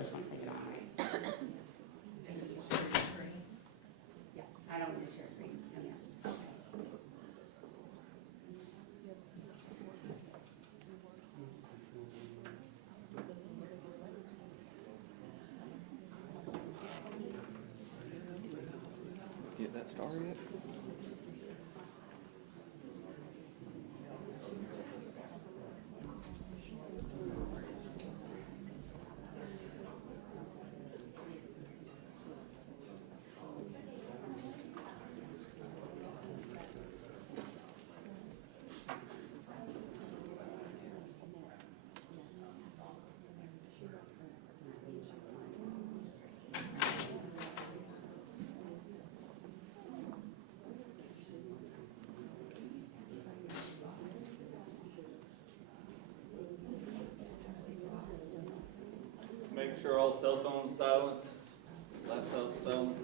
publish once they get on, right? Yeah, I don't need to share screen. No, yeah. Get that started yet? Make sure all cell phones silent, laptops silent.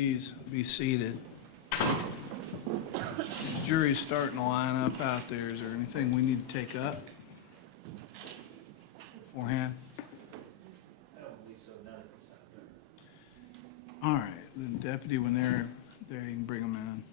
Please be seated. Jury's starting to line up out there. Is there anything we need to take up beforehand? I don't believe so, none at this time. All right, then deputy, when they're there, you can bring them in.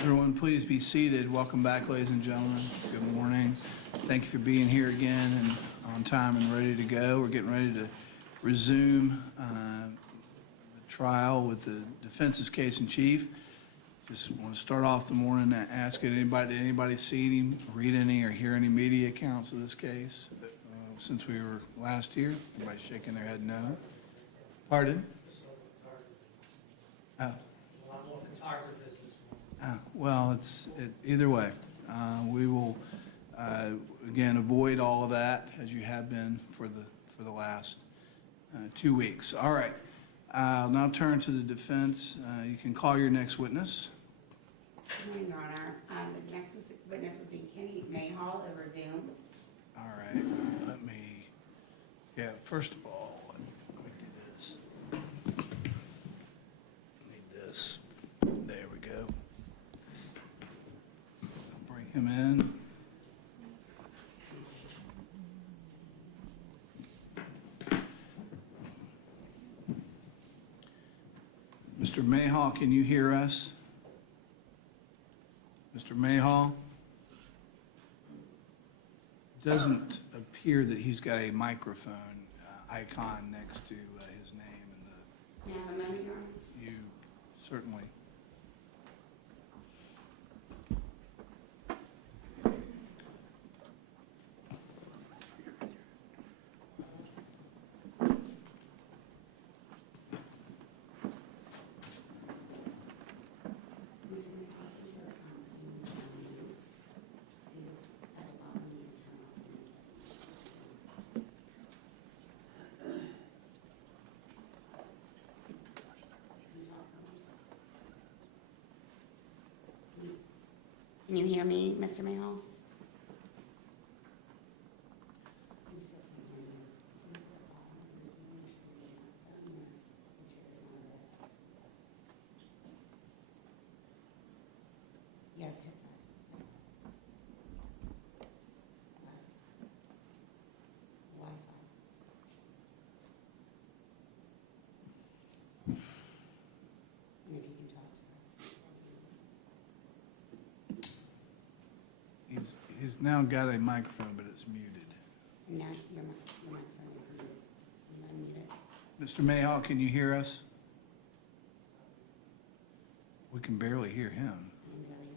Everyone, please be seated. Welcome back, ladies and gentlemen. Good morning. Thank you for being here again and on time and ready to go. We're getting ready to resume the trial with the defense's case in chief. Just want to start off the morning asking anybody, did anybody see any, read any, or hear any media accounts of this case since we were last here? Everybody shaking their head no. Pardon? Oh. Well, either way. We will, again, avoid all of that as you have been for the last 2 weeks. All right. I'll now turn to the defense. You can call your next witness. Good morning, Your Honor. The next witness would be Kenny Mayhall over Zoom. All right. First of all, let me do this. Need this. There we go. I'll bring him in. Mr. Mayhall, can you hear us? Mr. Mayhall? Doesn't appear that he's got a microphone icon next to his name in May I have a moment, Your Honor? you certainly. Mr. Mayhall, your Zoom is on mute. You at the bottom, you turn off the mute. Can you hear me, Mr. Mayhall? Yes, hit that. Wi-Fi. And if you can talk, sir. He's now got a microphone, but it's muted. And now your microphone is muted. You unmute it. Mr. Mayhall, can you hear us? We can barely hear him. And really,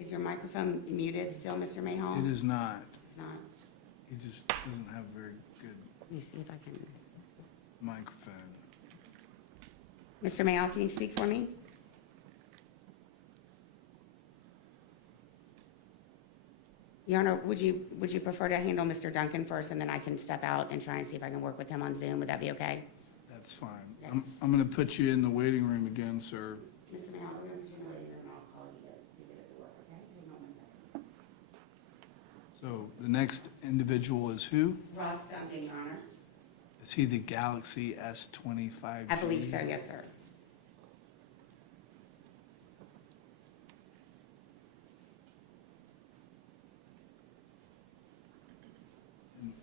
is your microphone muted still, Mr. Mayhall? It is not. It's not. He just doesn't have a very good Let me see if I can. microphone. Mr. Mayhall, can you speak for me? Your Honor, would you prefer to handle Mr. Duncan first, and then I can step out and try and see if I can work with him on Zoom? Would that be okay? That's fine. I'm going to put you in the waiting room again, sir. Mr. Mayhall, we're going to put you in the waiting room, and I'll call you to get it to work, okay? Hang on 1 second. So the next individual is who? Ross Duncan, Your Honor. Is he the Galaxy S25? I believe so, yes, sir.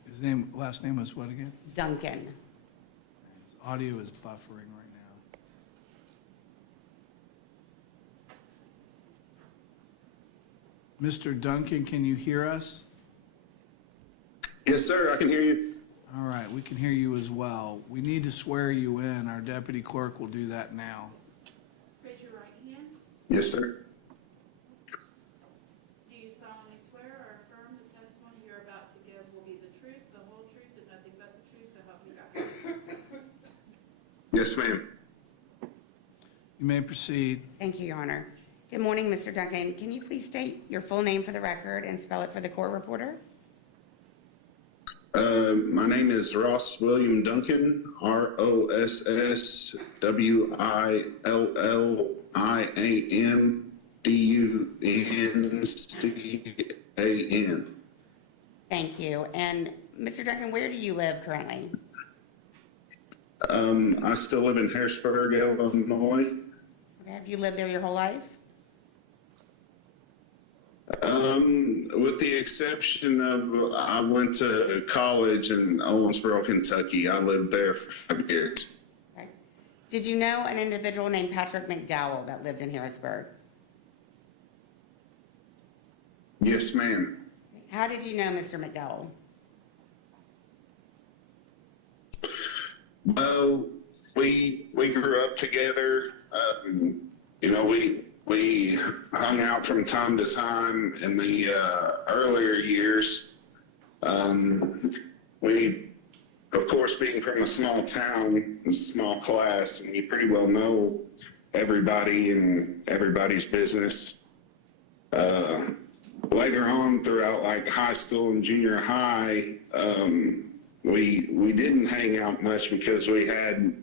His last name was what again? Duncan. His audio is buffering right now. Mr. Duncan, can you hear us? Yes, sir, I can hear you. All right, we can hear you as well. We need to swear you in. Our deputy clerk will do that now. Yes, sir. Do you solemnly swear or affirm the testimony you're about to give will be the truth, the whole truth, and nothing but the truth, so help you God? Yes, ma'am. You may proceed. Thank you, Your Honor. Good morning, Mr. Duncan. Can you please state your full name for the record and spell it for the court reporter? My name is Ross William Duncan, RossWilliamDuncan. Thank you. And Mr. Duncan, where do you live currently? I still live in Harrisburg, Illinois. Okay, have you lived there your whole life? With the exception of I went to college in Owensboro, Kentucky. I lived there for 5 years. Okay. Did you know an individual named Patrick McDowell that lived in Harrisburg? Yes, ma'am. How did you know Mr. McDowell? Well, we grew up together. You know, we hung out from time to time in the earlier years. We, of course, being from a small town, a small class, and you pretty well know everybody and everybody's business. Later on, throughout like high school and junior high, we didn't hang out much because we had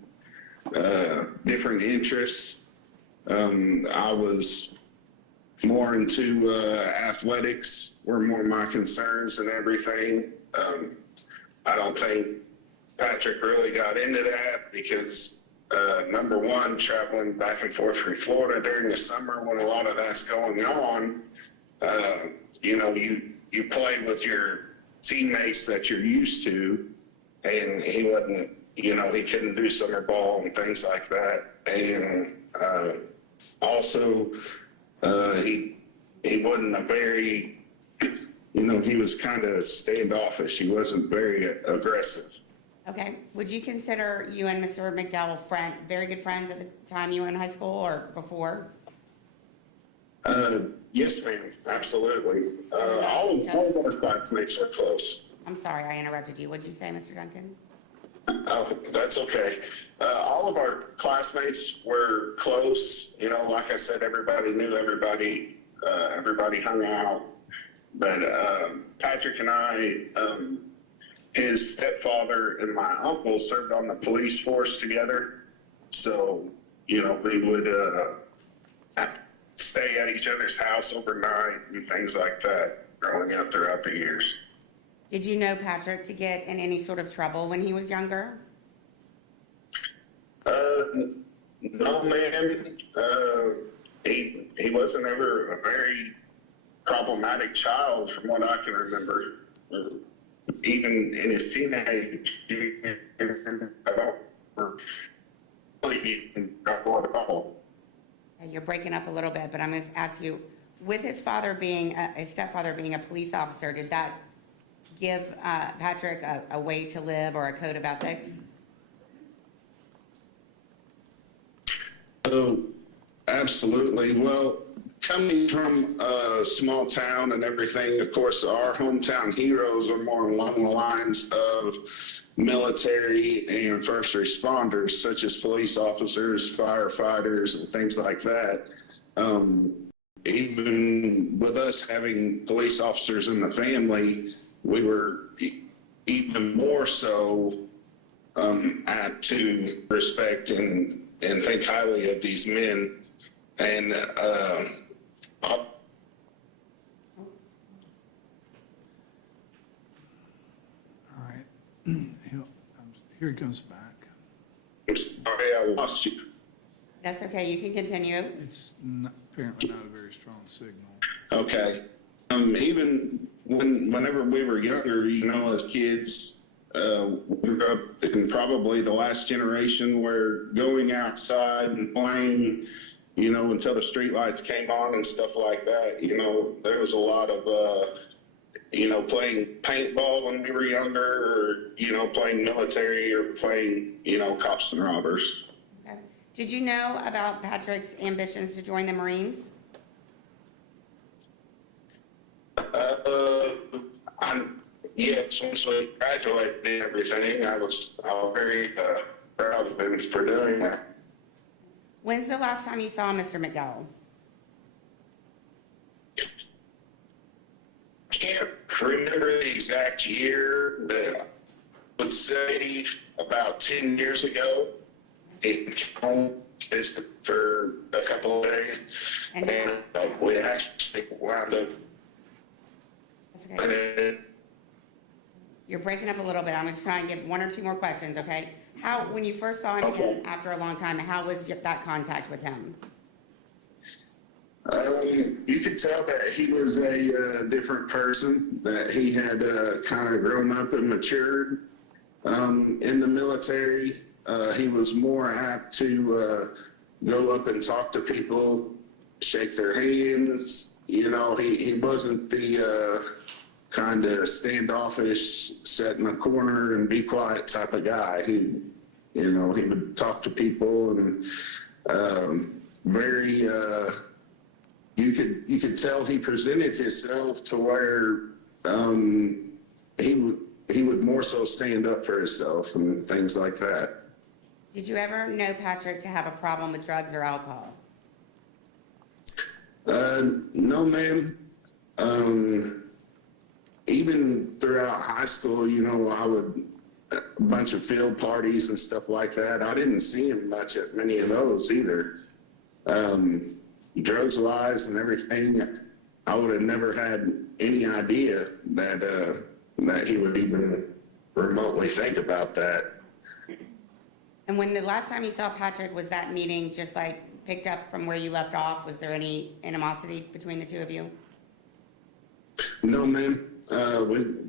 different interests. I was more into athletics, were more my concerns and everything. I don't think Patrick really got into that because, number one, traveling back and forth from Florida during the summer when a lot of that's going on, you know, you play with your teammates that you're used to, and he wasn't, you know, he couldn't do summer ball and things like that. And also, he wasn't a very, you know, he was kind of standoffish. He wasn't very aggressive. Okay. Would you consider you and Mr. McDowell very good friends at the time you were in high school or before? Yes, ma'am, absolutely. All of our classmates were close. I'm sorry, I interrupted you. What'd you say, Mr. Duncan? Oh, that's okay. All of our classmates were close. You know, like I said, everybody knew everybody. Everybody hung out. But Patrick and I, his stepfather and my uncle served on the police force together. So, you know, we would stay at each other's house overnight and things like that growing up throughout the years. Did you know Patrick to get in any sort of trouble when he was younger? No, ma'am. He wasn't ever a very problematic child from what I can remember. Even in his teenage years, I don't really in trouble at all. You're breaking up a little bit, but I'm going to ask you, with his father being, his stepfather being a police officer, did that give Patrick a way to live or a code of ethics? Oh, absolutely. Well, coming from a small town and everything, of course, our hometown heroes are more along the lines of military and first responders, such as police officers, firefighters, and things like that. Even with us having police officers in the family, we were even more so apt to respect and think highly of these men. And All right. Here he comes back. I'm sorry I lost you. That's okay, you can continue. It's not, apparently not a very strong signal. Okay. Even whenever we were younger, you know, as kids, we grew up in probably the last generation where going outside and playing, you know, until the street lights came on and stuff like that, you know, there was a lot of, you know, playing paintball when we were younger, or, you know, playing military or playing, you know, cops and robbers. Okay. Did you know about Patrick's ambitions to join the Marines? Yes, once we graduated and everything, I was very proud of him for doing that. When's the last time you saw Mr. McDowell? Can't remember the exact year, but I would say about 10 years ago. He came home visited for a couple of days, And- and we actually wound up. That's okay. You're breaking up a little bit. I'm just trying to get one or two more questions, okay? When you first saw him Okay. again after a long time, how was that contact with him? You could tell that he was a different person, that he had kind of grown up and matured in the military. He was more apt to go up and talk to people, shake their hands. You know, he wasn't the kind of standoffish, sit in a corner and be quiet type of guy. He would talk to people and very. You could tell he presented himself to where he would more so stand up for himself and things like that. Did you ever know Patrick to have a problem with drugs or alcohol? No, ma'am. Even throughout high school, you know, a bunch of field parties and stuff like that. I didn't see him much at many of those either. Drugs wise and everything, I would have never had any idea that he would even remotely think about that. And when the last time you saw Patrick, was that meeting just like picked up from where you left off? Was there any animosity between the two of you? No, ma'am.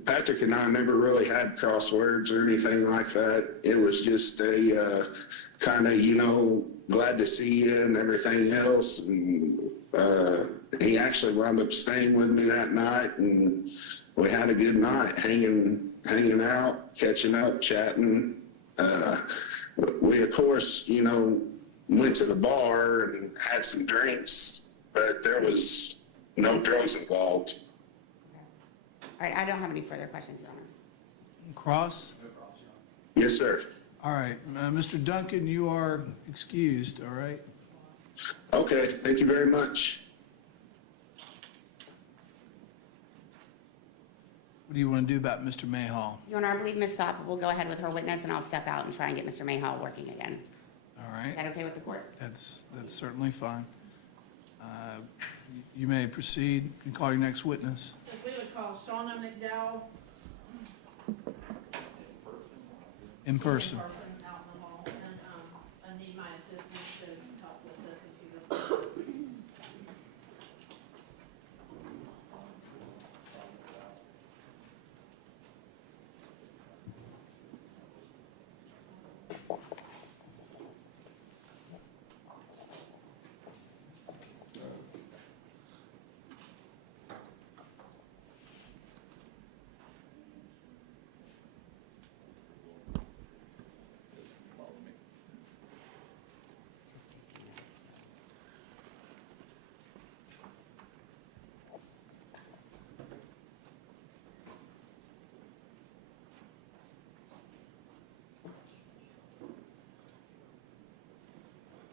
Patrick and I never really had crosswords or anything like that. It was just a kind of, you know, glad to see you and everything else. And he actually wound up staying with me that night, and we had a good night, hanging out, catching up, chatting. We, of course, you know, went to the bar and had some drinks, but there was no drugs involved. All right, I don't have any further questions, Your Honor. Cross? Yes, sir. All right, Mr. Duncan, you are excused, all right? Okay, thank you very much. What do you want to do about Mr. Mayhall? Your Honor, I believe Ms. Sopp will go ahead with her witness, and I'll step out and try and get Mr. Mayhaw working again. All Is right, that okay with the court? that's certainly fine. You may proceed and call your next witness. If we would call Shauna McDowell. In person. Out in the hall, and I need my assistant to help with the computer.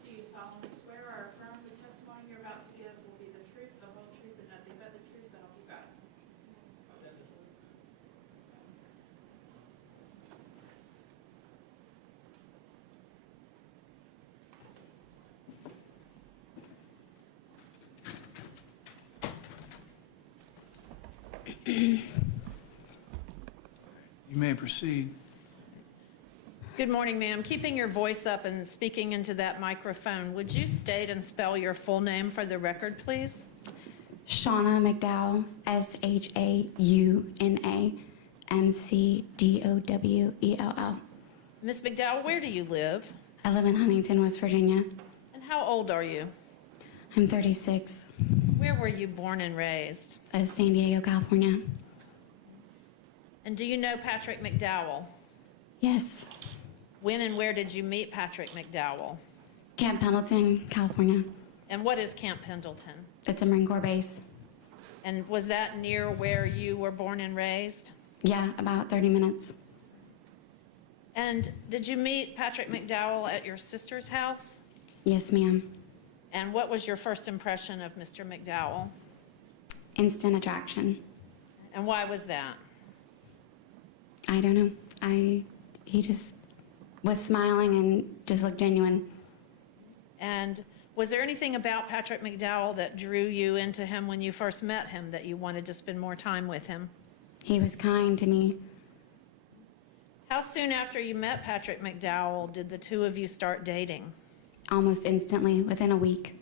Do you solemnly swear or affirm the testimony you're about to give will be the truth, the whole truth, and nothing but the truth, so help you God? You may proceed. Good morning, ma'am. Keeping your voice up and speaking into that microphone, would you state and spell your full name for the record, please? Shauna McDowell, ShaunamcDowell. Ms. McDowell, where do you live? I live in Huntington, West Virginia. And how old are you? I'm 36, Where were you born and raised? San Diego, California. And do you know Patrick McDowell? Yes, When and where did you meet Patrick McDowell? Camp Pendleton, California. And what is Camp Pendleton? That's a Marine Corps base. And was that near where you were born and raised? Yeah, about 30 minutes. And did you meet Patrick McDowell at your sister's house? Yes, ma'am. And what was your first impression of Mr. McDowell? Instant attraction. And why was that? I don't know. He just was smiling and just looked genuine. And was there anything about Patrick McDowell that drew you into him when you first met him, that you wanted to spend more time with him? He was kind to me. How soon after you met Patrick McDowell did the two of you start dating? Almost instantly, within a week.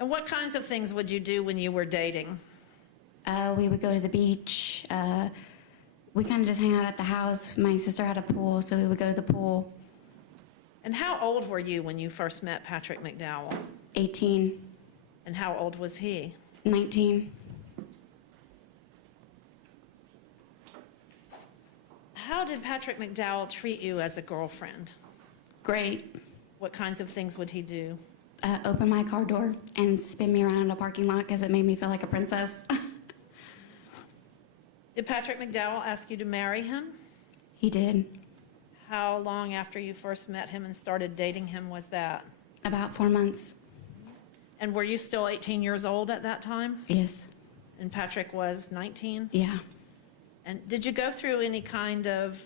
And what kinds of things would you do when you were dating? We would go to the beach. We kind of just hang out at the house. My sister had a pool, so we would go to the pool. And how old were you when you first met Patrick McDowell? 18, And how old was he? 19. How did Patrick McDowell treat you as a girlfriend? Great. What kinds of things would he do? Open my car door and spin me around in a parking lot because it made me feel like a princess. Did Patrick McDowell ask you to marry him? He did. How long after you first met him and started dating him was that? About 4 months. And were you still 18 years old at that time? Yes. And Patrick was 19? Yeah. And did you go through any kind of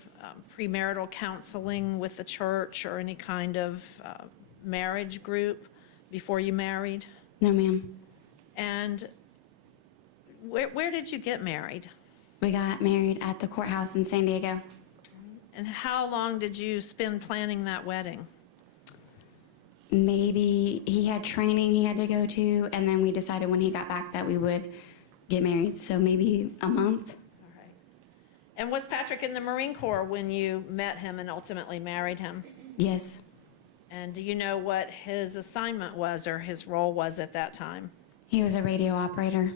premarital counseling with the church or any kind of marriage group before you married? No, ma'am. And where did you get married? We got married at the courthouse in San Diego. And how long did you spend planning that wedding? Maybe he had training he had to go to, and then we decided when he got back that we would get married. So maybe a month. All right. And was Patrick in the Marine Corps when you met him and ultimately married him? Yes. And do you know what his assignment was or his role was at that time? He was a radio operator.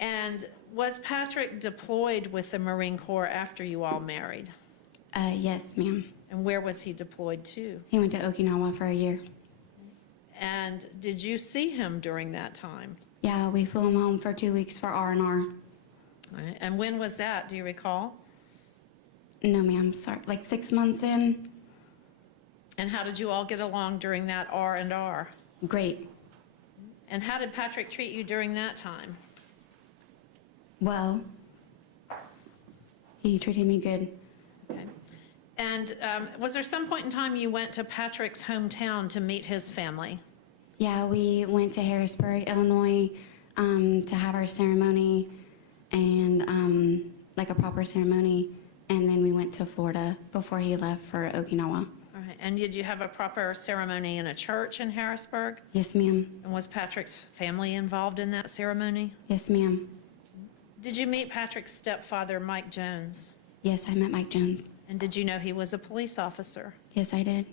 And was Patrick deployed with the Marine Corps after you all married? Yes, ma'am. And where was he deployed to? He went to Okinawa for a year. And did you see him during that time? Yeah, we flew him home for 2 weeks for R&R. All right. And when was that? Do you recall? No, ma'am. Sorry. Like 6 months in. And how did you all get along during that R&R? Great. And how did Patrick treat you during that time? Well, he treated me good. Okay. And was there some point in time you went to Patrick's hometown to meet his family? Yeah, we went to Harrisburg, Illinois, to have our ceremony and like a proper ceremony. And then we went to Florida before he left for Okinawa. All right. And did you have a proper ceremony in a church in Harrisburg? Yes, ma'am. And was Patrick's family involved in that ceremony? Yes, ma'am. Did you meet Patrick's stepfather, Mike Jones? Yes, I met Mike Jones. And did you know he was a police officer? Yes, I did.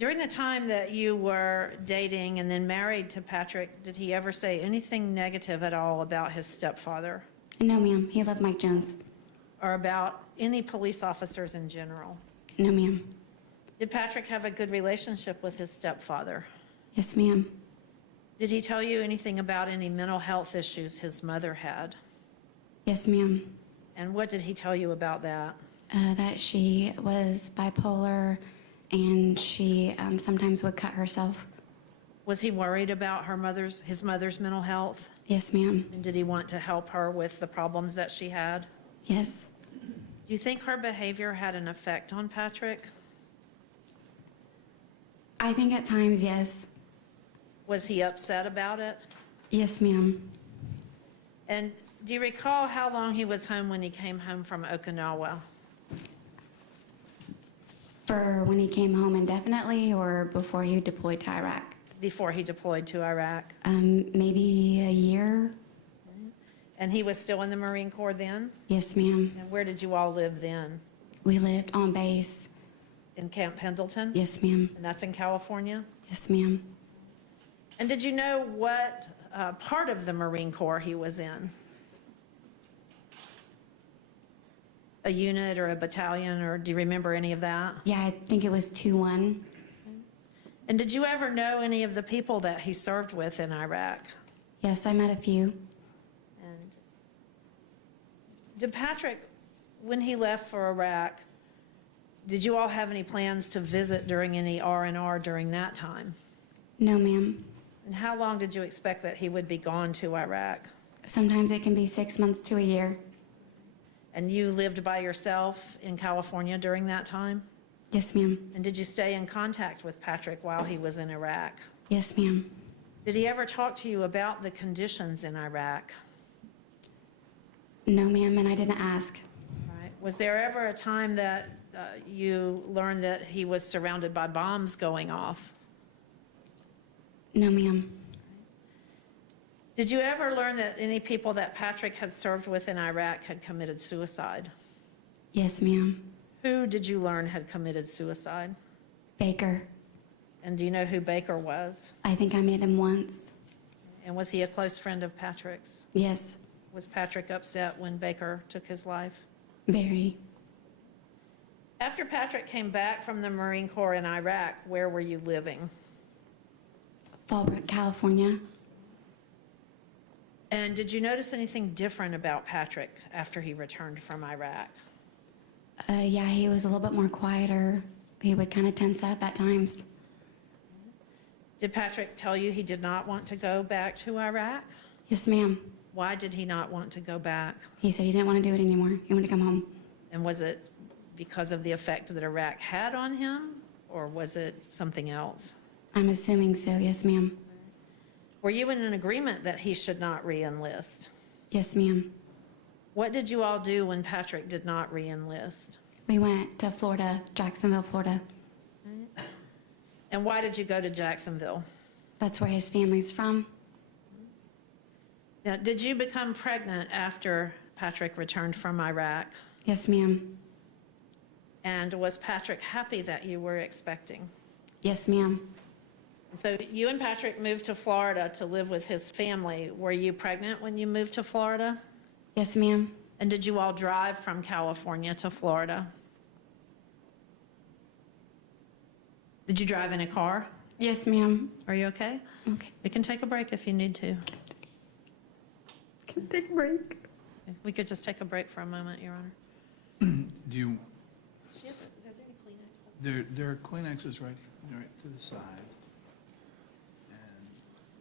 During the time that you were dating and then married to Patrick, did he ever say anything negative at all about his stepfather No, ma'am. He loved Mike Jones. or about any police officers in general? No, ma'am. Did Patrick have a good relationship with his stepfather? Yes, ma'am. Did he tell you anything about any mental health issues his mother had? Yes, ma'am. And what did he tell you about that? That she was bipolar and she sometimes would cut herself. Was he worried about his mother's mental health? Yes, ma'am. And did he want to help her with the problems that she had? Yes. Do you think her behavior had an effect on Patrick? I think at times, yes. Was he upset about it? Yes, ma'am. And do you recall how long he was home when he came home from Okinawa? For when he came home indefinitely or before he deployed to Iraq? Before he deployed to Iraq? Maybe a year. And he was still in the Marine Corps then? Yes, ma'am. And where did you all live then? We lived on base. In Camp Pendleton? Yes, ma'am. And that's in California? Yes, ma'am. And did you know what part of the Marine Corps he was in? A unit or a battalion, or do you remember any of that? Yeah, I think it was 2-1. And did you ever know any of the people that he served with in Iraq? Yes, I met a few. And did Patrick, when he left for Iraq, did you all have any plans to visit during any R&R during that time? No, ma'am. And how long did you expect that he would be gone to Iraq? Sometimes it can be 6 months to a year. And you lived by yourself in California during that time? Yes, ma'am. And did you stay in contact with Patrick while he was in Iraq? Yes, ma'am. Did he ever talk to you about the conditions in Iraq? No, ma'am, and I didn't ask. Right. Was there ever a time that you learned that he was surrounded by bombs going off? No, ma'am. Did you ever learn that any people that Patrick had served with in Iraq had committed suicide? Yes, ma'am. Who did you learn had committed suicide? Baker. And do you know who Baker was? I think I met him once. And was he a close friend of Patrick's? Yes, Was Patrick upset when Baker took his life? very. After Patrick came back from the Marine Corps in Iraq, where were you living? Fallbrook, California. And did you notice anything different about Patrick after he returned from Iraq? Yeah, he was a little bit more quieter. He would kind of tense up at times. Did Patrick tell you he did not want to go back to Iraq? Yes, ma'am. Why did he not want to go back? He said he didn't want to do it anymore. He wanted to come home. And was it because of the effect that Iraq had on him, or was it something else? I'm assuming so, yes, ma'am. Were you in an agreement that he should not re-enlist? Yes, ma'am. What did you all do when Patrick did not re-enlist? We went to Florida, Jacksonville, Florida. And why did you go to Jacksonville? That's where his family's from. Now, did you become pregnant after Patrick returned from Iraq? Yes, ma'am. And was Patrick happy that you were expecting? Yes, ma'am. So you and Patrick moved to Florida to live with his family. Were you pregnant when you moved to Florida? Yes, ma'am. And did you all drive from California to Florida? Did you drive in a car? Yes, ma'am. Are you okay? Okay. We can take a break if you need to. Can I take a break? We could just take a break for a moment, Your Honor. Do you, Are there any Kleenex? there are Kleenexes right to the side.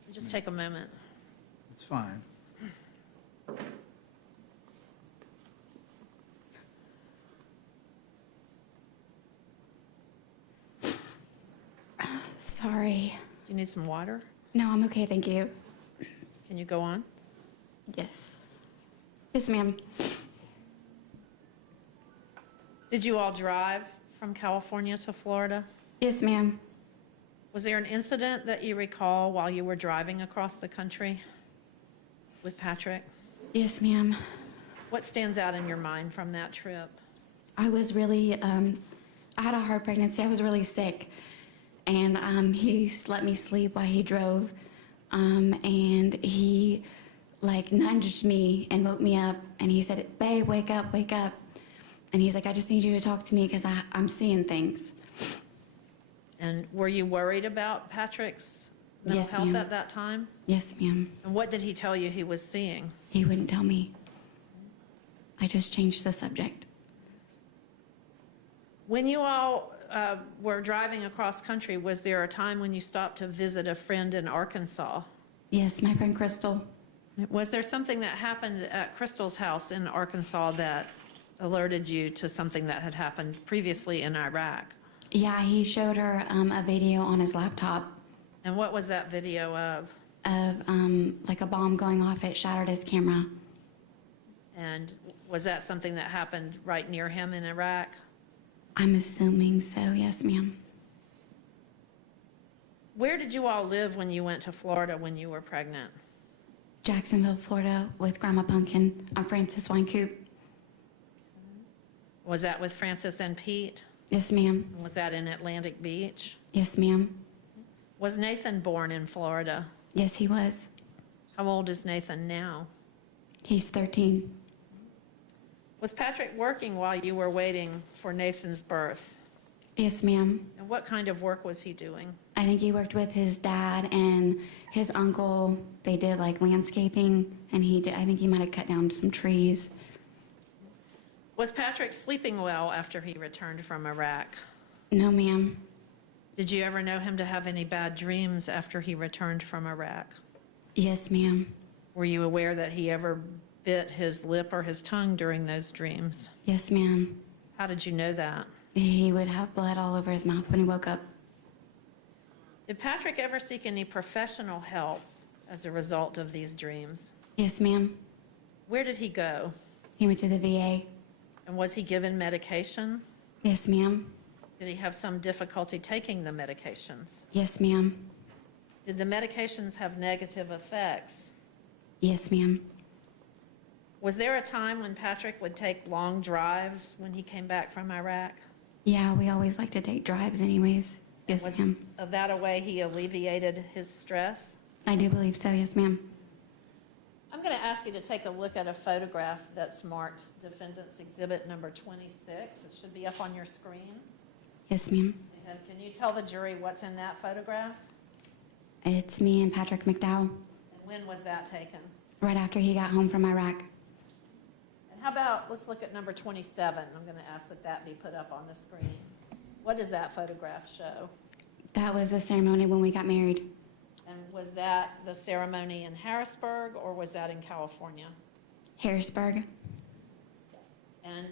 And Just take a moment. it's fine. Sorry. Do you need some water? No, I'm okay, thank you. Can you go on? Yes. Yes, ma'am. Did you all drive from California to Florida? Yes, ma'am. Was there an incident that you recall while you were driving across the country with Patrick? Yes, ma'am. What stands out in your mind from that trip? I was really, I had a hard pregnancy. I was really sick. And he let me sleep while he drove. And he, like, nudged me and woke me up. And he said, "Babe, wake up, wake up." And he's like, "I just need you to talk to me because I'm seeing things." And were you worried about Patrick's mental Yes, health ma'am. at that time? Yes, ma'am. And what did he tell you he was seeing? He wouldn't tell me. I just changed the subject. When you all were driving across country, was there a time when you stopped to visit a friend in Arkansas? Yes, my friend Crystal. Was there something that happened at Crystal's house in Arkansas that alerted you to something that had happened previously in Iraq? Yeah, he showed her a video on his laptop And what was that video of? like a bomb going off. It shattered his camera. And was that something that happened right near him in Iraq? I'm assuming so, yes, ma'am. Where did you all live when you went to Florida when you were pregnant? Jacksonville, Florida, with Grandma Pumpkin on Francis Wine Coop. Was that with Francis and Pete? Yes, ma'am. Was that in Atlantic Beach? Yes, ma'am. Was Nathan born in Florida? Yes, he was. How old is Nathan now? He's 13. Was Patrick working while you were waiting for Nathan's birth? Yes, ma'am. And what kind of work was he doing? I think he worked with his dad and his uncle. They did like landscaping, and I think he might have cut down some trees. Was Patrick sleeping well after he returned from Iraq? No, ma'am. Did you ever know him to have any bad dreams after he returned from Iraq? Yes, ma'am. Were you aware that he ever bit his lip or his tongue during those dreams? Yes, ma'am. How did you know that? He would have blood all over his mouth when he woke up. Did Patrick ever seek any professional help as a result of these dreams? Yes, ma'am. Where did he go? He went to the VA. And was he given medication? Yes, ma'am. Did he have some difficulty taking the medications? Yes, ma'am. Did the medications have negative effects? Yes, ma'am. Was there a time when Patrick would take long drives when he came back from Iraq? Yeah, we always like to take drives anyways. Yes, Was ma'am. that a way he alleviated his stress? I do believe so, yes, ma'am. I'm going to ask you to take a look at a photograph that's marked Defendant's Exhibit number 26. It should be up on your screen. Yes, ma'am. And can you tell the jury what's in that photograph? It's me and Patrick McDowell, And when was that taken? right after he got home from Iraq. And how about, let's look at number 27. I'm going to ask that that be put up on the screen. What does that photograph show? That was the ceremony when we got married. And was that the ceremony in Harrisburg or was that in California? Harrisburg. And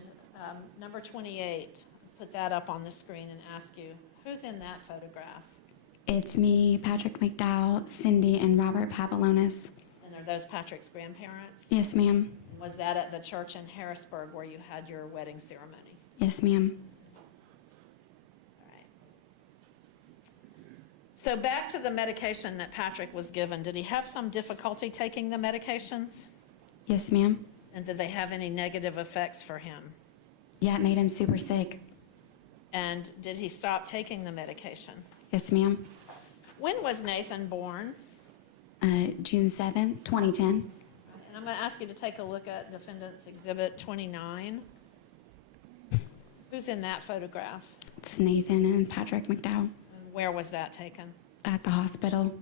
number 28, put that up on the screen and ask you, who's in that photograph? It's me, Patrick McDowell, Cindy, and Robert Papalonis. And are those Patrick's grandparents? Yes, ma'am. Was that at the church in Harrisburg where you had your wedding ceremony? Yes, ma'am. All right. So back to the medication that Patrick was given. Did he have some difficulty taking the medications? Yes, ma'am. And did they have any negative effects for him? Yeah, it made him super sick. And did he stop taking the medication? Yes, ma'am. When was Nathan born? June 7th, 2010. And I'm going to ask you to take a look at Defendant's Exhibit 29. Who's in that photograph? It's Nathan and Patrick McDowell And where was that taken? at the hospital.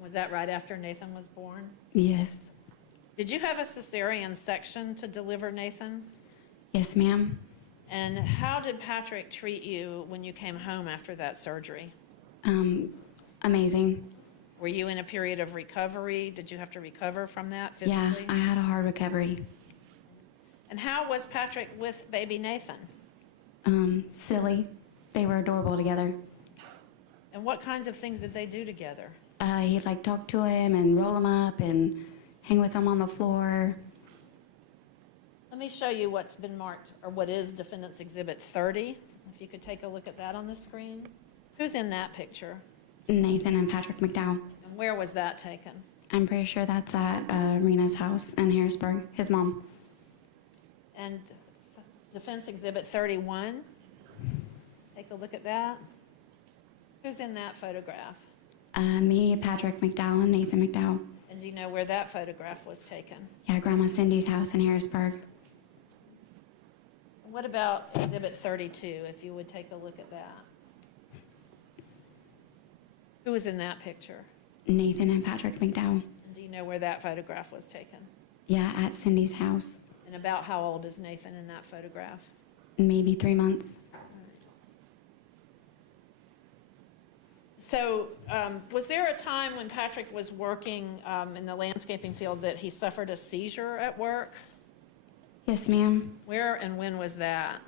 Was that right after Nathan was born? Yes. Did you have a cesarean section to deliver Nathan? Yes, ma'am. And how did Patrick treat you when you came home after that surgery? Amazing. Were you in a period of recovery? Did you have to recover from that Yeah, physically? I had a hard recovery. And how was Patrick with baby Nathan? Silly. They were adorable together. And what kinds of things did they do together? He'd like talk to him and roll him up and hang with him on the floor. Let me show you what's been marked, or what is Defendant's Exhibit 30. If you could take a look at that on the screen. Who's in that picture? Nathan and Patrick McDowell. And where was that taken? I'm pretty sure that's at Rena's house in Harrisburg, his mom. And Defense Exhibit 31. Take a look at that. Who's in that photograph? Me, Patrick McDowell, and Nathan McDowell. And do you know where that photograph was taken? Yeah, Grandma Cindy's house in Harrisburg. What about Exhibit 32, if you would take a look at that? Who was in that picture? Nathan and Patrick McDowell. And do you know where that photograph was taken? Yeah, at Cindy's house. And about how old is Nathan in that photograph? Maybe 3 months. So was there a time when Patrick was working in the landscaping field that he suffered a seizure at work? Yes, ma'am. Where and when was that?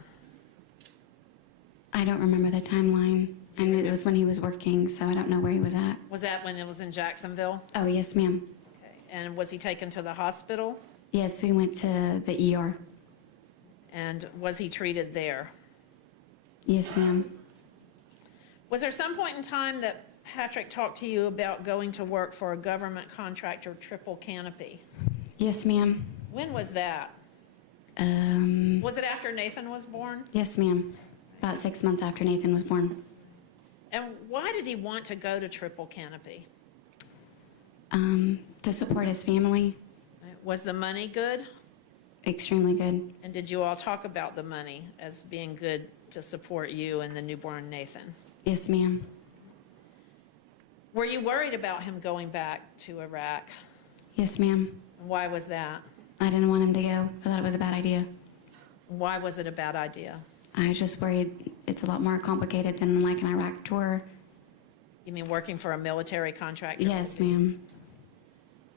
I don't remember the timeline. I knew it was when he was working, so I don't know where he was at. Was that when it was in Jacksonville? Oh, yes, ma'am. Okay. And was he taken to the hospital? Yes, we went to the ER. And was he treated there? Yes, ma'am. Was there some point in time that Patrick talked to you about going to work for a government contractor, Triple Canopy? Yes, ma'am. When was that? Was it after Nathan was born? Yes, ma'am. About 6 months after Nathan was born. And why did he want to go to Triple Canopy? To support his family. Was the money good? extremely good. And did you all talk about the money as being good to support you and the newborn Nathan? Yes, ma'am. Were you worried about him going back to Iraq? Yes, ma'am. And why was that? I didn't want him to go. I thought it was a bad idea. Why was it a bad idea? I was just worried it's a lot more complicated than like an Iraq tour. You mean working for a military contractor? Yes, ma'am.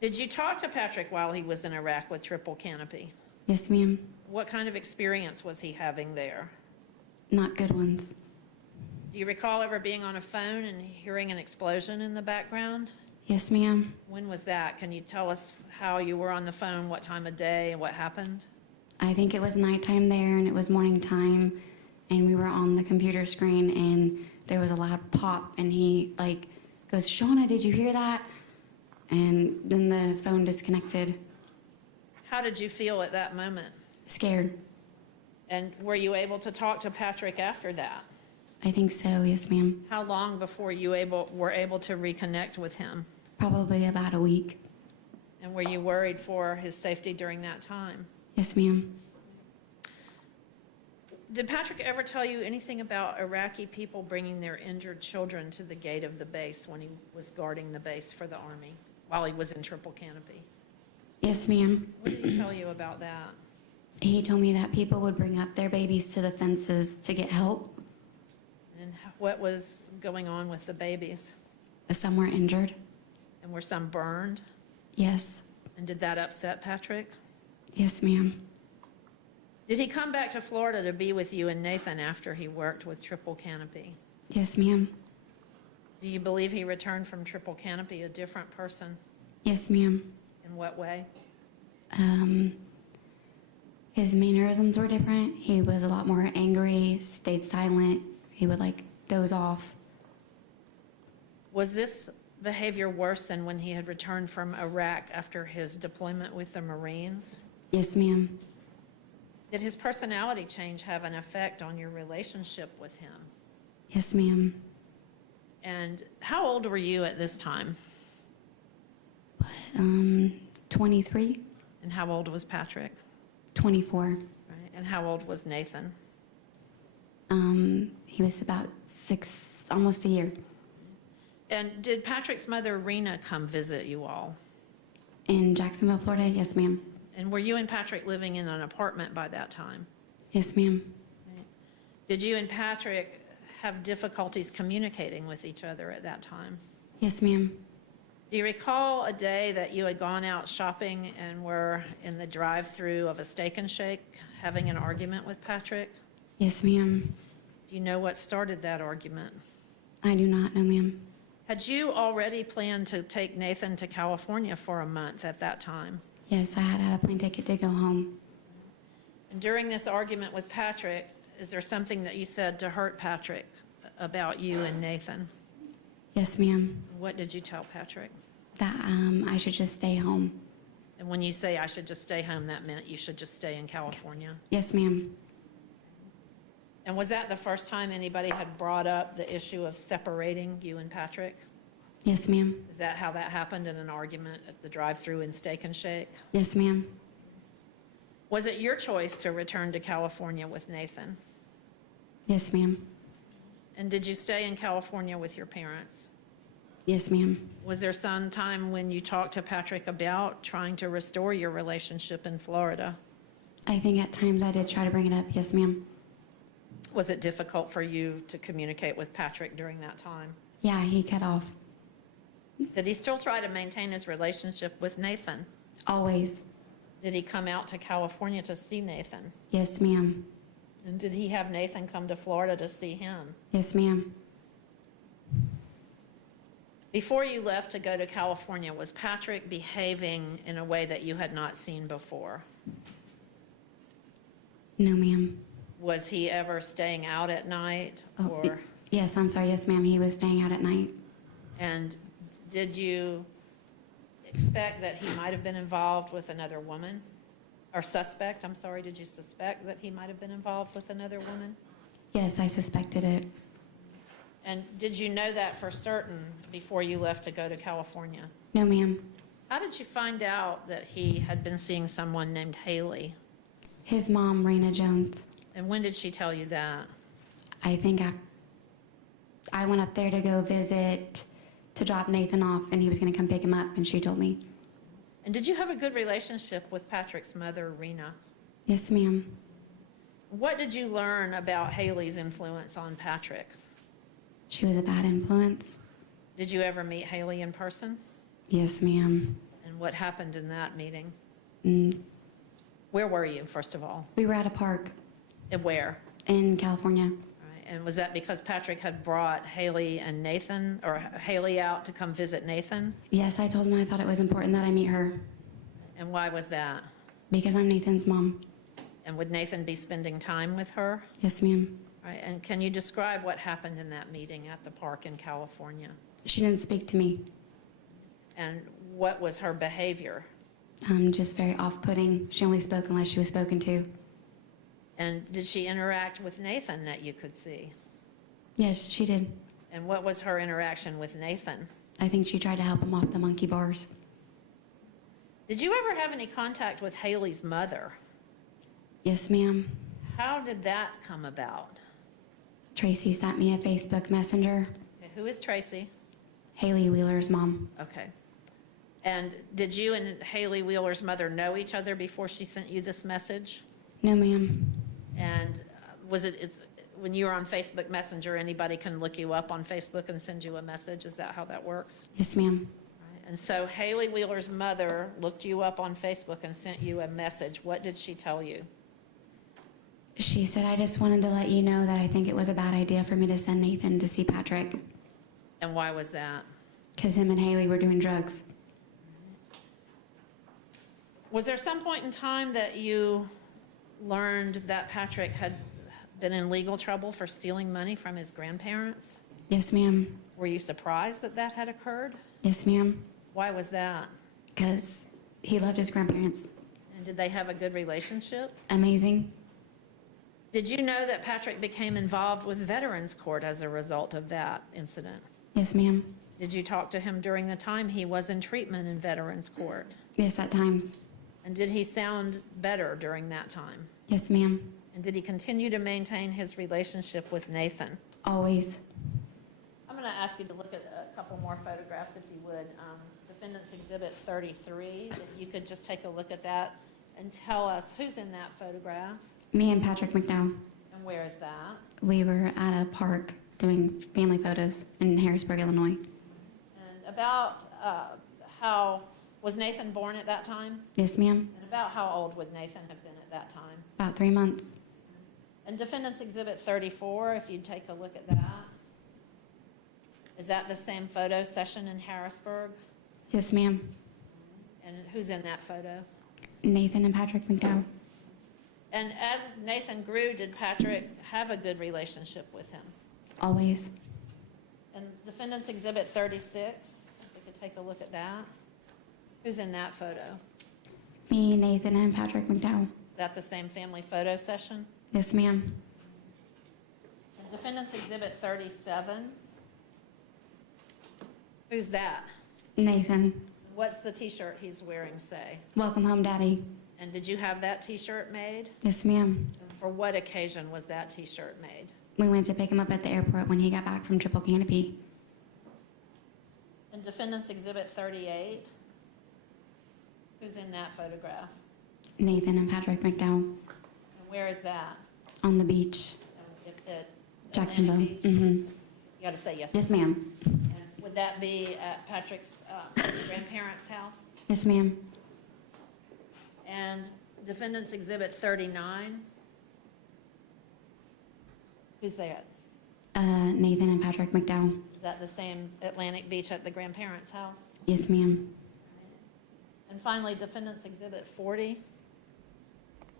Did you talk to Patrick while he was in Iraq with Triple Canopy? Yes, ma'am. What kind of experience was he having there? Not good ones. Do you recall ever being on a phone and hearing an explosion in the background? Yes, ma'am. When was that? Can you tell us how you were on the phone, what time of day, and what happened? I think it was nighttime there and it was morning time, and we were on the computer screen and there was a loud pop, and he like goes, "Shauna, did you hear that?" And then the phone disconnected. How did you feel at that moment? Scared. And were you able to talk to Patrick after that? I think so, yes, ma'am. How long before you were able to reconnect with him? Probably about a week. And were you worried for his safety during that time? Yes, ma'am. Did Patrick ever tell you anything about Iraqi people bringing their injured children to the gate of the base when he was guarding the base for the Army while he was in Triple Canopy? Yes, ma'am. What did he tell you about that? He told me that people would bring up their babies to the fences to get help. And what was going on with the babies? Some were injured. And were some burned? Yes. And did that upset Patrick? Yes, ma'am. Did he come back to Florida to be with you and Nathan after he worked with Triple Canopy? Yes, ma'am. Do you believe he returned from Triple Canopy a different person? Yes, ma'am. In what way? His mannerisms were different. He was a lot more angry, stayed silent. He would like doze off. Was this behavior worse than when he had returned from Iraq after his deployment with the Marines? Yes, ma'am. Did his personality change have an effect on your relationship with him? Yes, ma'am. And how old were you at this time? 23, And how old was Patrick? 24. Right. And how old was Nathan? He was about 6, almost a year. And did Patrick's mother, Rena, come visit you all? In Jacksonville, Florida, yes, ma'am. And were you and Patrick living in an apartment by that time? Yes, ma'am. Did you and Patrick have difficulties communicating with each other at that time? Yes, ma'am. Do you recall a day that you had gone out shopping and were in the drive-through of a Steak and Shake having an argument with Patrick? Yes, ma'am. Do you know what started that argument? I do not know, ma'am. Had you already planned to take Nathan to California for a month at that time? Yes, I had a plane ticket to go home. And during this argument with Patrick, is there something that you said to hurt Patrick about you and Nathan? Yes, ma'am. What did you tell Patrick? That I should just stay home. And when you say I should just stay home, that meant you should just stay in California? Yes, ma'am. And was that the first time anybody had brought up the issue of separating you and Patrick? Yes, ma'am. Is that how that happened, in an argument at the drive-through in Steak and Shake? Yes, ma'am. Was it your choice to return to California with Nathan? Yes, ma'am. And did you stay in California with your parents? Yes, ma'am. Was there some time when you talked to Patrick about trying to restore your relationship in Florida? I think at times I did try to bring it up. Yes, ma'am. Was it difficult for you to communicate with Patrick during that time? Yeah, he cut off. Did he still try to maintain his relationship with Nathan? Always. Did he come out to California to see Nathan? Yes, ma'am. And did he have Nathan come to Florida to see him? Yes, ma'am. Before you left to go to California, was Patrick behaving in a way that you had not seen before? No, ma'am. Was he ever staying out at night? Oh, Or, yes, I'm sorry. Yes, ma'am. He was staying out at night. and did you expect that he might have been involved with another woman? Or suspect, I'm sorry, did you suspect that he might have been involved with another woman? Yes, I suspected it. And did you know that for certain before you left to go to California? No, ma'am. How did you find out that he had been seeing someone named Haley? His mom, Rena Jones. And when did she tell you that? I think I went up there to go visit, to drop Nathan off, and he was going to come pick him up, and she told me. And did you have a good relationship with Patrick's mother, Rena? Yes, ma'am. What did you learn about Haley's influence on Patrick? She was a bad influence. Did you ever meet Haley in person? Yes, ma'am. And what happened in that meeting? Mm, Where were you, first of all? we were at a park And where? in California. Right. And was that because Patrick had brought Haley and Nathan, or Haley out to come visit Nathan? Yes, I told him I thought it was important that I meet her And why was that? because I'm Nathan's mom. And would Nathan be spending time with her? Yes, ma'am. Right. And can you describe what happened in that meeting at the park in California? She didn't speak to me. And what was her behavior? Just very off-putting. She only spoke unless she was spoken to. And did she interact with Nathan that you could see? Yes, she did. And what was her interaction with Nathan? I think she tried to help him off the monkey bars. Did you ever have any contact with Haley's mother? Yes, ma'am. How did that come about? Tracy sent me a Facebook Messenger. Okay, who is Tracy? Haley Wheeler's mom. Okay. And did you and Haley Wheeler's mother know each other before she sent you this message? No, ma'am. And when you were on Facebook Messenger, anybody can look you up on Facebook and send you a message? Is that how that works? Yes, ma'am. Right. And so Haley Wheeler's mother looked you up on Facebook and sent you a message. What did she tell you? She said, I just wanted to let you know that I think it was a bad idea for me to send Nathan to see Patrick And why was that? because him and Haley were doing drugs. Was there some point in time that you learned that Patrick had been in legal trouble for stealing money from his grandparents? Yes, ma'am. Were you surprised that that had occurred? Yes, ma'am. Why was that? Because he loved his grandparents. And did they have a good relationship? Amazing. Did you know that Patrick became involved with Veterans Court as a result of that incident? Yes, ma'am. Did you talk to him during the time he was in treatment in Veterans Court? Yes, at times. And did he sound better during that time? Yes, ma'am. And did he continue to maintain his relationship with Nathan? Always. I'm going to ask you to look at a couple more photographs, if you would. Defendant's Exhibit 33, if you could just take a look at that and tell us who's in that photograph Me and Patrick McDowell, and where is that? we were at a park doing family photos in Harrisburg, Illinois. And about was Nathan born at that time? Yes, ma'am. And about how old would Nathan have been at that time? About 3 months. And Defendant's Exhibit 34, if you'd take a look at that. Is that the same photo session in Harrisburg? Yes, ma'am. And who's in that photo? Nathan and Patrick McDowell. And as Nathan grew, did Patrick have a good relationship with him? Always. And Defendant's Exhibit 36, if we could take a look at that. Who's in that photo? Me, Nathan, and Patrick McDowell. Is that the same family photo session? Yes, ma'am. And Defendant's Exhibit 37. Who's that? Nathan. What's the T-shirt he's wearing say? Welcome home, Daddy. And did you have that T-shirt made? Yes, ma'am. And for what occasion was that T-shirt made? We went to pick him up at the airport when he got back from Triple Canopy. And Defendant's Exhibit 38. Who's in that photograph? Nathan and Patrick McDowell And where is that? on the beach, At Jacksonville. Atlantic Beach? Mm-hmm. You got to say yes. Yes, ma'am. And would that be at Patrick's grandparents' house? Yes, ma'am. And Defendant's Exhibit 39. Who's that? Nathan and Patrick McDowell. Is that the same Atlantic Beach at the grandparents' house? Yes, ma'am. And finally, Defendant's Exhibit 40.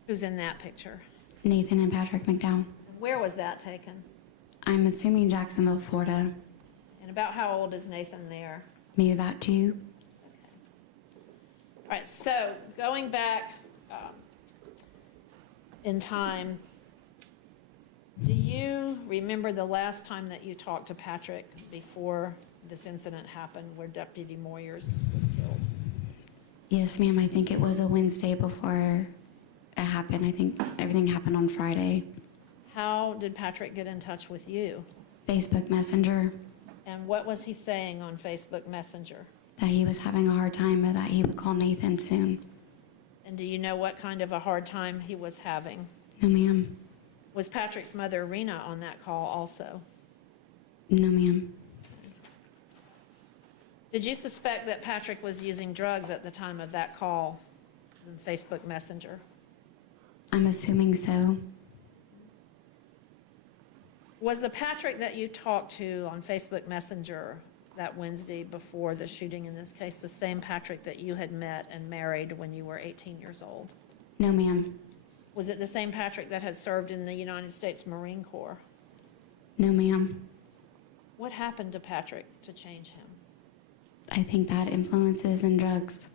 Who's in that picture? Nathan and Patrick McDowell. And where was that taken? I'm assuming Jacksonville, Florida. And about how old is Nathan there? Maybe about 2. All right, so going back in time, do you remember the last time that you talked to Patrick before this incident happened where Deputy Moyers was killed? Yes, ma'am. I think it was a Wednesday before it happened. I think everything happened on Friday. How did Patrick get in touch with you? Facebook Messenger, And what was he saying on Facebook Messenger? that he was having a hard time, but that he would call Nathan soon. And do you know what kind of a hard time he was having? No, ma'am. Was Patrick's mother, Rena, on that call also? No, ma'am. Did you suspect that Patrick was using drugs at the time of that call on Facebook Messenger? I'm assuming so. Was the Patrick that you talked to on Facebook Messenger that Wednesday before the shooting in this case the same Patrick that you had met and married when you were 18 years old? No, ma'am. Was it the same Patrick that had served in the United States Marine Corps? No, ma'am. What happened to Patrick to change him? I think bad influences and drugs.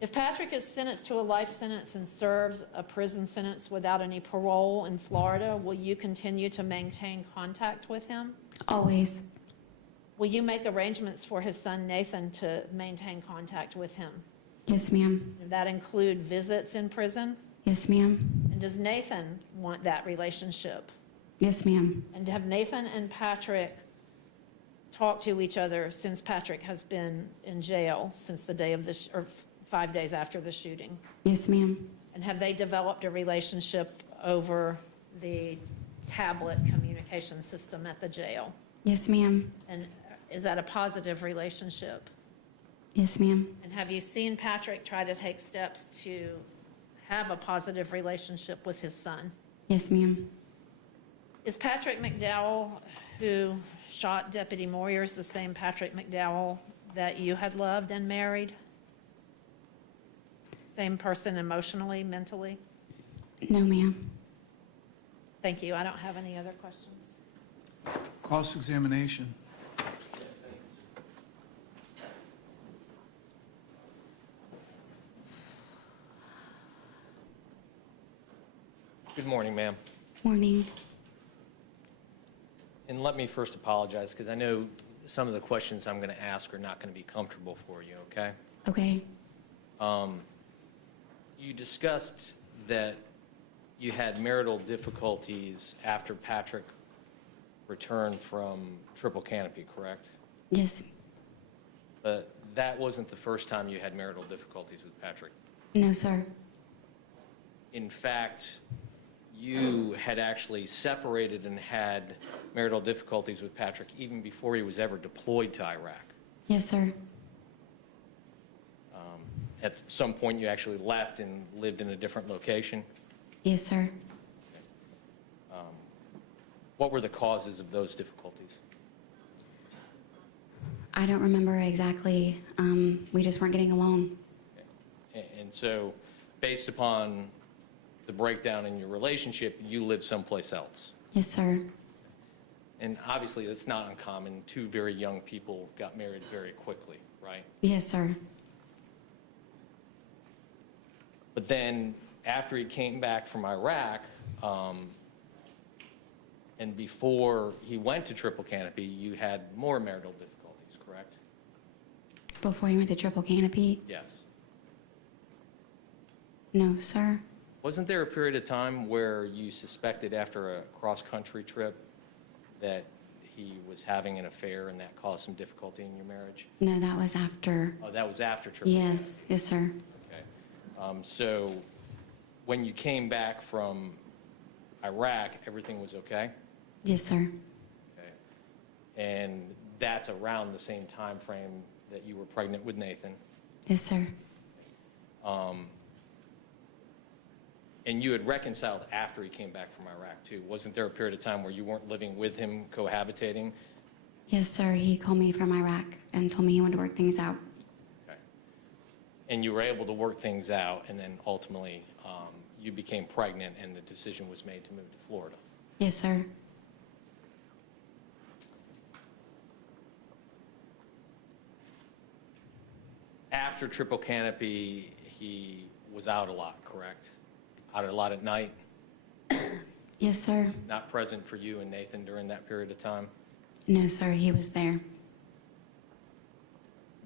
If Patrick is sentenced to a life sentence and serves a prison sentence without any parole in Florida, will you continue to maintain contact with him? Always. Will you make arrangements for his son Nathan to maintain contact with him? Yes, ma'am. Does that include visits in prison? Yes, ma'am. And does Nathan want that relationship? Yes, ma'am. And have Nathan and Patrick talked to each other since Patrick has been in jail since the day of the, or 5 days after the shooting? Yes, ma'am. And have they developed a relationship over the tablet communication system at the jail? Yes, ma'am. And is that a positive relationship? Yes, ma'am. And have you seen Patrick try to take steps to have a positive relationship with his son? Yes, ma'am. Is Patrick McDowell, who shot Deputy Moyers, the same Patrick McDowell that you had loved and married? Same person emotionally, mentally? No, ma'am. Thank you. I don't have any other questions. Cross-examination. Good morning, ma'am. Morning. And let me first apologize, because I know some of the questions I'm going to ask are not going to be comfortable for you, okay? Okay. You discussed that you had marital difficulties after Patrick returned from Triple Canopy, correct? Yes. But that wasn't the first time you had marital difficulties with Patrick. No, sir. In fact, you had actually separated and had marital difficulties with Patrick even before he was ever deployed to Iraq. Yes, sir. At some point, you actually left and lived in a different location. Yes, sir. What were the causes of those difficulties? I don't remember exactly. We just weren't getting along. And so, based upon the breakdown in your relationship, you lived someplace else. Yes, sir. And obviously, that's not uncommon. Two very young people got married very quickly, right? Yes, sir. But then, after he came back from Iraq, and before he went to Triple Canopy, you had more marital difficulties, correct? Before you went to Triple Canopy? Yes. No, sir. Wasn't there a period of time where you suspected after a cross-country trip that he was having an affair and that caused some difficulty in your marriage? No, that was after. Oh, that was after Triple Canopy? Yes, yes, sir. Okay. So when you came back from Iraq, everything was okay? Yes, sir. Okay. And that's around the same time frame that you were pregnant with Nathan. Yes, sir. And you had reconciled after he came back from Iraq, too. Wasn't there a period of time where you weren't living with him, cohabitating? Yes, sir. He called me from Iraq and told me he wanted to work things out. Okay. And you were able to work things out, and then ultimately you became pregnant, and the decision was made to move to Florida. Yes, sir. After Triple Canopy, he was out a lot, correct? Out a lot at night? Yes, sir. Not present for you and Nathan during that period of time? No, sir. He was there.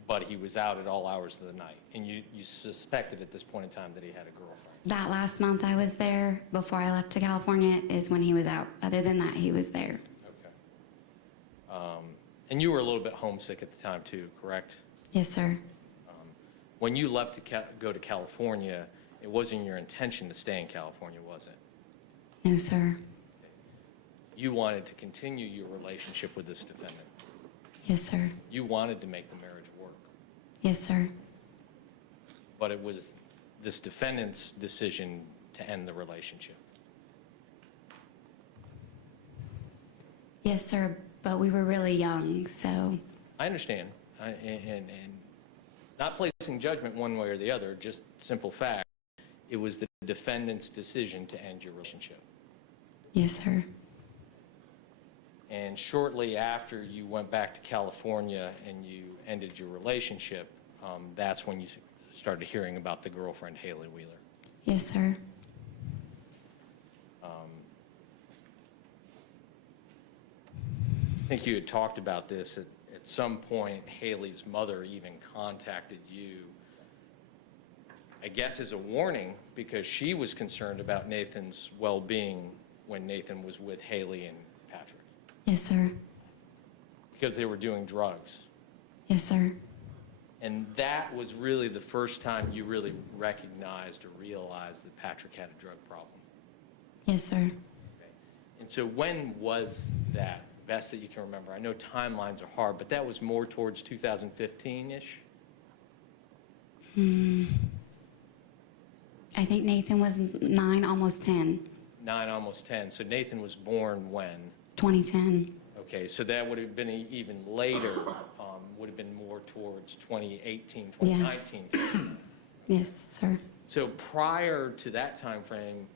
but he was out at all hours of the night. And you suspected at this point in time that he had a girlfriend. That last month I was there, before I left to California, is when he was out. Other than that, he was there. Okay. And you were a little bit homesick at the time too, correct? Yes, sir. When you left to go to California, it wasn't your intention to stay in California, was it? No, sir. You wanted to continue your relationship with this defendant. Yes, sir. You wanted to make the marriage work. Yes, sir. But it was this defendant's decision to end the relationship. Yes, sir. But we were really young, so I understand, and not placing judgment one way or the other, just simple fact, it was the defendant's decision to end your relationship. yes, sir. And shortly after you went back to California and you ended your relationship, that's when you started hearing about the girlfriend, Haley Wheeler. Yes, sir. I think you had talked about this. At some point, Haley's mother even contacted you, I guess as a warning, because she was concerned about Nathan's well-being when Nathan was with Haley and Patrick, Yes, sir. because they were doing drugs. Yes, sir. And that was really the first time you really recognized or realized that Patrick had a drug problem. Yes, sir. And so when was that, best that you can remember? I know timelines are hard, but that was more towards 2015-ish? I think Nathan was 9, almost 10. 9, almost 10. So Nathan was born when? 2010. Okay, so that would have been even later, would have been more towards 2018, 2019. Yes, sir. So prior to that time frame,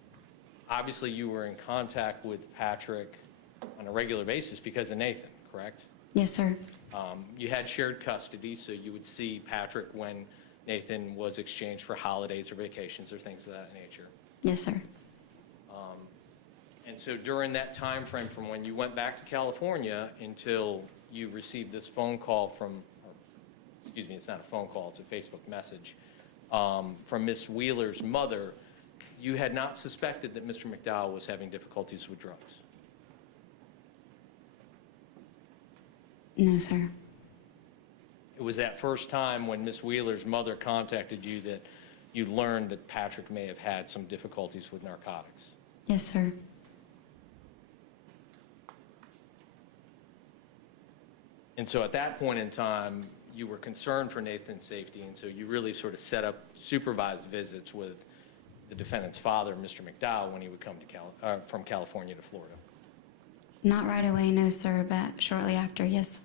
obviously you were in contact with Patrick on a regular basis because of Nathan, correct? Yes, sir. You had shared custody, so you would see Patrick when Nathan was exchanged for holidays or vacations or things of that nature. Yes, sir. And so during that time frame from when you went back to California until you received this phone call from, or, excuse me, it's not a phone call, it's a Facebook message, from Miss Wheeler's mother, you had not suspected that Mr. McDowell was having difficulties with drugs. No, sir. It was that first time when Miss Wheeler's mother contacted you that you learned that Patrick may have had some difficulties with narcotics. Yes, sir. And so at that point in time, you were concerned for Nathan's safety, and so you really sort of set up supervised visits with the defendant's father, Mr. McDowell, when he would come to from California to Florida. Not right away, no, sir, but shortly after, yes.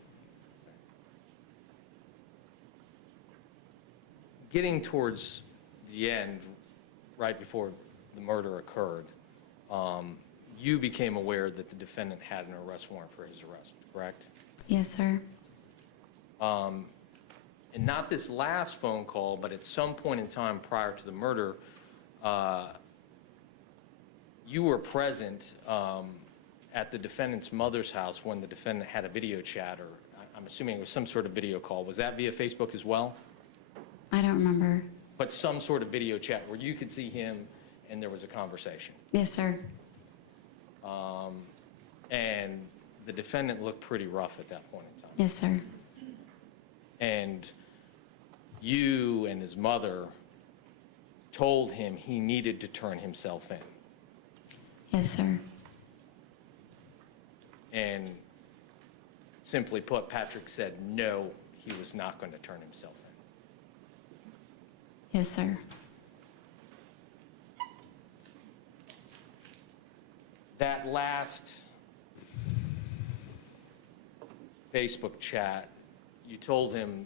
Getting towards the end, right before the murder occurred, you became aware that the defendant had an arrest warrant for his arrest, correct? Yes, sir. And not this last phone call, but at some point in time prior to the murder, you were present at the defendant's mother's house when the defendant had a video chat, or I'm assuming it was some sort of video call. Was that via Facebook as well? I don't remember. But some sort of video chat where you could see him and there was a conversation. Yes, sir. And the defendant looked pretty rough at that point in time. Yes, sir. And you and his mother told him he needed to turn himself in. Yes, sir. And simply put, Patrick said no, he was not going to turn himself in. Yes, sir. That last Facebook chat, you told him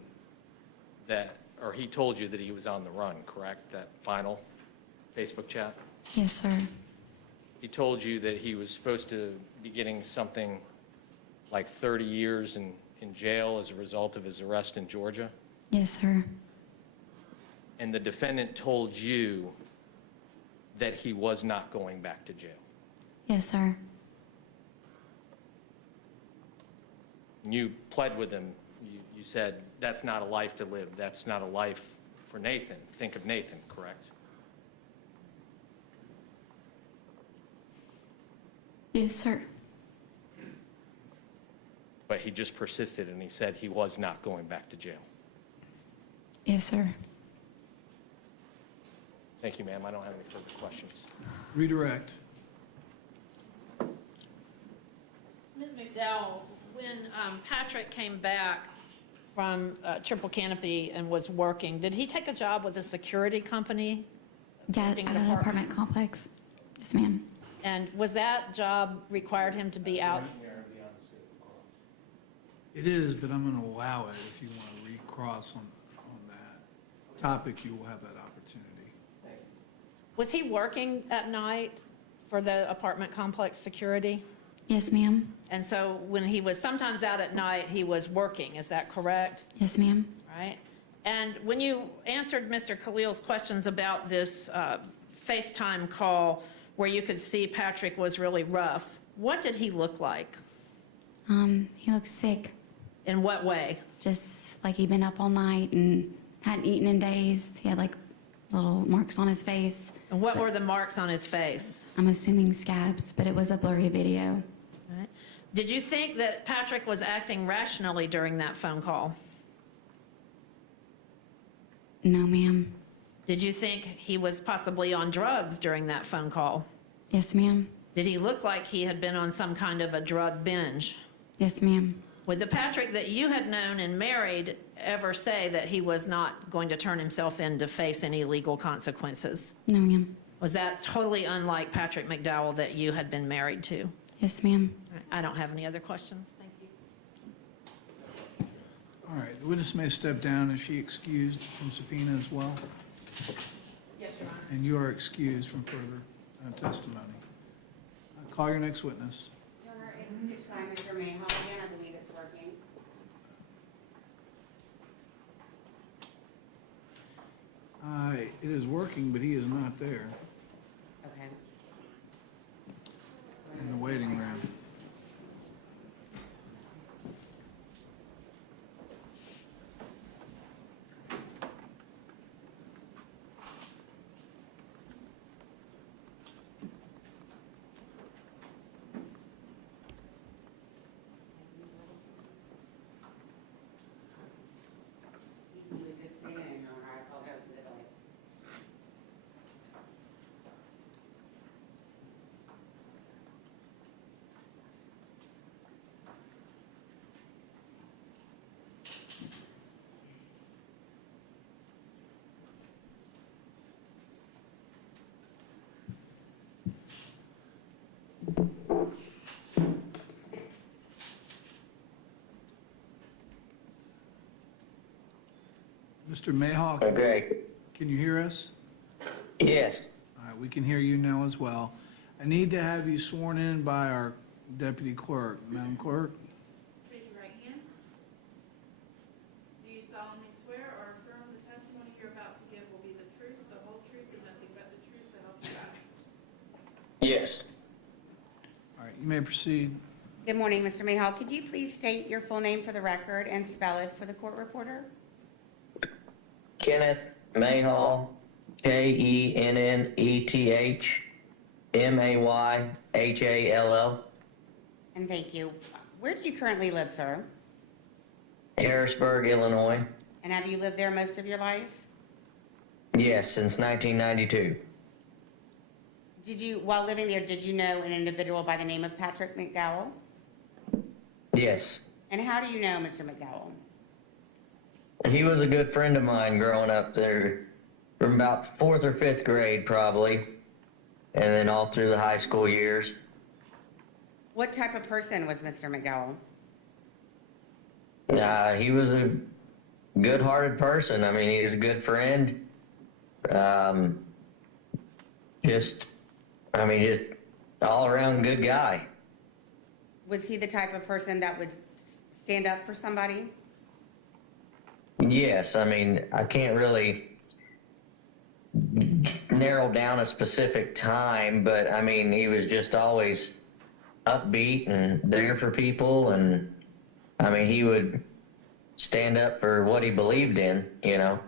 that, or he told you that he was on the run, correct? That final Facebook chat? Yes, sir. He told you that he was supposed to be getting something like 30 years in jail as a result of his arrest in Georgia? Yes, sir. And the defendant told you that he was not going back to jail? Yes, sir. And you pled with him You said, that's not a life to live, that's not a life for Nathan. Think of Nathan, correct? Yes, sir. But he just persisted and he said he was not going back to jail. Yes, sir. Thank you, ma'am. I don't have any further questions. Redirect. Ms. McDowell, when Patrick came back from Triple Canopy and was working, did he take a job with a security company? Yeah, Working at at an apartment complex. Yes, ma'am. And was that job required him to be out? It is, but I'm going to allow it if you want to recross on that topic, you will have that opportunity. Was he working at night for the apartment complex security? Yes, ma'am. And so when he was sometimes out at night, he was working, is that correct? Yes, ma'am. Right? And when you answered Mr. Khalil's questions about this FaceTime call where you could see Patrick was really rough, what did he look like? He looked sick, In what way? just like he'd been up all night and hadn't eaten in days. He had like little marks on his face. And what were the marks on his face? I'm assuming scabs, but it was a blurry video. Right. Did you think that Patrick was acting rationally during that phone call? No, ma'am. Did you think he was possibly on drugs during that phone call? Yes, ma'am. Did he look like he had been on some kind of a drug binge? Yes, ma'am. Would the Patrick that you had known and married ever say that he was not going to turn himself in to face any legal consequences? No, ma'am. Was that totally unlike Patrick McDowell that you had been married to? Yes, ma'am. I don't have any other questions. Thank you. All right, the witness may step down. Is she excused from subpoena as well? Yes, Your Honor. And you are excused from further testimony. Call your next witness. Your Honor, if you could try Mr. Mayhaw again, I believe it's working. It is working, but he is not there Okay. in the waiting room. He was just beginning, Your Honor. I apologize for the delay. Mr. Mayhaw, Okay, can you hear us? yes, All right, we can hear you now as well. I need to have you sworn in by our deputy clerk. Madam Clerk? Raise your right hand. Do you solemnly swear or affirm the testimony you're about to give will be the truth, the whole truth, and nothing but the truth, so help you God? yes. All right, you may proceed. Good morning, Mr. Mayhaw. Could you please state your full name for the record and spell it for the court reporter? Kenneth Mayhall, Kenneth Mayhall, And thank you. Where do you currently live, sir? Harrisburg, Illinois. And have you lived there most of your life? Yes, since 1992. Did you, while living there, did you know an individual by the name of Patrick McDowell? Yes. And how do you know Mr. McDowell? He was a good friend of mine growing up there from about 4th or 5th grade, probably, and then all through the high school years. What type of person was Mr. McDowell? He was a good-hearted person. I mean, he's a good friend. Just all-around good guy. Was he the type of person that would stand up for somebody? Yes, I mean, I can't really narrow down a specific time, but I mean, he was just always upbeat and there for people, and I mean, he would stand up for what he believed in, you know.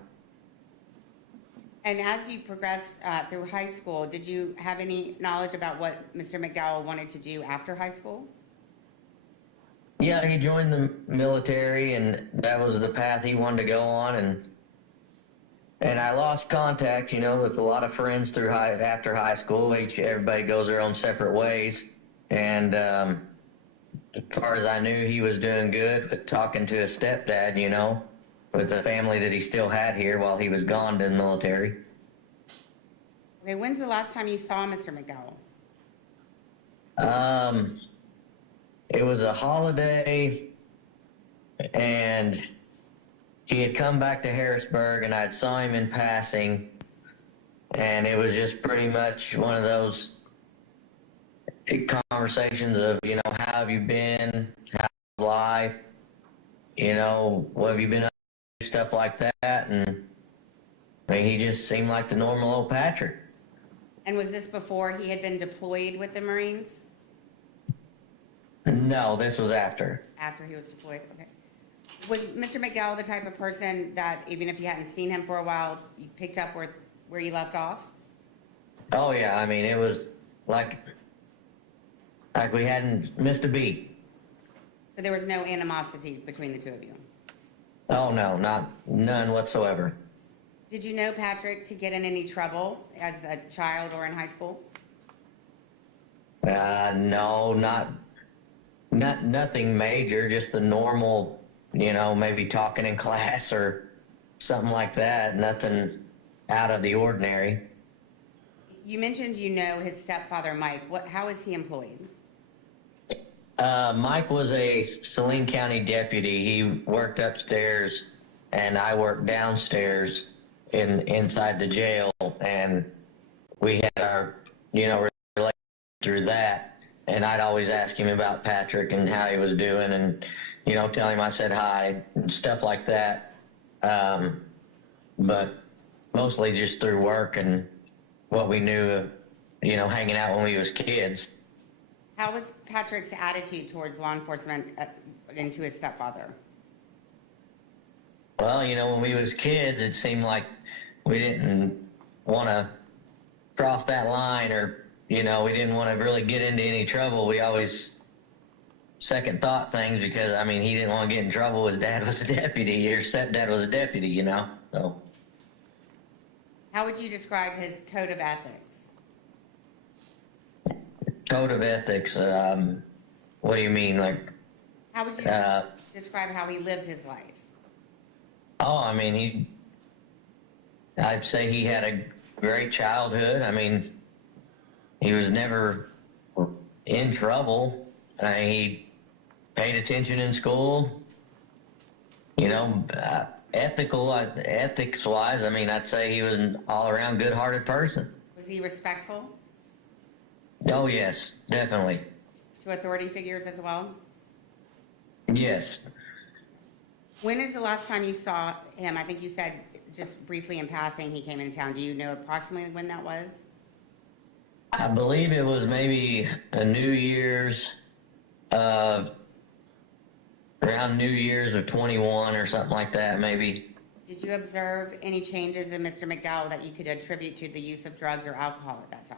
And as you progressed through high school, did you have any knowledge about what Mr. McDowell wanted to do after high school? Yeah, he joined the military, and that was the path he wanted to go on, and I lost contact, you know, with a lot of friends through after high school. Everybody goes their own separate ways, and as far as I knew, he was doing good with talking to his stepdad, you know, with the family that he still had here while he was gone to the military. Okay, when's the last time you saw Mr. McDowell? It was a holiday, and he had come back to Harrisburg, and I saw him in passing, and it was just pretty much one of those conversations of, you know, how have you been, how's life, you know, what have you been up to, stuff like that, and I mean, he just seemed like the normal old Patrick. And was this before he had been deployed with the Marines? No, this was after. After he was deployed, okay. Was Mr. McDowell the type of person that even if you hadn't seen him for a while, you picked up where you left off? Oh yeah, I mean, it was like we hadn't missed a beat. So there was no animosity between the two of you? Oh no, none whatsoever. Did you know Patrick to get in any trouble as a child or in high school? No, nothing major, just the normal, you know, maybe talking in class or something like that. Nothing out of the ordinary. You mentioned you know his stepfather, Mike. How is he employed? Mike was a Saline County deputy. He worked upstairs, and I worked downstairs inside the jail, and we had our, you know, relationship through that. And I'd always ask him about Patrick and how he was doing, and, you know, tell him I said hi and stuff like that. But mostly just through work and what we knew of, you know, hanging out when we was kids. How was Patrick's attitude towards law enforcement and to his stepfather? Well, you know, when we was kids, it seemed like we didn't want to cross that line, or, you know, we didn't want to really get into any trouble. We always second thought things because, I mean, he didn't want to get in trouble. His dad was a deputy, or stepdad was a deputy, you know, so. How would you describe his code of ethics? Code of ethics, what do you mean, like? How would you describe how he lived his life? Oh, I mean, I'd say he had a great childhood. I mean, he was never in trouble. He paid attention in school. You know, ethics-wise, I mean, I'd say he was an all-around good-hearted person. Was he respectful Oh, yes, definitely. to authority figures as well? Yes. When is the last time you saw him? I think you said just briefly in passing he came into town. Do you know approximately when that was? I believe it was maybe a New Year's, around New Year's of 21 or something like that, maybe. Did you observe any changes in Mr. McDowell that you could attribute to the use of drugs or alcohol at that time?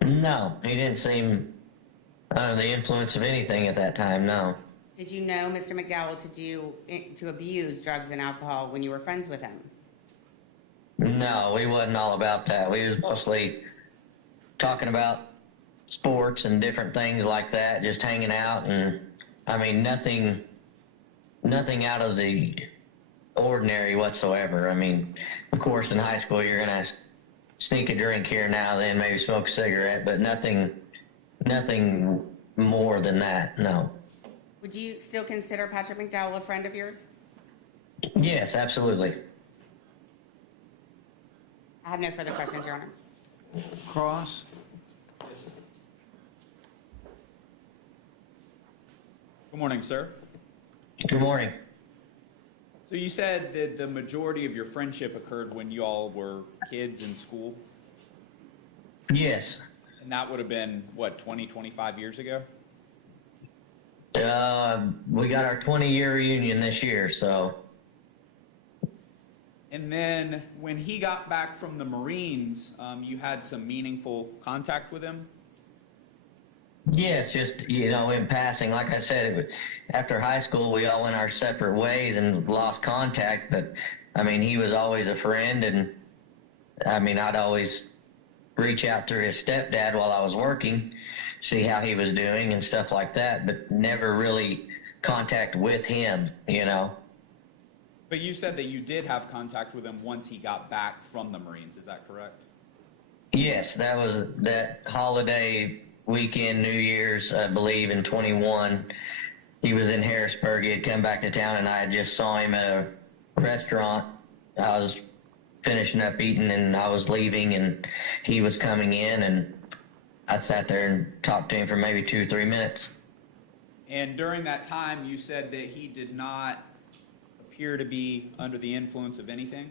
No, he didn't seem under the influence of anything at that time, no. Did you know Mr. McDowell to abuse drugs and alcohol when you were friends with him? No, we wasn't all about that. We was mostly talking about sports and different things like that, just hanging out, and I mean, nothing out of the ordinary whatsoever. I mean, of course, in high school, you're gonna sneak a drink here and now, then maybe smoke a cigarette, but nothing more than that, no. Would you still consider Patrick McDowell a friend of yours? Yes, absolutely. I have no further questions, Your Honor. Cross? Good morning, sir. Good morning. So you said that the majority of your friendship occurred when you all were kids in school? Yes. And that would have been, what, 20, 25 years ago? We got our 20-year reunion this year, so. And then when he got back from the Marines, you had some meaningful contact with him? Yes, just, in passing, like I said, after high school, we all went our separate ways and lost contact, but, he was always a friend, and, I'd always reach out to his stepdad while I was working, see how he was doing and stuff like that, but never really contact with him, But you said that you did have contact with him once he got back from the Marines, is that correct? Yes, that was that holiday weekend, New Year's, I believe, in 21. He was in Harrisburg. He had come back to town, and I just saw him at a restaurant. I was finishing up eating, and I was leaving, and he was coming in, and I sat there and talked to him for maybe 2 or 3 minutes. And during that time, you said that he did not appear to be under the influence of anything?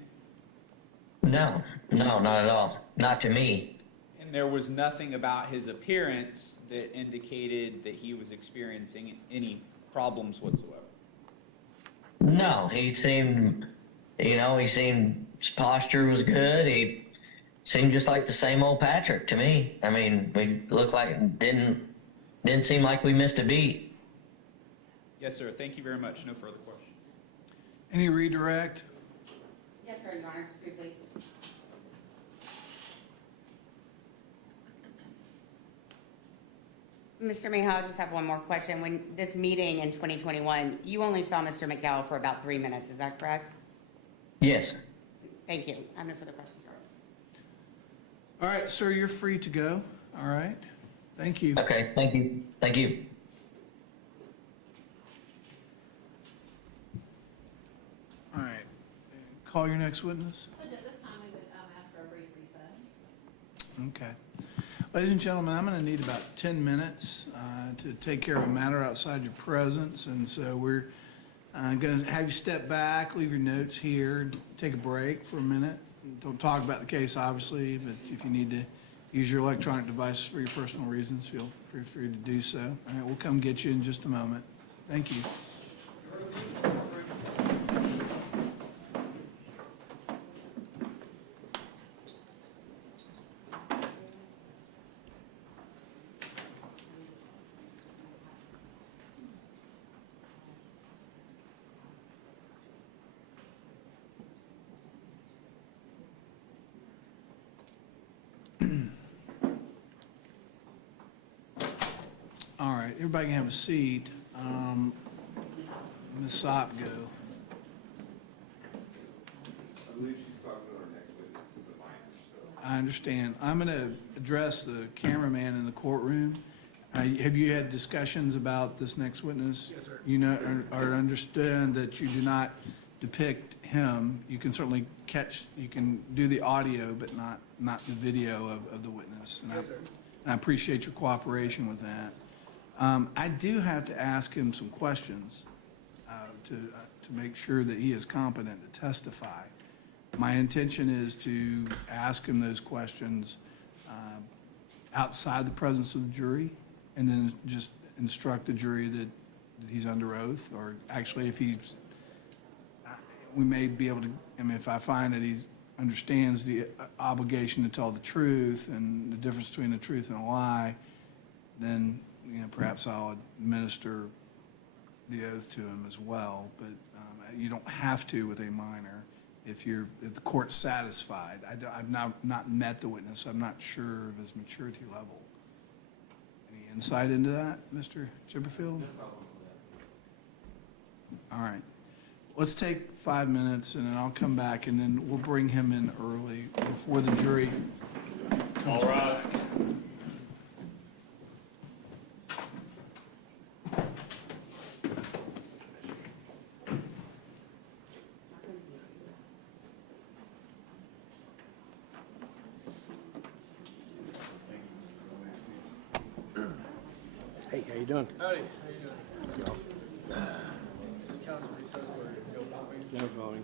No, not at all. Not to me. And there was nothing about his appearance that indicated that he was experiencing any problems whatsoever? No, he seemed, his posture was good. He seemed just like the same old Patrick to me. We looked like, didn't seem like we missed a beat. Yes, sir. Thank you very much. No further questions. Any redirect? Yes, sir, Your Honor, just briefly. Mr. Mayhaw, I just have one more question. When this meeting in 2021, you only saw Mr. McDowell for about 3 minutes, is that correct? Yes. Thank you. I have no further questions, sir. All right, sir, you're free to go. All right. Thank you. Okay, thank you. Thank you. All right. Call your next witness. At this time, we would ask for a brief recess. Okay. Ladies and gentlemen, I'm going to need about 10 minutes to take care of a matter outside your presence, and so we're going to have you step back, leave your notes here, take a break for a minute. Don't talk about the case, obviously, but if you need to use your electronic devices for your personal reasons, feel free to do so. All right, we'll come get you in just a moment. Thank you. All right, everybody can have a seat. Ms. Sop, go. I believe she's talking to our next witness as a minor, so. I understand. I'm going to address the cameraman in the courtroom. Have you had discussions about this next witness? Yes, sir. You know, or understand that you do not depict him. You can certainly you can do the audio, but not the video of the witness. And Yes, sir. And I appreciate your cooperation with that. I do have to ask him some questions to make sure that he is competent to testify. My intention is to ask him those questions outside the presence of the jury, and then just instruct the jury that he's under oath, or actually if he's, we may be able to, if I find that he understands the obligation to tell the truth and the difference between the truth and a lie, then perhaps I'll administer the oath to him as well. But you don't have to with a minor if the court's satisfied. I've not met the witness, so I'm not sure of his maturity level. Any insight into that, Mr. Chipperfield? All right. Let's take 5 minutes, and then I'll come back, and then we'll bring him in early before the jury comes back. Hey, how you doing? Howdy, how you doing? Just council recess, we're No voting.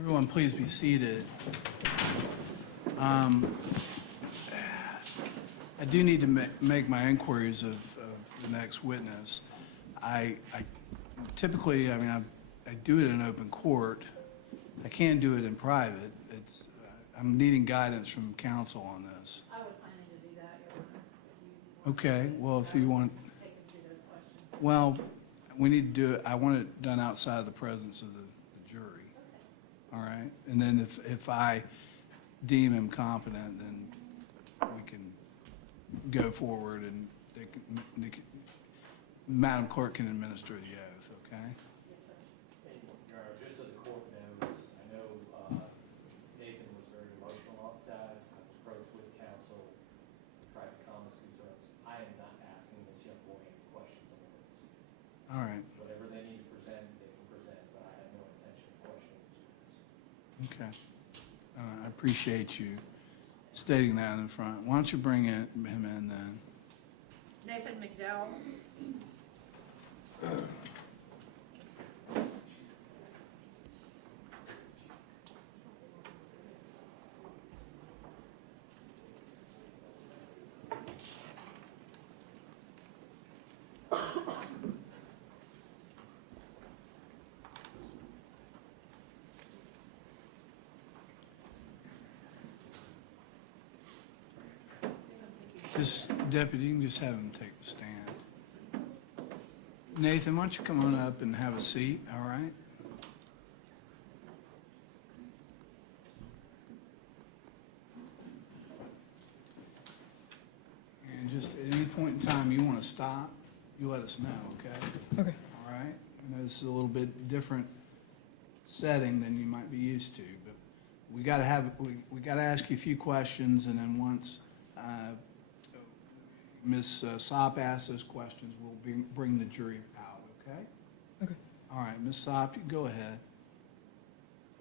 Everyone, please be seated. I do need to make my inquiries of the next witness. I typically, I do it in open court. I can do it in private. I'm needing guidance from counsel on this. I was planning to do that, Your Honor. Okay, well, if you want, Take them through those questions. well, we need to do it, I want it done outside the presence of the jury. All right? And then if I deem him competent, then we can go forward and Madam Clerk can administer the oath, okay? Your Honor, just so the court knows, I know Nathan was very emotional outside. I was approached with counsel, tried to calm his concerns. I am not asking this young boy any questions on this. All right, Whatever they need to present, they can present, but I have no intention of questioning this witness. okay. I appreciate you stating that in front. Why don't you bring him in then? Nathan McDowell. Just, Deputy, you can just have him take the stand. Nathan, why don't you come on up and have a seat, all right? And just at any point in time you want to stop, you let us know, okay? Okay. All right? I know this is a little bit different setting than you might be used to, but we got to ask you a few questions, and then once Ms. Sopp asks those questions, we'll bring the jury out, okay? Okay. All right, Ms. Sopp, you go ahead.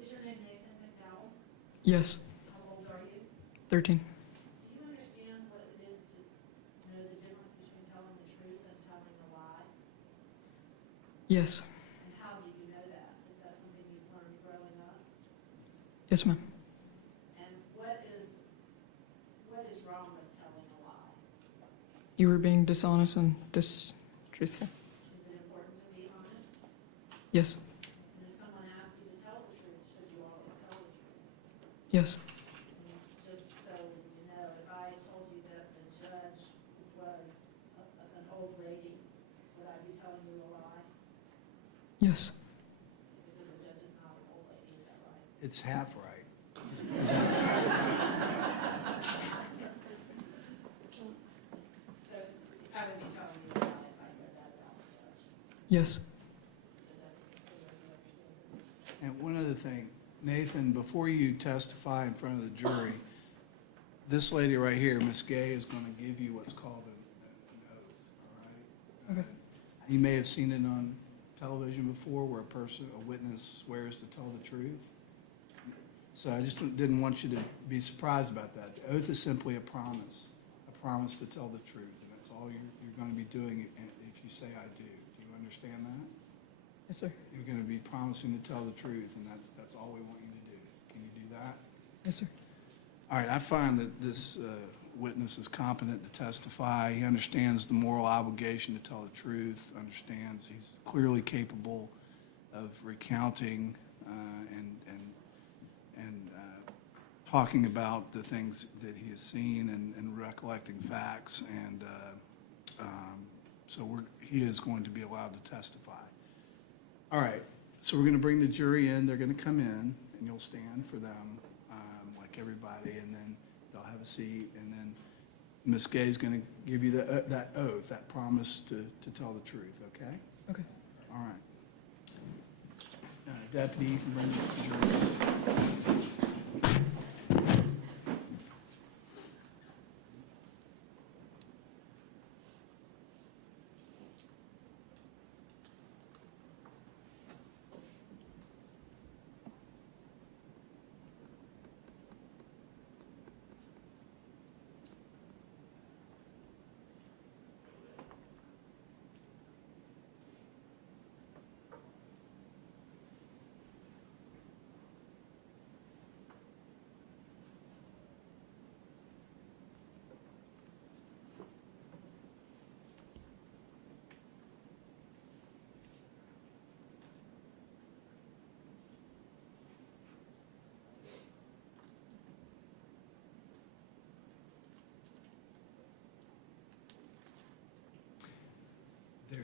Is your name Nathan McDowell? Yes. How old are you? 13. Do you understand what it is to know the difference between telling the truth and telling a lie? Yes. And how do you know that? Is that something you've learned growing up? Yes, ma'am. And what is wrong with telling a lie? You were being dishonest and distruthful. Is it important to be honest? Yes. And if someone asks you to tell the truth, should you always tell the truth? Yes. And just so you know, if I told you that the judge was an old lady, would I be telling you a lie? Yes. Because the judge is not an old lady, is that right? It's half right. So I would be telling you a lie if I said that about the judge. Yes. And one other thing, Nathan, before you testify in front of the jury, this lady right here, Ms. Gay, is going to give you what's called an oath, all right? Okay. You may have seen it on television before where a witness swears to tell the truth. So I just didn't want you to be surprised about that. The oath is simply a promise to tell the truth, and that's all you're going to be doing if you say I do. Do you understand that? Yes, sir. You're going to be promising to tell the truth, and that's all we want you to do. Can you do that? Yes, sir. All right, I find that this witness is competent to testify. He understands the moral obligation to tell the truth, understands he's clearly capable of recounting and talking about the things that he has seen and recollecting facts. And so he is going to be allowed to testify. All right, so we're going to bring the jury in. They're going to come in, and you'll stand for them like everybody, and then they'll have a seat, and then Ms. Gay's going to give you that oath, that promise to tell the truth, okay? Okay. All right. Deputy, you can bring the jury in.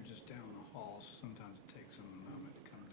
just down the hall, so sometimes it takes them a moment to come down.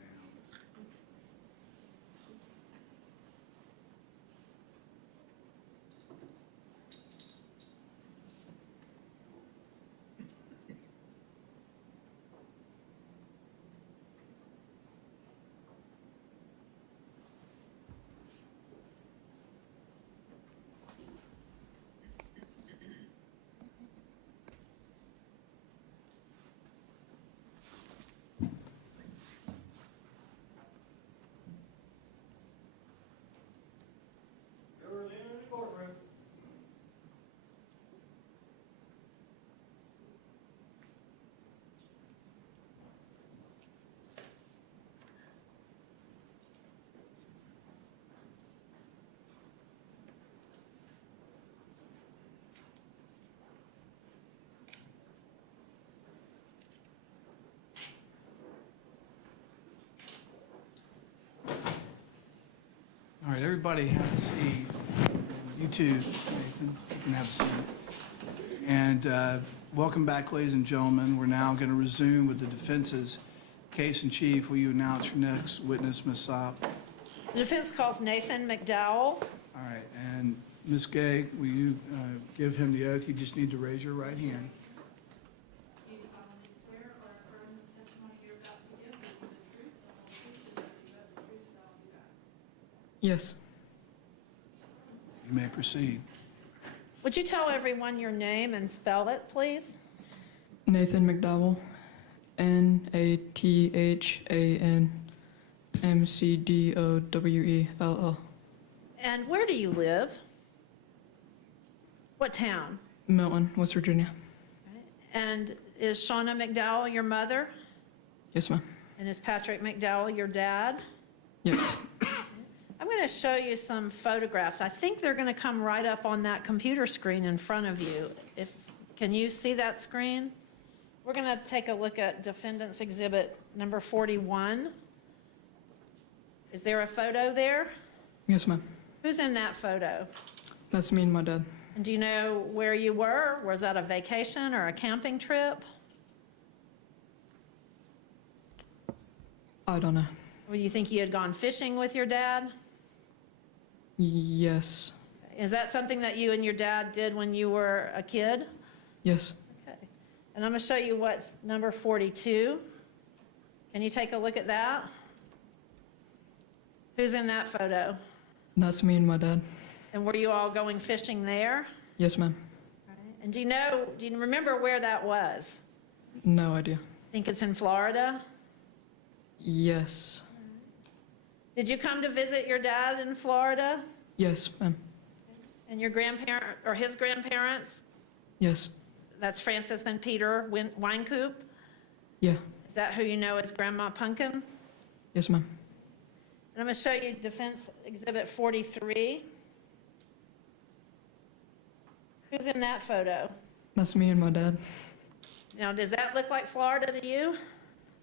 All right, everybody have a seat. You too, Nathan, you can have a seat. And welcome back, ladies and gentlemen. We're now going to resume with the defense's case in chief. Will you announce your next witness, Ms. Sopp? The defense calls Nathan McDowell. All right, and Ms. Gay, will you give him the oath? You just need to raise your right hand. Do you solemnly swear or affirm the testimony you're about to give will be the truth, the whole truth, and nothing but the truth, so help you God? Yes. You may proceed. Would you tell everyone your name and spell it, please? Nathan McDowell. NathanMcdowell. And where do you live? What town? Milton, West Virginia. And is Shauna McDowell your mother? Yes, ma'am. And is Patrick McDowell your dad? Yes. I'm going to show you some photographs. I think they're going to come right up on that computer screen in front of you. Can you see that screen? We're going to take a look at Defendant's Exhibit number 41. Is there a photo there? Yes, ma'am. Who's in that photo? That's me and my dad. And do you know where you were? Was that a vacation or a camping trip? I don't know. Or you think you had gone fishing with your dad? Yes. Is that something that you and your dad did when you were a kid? Yes. Okay. And I'm going to show you what's number 42. Can you take a look at that? Who's in that photo? That's me and my dad. And were you all going fishing there? Yes, ma'am. And do you remember where that was? No idea. Think it's in Florida? Yes. Did you come to visit your dad in Florida? Yes, ma'am. And your grandparent, or his grandparents? Yes. That's Francis and Peter Winecoop? Yeah. Is that who you know as Grandma Pumpkin? Yes, ma'am. And I'm going to show you Defense Exhibit 43. Who's in that photo? That's me and my dad. Now, does that look like Florida to you?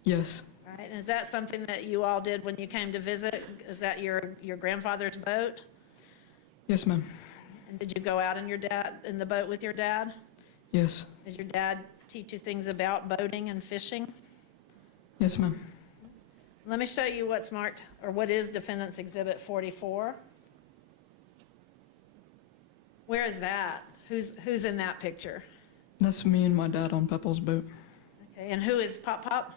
Yes. All right, and is that something that you all did when you came to visit? Is that your grandfather's boat? Yes, ma'am. And did you go out in the boat with your dad? Yes. Did your dad teach you things about boating and fishing? Yes, ma'am. Let me show you what's marked, or what is Defendant's Exhibit 44. Where is that? Who's in that picture? That's me and my dad on Pepple's boat. Okay, and who is Pop Pop?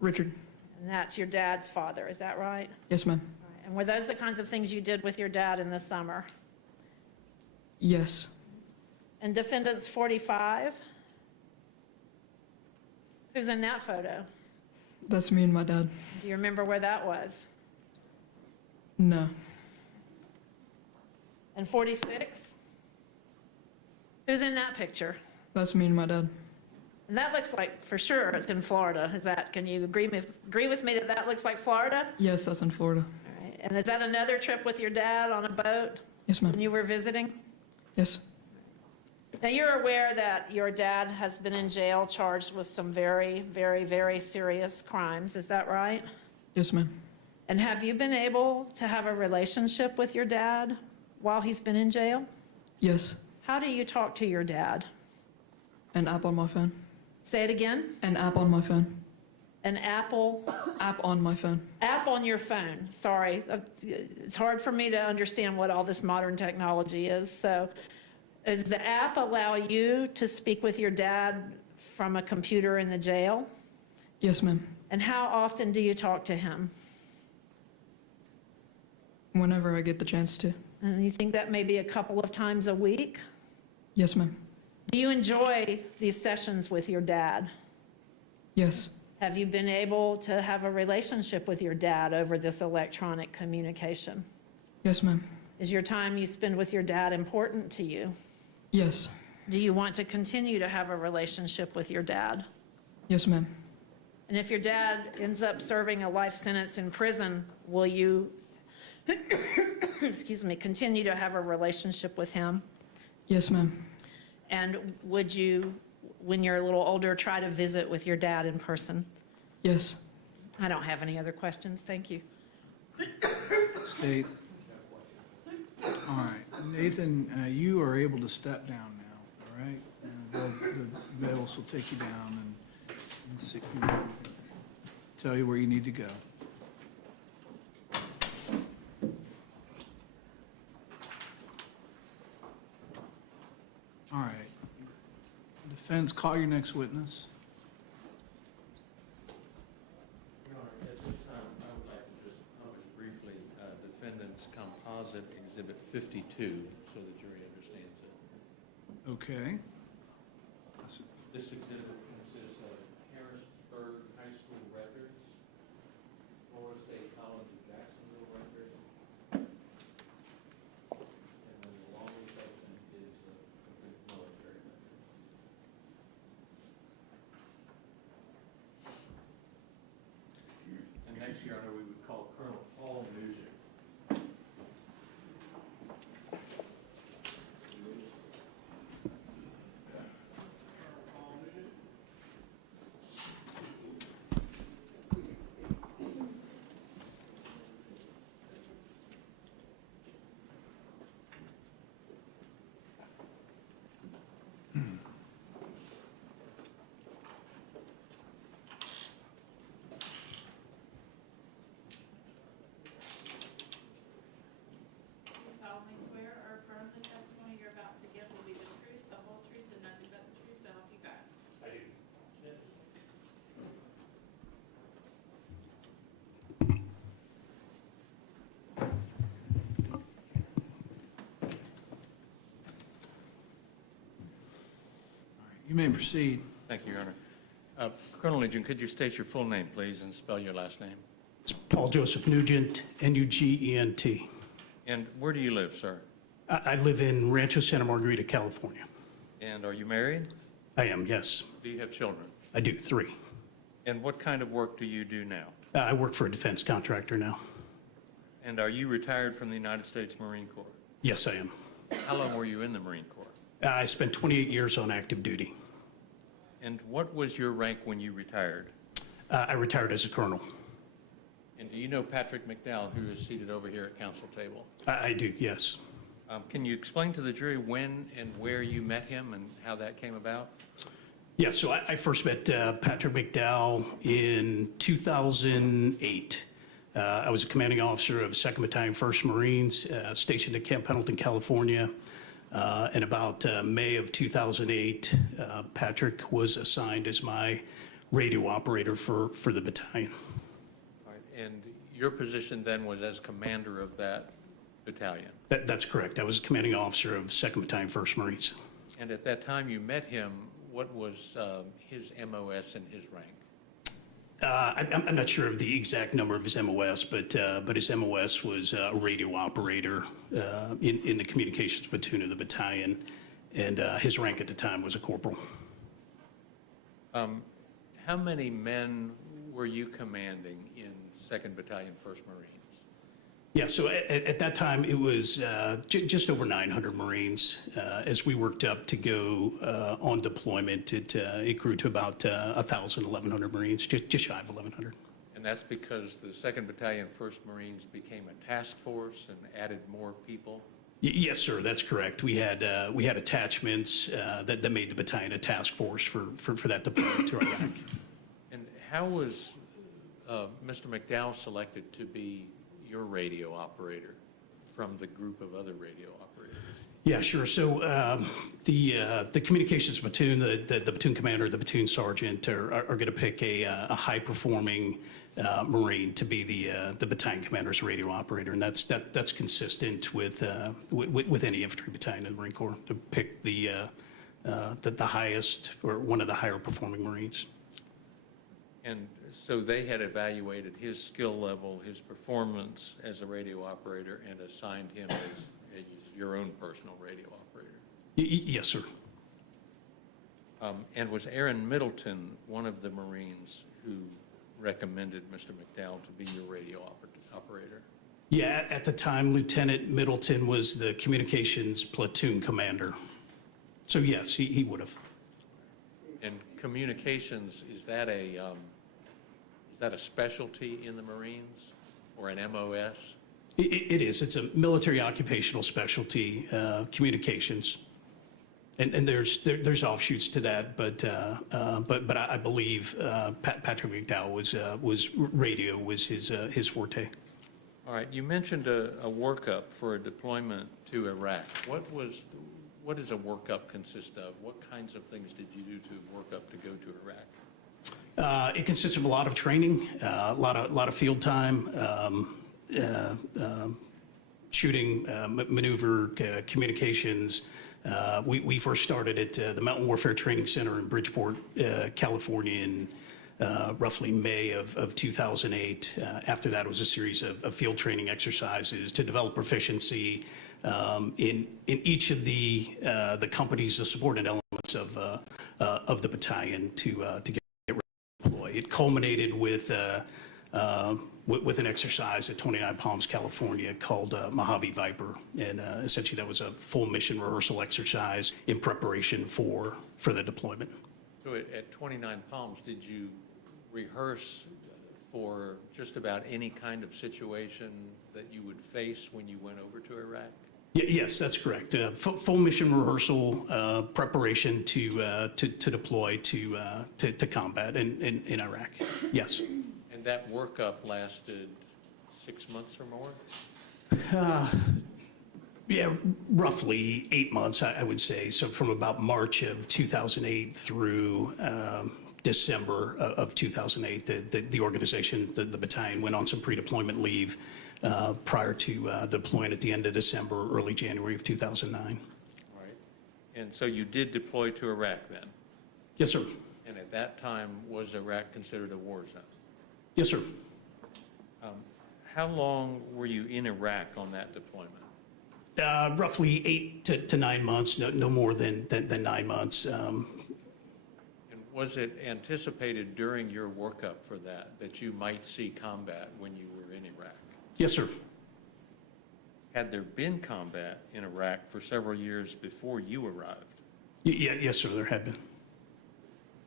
Richard. And that's your dad's father, is that right? Yes, ma'am. All right, and were those the kinds of things you did with your dad in the summer? Yes. And Defendant's 45? Who's in that photo? That's me and my dad. Do you remember where that was? No. And 46? Who's in that picture? That's me and my dad. And that looks like, for sure, it's in Florida. Can you agree with me that that looks like Florida? Yes, that's in Florida. All right. And is that another trip with your dad on a boat? Yes, ma'am. When you were visiting? Yes. Now, you're aware that your dad has been in jail charged with some very, very, very serious crimes. Is that right? Yes, ma'am. And have you been able to have a relationship with your dad while he's been in jail? Yes. How do you talk to your dad? An app on my phone. Say it again? An app on my phone. An Apple App on my phone. app on your phone. Sorry. It's hard for me to understand what all this modern technology is. So does the app allow you to speak with your dad from a computer in the jail? Yes, ma'am. And how often do you talk to him? Whenever I get the chance to. And you think that may be a couple of times a week? Yes, ma'am. Do you enjoy these sessions with your dad? Yes. Have you been able to have a relationship with your dad over this electronic communication? Yes, ma'am. Is your time you spend with your dad important to you? Yes. Do you want to continue to have a relationship with your dad? Yes, ma'am. And if your dad ends up serving a life sentence in prison, will you, excuse me, continue to have a relationship with him? Yes, ma'am. And would you, when you're a little older, try to visit with your dad in person? Yes. I don't have any other questions. Thank you. State. All right, Nathan, you are able to step down now, all right? The bailiffs will take you down and see, tell you where you need to go. All right. Defense, call your next witness. Your Honor, at this time, I would like to just publish briefly Defendant's Composite Exhibit 52, so the jury understands it. Okay. This exhibit consists of Harrisburg High School records, Florida State College of Jacksonville records, and then the longest section is complete military records. And next, Your Honor, we would call Colonel Paul Nugent. Do you solemnly swear or affirm the testimony you're about to give will be the truth, the whole truth, and nothing but the truth, so help you God? I do. You may proceed. Thank you, Your Honor. Colonel Nugent, could you state your full name, please, and spell your last name? It's Paul Joseph Nugent, Nugent. And where do you live, sir? I live in Rancho Santa Margarita, California. And are you married? I am, yes. Do you have children? I do, 3. And what kind of work do you do now? I work for a defense contractor now. And are you retired from the United States Marine Corps? Yes, I am. How long were you in the Marine Corps? I spent 28 years on active duty. And what was your rank when you retired? I retired as a colonel. And do you know Patrick McDowell, who is seated over here at council table? I do, yes. Can you explain to the jury when and where you met him and how that came about? Yeah, so I first met Patrick McDowell in 2008. I was a commanding officer of 2nd Battalion, 1st Marines, stationed at Camp Pendleton, California. In about May of 2008, Patrick was assigned as my radio operator for the battalion. All right, and your position then was as commander of that battalion? That's correct. I was a commanding officer of 2nd Battalion, 1st Marines. And at that time you met him, what was his MOS and his rank? I'm not sure of the exact number of his MOS, but his MOS was a radio operator in the communications platoon of the battalion, and his rank at the time was a corporal. How many men were you commanding in 2nd Battalion, 1st Marines? Yeah, so at that time, it was just over 900 Marines. As we worked up to go on deployment, it grew to about 1,000, 1,100 Marines, just shy of 1,100. And that's because the 2nd Battalion, 1st Marines became a task force and added more people? Yes, sir, that's correct. We had attachments that made the battalion a task force for that deployment to Iraq. And how was Mr. McDowell selected to be your radio operator from the group of other radio operators? Yeah, sure. So the communications platoon, the platoon commander, the platoon sergeant are going to pick a high-performing Marine to be the battalion commander's radio operator, and that's consistent with any infantry battalion in the Marine Corps to pick the highest or one of the higher performing Marines. And so they had evaluated his skill level, his performance as a radio operator, and assigned him as your own personal radio operator. Yes, sir. And was Aaron Middleton one of the Marines who recommended Mr. McDowell to be your radio operator? Yeah, at the time, Lieutenant Middleton was the communications platoon commander. So yes, he would have. And communications, is that a specialty in the Marines or an MOS? It is. It's a military occupational specialty, communications, and there's offshoots to that. But I believe Patrick McDowell was radio was his forte. All right. You mentioned a workup for a deployment to Iraq. What does a workup consist of? What kinds of things did you do to work up to go to Iraq? It consists of a lot of training, a lot of field time. Shooting, maneuver, communications. We first started at the Mountain Warfare Training Center in Bridgeport, California in roughly May of 2008. After that was a series of field training exercises to develop proficiency in each of the companies, the supporting elements of the battalion to get deployed. It culminated with an exercise at 29 Palms, California called Mojave Viper. And essentially that was a full mission rehearsal exercise in preparation for the deployment. So at 29 Palms, did you rehearse for just about any kind of situation that you would face when you went over to Iraq? Yes, that's correct. Full mission rehearsal preparation to deploy to combat in Iraq. Yes. And that workup lasted 6 months or more? Yeah, roughly 8 months, I would say. So from about March of 2008 through December of 2008, the organization, the battalion, went on some pre-deployment leave prior to deploying at the end of December, early January of 2009. All right. And so you did deploy to Iraq then? Yes, sir. And at that time, was Iraq considered a war zone? Yes, sir. How long were you in Iraq on that deployment? Roughly 8 to 9 months, no more than 9 months. And was it anticipated during your workup for that you might see combat when you were in Iraq? Yes, sir. Had there been combat in Iraq for several years before you arrived? Yes, sir, there had been.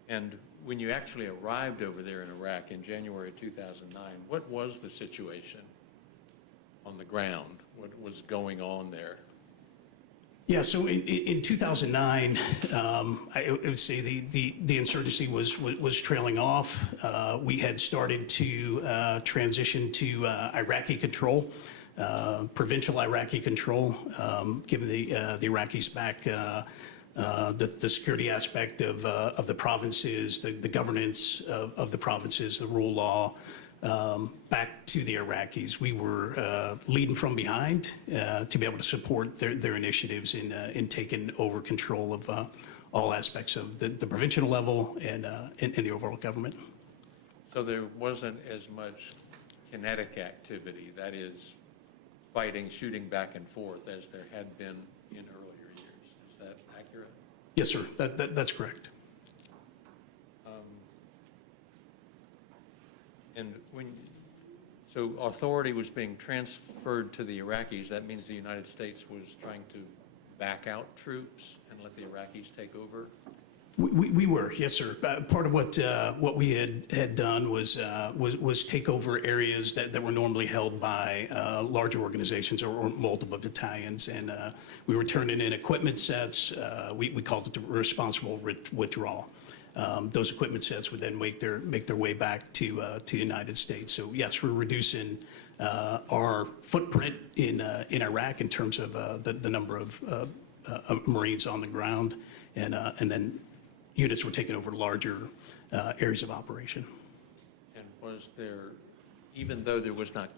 And when you actually arrived over there in Iraq in January of 2009, what was the situation on the ground? What was going on there? Yeah, so in 2009, I would say the insurgency was trailing off. We had started to transition to Iraqi control, provincial Iraqi control, giving the Iraqis back the security aspect of the provinces, the governance of the provinces, the rule of law, back to the Iraqis. We were leading from behind to be able to support their initiatives in taking over control of all aspects of the provincial level and the overall government. So there wasn't as much kinetic activity, that is, fighting, shooting back and forth, as there had been in earlier years. Is that accurate? Yes, sir. That's correct. And so authority was being transferred to the Iraqis. That means the United States was trying to back out troops and let the Iraqis take over? We were, yes, sir. Part of what we had done was take over areas that were normally held by larger organizations or multiple battalions, and we were turning in equipment sets. We called it the responsible withdrawal. Those equipment sets would then make their way back to the United States. So yes, we're reducing our footprint in Iraq in terms of the number of Marines on the ground, and then units were taking over larger areas of operation. And was there, even though there was not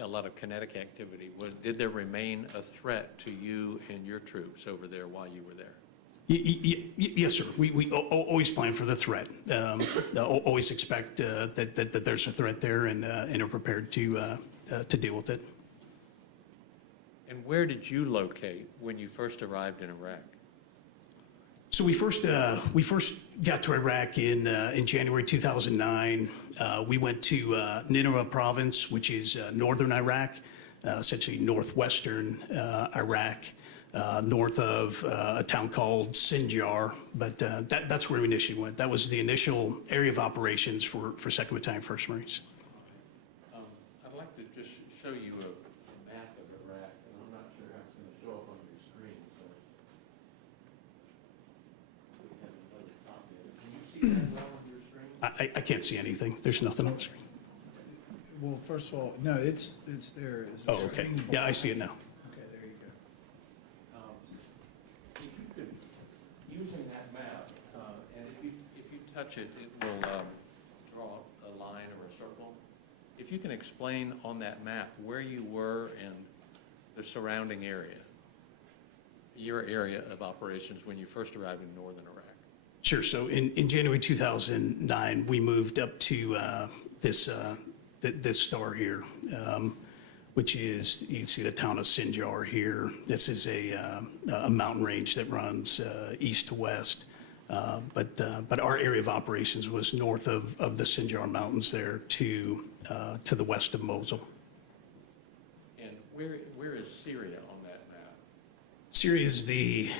a lot of kinetic activity, did there remain a threat to you and your troops over there while you were there? Yes, sir. We always plan for the threat. Always expect that there's a threat there, and are prepared to deal with it. And where did you locate when you first arrived in Iraq? So we first got to Iraq in January 2009. We went to Nineveh province, which is northern Iraq, essentially northwestern Iraq, north of a town called Sinjar. But that's where we initially went. That was the initial area of operations for 2nd Battalion, 1st Marines. I'd like to just show you a map of Iraq, and I'm not sure how it's going to show up on your screen, so. We have another copy of it. Can you see that well on your screen? I can't see anything. There's nothing on the screen. Well, first of all, no, it's there. Is the Oh, okay. screen Yeah, I black? see it now. Okay, there you go. If you could, using that map, and if you touch it, it will draw a line or a circle. If you can explain on that map where you were and the surrounding area, your area of operations when you first arrived in northern Iraq. Sure. So in January 2009, we moved up to this star here, which is, you can see the town of Sinjar here. This is a mountain range that runs east to west. But our area of operations was north of the Sinjar Mountains there to the west of Mosul. And where is Syria on that map? Syria is the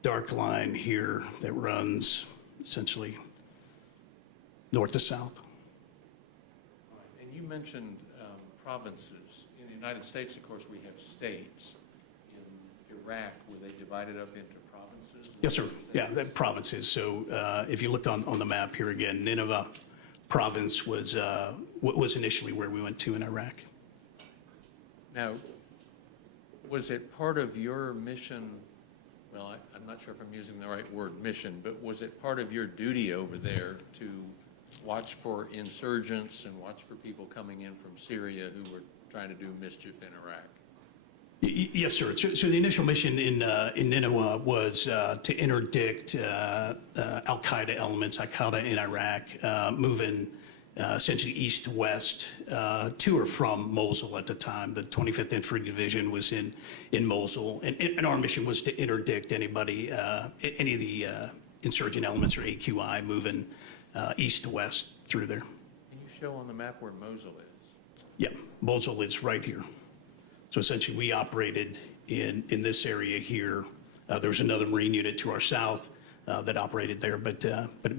dark line here that runs essentially north to south. All right. And you mentioned provinces. In the United States, of course, we have states. In Iraq, were they divided up into provinces? Yes, sir. Yeah, the provinces. So if you look on the map here again, Nineveh province was initially where we went to in Iraq. Now, was it part of your mission? Well, I'm not sure if I'm using the right word, mission, but was it part of your duty over there to watch for insurgents and watch for people coming in from Syria who were trying to do mischief in Iraq? Yes, sir. So the initial mission in Nineveh was to interdict Al-Qaeda elements, Al-Qaeda in Iraq, moving essentially east to west to or from Mosul at the time. The 25th Infantry Division was in Mosul, and our mission was to interdict any of the insurgent elements or AQI moving east to west through there. Can you show on the map where Mosul is? Yeah, Mosul is right here. So essentially, we operated in this area here. There was another Marine unit to our south that operated there, but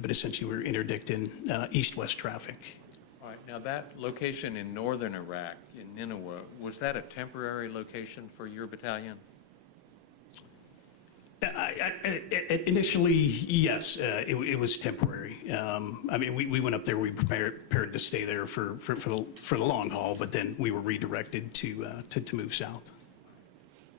essentially we were interdicting east-west traffic. All right, now that location in northern Iraq, in Nineveh, was that a temporary location for your battalion? Initially, yes, it was temporary. I mean, we went up there, we prepared to stay there for the long haul, but then we were redirected to move south.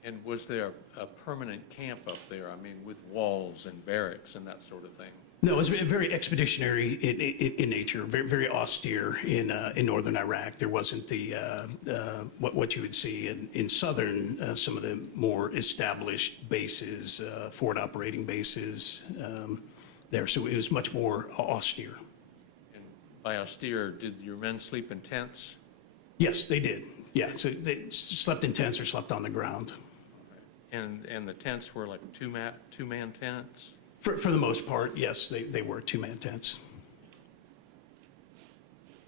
And was there a permanent camp up there? I mean, with walls and barracks and that sort of thing? No, it was very expeditionary in nature, very austere in northern Iraq. There wasn't the what you would see in southern, some of the more established bases, forward operating bases there. So it was much more austere. And by austere, did your men sleep in tents? Yes, they did. Yeah, so they slept in tents or slept on the ground. And the tents were like two-man tents? For the most part, yes, they were two-man tents.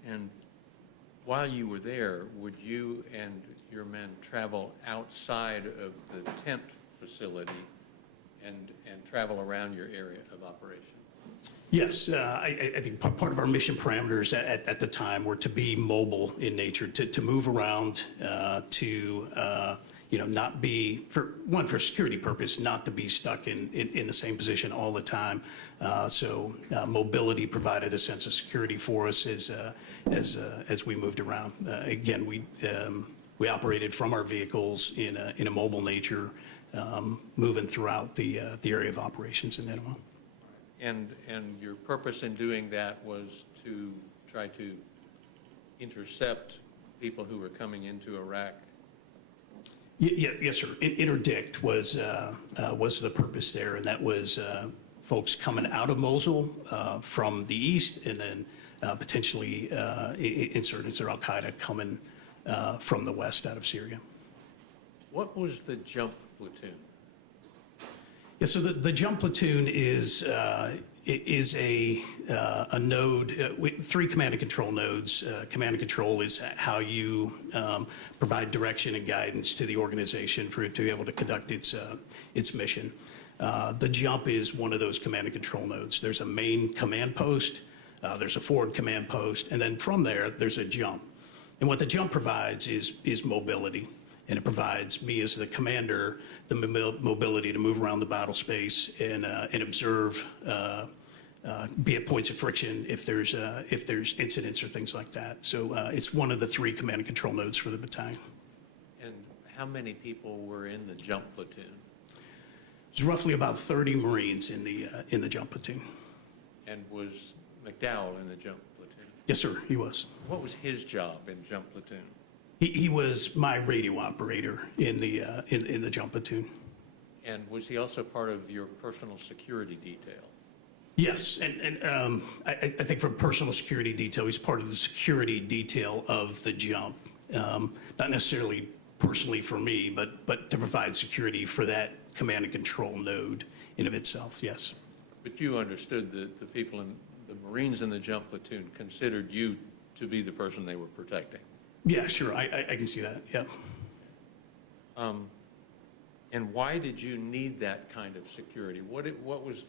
And while you were there, would you and your men travel outside of the tent facility and travel around your area of operation? Yes, I think part of our mission parameters at the time were to be mobile in nature, to move around, not be, for security purpose, not to be stuck in the same position all the time. So mobility provided a sense of security for us as we moved around. Again, we operated from our vehicles in a mobile nature, moving throughout the area of operations in Nineveh. And your purpose in doing that was to try to intercept people who were coming into Iraq? Yes, sir. Interdict was the purpose there, and that was folks coming out of Mosul from the east, and then potentially insurgents or Al-Qaeda coming from the west out of Syria. What was the jump platoon? Yeah, so the jump platoon is a node, 3 command and control nodes. Command and control is how you provide direction and guidance to the organization for it to be able to conduct its mission. The jump is one of those command and control nodes. There's a main command post, there's a forward command post, and then from there's a jump. And what the jump provides is mobility. And it provides me as the commander the mobility to move around the battle space and observe, be at points of friction if there's incidents or things like that. So it's one of the 3 command and control nodes for the battalion. And how many people were in the jump platoon? There's roughly about 30 Marines in the jump platoon. And was McDowell in the jump platoon? Yes, sir, he was. What was his job in jump platoon? He was my radio operator in the jump platoon. And was he also part of your personal security detail? Yes, and I think for personal security detail, he's part of the security detail of the jump. Not necessarily personally for me, but to provide security for that command and control node in of itself, yes. But you understood that the people in the Marines in the jump platoon considered you to be the person they were protecting? Yeah, sure, I can see that, yeah. And why did you need that kind of security? What was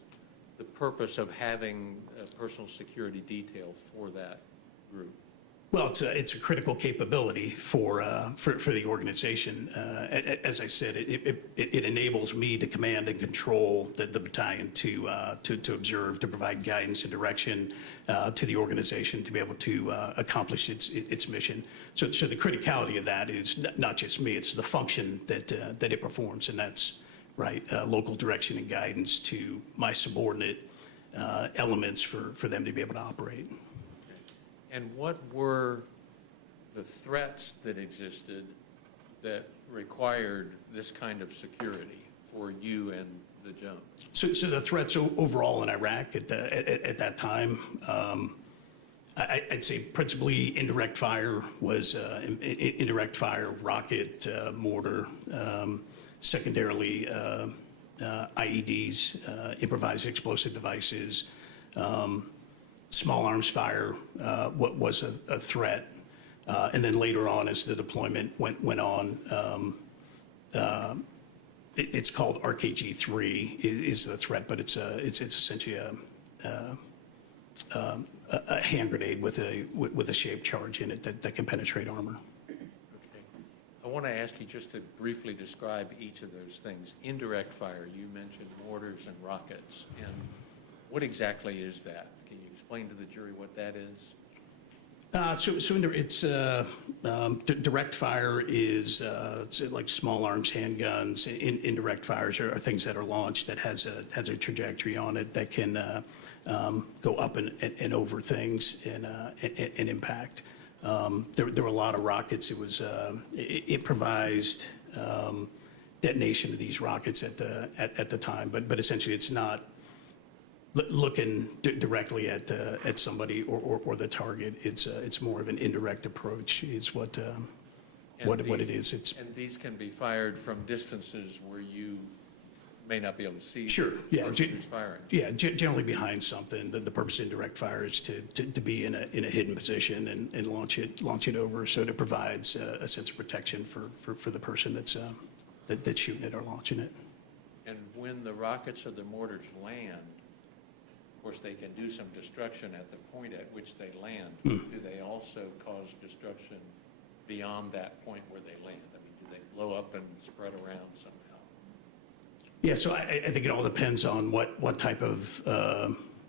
the purpose of having a personal security detail for that group? Well, it's a critical capability for the organization. As I said, it enables me to command and control the battalion to observe, to provide guidance and direction to the organization to be able to accomplish its mission. So the criticality of that is not just me; it's the function that it performs, and that's right, local direction and guidance to my subordinate elements for them to be able to operate. And what were the threats that existed that required this kind of security for you and the jump? So the threats overall in Iraq at that time, I'd say principally indirect fire was indirect fire, rocket, mortar, secondarily IEDs, improvised explosive devices, small arms fire was a threat. And then later on, as the deployment went on, it's called RKG-3 is the threat, but it's essentially a hand grenade with a shaped charge in it that can penetrate armor. Okay. I want to ask you just to briefly describe each of those things. Indirect fire, you mentioned mortars and rockets. And what exactly is that? Can you explain to the jury what that is? Direct fire is like small arms handguns. Indirect fires are things that are launched that has a trajectory on it that can go up and over things and impact. There were a lot of rockets. It improvised detonation of these rockets at the time, but essentially it's not looking directly at somebody or the target. It's more of an indirect approach is what it is. And these can be fired from distances where you may not be able to see. Sure, the yeah. person who's firing. Yeah, generally behind something. The purpose of indirect fire is to be in a hidden position and launch it over, so it provides a sense of protection for the person that's shooting it or launching it. And when the rockets or the mortars land, course, they can do some destruction at the point at which they land. Hmm. Do they also cause destruction beyond that point where they land? I mean, do they blow up and spread around somehow? Yeah, so I think it all depends on what type of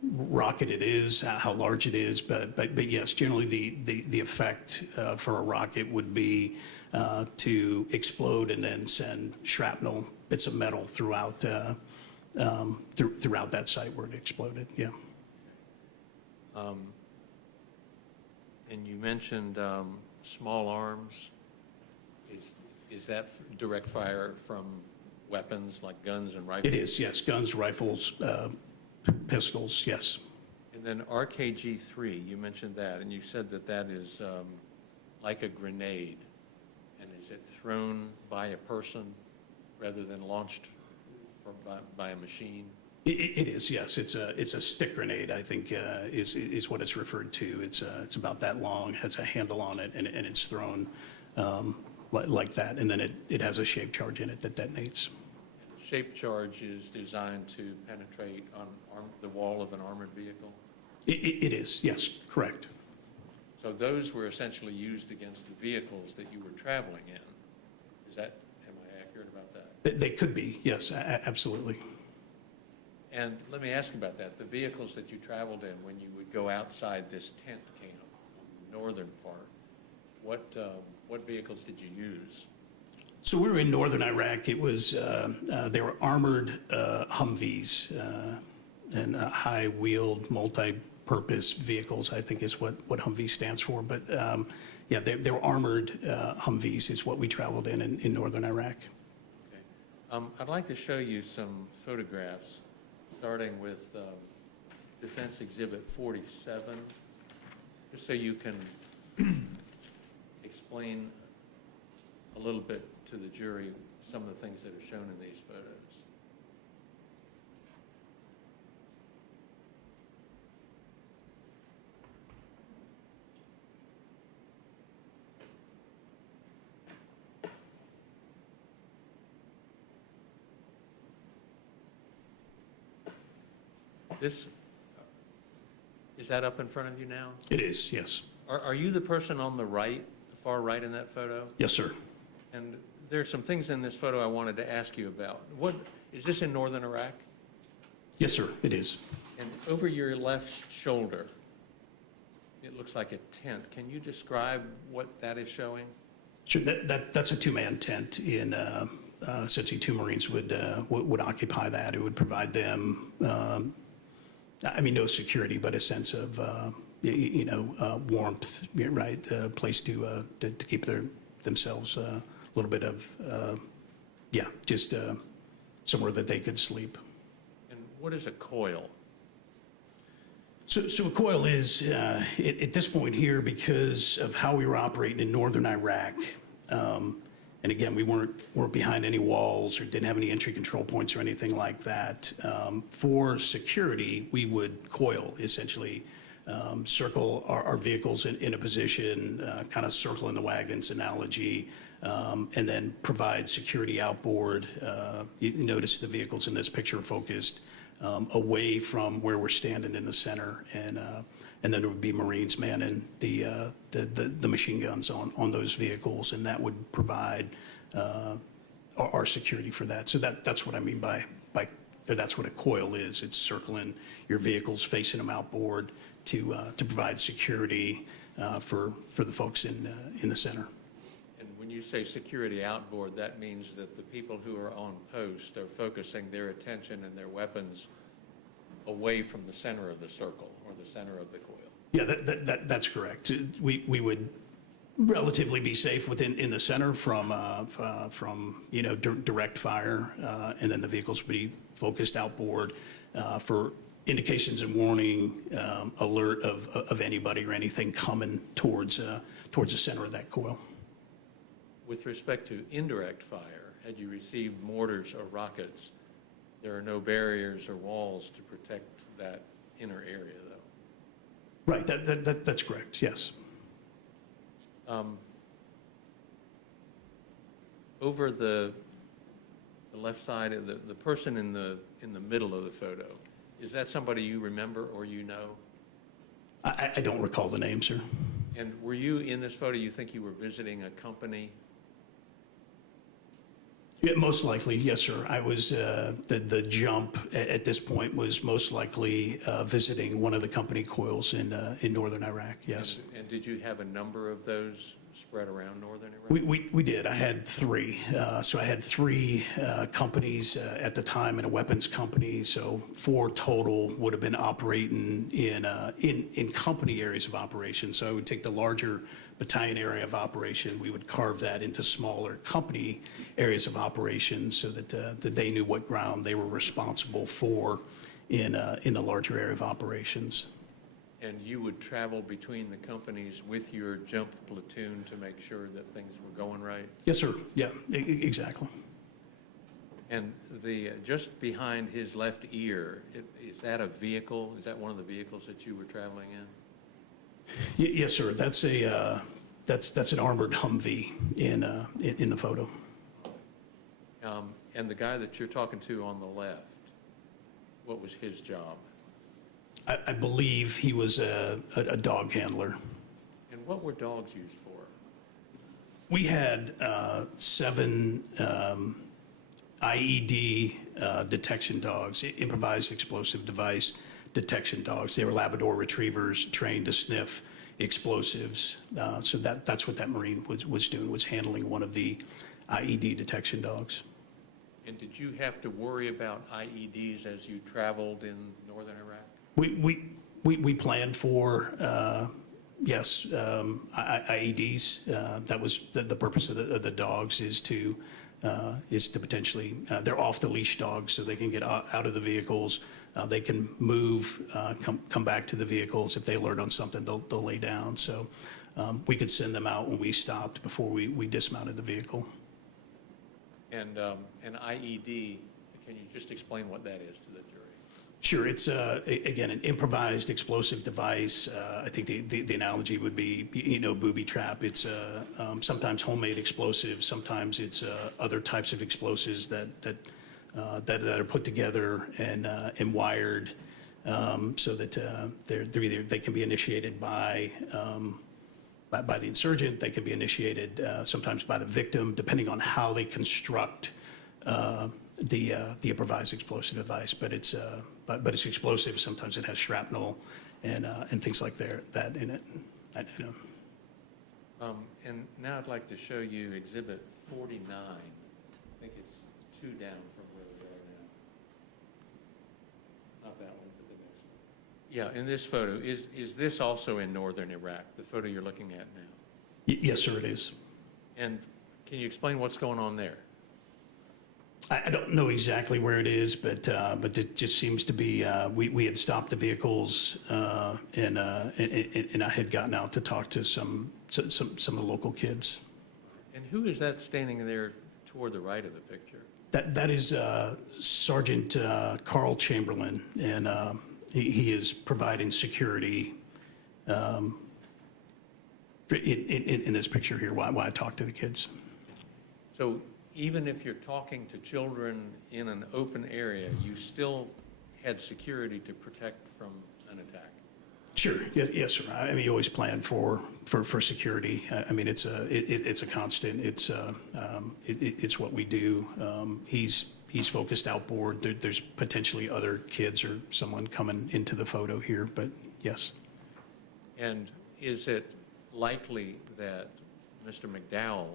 rocket it is, how large it is, but yes, generally the effect for a rocket would be to explode and then send shrapnel, bits of metal throughout throughout that site where it exploded, yeah. And you mentioned small arms. Is that direct fire from weapons like guns and rifles? It is, yes, guns, rifles, pistols, yes. And then RKG-3, you mentioned that, and you said that that is like a grenade. And is it thrown by a person rather than launched by a machine? It is, yes. It's a stick grenade, I think, is what it's referred to. It's about that long, has a handle on it, and it's thrown like that. And then it has a shape charge in it that detonates. Shape charge is designed to penetrate on the wall of an armored vehicle? It is, yes, correct. So those were essentially used against the vehicles that you were traveling in. Am I accurate about that? They could be, yes, absolutely. And let me ask about that. The vehicles that you traveled in when you would go outside this tent camp, the northern part, what vehicles did you use? So we were in northern Iraq. It was, they were armored Humvees and high-wheeled, multi-purpose vehicles, I think is what Humvee stands for. But yeah, they were armored Humvees is what we traveled in northern Iraq. Okay. I'd like to show you some photographs, starting with Defense Exhibit 47, just so you can explain a little bit to the jury some of the things that are shown in these photos. Is that up in front of you now? It is, yes. Are you the person on the right, the far right in that photo? Yes, sir. And there are some things in this photo I wanted to ask you about. Is this in northern Iraq? Yes, sir, it is. And over your left shoulder, it looks like a tent. Can you describe what that is showing? Sure, that's a two-man tent in, essentially two Marines would occupy that. It would provide them, no security, but a sense of, warmth, right? A place to keep themselves a little bit of, just somewhere that they could sleep. And what is a coil? So a coil is, at this point here, because of how we were operating in northern Iraq, and again, we weren't behind any walls or didn't have any entry control points or anything like that. For security, we would coil, essentially, circle our vehicles in a position, kind of circle in the wagons analogy, and then provide security outboard. You notice the vehicles in this picture are focused away from where we're standing in the center, and then there would be Marines manning the machine guns on those vehicles, and that would provide our security for that. So that's what I mean by that's what a coil is. It's circling your vehicles, facing them outboard to provide security for the folks in the center. And when you say security outboard, that means that the people who are on post are focusing their attention and their weapons away from the center of the circle or the center of the coil. Yeah, that's correct. We would relatively be safe in the center from direct fire, and then the vehicles would be focused outboard for indications and warning, alert of anybody or anything coming towards the center of that coil. With respect to indirect fire, had you received mortars or rockets, there are no barriers or walls to protect that inner area, though. Right, that's correct, yes. Over the left side, of the person in the middle of the photo, Is that somebody you remember or you know? I don't recall the name, sir. And were you in this photo, you think you were visiting a company? Yeah, most likely, yes, sir. I was, the jump at this point was most likely visiting one of the company coils in northern Iraq, yes. And did you have a number of those spread around northern Iraq? We did. I had three. So I had three companies at the time and a weapons company. So four total would have been operating in company areas of operation. So I would take the larger battalion area of operation. We would carve that into smaller company areas of operation so that they knew what ground they were responsible for in the larger area of operations. And you would travel between the companies with your jump platoon to make sure that things were going right? Yes, sir. Yeah, exactly. And just behind his left ear, is that a vehicle? Is that one of the vehicles that you were traveling in? Yes, sir. That's an armored Humvee in the photo. And the guy that you're talking to on the left, what was his job? I believe he was a dog handler. And what were dogs used for? We had 7 IED detection dogs, improvised explosive device detection dogs. They were Labrador retrievers trained to sniff explosives. So that's what that Marine was doing, was handling one of the IED detection dogs. And did you have to worry about IEDs as you traveled in northern Iraq? We planned for, yes, IEDs. That was the purpose of the dogs is to potentially, they're off-the-leash dogs, so they can get out of the vehicles. They can move, come back to the vehicles. If they alert on something, they'll lay down. So we could send them out when we stopped before we dismounted the vehicle. And an IED, can you just explain what that is to the jury? Sure, it's, again, an improvised explosive device. I think the analogy would be, booby trap. It's sometimes homemade explosives, sometimes it's other types of explosives that are put together and wired so that they can be initiated by the insurgent, they can be initiated sometimes by the victim, depending on how they construct the improvised explosive device. But it's explosive. Sometimes it has shrapnel and things like that in it. And now I'd like to show you Exhibit 49. I think it's 2 down from where we are now. Not that one, but the next one. Yeah, in this photo, is this also in northern Iraq, the photo you're looking at now? Yes, sir, it is. And can you explain what's going on there? I don't know exactly where it is, but it just seems to be, we had stopped the vehicles, and I had gotten out to talk to some of the local kids. And who is that standing there toward the right of the picture? That is Sergeant Carl Chamberlain, and he is providing security in this picture here while I talk to the kids. So even if you're talking to children in an open area, you still had security to protect from an attack? Sure. Yes, sir. I mean, you always plan for security. I mean, it's a constant. It's what we do. He's focused outboard. There's potentially other kids or someone coming into the photo here, but yes. And is it likely that Mr. McDowell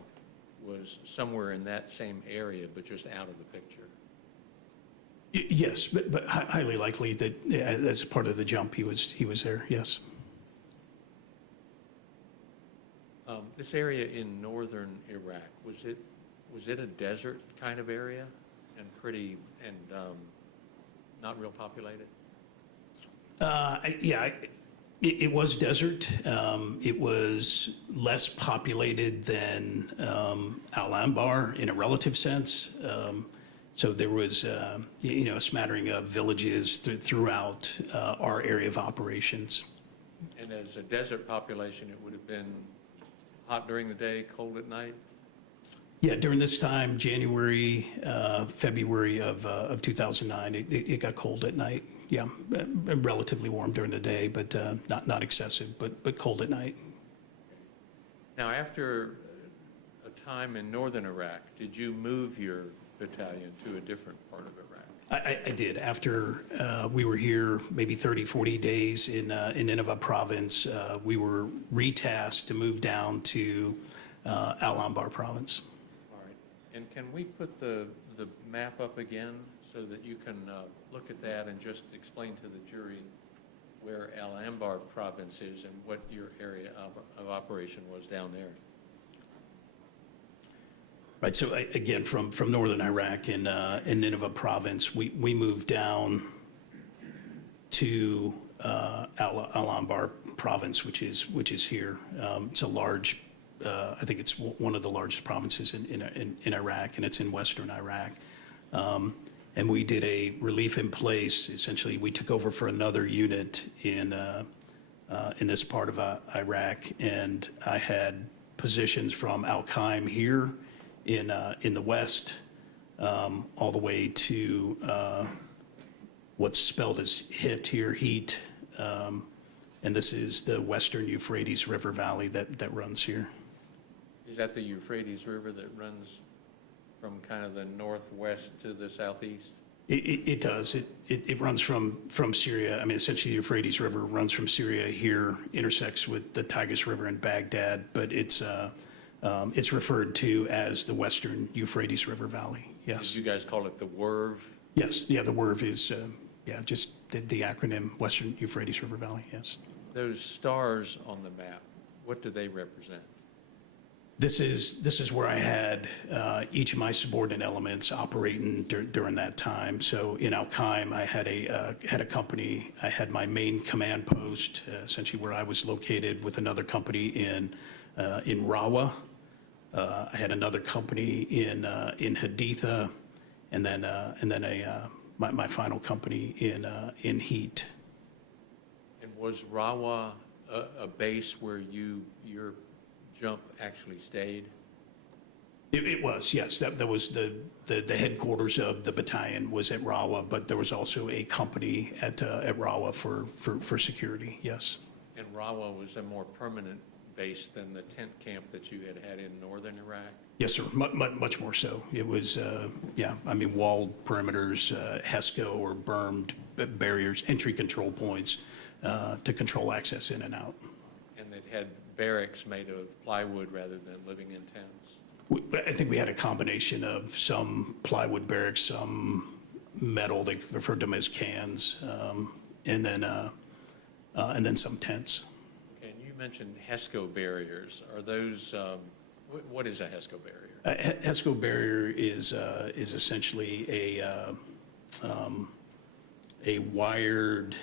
was somewhere in that same area, but just out of the picture? Yes, but highly likely that as part of the jump, he was there. Yes. This area in northern Iraq, was it a desert kind of area and pretty and not real populated? Yeah. It was desert. It was less populated than Al-Anbar in a relative sense. So there was, a smattering of villages throughout our area of operations. And as a desert population, it would have been hot during the day, cold at night? Yeah, during this time, January, February of 2009, it got cold at night. yeah, relatively warm during the day, but not excessive, but cold at night. Now, after a time in northern Iraq, did you move your battalion to a different part of Iraq? I did. After we were here maybe 30, 40 days in Nineveh province, we were retasked to move down to Al-Anbar province. All right. And can we put the map up again so that you can look at that and just explain to the jury where Al-Anbar province is and what your area of operation was down there? Right, so again, from northern Iraq in Nineveh province, we moved down to Al-Anbar province, which is here. It's a large, I think it's one of the largest provinces in Iraq, and it's in western Iraq. And we did a relief in place. Essentially, we took over for another unit in this part of Iraq, and I had positions from Al-Qaim here in the west, all the way to what's spelled as Hit here, Heat, and this is the western Euphrates River Valley that runs here. Is that the Euphrates River that runs from kind of the northwest to the southeast? It does. It runs from Syria. I mean, essentially, the Euphrates River runs from Syria here, intersects with the Tigris River in Baghdad, but it's referred to as the Western Euphrates River Valley. Yes. Did you guys call it the WERV? Yes. Yeah. The WERV is just the acronym Western Euphrates River Valley. Yes. Those stars on the map, what do they represent? This is where I had each of my subordinate elements operating during that time. So in Al-Qaim, I had a company. I had my main command post, essentially where I was located, with another company in Rawa. I had another company in Haditha, and then my final company in Heat. And was Rawa a base where your jump actually stayed? It was, yes. That was the headquarters of the battalion was at Rawa, but there was also a company at Rawa for security, yes. And Rawa was a more permanent base than the tent camp that you had in northern Iraq? Yes, sir, much more so. It was, walled perimeters, HESCO or bermed barriers, entry control points to control access in and out. And it had barracks made of plywood rather than living in tents? I think we had a combination of some plywood barracks, some metal, they referred to them as cans, and then some tents. Okay, and you mentioned HESCO barriers. Are those, what is a HESCO barrier? HESCO barrier is essentially a wired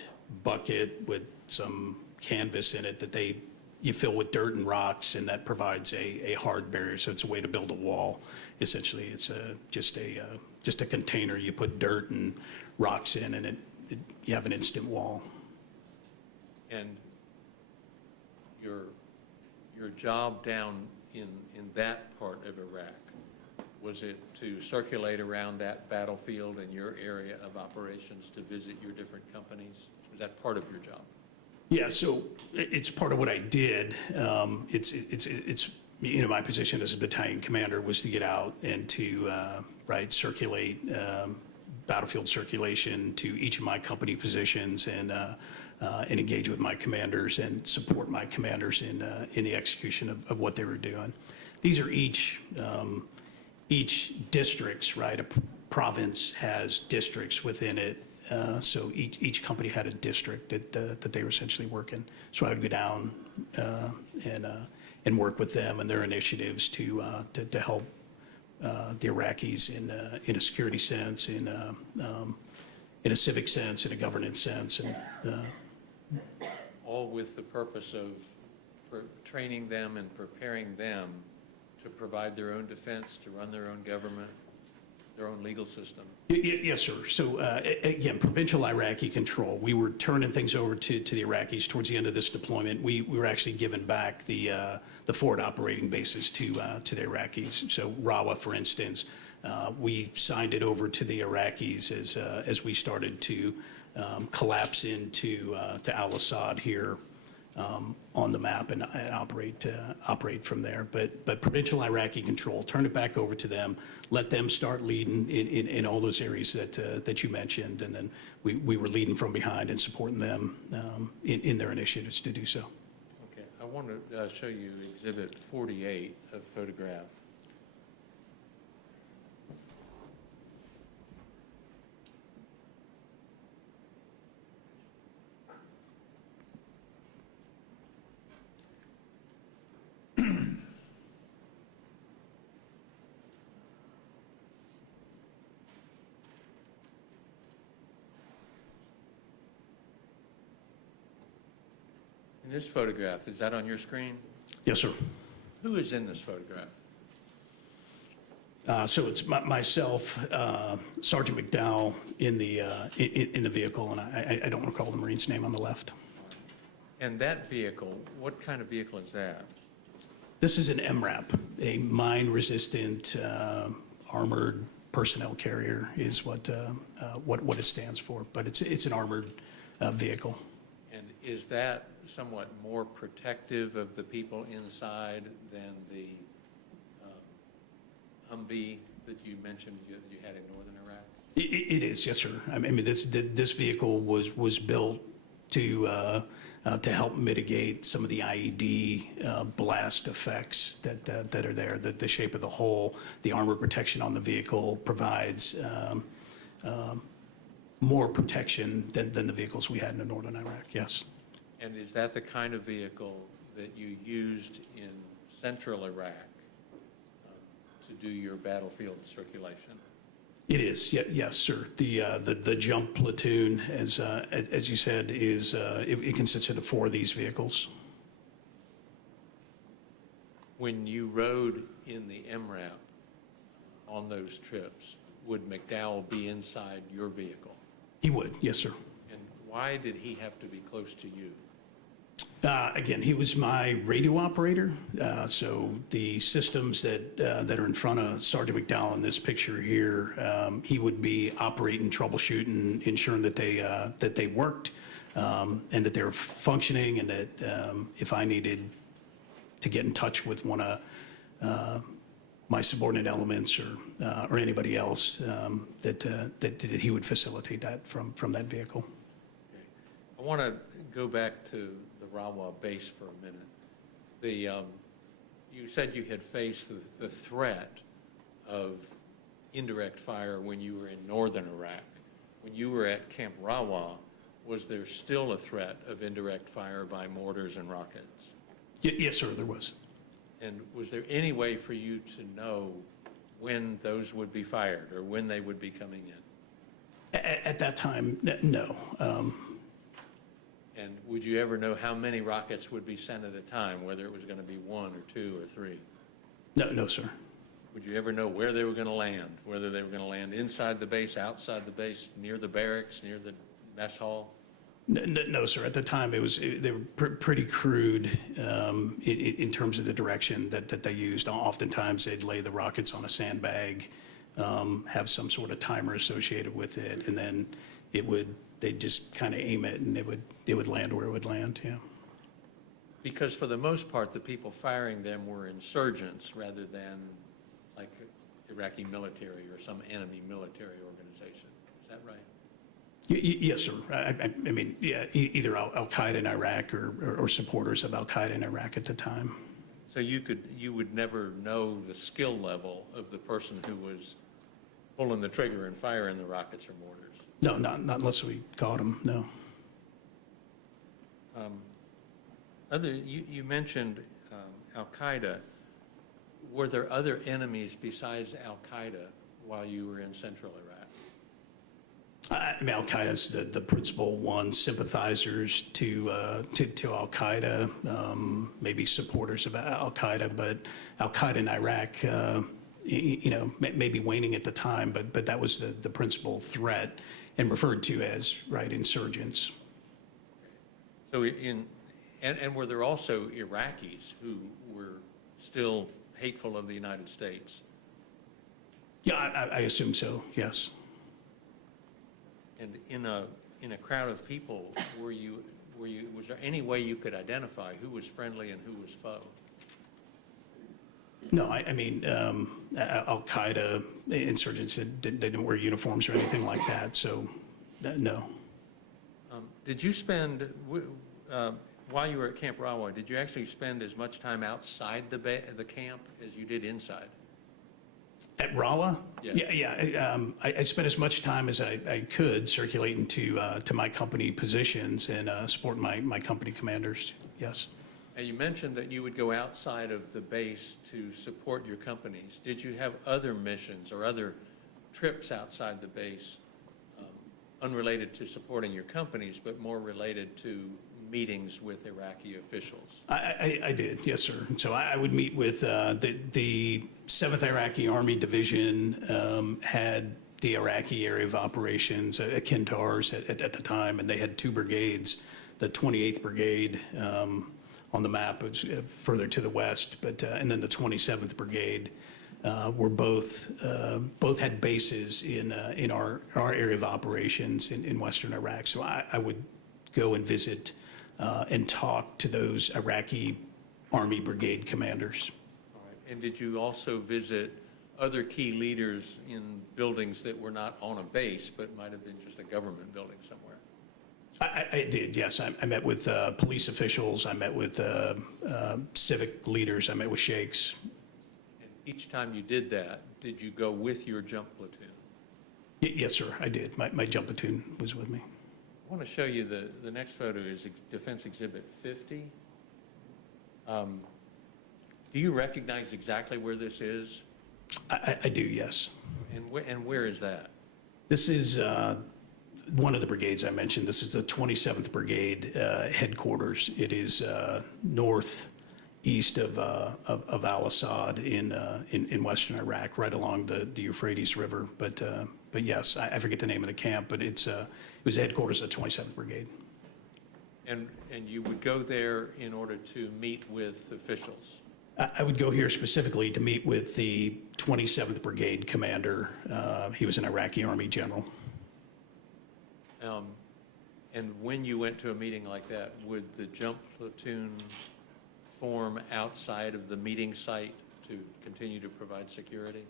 bucket with some canvas in it that you fill with dirt and rocks, and that provides a hard barrier. So it's a way to build a wall. Essentially, it's just a container you put dirt and rocks in, and you have an instant wall. And your job down in that part of Iraq, was it to circulate around that battlefield in your area of operations to visit your different companies? Was that part of your job? Yeah, so it's part of what I did. It's my position as a battalion commander was to get out and to circulate battlefield circulation to each of my company positions and engage with my commanders and support my commanders in the execution of what they were doing. These are each districts, right? A province has districts within it. So each company had a district that they were essentially working. So I would go down and work with them and their initiatives to help the Iraqis in a security sense, in a civic sense, in a governance sense, and all with the purpose of training them and preparing them to provide their own defense, to run their own government, their own legal system. Yes, sir. So again, provincial Iraqi control. We were turning things over to the Iraqis towards the end of this deployment. We were actually giving back the forward operating bases to the Iraqis. So Rawa, for instance, we signed it over to the Iraqis as we started to collapse into to Al-Assad here on the map and operate from there. But provincial Iraqi control, turn it back over to them, let them start leading in all those areas that you mentioned, and then we were leading from behind and supporting them in their initiatives to do so. Okay, I want to show you Exhibit 48 of photograph. In this photograph, is that on your screen? Yes, sir. Who is in this photograph? So it's myself, Sergeant McDowell in the vehicle, and I don't recall the Marine's name on the left. And that vehicle, what kind of vehicle is that? This is an MRAP, a mine-resistant armored personnel carrier is what it stands for, but it's an armored vehicle. And is that somewhat more protective of the people inside than the Humvee that you mentioned you had in northern Iraq? It is, yes, sir. I mean, this vehicle was built to help mitigate some of the IED blast effects that are there. The shape of the hull, the armor protection on the vehicle provides more protection than the vehicles we had in northern Iraq, yes. And is that the kind of vehicle that you used in central Iraq to do your battlefield circulation? It is, yes, sir. The jump platoon, as you said, is it consisted of 4 of these vehicles. When you rode in the MRAP on those trips, would McDowell be inside your vehicle? He would, yes, sir. And why did he have to be close to you? Again, he was my radio operator, so the systems that are in front of Sergeant McDowell in this picture here, he would be operating, troubleshooting, ensuring that they worked and that they were functioning, and that if I needed to get in touch with one of my subordinate elements or anybody else, that he would facilitate that from that vehicle. Okay. I want to go back to the Rawa base for a minute. You said you had faced the threat of indirect fire when you were in northern Iraq. When you were at Camp Rawa, was there still a threat of indirect fire by mortars and rockets? Yes, sir, there was. And was there any way for you to know when those would be fired or when they would be coming in? At that time, no. And would you ever know how many rockets would be sent at a time, whether it was going to be 1 or 2 or 3? No, sir. Would you ever know where they were going to land, whether they were going to land inside the base, outside the base, near the barracks, near the mess hall? No, sir. At the time, they were pretty crude in terms of the direction that they used. Oftentimes, they'd lay the rockets on a sandbag, have some sort of timer associated with it, and then they'd just kind of aim it, and it would land where it would land. Yeah. Because for the most part, the people firing them were insurgents rather than like Iraqi military or some enemy military organization. Is that right? Yes, sir. I mean, yeah, either Al-Qaeda in Iraq or supporters of Al-Qaeda in Iraq at the time. So you would never know the skill level of the person who was pulling the trigger and firing the rockets or mortars? No, not unless we caught them, no. You mentioned Al-Qaeda. Were there other enemies besides Al-Qaeda while you were in central Iraq? I mean, Al-Qaeda's the principal one, sympathizers to Al-Qaeda, maybe supporters of Al-Qaeda, but Al-Qaeda in Iraq, maybe waning at the time, but that was the principal threat and referred to as, right, insurgents. So and were there also Iraqis who were still hateful of the United States? Yeah, I assume so, yes. And in a in a crowd of people, was there any way you could identify who was friendly and who was foe? No, I mean, Al-Qaeda insurgents, they didn't wear uniforms or anything like that, so, no. Did you spend, while you were at Camp Rawa, did you actually spend as much time outside the camp as you did inside? At Rawa? Yes. Yeah, I spent as much time as I could circulating to my company positions and supporting my company commanders, yes. Now, you mentioned that you would go outside of the base to support your companies. Did you have other missions or other trips outside the base, unrelated to supporting your companies, but more related to meetings with Iraqi officials? I did, yes, sir. So I would meet with the 7th Iraqi Army Division, had the Iraqi area of operations akin to ours at the time, and they had 2 brigades, the 28th Brigade on the map, was further to the west, but and then the 27th Brigade were both had bases in our area of operations in western Iraq. So I would go and visit and talk to those Iraqi Army Brigade commanders. All right. And did you also visit other key leaders in buildings that were not on a base, but might have been just a government building somewhere? I did, yes. I met with police officials. I met with civic leaders. I met with sheikhs. And each time you did that, did you go with your jump platoon? Yes, sir, I did. My jump platoon was with me. I want to show you the next photo is Defense Exhibit 50. Do you recognize exactly where this is? I do, yes. And where is that? This is one of the brigades I mentioned. This is the 27th Brigade headquarters. It is northeast of Al-Assad in western Iraq, right along the Euphrates River. But yes, I forget the name of the camp, but it was the headquarters of the 27th Brigade. And you would go there in order to meet with officials? I would go here specifically to meet with the 27th Brigade commander. He was an Iraqi Army general. And when you went to a meeting like that, would the jump platoon form outside of the meeting site to continue to provide security?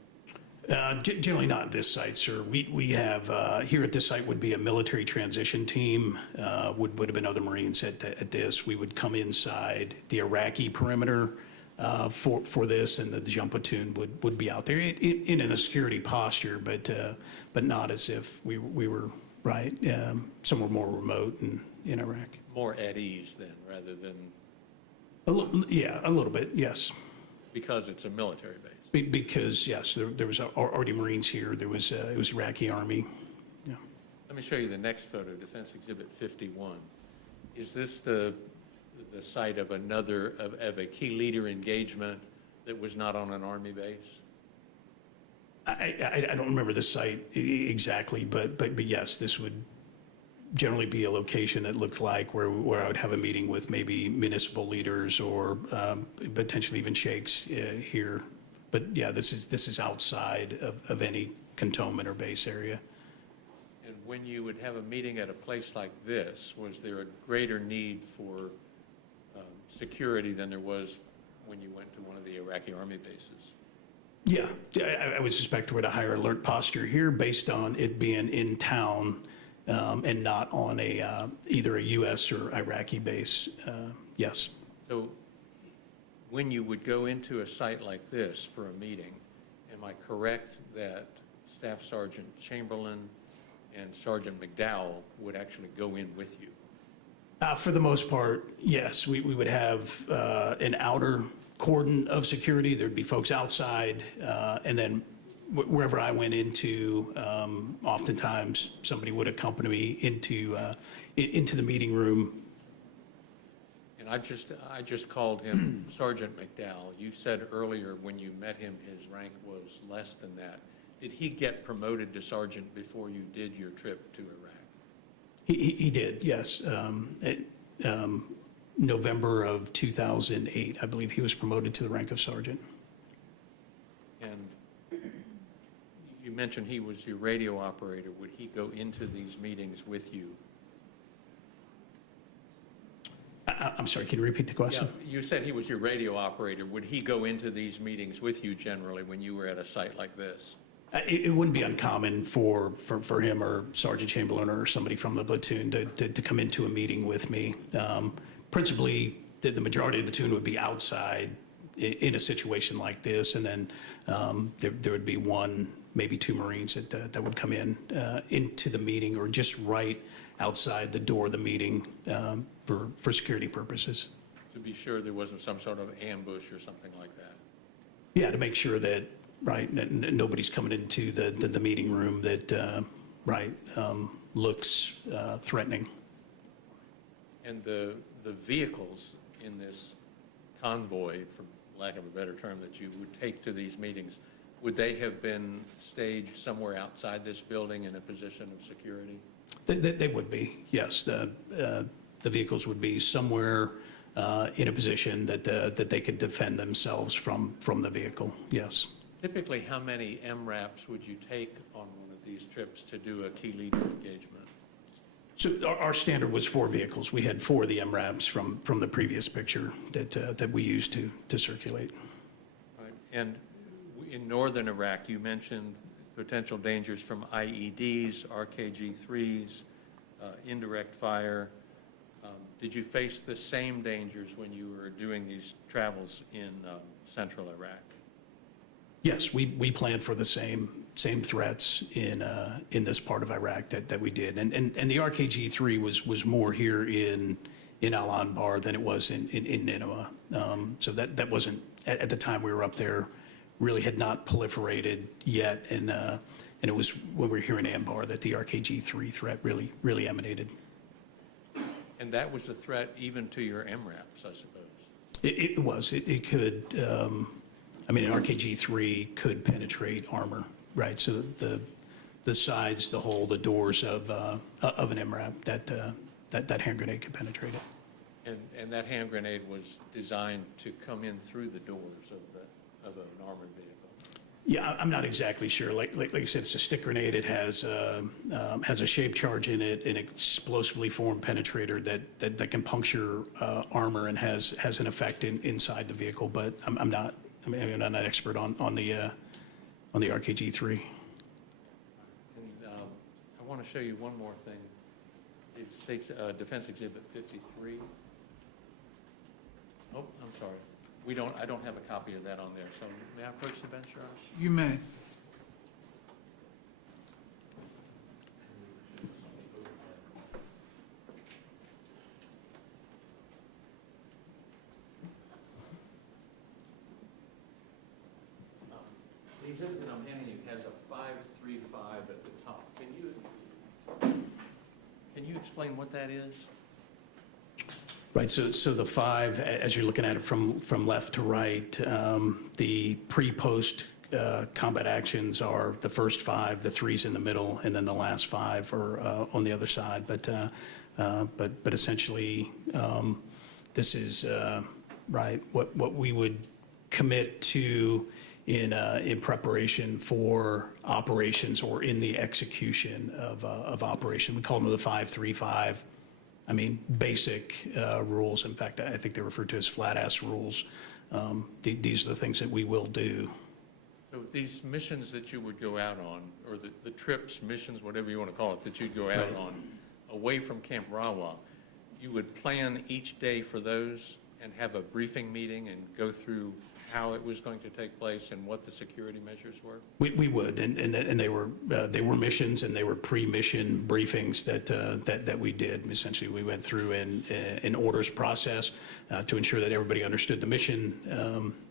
Generally not at this site, sir. We have, here at this site would be a military transition team, would have been other Marines at this. We would come inside the Iraqi perimeter for this, and the jump platoon would be out there in a security posture, but not as if we were, right, somewhere more remote in Iraq. More at ease then, rather than? Yeah, a little bit, yes. Because it's a military base? Because, yes, there was already Marines here. It was Iraqi Army. Yeah. Let me show you the next photo, Defense Exhibit 51. Is this the site of of a key leader engagement that was not on an Army base? I don't remember the site exactly, but yes, this would generally be a location that looked like where I would have a meeting with maybe municipal leaders or potentially even sheikhs here. But yeah, this is outside of any cantonment or base area. And when you would have a meeting at a place like this, was there a greater need for security than there was when you went to one of the Iraqi Army bases? Yeah, I would suspect we're at a higher alert posture here based on it being in town and not on either a U.S. or Iraqi base. Yes. So when you would go into a site like this for a meeting, am I correct that Staff Sergeant Chamberlain and Sergeant McDowell would actually go in with you? For the most part, yes. We would have an outer cordon of security. There'd be folks outside, and then wherever I went into, oftentimes somebody would accompany me into the meeting room. And I just called him Sergeant McDowell. You said earlier when you met him, his rank was less than that. Did he get promoted to sergeant before you did your trip to Iraq? He did, yes. November of 2008, I believe he was promoted to the rank of sergeant. And you mentioned he was your radio operator. Would he go into these meetings with you I'm sorry, can you repeat the question? Yeah, you said he was your radio operator. Would he go into these meetings with you generally when you were at a site like this? It wouldn't be uncommon for him or Sergeant Chamberlain or somebody from the platoon to come into a meeting with me. Principally, the majority of the platoon would be outside in a situation like this, and then there would be one, maybe two Marines that would come into the meeting or just right outside the door of the meeting for security purposes. To be sure there wasn't some sort of ambush or something like that? Yeah, to make sure that, right, nobody's coming into the meeting room that, looks threatening. And the vehicles in this convoy, for lack of a better term, that you would take to these meetings, would they have been staged somewhere outside this building in a position of security? They would be, yes. The vehicles would be somewhere in a position that they could defend themselves from the vehicle, yes. Typically, how many MRAPs would you take on one of these trips to do a key leader engagement? So our standard was 4 vehicles. We had 4 of the MRAPs from the previous picture that we used to circulate. Right. And in northern Iraq, you mentioned potential dangers from IEDs, RKG-3s, indirect fire. Did you face the same dangers when you were doing these travels in central Iraq? Yes, we planned for the same threats in this part of Iraq that we did. And the RKG-3 was more here in Al Anbar than it was in Nineveh. So that wasn't, at the time we were up there, really had not proliferated yet. And it was when we were here in Anbar that the RKG-3 threat really emanated. And that was a threat even to your MRAPs, I suppose? It was. It could, an RKG-3 could penetrate armor, right? So the sides, the hull, the doors of an MRAP, that hand grenade could penetrate it. And that hand grenade was designed to come in through the doors of an armored vehicle? Yeah, I'm not exactly sure. Like I said, it's a stick grenade. It has a shape charge in it, an explosively formed penetrator that can puncture armor and has an effect inside the vehicle. But I'm not an expert on the RKG-3. And I want to show you one more thing. It states Defense Exhibit 53. Oh, I'm sorry. I don't have a copy of that on there, so may I approach the bench, Your Honor? You may. The exhibit that I'm handing you has a 535 at the top. Can you explain what that is? Right, so the 5, as you're looking at it from left to right, the pre-post combat actions are the first 5, the 3's in the middle, and then the last 5 are on the other side. But essentially, this is right what we would commit to in preparation for operations or in the execution of operation. We call them the 5-3-5. Basic rules. In fact, I think they're referred to as flat-ass rules. These are the things that we will do. So these missions that you would go out on, or the trips, missions, whatever you want to call it, that you'd go out on, away from Camp Rawa, you would plan each day for those and have a briefing meeting and go through how it was going to take place and what the security measures were? We would, and they were missions, and they were pre-mission briefings that we did. Essentially, we went through an orders process to ensure that everybody understood the mission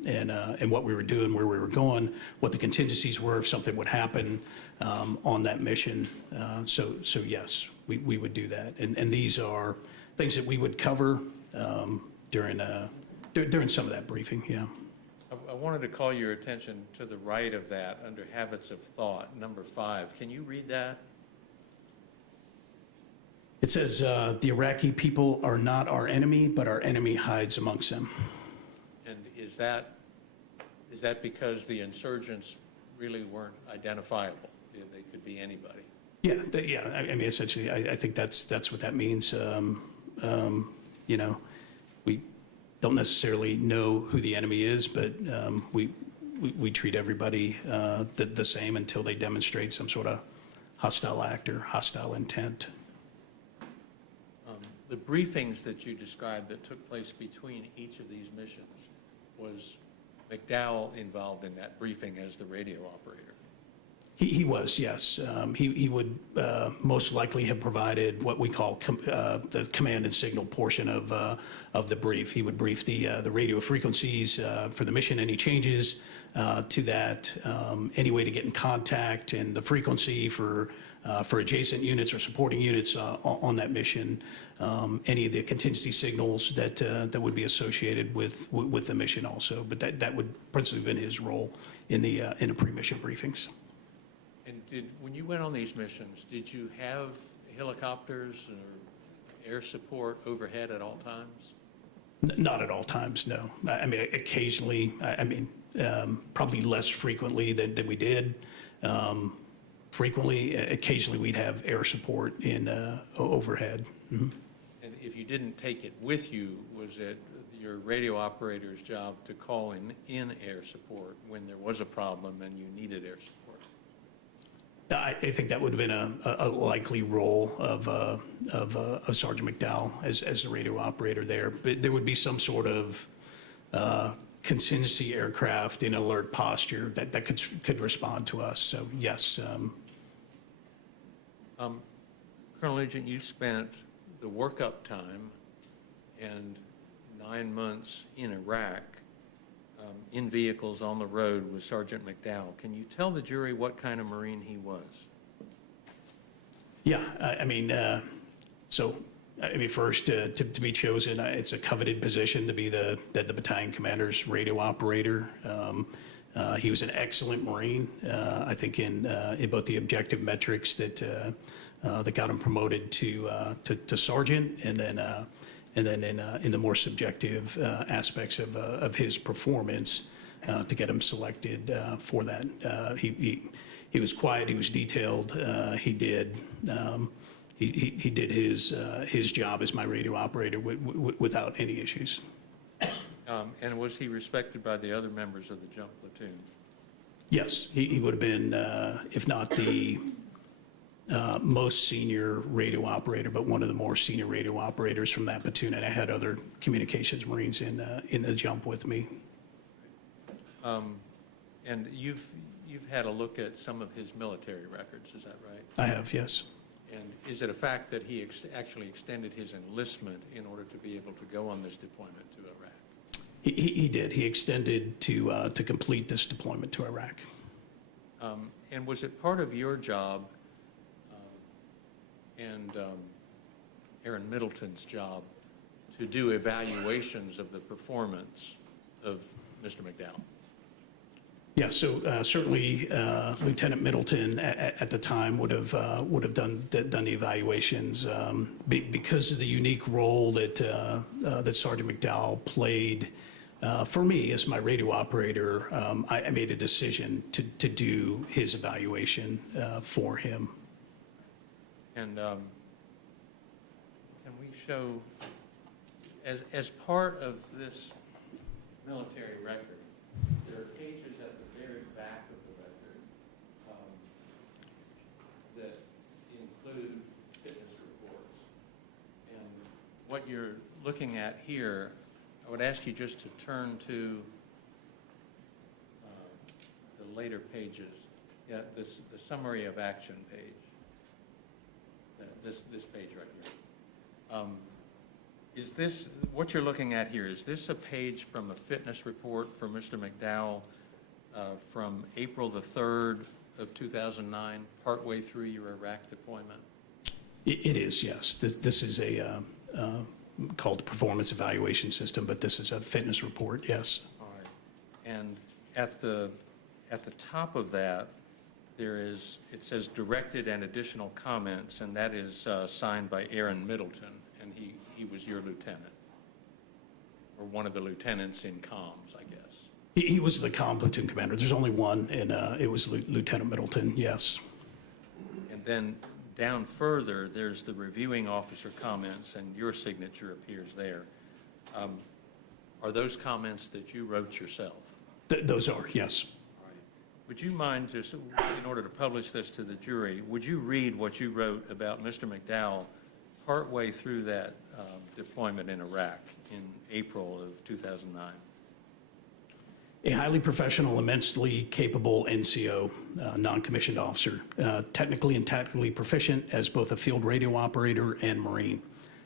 and what we were doing, where we were going, what the contingencies were if something would happen on that mission. So yes, we would do that, and these are things that we would cover during some of that briefing. Yeah. I wanted to call your attention to the right of that under habits of thought, number 5. Can you read that? It says, the Iraqi people are not our enemy, but our enemy hides amongst them. And is that because the insurgents really weren't identifiable? They could be anybody. Yeah, essentially, I think that's what that means. we don't necessarily know who the enemy is, but we treat everybody the same until they demonstrate some sort of hostile act or hostile intent. The briefings that you described that took place between each of these missions, was McDowell involved in that briefing as the radio operator? He was, yes. He would most likely have provided what we call the command and signal portion of the brief. He would brief the radio frequencies for the mission, any changes to that, any way to get in contact, and the frequency for adjacent units or supporting units on that mission, any of the contingency signals that would be associated with the mission also. But that would principally have been his role in the pre-mission briefings. And when you went on these missions, did you have helicopters or air support overhead at all times? Not at all times, no. I mean, occasionally, probably less frequently than we did. Occasionally we'd have air support in overhead. Mm-hmm. And if you didn't take it with you, was it your radio operator's job to call in air support when there was a problem and you needed air support? I think that would have been a likely role of Sergeant McDowell as the radio operator there. But there would be some sort of contingency aircraft in alert posture that could respond to us. So yes. Colonel Agent, you spent the workup time and 9 months in Iraq in vehicles on the road with Sergeant McDowell. Can you tell the jury what kind of Marine he was? Yeah, first, to be chosen, it's a coveted position to be the battalion commander's radio operator. He was an excellent Marine, I think in both the objective metrics that got him promoted to sergeant, and then in the more subjective aspects of his performance to get him selected for that. He was quiet, he was detailed, he did his job as my radio operator without any issues. And was he respected by the other members of the jump platoon? Yes, he would have been, if not the most senior radio operator, but one of the more senior radio operators from that platoon, and I had other communications Marines in the jump with me. And you've had a look at some of his military records, is that right? I have, yes. And is it a fact that he actually extended his enlistment in order to be able to go on this deployment to Iraq? He did. He extended to complete this deployment to Iraq. And was it part of your job and Aaron Middleton's job to do evaluations of the performance of Mr. McDowell? Yeah, so certainly Lieutenant Middleton at the time would have done the evaluations because of the unique role that Sergeant McDowell played. For me, as my radio operator, I made a decision to do his evaluation for him. And can we show, as part of this military record, there are pages at the very back of the record that include fitness reports. And what you're looking at here, I would ask you just to turn to the later pages. Yeah, the summary of action page. This page right here. Is this, what you're looking at here, is this a page from a fitness report for Mr. McDowell from April the 3rd of 2009, partway through your Iraq deployment? It is, yes. This is a called performance evaluation system, but this is a fitness report, yes. All right. And at the top of that, it says directed and additional comments, and that is signed by Aaron Middleton, and he was your lieutenant, or one of the lieutenants in comms, I guess. He was the comm platoon commander. There's only one, and it was Lieutenant Middleton, yes. And then down further, there's the reviewing officer comments, and your signature appears there. Are those comments that you wrote yourself? Those are, yes. All right. Would you mind, just in order to publish this to the jury, would you read what you wrote about Mr. McDowell partway through that deployment in Iraq in April of 2009? A highly professional, immensely capable NCO, non-commissioned officer, technically and tactically proficient as both a field radio operator and Marine,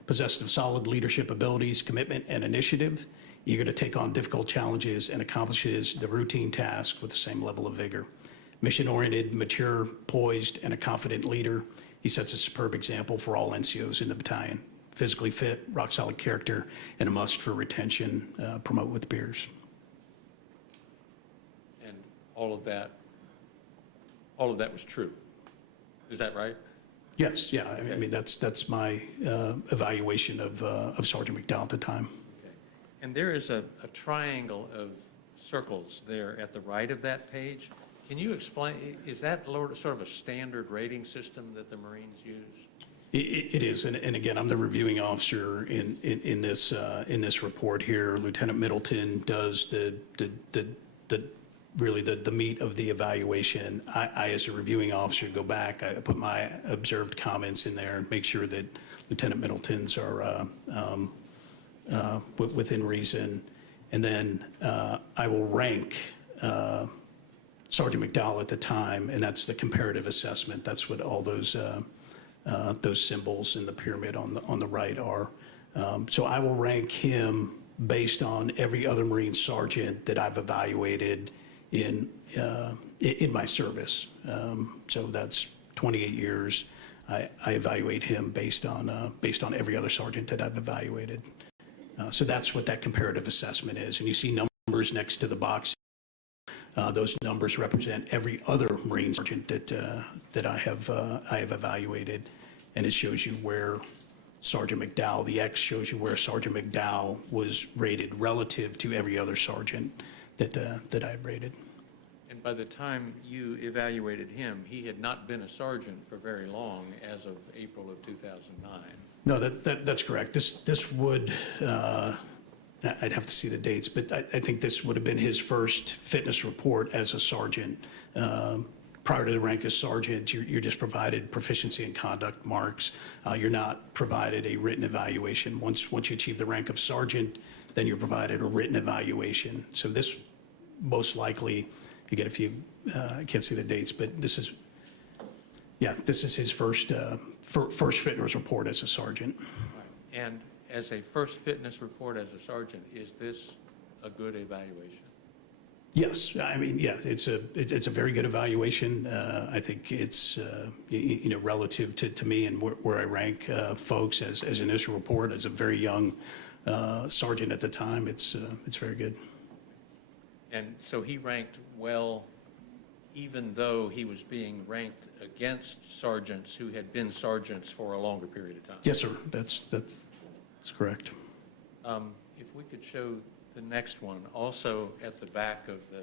possessed of solid leadership abilities, commitment, and initiative, eager to take on difficult challenges and accomplishes the routine task with the same level of vigor. Mission-oriented, mature, poised, and a confident leader, he sets a superb example for all NCOs in the battalion. Physically fit, rock-solid character, and a must for retention, promote with peers. And all of that was true. Is that right? Yes, yeah, I mean, that's my evaluation of Sergeant McDowell at the time. Okay. And there is a triangle of circles there at the right of that page. Can you explain, is that sort of a standard rating system that the Marines use? It is, and again, I'm the reviewing officer in this report here. Lieutenant Middleton does the meat of the evaluation. I, as a reviewing officer, go back, I put my observed comments in there and make sure that Lieutenant Middleton's are within reason. And then I will rank Sergeant McDowell at the time, and that's the comparative assessment. That's what all those symbols in the pyramid on the right are. So I will rank him based on every other Marine sergeant that I've evaluated in my service. So that's 28 years. I evaluate him based on every other sergeant that I've evaluated. So that's what that comparative assessment is. And you see numbers next to the box. Those numbers represent every other Marine sergeant that I have evaluated, and it shows you where Sergeant McDowell, the X shows you where Sergeant McDowell was rated relative to every other sergeant that I rated. And by the time you evaluated him, he had not been a sergeant for very long, as of April of 2009. No, that's correct. This would, I'd have to see the dates, but I think this would have been his first fitness report as a sergeant. Prior to the rank as sergeant, you're just provided proficiency and conduct marks. You're not provided a written evaluation. Once you achieve the rank of sergeant, then you're provided a written evaluation. So this, most likely, you get a few, I can't see the dates, but this is his first fitness report as a sergeant. And as a first fitness report as a sergeant, is this a good evaluation? Yes, I mean, yeah, it's a very good evaluation. I think it's relative to me and where I rank folks as an initial report as a very young sergeant at the time. It's very good. And so he ranked well, even though he was being ranked against sergeants who had been sergeants for a longer period of time. Yes, sir. That's correct. If we could show the next one, also at the back of the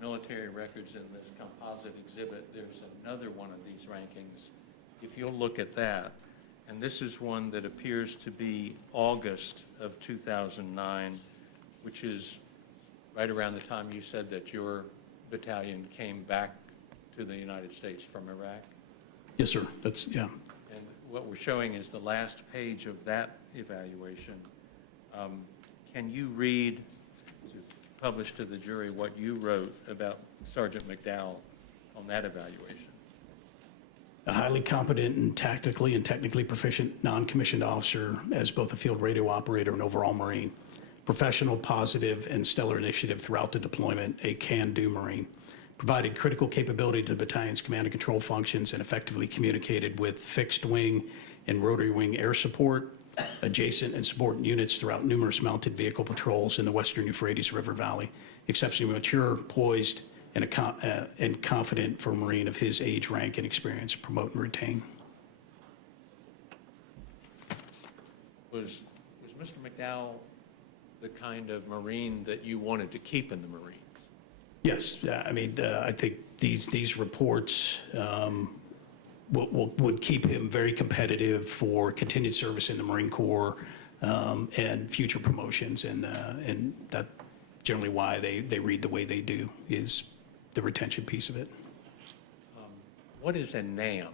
military records in this composite exhibit, there's another one of these rankings. If you'll look at that, and this is one that appears to be August of 2009, which is right around the time you said that your battalion came back to the United States from Iraq. Yes, sir. That's, yeah. And what we're showing is the last page of that evaluation. Can you read, to publish to the jury, what you wrote about Sergeant McDowell on that evaluation? A highly competent and technically proficient non-commissioned officer as both a field radio operator and overall Marine. Professional, positive, and stellar initiative throughout the deployment, a can-do Marine. Provided critical capability to the battalion's command and control functions and effectively communicated with fixed wing and rotary wing air support, adjacent and subordinate units throughout numerous mounted vehicle patrols in the western Euphrates River Valley. Exceptionally mature, poised, and confident for a Marine of his age, rank, and experience. Promote and retain. Was Mr. McDowell the kind of Marine that you wanted to keep in the Marines? Yes, I mean, I think these reports would keep him very competitive for continued service in the Marine Corps, and future promotions. And that generally why they read the way they do is the retention piece of it. What is a NAM?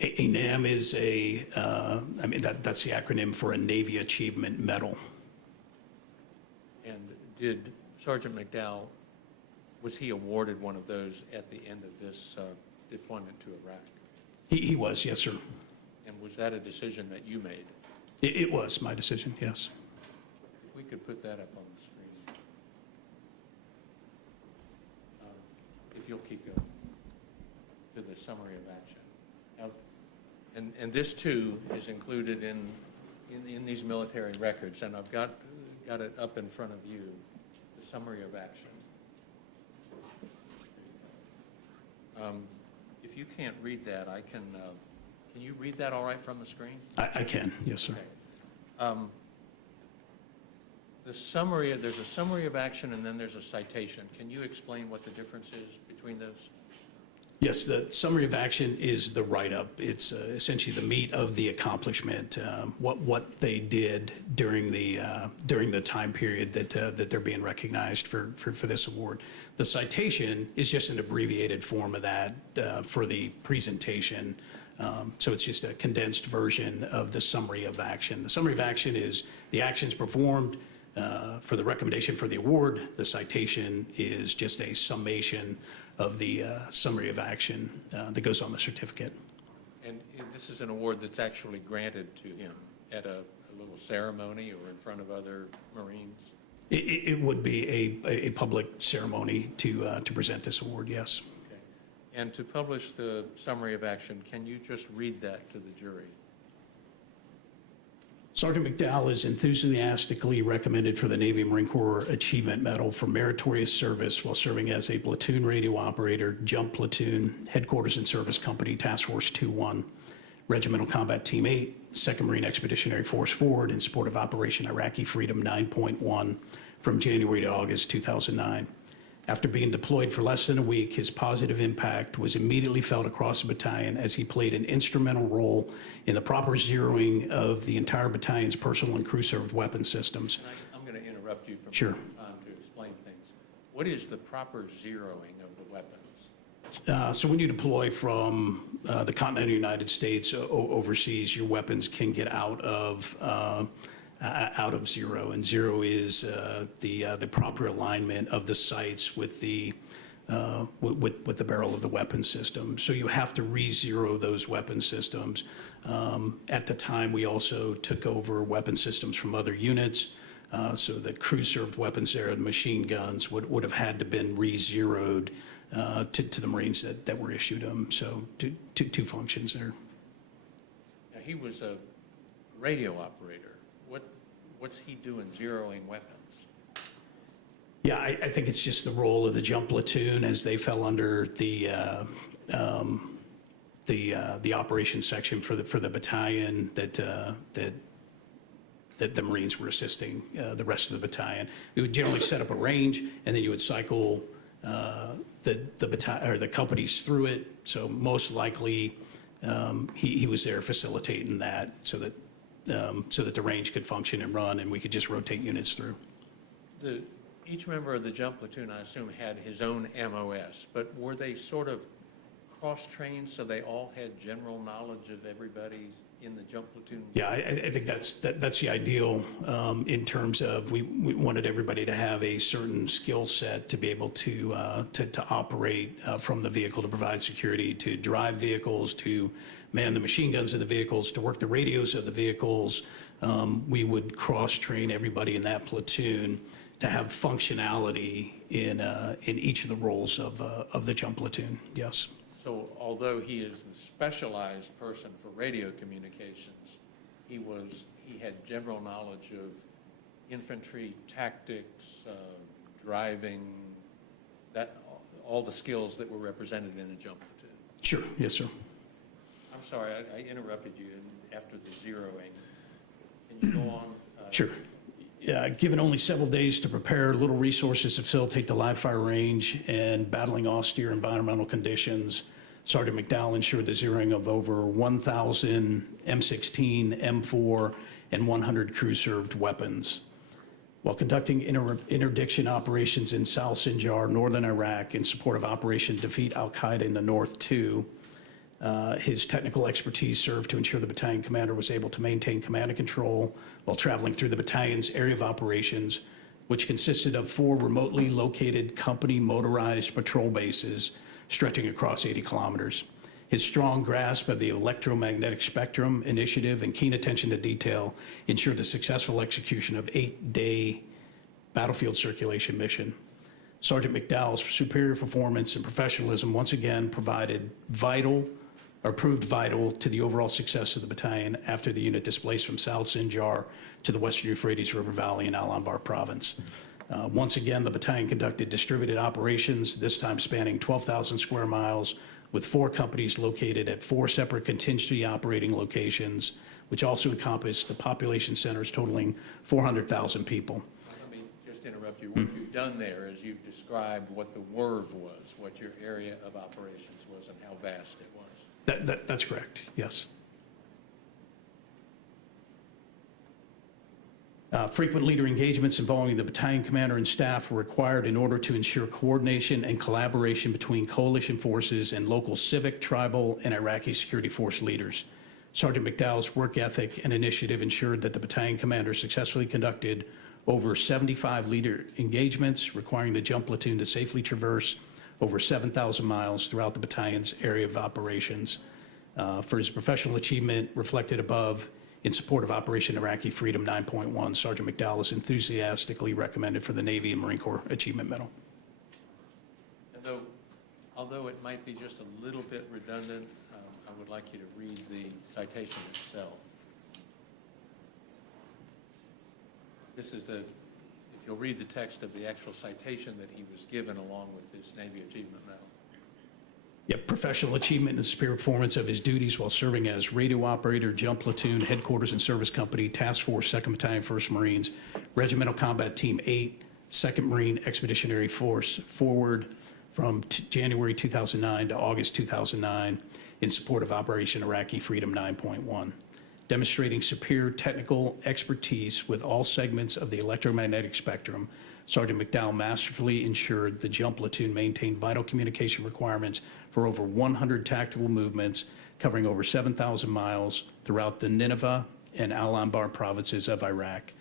A NAM is that's the acronym for a Navy Achievement Medal. And did Sergeant McDowell, was he awarded one of those at the end of this deployment to Iraq? He was, yes, sir. And was that a decision that you made? It was my decision, yes. If we could put that up on the screen. If you'll keep going to the summary of action. Now, and this too is included in these military records, and I've got it up in front of you, the summary of action. If you can't read that, I can you read that all right from the screen? I can, yes, sir. Okay. The summary, there's a summary of action and then there's a citation. Can you explain what the difference is between those? Yes, the summary of action is the write-up. It's essentially the meat of the accomplishment, what they did during the time period that they're being recognized for this award. The citation is just an abbreviated form of that for the presentation. So it's just a condensed version of the summary of action. The summary of action is the actions performed for the recommendation for the award. The citation is just a summation of the summary of action that goes on the certificate. And this is an award that's actually granted to him at a little ceremony or in front of other Marines? It would be a public ceremony to present this award, yes. Okay. And to publish the summary of action, can you just read that to the jury? Sergeant McDowell is enthusiastically recommended for the Navy Marine Corps Achievement Medal for meritorious service while serving as a platoon radio operator, Jump Platoon, Headquarters and Service Company, Task Force 2-1, Regimental Combat Team 8, 2nd Marine Expeditionary Force Forward in support of Operation Iraqi Freedom 9.1 from January to August 2009. After being deployed for less than a week, his positive impact was immediately felt across the battalion as he played an instrumental role in the proper zeroing of the entire battalion's personal and crew-served weapon systems. I'm going to interrupt you from Sure. time to explain things. What is the proper zeroing of the weapons? So when you deploy from the continental United States overseas, your weapons can get out of zero, and zero is the proper alignment of the sights with the barrel of the weapon system. So you have to re-zero those weapon systems. At the time, we also took over weapon systems from other units. So the crew-served weapons there, the machine guns, would have had to been re-zeroed to the Marines that were issued them. So two functions there. Now, he was a radio operator. What's he doing zeroing weapons? Yeah, I think it's just the role of the Jump Platoon as they fell under the operations section for the battalion that the Marines were assisting the rest of the battalion. We would generally set up a range, and then you would cycle the companies through it. So most likely, he was there facilitating that so that the range could function and run, and we could just rotate units through. Each member of the Jump Platoon, I assume, had his own MOS, but were they sort of cross-trained so they all had general knowledge of everybody in the Jump Platoon? Yeah, I think that's the ideal in terms of we wanted everybody to have a certain skill set to be able to operate from the vehicle, to provide security, to drive vehicles, to man the machine guns of the vehicles, to work the radios of the vehicles. We would cross-train everybody in that platoon to have functionality in each of the roles of the Jump Platoon, yes. So although he is the specialized person for radio communications, he had general knowledge of infantry tactics, driving, all the skills that were represented in a Jump Platoon. Sure, yes, sir. I'm sorry, I interrupted you after the zeroing. Can you go on? Sure. Given only several days to prepare, little resources to facilitate the live fire range, and battling austere environmental conditions, Sergeant McDowell ensured the zeroing of over 1,000 M16, M4, and 100 crew-served weapons. While conducting interdiction operations in South Sinjar, northern Iraq, in support of Operation Defeat al-Qaeda in the North too, his technical expertise served to ensure the battalion commander was able to maintain command and control while traveling through the battalion's area of operations, which consisted of 4 remotely located company motorized patrol bases stretching across 80 kilometers. His strong grasp of the electromagnetic spectrum initiative and keen attention to detail ensured the successful execution of 8-day battlefield circulation mission. Sergeant McDowell's superior performance and professionalism once again proved vital to the overall success of the battalion after the unit displaced from South Sinjar to the Western Euphrates River Valley in Al-Anbar province. Once again, the battalion conducted distributed operations, this time spanning 12,000 square miles, with 4 companies located at 4 separate contingency operating locations, which also encompassed the population centers totaling 400,000 people. Let me just interrupt you. What you've done there is you've described what the WERV was, what your area of operations was, and how vast it was. That's correct, yes. Frequent leader engagements involving the battalion commander and staff were required in order to ensure coordination and collaboration between coalition forces and local civic, tribal, and Iraqi security force leaders. Sergeant McDowell's work ethic and initiative ensured that the battalion commander successfully conducted over 75 leader engagements, requiring the jump platoon to safely traverse over 7,000 miles throughout the battalion's area of operations. For his professional achievement reflected above, in support of Operation Iraqi Freedom 9.1, Sergeant McDowell is enthusiastically recommended for the Navy and Marine Corps Achievement Medal. And although it might be just a little bit redundant, I would like you to read the citation itself. This is if you'll read the text of the actual citation that he was given along with his Navy Achievement Medal. Yep, professional achievement and superior performance of his duties while serving as radio operator, jump platoon, headquarters and service company, task force, 2nd Battalion, 1st Marines, Regimental Combat Team 8, 2nd Marine Expeditionary Force, forward from January 2009 to August 2009 in support of Operation Iraqi Freedom 9.1. Demonstrating superior technical expertise with all segments of the electromagnetic spectrum, Sergeant McDowell masterfully ensured the jump platoon maintained vital communication requirements for over 100 tactical movements covering over 7,000 miles throughout the Nineveh and Al-Anbar provinces of Iraq.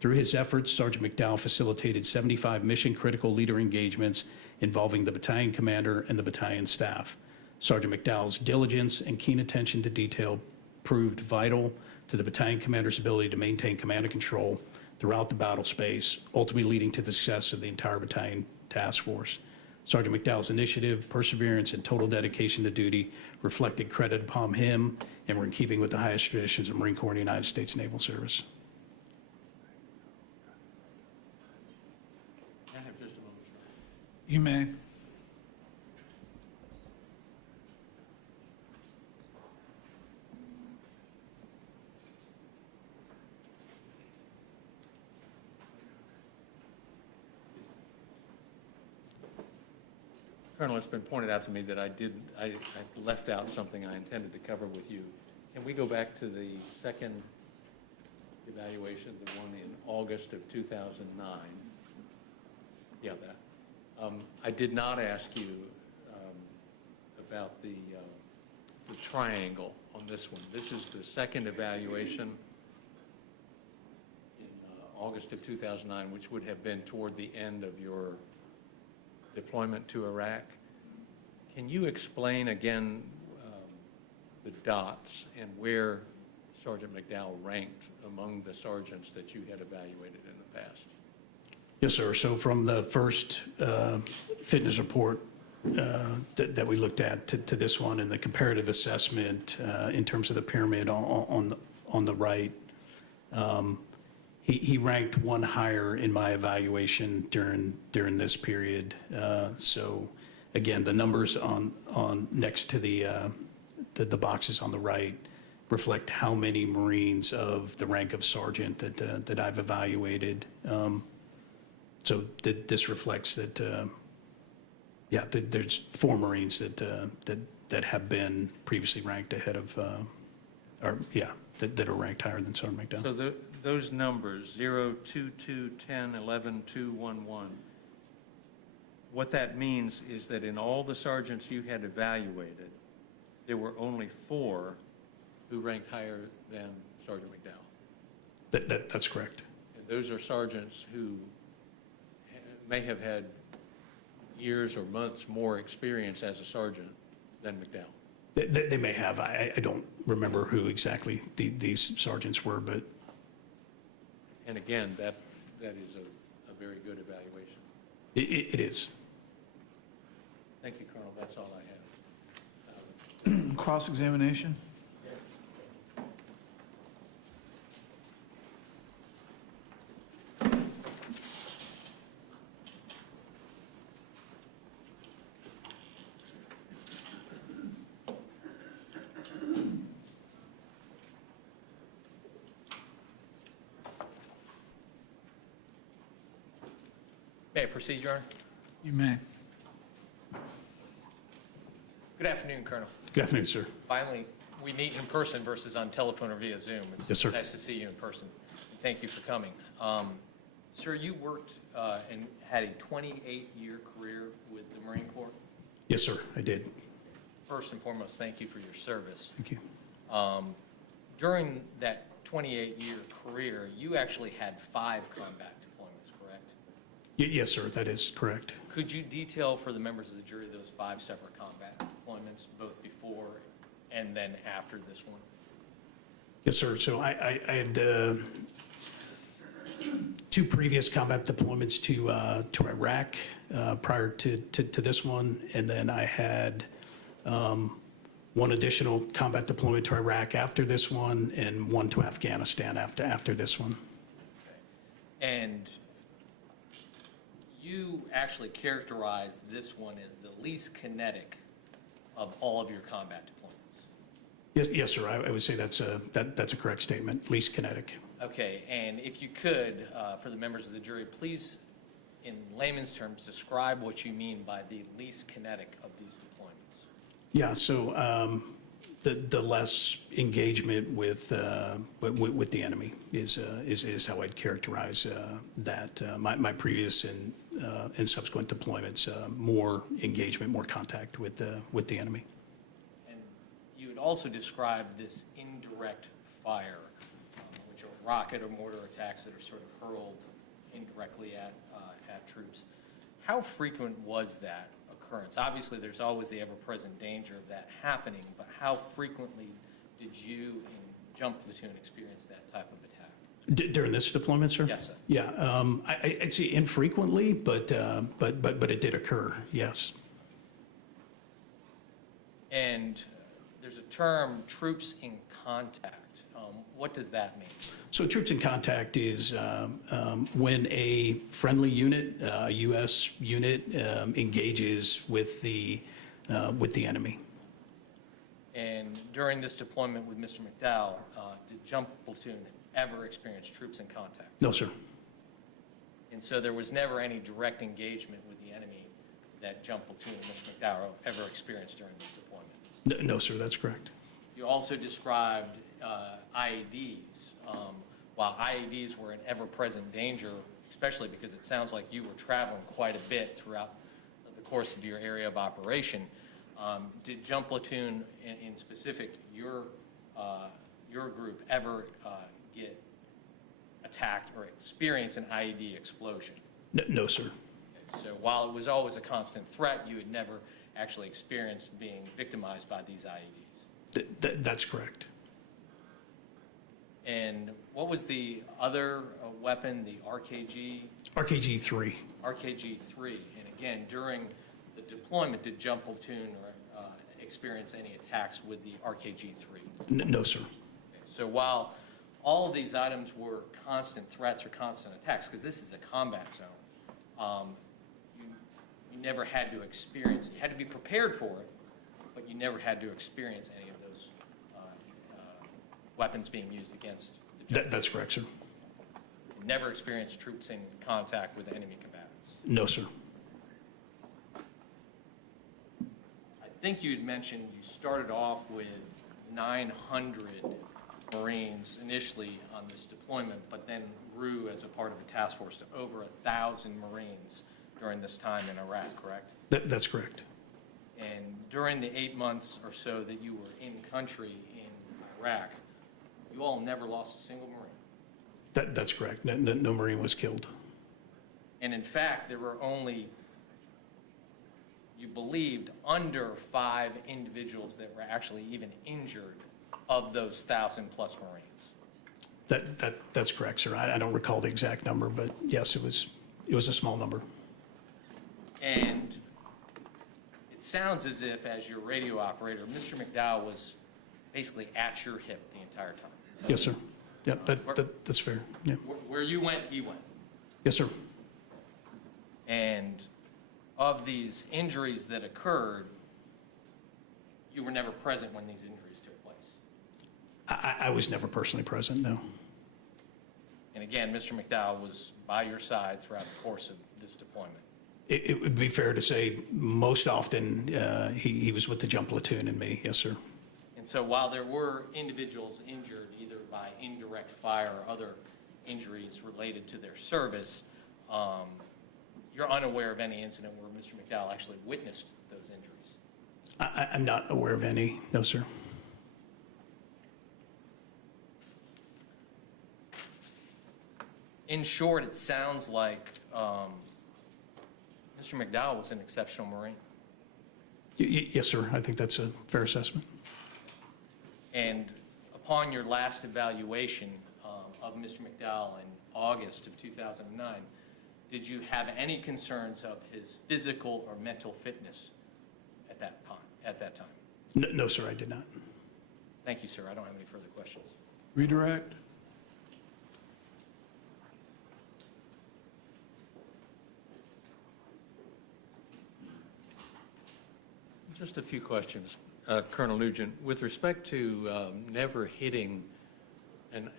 Through his efforts, Sergeant McDowell facilitated 75 mission-critical leader engagements involving the battalion commander and the battalion staff. Sergeant McDowell's diligence and keen attention to detail proved vital to the battalion commander's ability to maintain command and control throughout the battle space, ultimately leading to the success of the entire battalion task force. Sergeant McDowell's initiative, perseverance, and total dedication to duty reflected credit upon him and were in keeping with the highest traditions of Marine Corps and the United States Naval Service. I have just a moment. You may. Colonel, it's been pointed out to me that I left out something I intended to cover with you. Can we go back to the second evaluation, the one in August of 2009? Yeah, that. I did not ask you about the triangle on this one. This is the second evaluation in August of 2009, which would have been toward the end of your deployment to Iraq. Can you explain again the dots and where Sergeant McDowell ranked among the sergeants that you had evaluated in the past? Yes, sir. So from the first fitness report that we looked at to this one and the comparative assessment in terms of the pyramid on the right, he ranked one higher in my evaluation during this period. So again, the numbers on next to the boxes on the right reflect how many Marines of the rank of sergeant that I've evaluated. So this reflects that, there's 4 Marines that have been previously ranked ahead of, that are ranked higher than Sergeant McDowell. So those numbers, 0, 2, 2, 10, 11, 2, 1, 1, what that means is that in all the sergeants you had evaluated, there were only 4 who ranked higher than Sergeant McDowell. That's correct. And those are sergeants who may have had years or months more experience as a sergeant than McDowell. They may have. I don't remember who exactly these sergeants were, but. And again, that is a very good evaluation. It is. Thank you, Colonel. That's all I have. Cross-examination? May I proceed, Your Honor? You may. Good afternoon, Colonel. Good afternoon, sir. Finally, we meet in person versus on telephone or via Zoom. Yes, sir. It's nice to see you in person. Thank you for coming. Sir, you worked and had a 28-year career with the Marine Corps. Yes, sir, I did. First and foremost, thank you for your service. Thank you. During that 28-year career, you actually had 5 combat deployments, correct? Yes, sir, that is correct. Could you detail for the members of the jury those 5 separate combat deployments, both before and then after this one? Yes, sir. So I had 2 previous combat deployments to Iraq prior to this one, and then I had 1 additional combat deployment to Iraq after this one, and 1 to Afghanistan after this one. And you actually characterized this one as the least kinetic of all of your combat deployments. Yes, sir. I would say that's a correct statement. Least kinetic. Okay, and if you could, for the members of the jury, please, in layman's terms, describe what you mean by the least kinetic of these deployments. Yeah. So the less engagement with the enemy is how I'd characterize that. My previous and subsequent deployments, more engagement, more contact with the enemy. And you would also describe this indirect fire, which are rocket or mortar attacks that are sort of hurled indirectly at troops. How frequent was that occurrence? Obviously, there's always the ever-present danger of that happening, but how frequently did you in Jump Platoon experience that type of attack? During this deployment, sir? Yes, sir. Yeah, I'd say infrequently, but it did occur, yes. And there's a term, troops in contact. What does that mean? So troops in contact is when a friendly unit, a U.S. unit, engages with the enemy. And during this deployment with Mr. McDowell, did Jump Platoon ever experience troops in contact? No, sir. And so there was never any direct engagement with the enemy that Jump Platoon and Mr. McDowell ever experienced during this deployment? No, sir, that's correct. You also described IEDs. While IEDs were an ever-present danger, especially because it sounds like you were traveling quite a bit throughout the course of your area of operation, did Jump Platoon, in specific, your group, ever get attacked or experience an IED explosion? No, sir. So while it was always a constant threat, you had never actually experienced being victimized by these IEDs? That's correct. And what was the other weapon, the RKG? RKG-3. RKG-3. And again, during the deployment, did Jump Platoon experience any attacks with the RKG-3? No, sir. So while all of these items were constant threats or constant attacks, because this is a combat zone, you never had to experience, you had to be prepared for it, but you never had to experience any of those weapons being used against the Jump. That's correct, sir. You never experienced troops in contact with enemy combatants? No, sir. I think you had mentioned you started off with 900 Marines initially on this deployment, but then grew as a part of a task force to over 1,000 Marines during this time in Iraq, correct? That's correct. And during the 8 months or so that you were in country in Iraq, you all never lost a single Marine. That's correct. No Marine was killed. And in fact, there were only, you believed, under 5 individuals that were actually even injured of those 1,000-plus Marines. That's correct, sir. I don't recall the exact number, but yes, it was a small number. And it sounds as if, as your radio operator, Mr. McDowell was basically at your hip the entire time. Yes, sir. Yeah, that's fair. Yeah. Where you went, he went. Yes, sir. And of these injuries that occurred, you were never present when these injuries took place. I was never personally present, no. And again, Mr. McDowell was by your side throughout the course of this deployment. It would be fair to say most often he was with the jump platoon and me, yes, sir. And so while there were individuals injured either by indirect fire or other injuries related to their service, you're unaware of any incident where Mr. McDowell actually witnessed those injuries? I'm not aware of any, no, sir. In short, it sounds like Mr. McDowell was an exceptional Marine. Yes, sir. I think that's a fair assessment. And upon your last evaluation of Mr. McDowell in August of 2009, did you have any concerns of his physical or mental fitness at that time? No, sir, I did not. Thank you, sir. I don't have any further questions. Redirect. Just a few questions. Colonel Nugent, with respect to never hitting an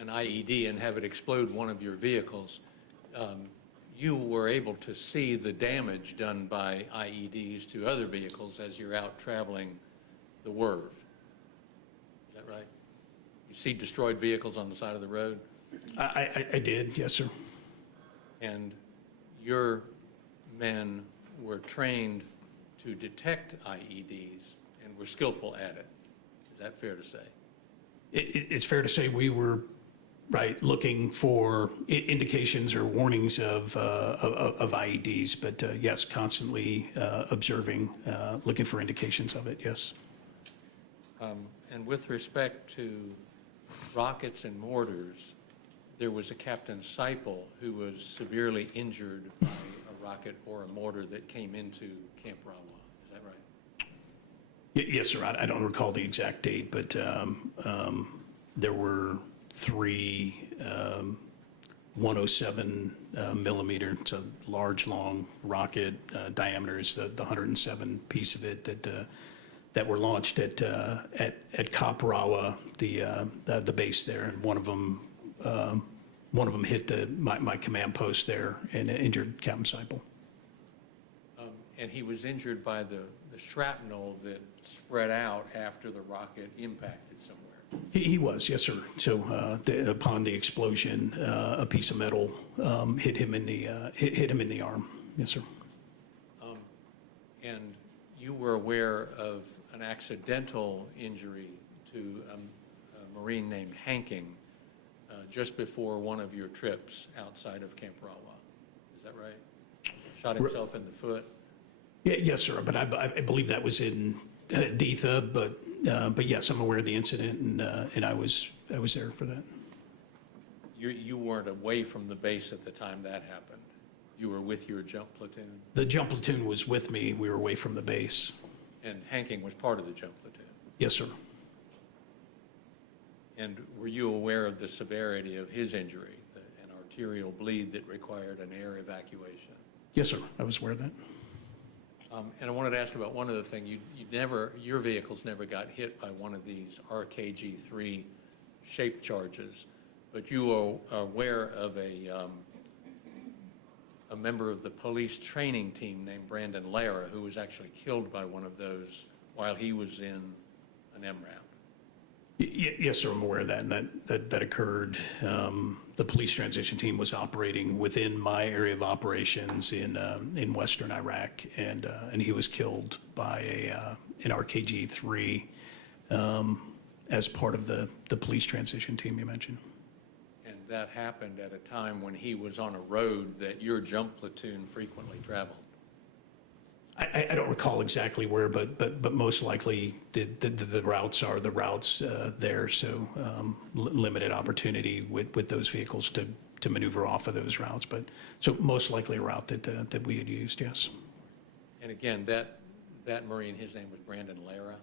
IED and have it explode one of your vehicles, you were able to see the damage done by IEDs to other vehicles as you're out traveling the WERV. Is that right? You see destroyed vehicles on the side of the road? I did, yes, sir. And your men were trained to detect IEDs and were skillful at it. Is that fair to say? It's fair to say we were, right, looking for indications or warnings of IEDs, but yes, constantly observing, looking for indications of it, yes. And with respect to rockets and mortars, there was a Captain Seipel who was severely injured by a rocket or a mortar that came into Camp Rawa. Is that right? Yes, sir. I don't recall the exact date, but there were 3 107 millimeter, it's a large, long rocket. Diameter is the 107 piece of it that were launched at Camp Rawa, the base there, and one of them hit my command post there and injured Captain Seipel. And he was injured by the shrapnel that spread out after the rocket impacted somewhere. He was, yes, sir. So upon the explosion, a piece of metal hit him in the arm. Yes, sir. And you were aware of an accidental injury to a Marine named Hanking just before one of your trips outside of Camp Rawa. Is that right? Shot himself in the foot? Yes, sir. But I believe that was in Deetha, but yes, I'm aware of the incident, and I was there for that. You weren't away from the base at the time that happened. You were with your jump platoon? The jump platoon was with me. We were away from the base. And Hanking was part of the jump platoon? Yes, sir. And were you aware of the severity of his injury, an arterial bleed that required an air evacuation? Yes, sir. I was aware of that. And I wanted to ask about one other thing. Your vehicles never got hit by one of these RKG-3 shape charges, but you are aware of a member of the police training team named Brandon Lara who was actually killed by one of those while he was in an MRAP. Yes, sir, I'm aware of that, and that occurred. The police transition team was operating within my area of operations in western Iraq, and he was killed by an RKG-3 as part of the police transition team you mentioned. And that happened at a time when he was on a road that your jump platoon frequently traveled. I don't recall exactly where, but most likely the routes are the routes there, so limited opportunity with those vehicles to maneuver off of those routes. But so most likely a route that we had used, yes. And again, that Marine, his name was Brandon Lara.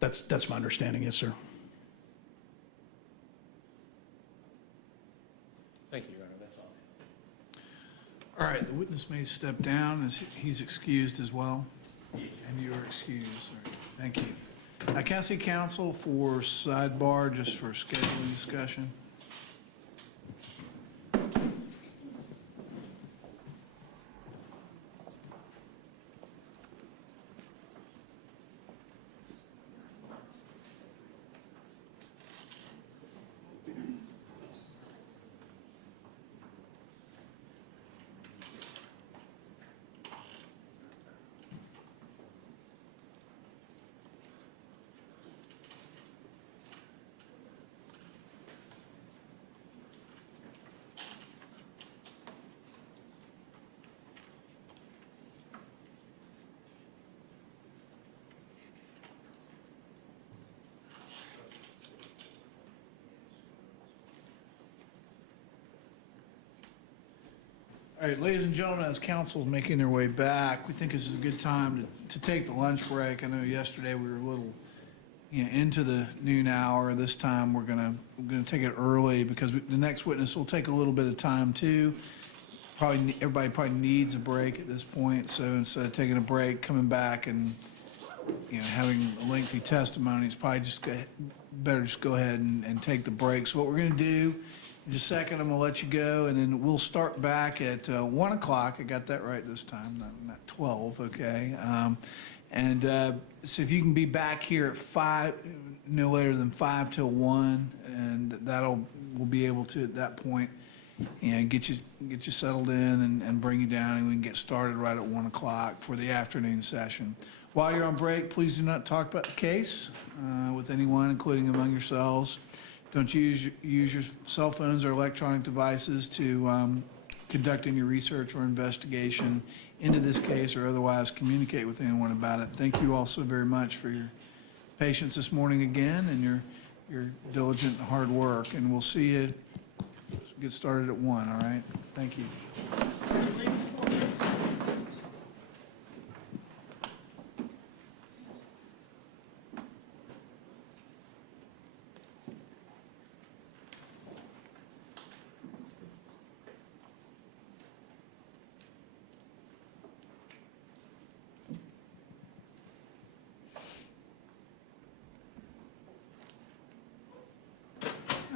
That's my understanding, yes, sir. Thank you, Your Honor, that's all. All right, the witness may step down as he's excused as well. And you are excused. All right, thank you. Can I see counsel for sidebar, just for scheduling discussion? All right, ladies and gentlemen, as council's making their way back, we think this is a good time to take the lunch break. I know yesterday we were a little, into the noon hour. This time we're gonna take it early because the next witness will take a little bit of time too. Everybody probably needs a break at this point, so instead of taking a break, coming back and, having a lengthy testimony, it's probably better just go ahead and take the break. So what we're gonna do, in just a second, I'm going to let you go, and then we'll start back at 1 o'clock. I got that right this time, not 12, okay? So if you can be back here at 5, no later than 5 till 1, and we'll be able to, at that point, get you settled in and bring you down, and we can get started right at 1 o'clock for the afternoon session. While you're on break, please do not talk about the case with anyone, including among yourselves. Don't use your cell phones or electronic devices to conduct any research or investigation into this case or otherwise communicate with anyone about it. Thank you all so very much for your patience this morning again and your diligent hard work. And we'll see you, get started at 1, all right? Thank you.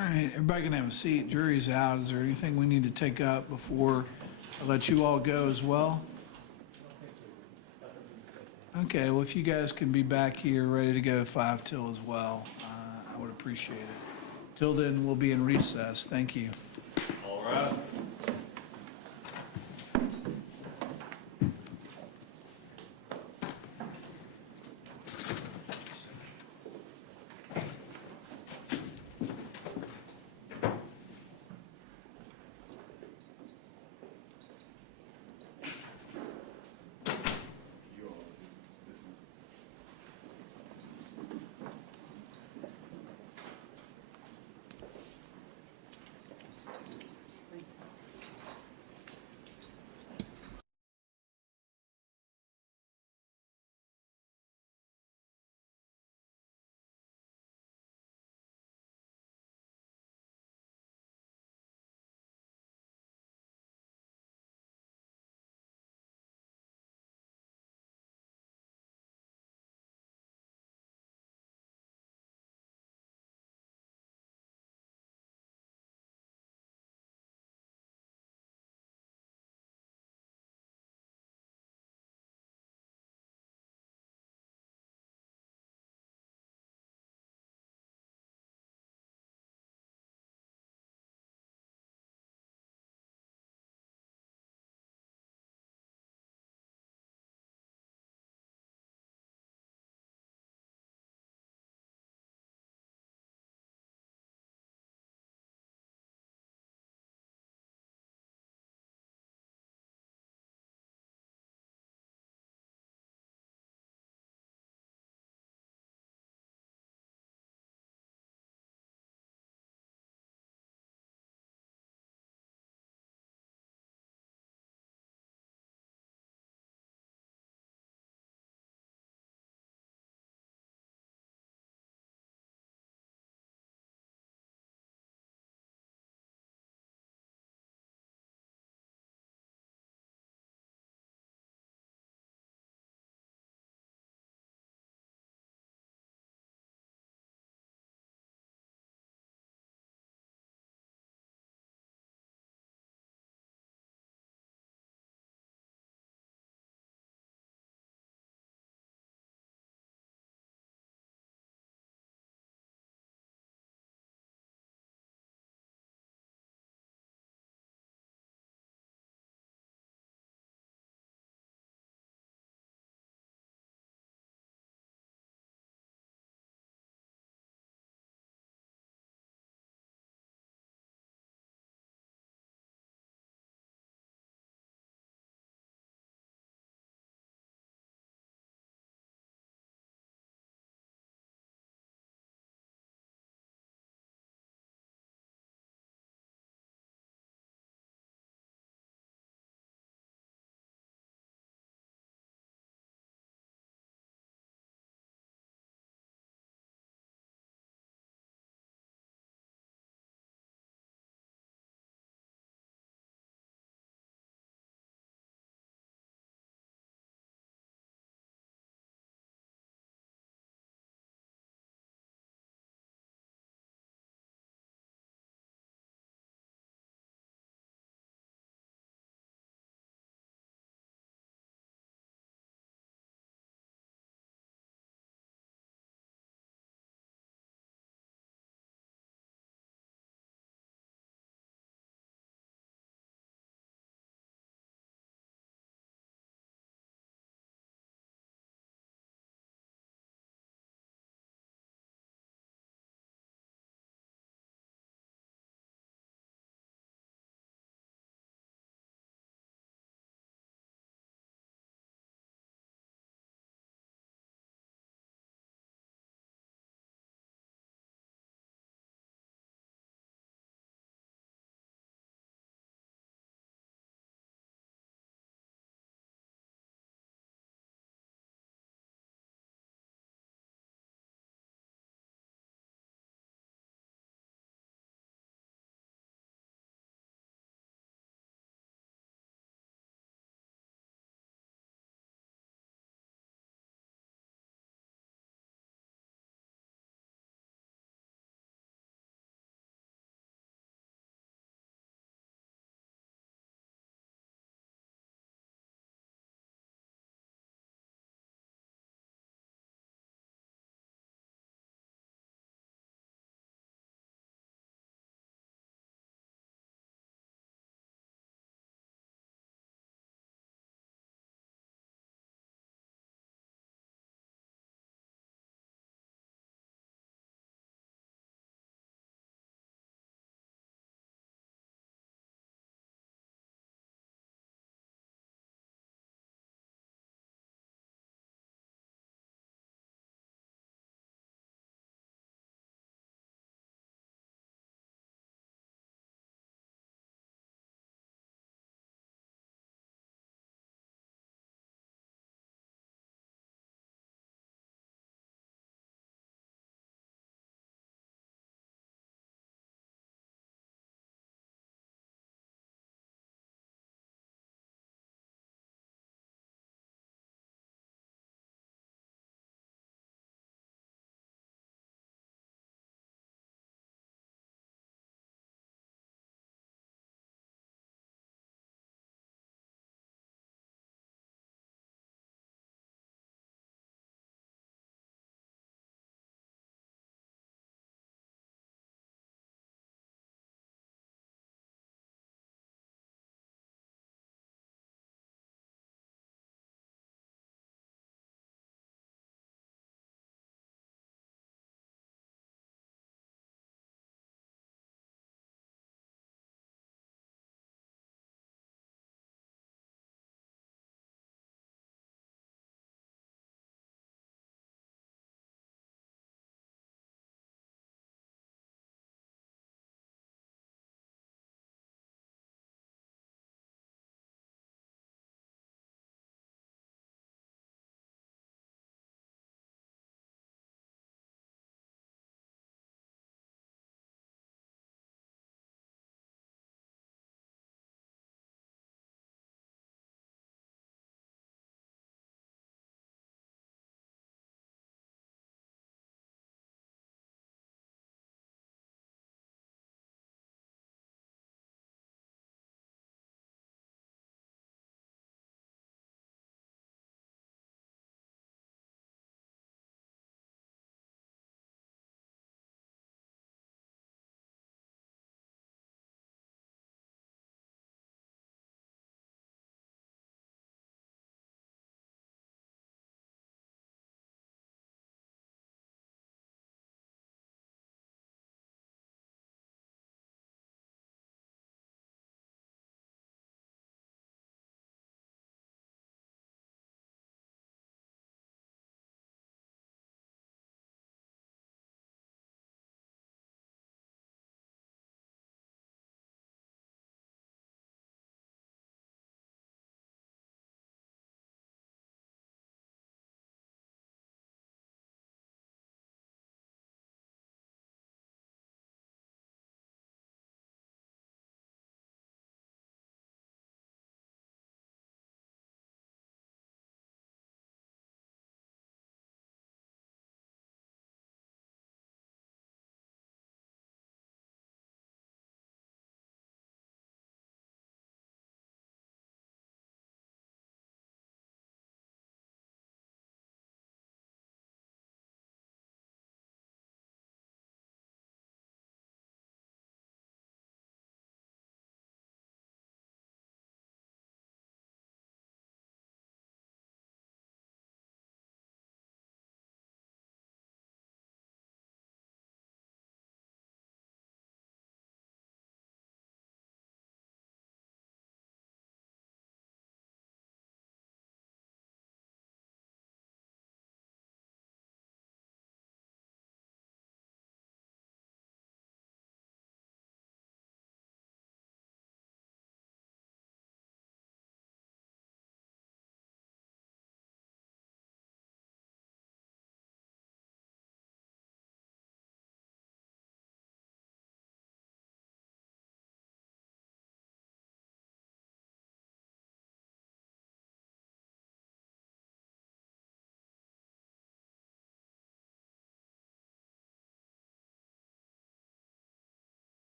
All right, everybody can have a seat. Jury's out. Is there anything we need to take up before I let you all go as well? Okay, well, if you guys can be back here ready to go 5 till as well, I would appreciate it. Till then, we'll be in recess. Thank you. All right.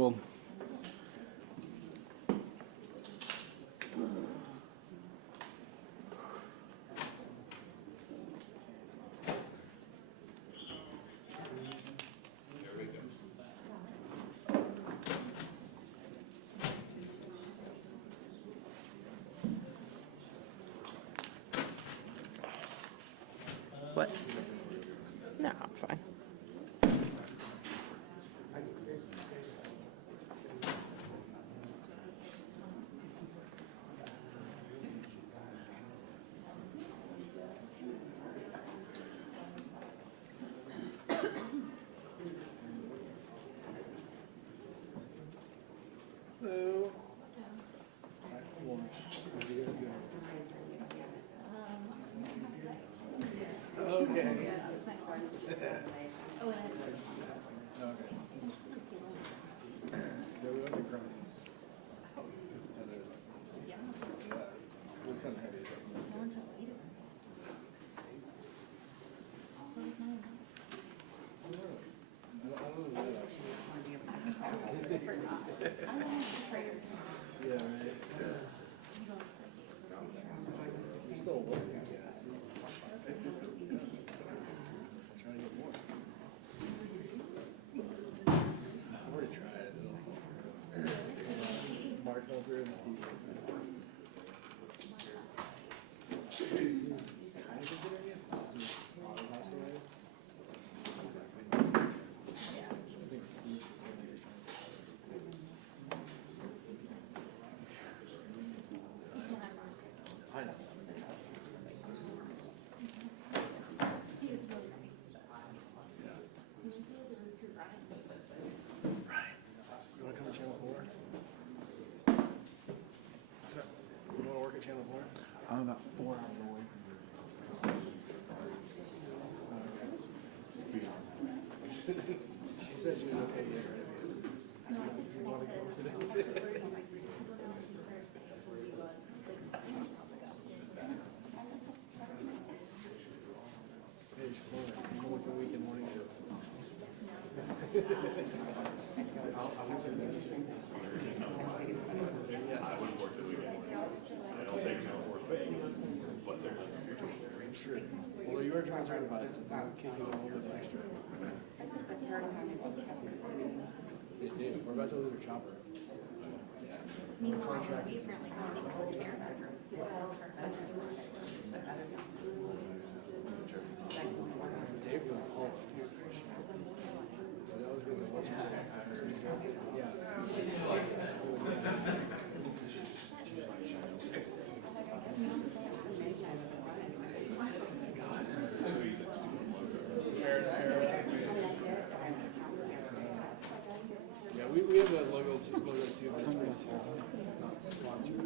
Cool. What? No, I'm fine. Hello. How'd you guys go? Okay. Okay. Yeah, we went to Grumman. Yeah. It was kind of heavy. I don't know that actually. Yeah, right. It's still working, I guess. It's just, trying to get more. I've already tried. Mark over and Steve. I know. Right. You want to come to Channel 4? What's up? You want to work at Channel 4? I'm about 4 hours away from here. She said she was okay to get rid of you. You want to go today? Hey, Shimona, you know what the weekend morning show? I'll look at this. Yes. I wouldn't work the weekend morning. I don't think Channel 4 is what they're doing in the future. Sure. Well, you are transparent about it, so I'm kicking a little bit extra. They do. We're about to lose our chopper. Yeah. Contract. Dave was all too. That was really what's Yeah, we have a logo too, but it's not sponsored.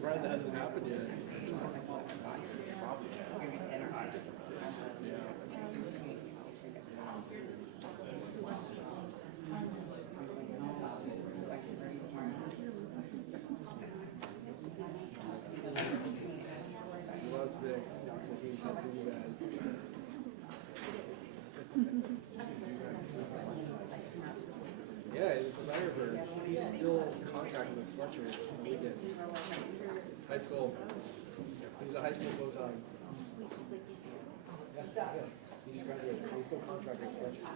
Right, that hasn't happened yet. Was big. You guys. Yeah, it's a Firebird. He's still contracted with Fletcher. High school. He's a high school bow tie. Yeah. He just graduated. He's still contracted with Fletcher.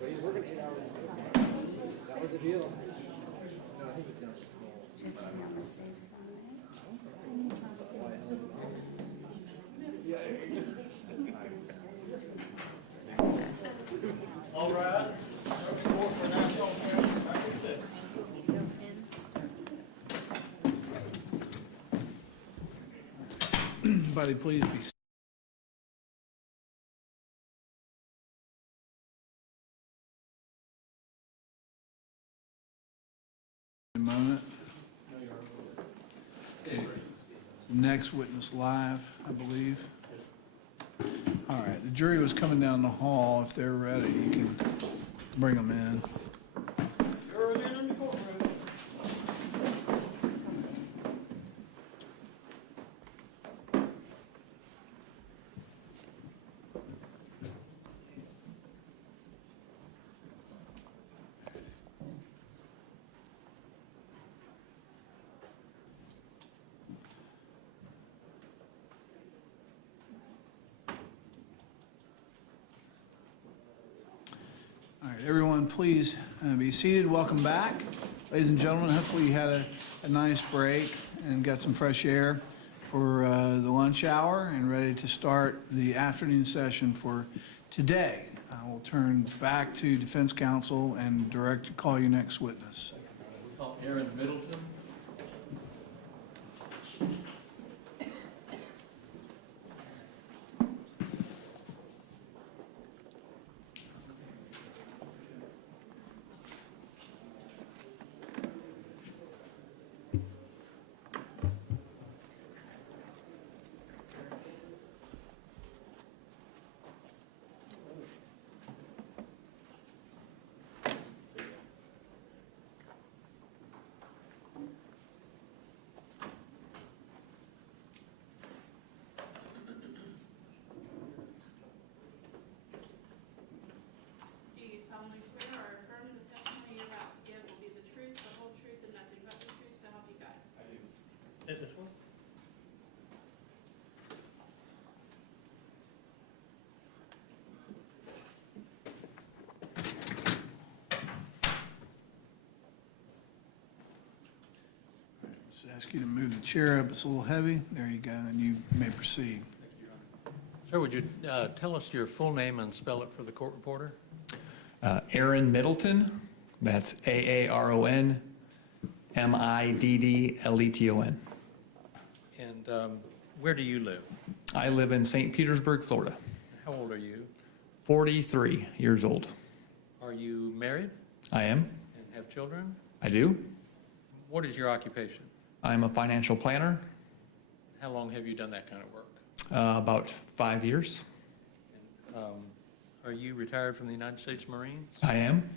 But he's working 8 hours a day. That was the deal. No, I think he's down to small. Just to be on the safe side. Yeah. All right. Report for Nassau County. Everybody, please be seated. A moment. Okay. Next witness live, I believe. All right, the jury was coming down the hall. If they're ready, you can bring them in. You're in the courtroom. Everyone, please be seated. Welcome back. Ladies and gentlemen, hopefully you had a nice break and got some fresh air for the lunch hour and ready to start the afternoon session for today. I will turn back to Defense Counsel and call your next witness. We call Aaron Middleton. Do you solemnly swear or affirm the testimony you're about to give will be the truth, the whole truth, and nothing but the truth, so help you God? I do. This one? Just ask you to move the chair up. It's a little heavy. There you go, and you may proceed. Sir, would you tell us your full name and spell it for the court reporter? Aaron Middleton, that's Aaron Middleton. And where do you live? I live in St. Petersburg, Florida. How old are you? 43 years old. Are you married I am. and have children? I do. What is your occupation? I'm a financial planner, How long have you done that kind of work? about 5 years. Are you retired from the United States Marines? I am.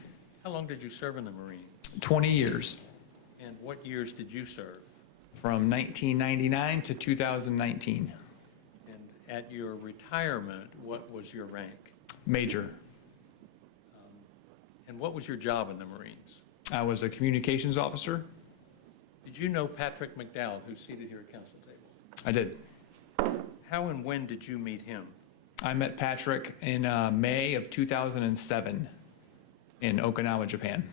How long did you serve in the Marines? 20 years, And what years did you serve? from 1999 to 2019. And at your retirement, what was your rank? Major. And what was your job in the Marines? I was a communications officer. Did you know Patrick McDowell, who's seated here at council table? I did. How and when did you meet him? I met Patrick in May of 2007 in Okinawa, Japan.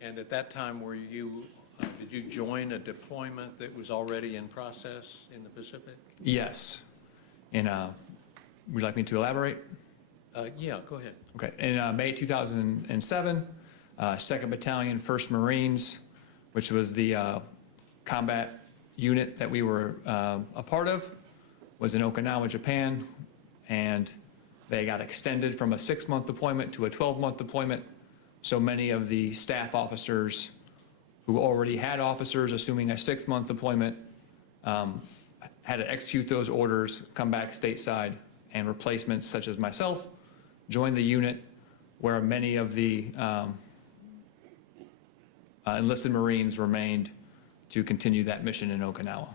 And at that time, did you join a deployment that was already in process in the Pacific? Yes. And would you like me to elaborate? Yeah, go ahead. Okay. In May 2007, 2nd Battalion, 1st Marines, which was the combat unit that we were a part of, was in Okinawa, Japan, and they got extended from a 6-month deployment to a 12-month deployment. So many of the staff officers who already had officers assuming a 6-month deployment had to execute those orders, come back stateside, and replacements such as myself joined the unit, where many of the enlisted Marines remained to continue that mission in Okinawa.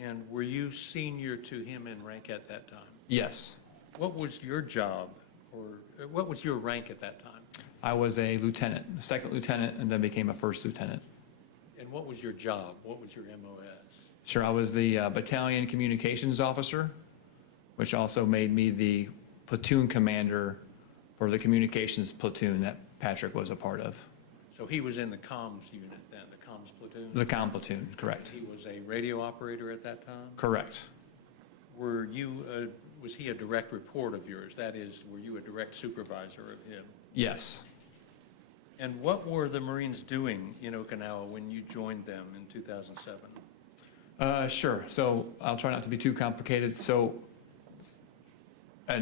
And were you senior to him in rank at that time? Yes, What was your job, or what was your rank at that time? I was a lieutenant, a 2nd lieutenant, and then became a 1st lieutenant. And what was your job? What was your MOS? Sure, I was the battalion communications officer, which also made me the platoon commander for the communications platoon that Patrick was a part of. So he was in the comms unit then, the comms platoon? The comm platoon, correct. He was a radio operator at that time? Correct. Were you, was he a direct report of yours? That is, were you a direct supervisor of him? Yes. And what were the Marines doing in Okinawa when you joined them in 2007? Sure. So I'll try not to be too complicated. So a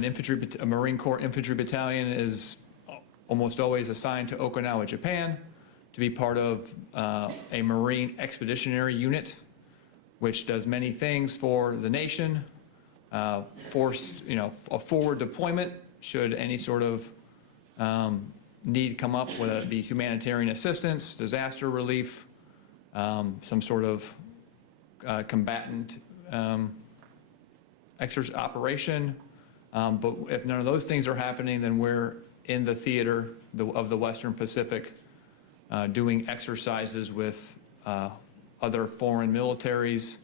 Marine Corps infantry battalion is almost always assigned to Okinawa, Japan, to be part of a Marine expeditionary unit, which does many things for the nation. A forward deployment should any sort of need come up, whether it be humanitarian assistance, disaster relief, some sort of combatant operation. But if none of those things are happening, then we're in the theater of the Western Pacific doing exercises with other foreign militaries,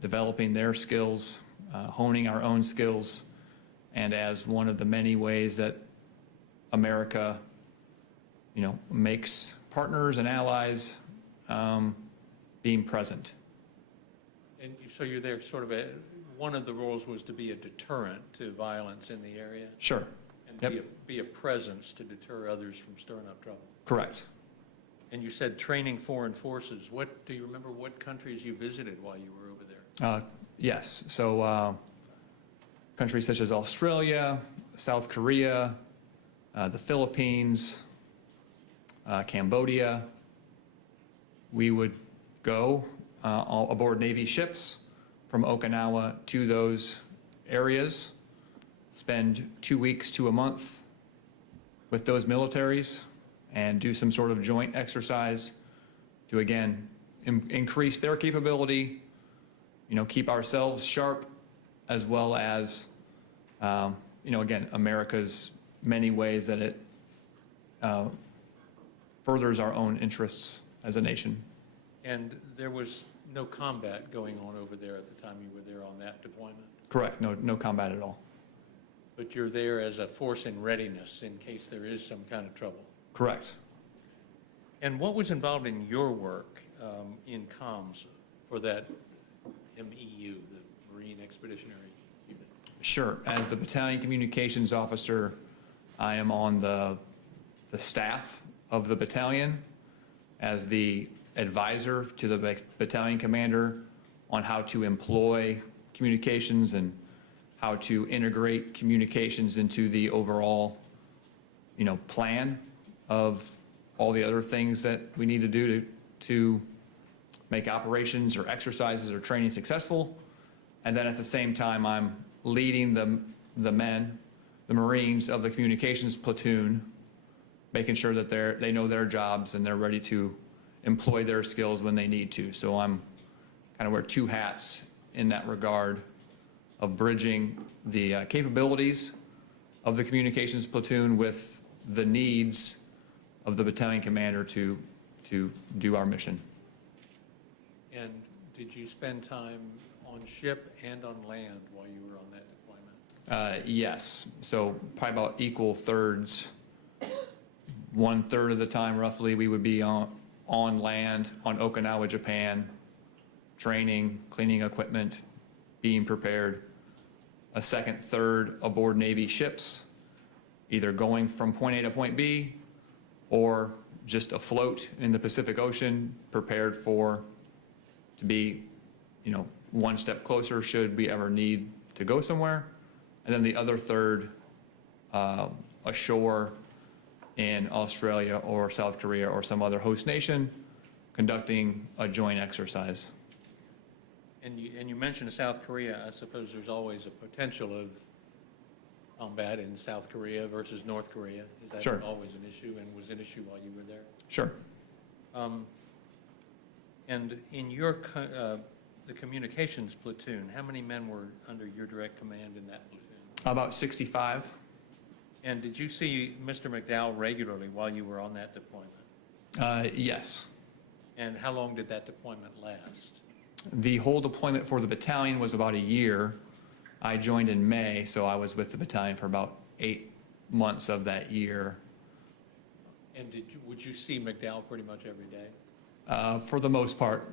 developing their skills, honing our own skills, and as one of the many ways that America, makes partners and allies being present. And so you're there sort of one of the roles was to be a deterrent to violence in the area? Sure. And Yep. be a presence to deter others from stirring up trouble? Correct. And you said training foreign forces. Do you remember what countries you visited while you were over there? Yes. So countries such as Australia, South Korea, the Philippines, Cambodia. We would go aboard Navy ships from Okinawa to those areas, spend 2 weeks to a month with those militaries, and do some sort of joint exercise to, again, increase their capability, keep ourselves sharp, as well as, again, America's many ways that it furthers our own interests as a nation. And there was no combat going on over there at the time you were there on that deployment? Correct. No combat at all. But you're there as a force in readiness in case there is some kind of trouble? Correct. And what was involved in your work in comms for that MEU, the Marine Expeditionary Unit? Sure. As the battalion communications officer, I am on the staff of the battalion as the advisor to the battalion commander on how to employ communications and how to integrate communications into the overall, plan of all the other things that we need to do to make operations or exercises or training successful. And then at the same time, I'm leading the men, the Marines of the communications platoon, making sure that they know their jobs and they're ready to employ their skills when they need to. So I'm kind of wear two hats in that regard of bridging the capabilities of the communications platoon with the needs of the battalion commander to do our mission. And did you spend time on ship and on land while you were on that deployment? Yes, so probably about equal thirds. 1/3 of the time roughly we would be on land on Okinawa, Japan, training, cleaning equipment, being prepared. A second third aboard Navy ships, either going from point A to point B or just afloat in the Pacific Ocean, prepared to be, one step closer should we ever need to go somewhere. And then the other third ashore in Australia or South Korea or some other host nation, conducting a joint exercise. And you mentioned South Korea. I suppose there's always a potential of combat in South Korea versus North Korea. Is that Sure. always an issue and was an issue while you were there? Sure. And in the communications platoon, how many men were under your direct command in that platoon? About 65. And did you see Mr. McDowell regularly while you were on that deployment? Yes. And how long did that deployment last? The whole deployment for the battalion was about a year. I joined in May, so I was with the battalion for about 8 months of that year. And would you see McDowell pretty much every day? For the most part.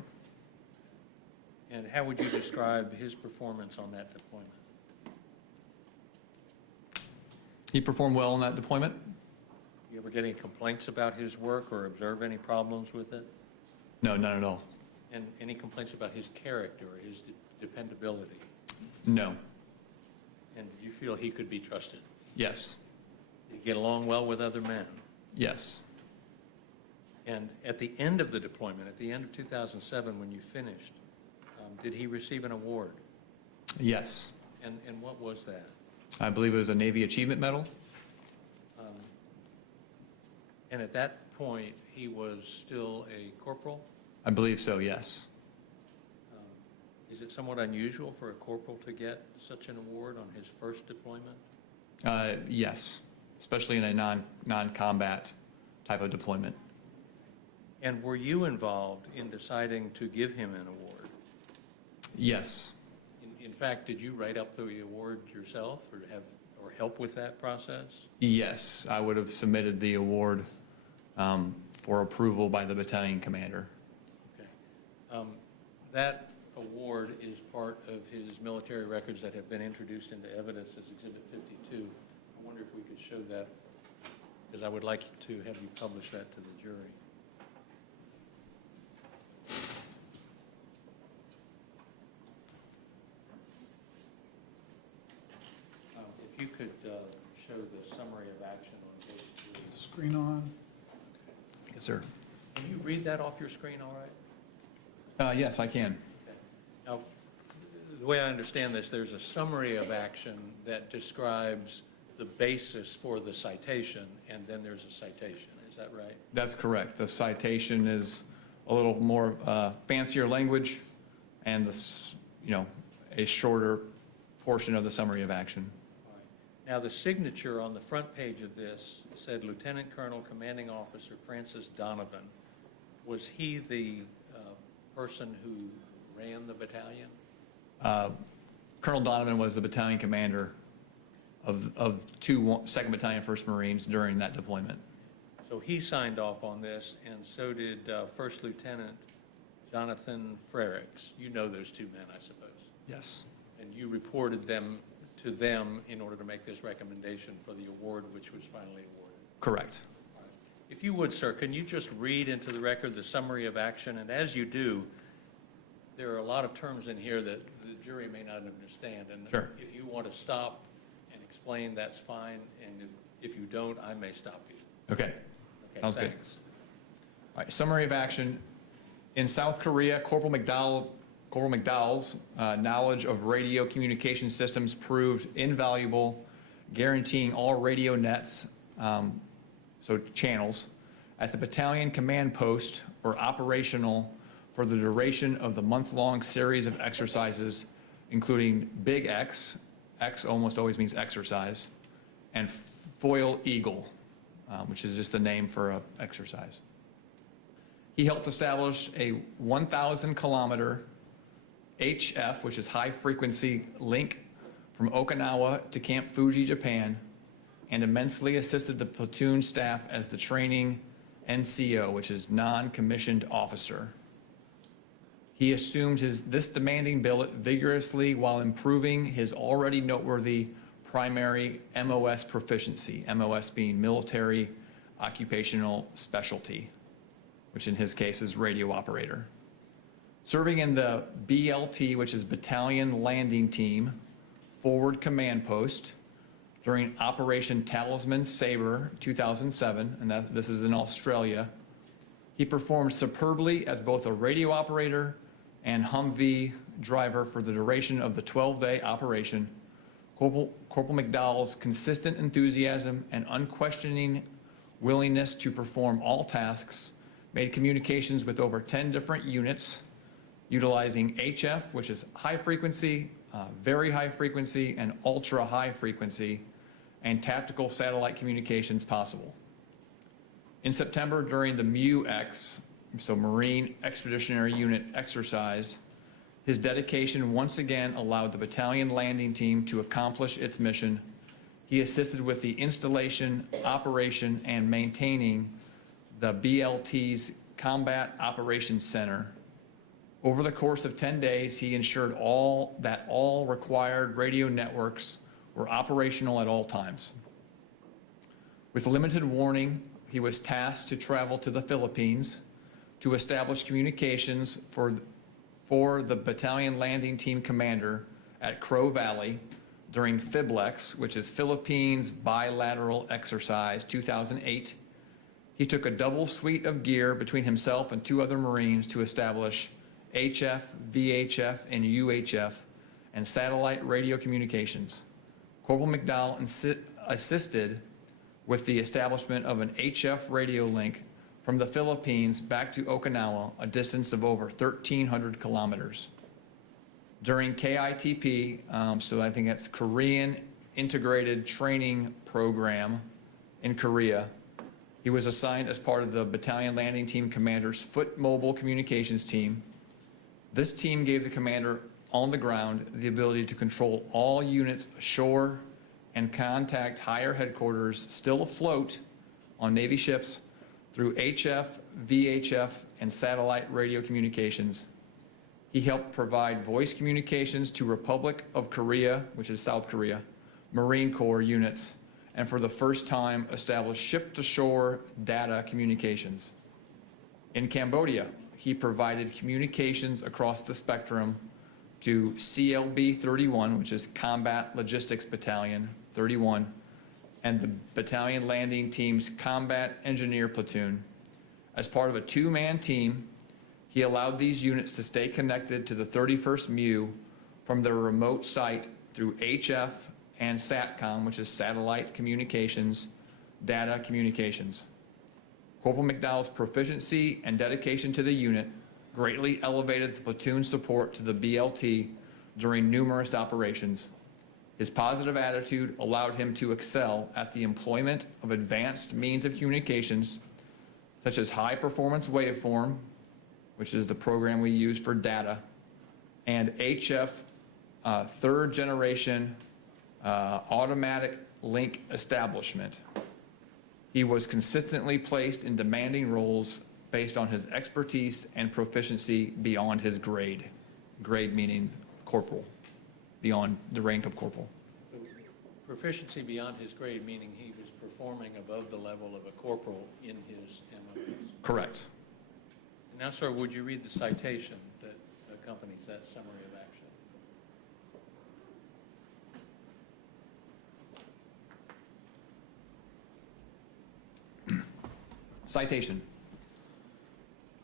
And how would you describe his performance on that deployment? He performed well in that deployment. You ever get any complaints about his work or observe any problems with it? No, none at all. And any complaints about his character, his dependability? No. And did you feel he could be trusted? Yes. Did he get along well with other men? Yes. And at the end of the deployment, at the end of 2007, when you finished, did he receive an award? Yes. And what was that? I believe it was a Navy Achievement Medal. And at that point, he was still a corporal? I believe so, yes. Is it somewhat unusual for a corporal to get such an award on his first deployment? Yes, especially in a non-combat type of deployment. And were you involved in deciding to give him an award? Yes. In fact, did you write up the award yourself, or or help with that process? Yes, I would have submitted the award for approval by the battalion commander. Okay. That award is part of his military records that have been introduced into evidence as Exhibit 52. I wonder if we could show that, because I would like to have you publish that to the jury. If you could show the summary of action on page 3. Is the screen on? Yes, sir. Can you read that off your screen all right? Yes, I can. Now, the way I understand this, there's a summary of action that describes the basis for the citation, and then there's a citation. Is that right? That's correct. The citation is a little more fancier language, and this, a shorter portion of the summary of action. All right. Now, the signature on the front page of this said Lieutenant Colonel Commanding Officer Francis Donovan. Was he the person who ran the battalion? Colonel Donovan was the battalion commander of 2nd Battalion 1st Marines during that deployment. So he signed off on this, and so did First Lieutenant Jonathan Frericks. You know those two men, I suppose. Yes. And you reported them to them in order to make this recommendation for the award, which was finally awarded. Correct. If you would, sir, can you just read into the record the summary of action? And as you do, there are a lot of terms in here that the jury may not understand. And Sure. if you want to stop and explain, that's fine. And if you don't, I may stop you. Okay. Sounds good. Thanks. All right, summary of action. In South Korea, Corporal McDowell's knowledge of radio communication systems proved invaluable, guaranteeing all radio nets, so channels, at the battalion command post were operational for the duration of the month-long series of exercises, including Big X, X almost always means exercise, and Foil Eagle, which is just a name for an exercise. He helped establish a 1,000-kilometer HF, which is high-frequency link from Okinawa to Camp Fuji, Japan, and immensely assisted the platoon staff as the training NCO, which is non-commissioned officer. He assumed this demanding billet vigorously while improving his already noteworthy primary MOS proficiency, MOS being military occupational specialty, which in his case is radio operator. Serving in the BLT, which is Battalion Landing Team, Forward Command Post, during Operation Talisman Sabre 2007, and this is in Australia. He performed superbly as both a radio operator and Humvee driver for the duration of the 12-day operation. Corporal McDowell's consistent enthusiasm and unquestioning willingness to perform all tasks made communications with over 10 different units, utilizing HF, which is high frequency, very high frequency, and ultra high frequency, and tactical satellite communications possible. In September, during the MU-X, so Marine Expeditionary Unit exercise, his dedication once again allowed the battalion landing team to accomplish its mission. He assisted with the installation, operation, and maintaining the BLT's Combat Operations Center. Over the course of 10 days, he ensured that all required radio networks were operational at all times. With limited warning, he was tasked to travel to the Philippines to establish communications for the battalion landing team commander at Crow Valley during FIBLEX, which is Philippines Bilateral Exercise 2008. He took a double suite of gear between himself and 2 other Marines to establish HF, VHF, and UHF, and satellite radio communications. Corporal McDowell assisted with the establishment of an HF radio link from the Philippines back to Okinawa, a distance of over 1,300 kilometers. During KITP, so I think that's Korean Integrated Training Program in Korea, he was assigned as part of the Battalion Landing Team Commander's Foot Mobile Communications Team. This team gave the commander on the ground the ability to control all units ashore and contact higher headquarters still afloat on Navy ships through HF, VHF, and satellite radio communications. He helped provide voice communications to Republic of Korea, which is South Korea, Marine Corps units, and for the first time established ship-to-shore data communications. In Cambodia, he provided communications across the spectrum to CLB 31, which is Combat Logistics Battalion 31, and the Battalion Landing Team's Combat Engineer Platoon. As part of a two-man team, he allowed these units to stay connected to the 31st MU from their remote site through HF and SATCOM, which is Satellite Communications, Data Communications. Corporal McDowell's proficiency and dedication to the unit greatly elevated the platoon support to the BLT during numerous operations. His positive attitude allowed him to excel at the employment of advanced means of communications, such as high-performance waveform, which is the program we use for data, and HF third-generation automatic link establishment. He was consistently placed in demanding roles based on his expertise and proficiency beyond his grade. Grade meaning corporal, beyond the rank of corporal. Proficiency beyond his grade, meaning he was performing above the level of a corporal in his MOS. Correct. Now, sir, would you read the citation that accompanies that summary of action? Citation.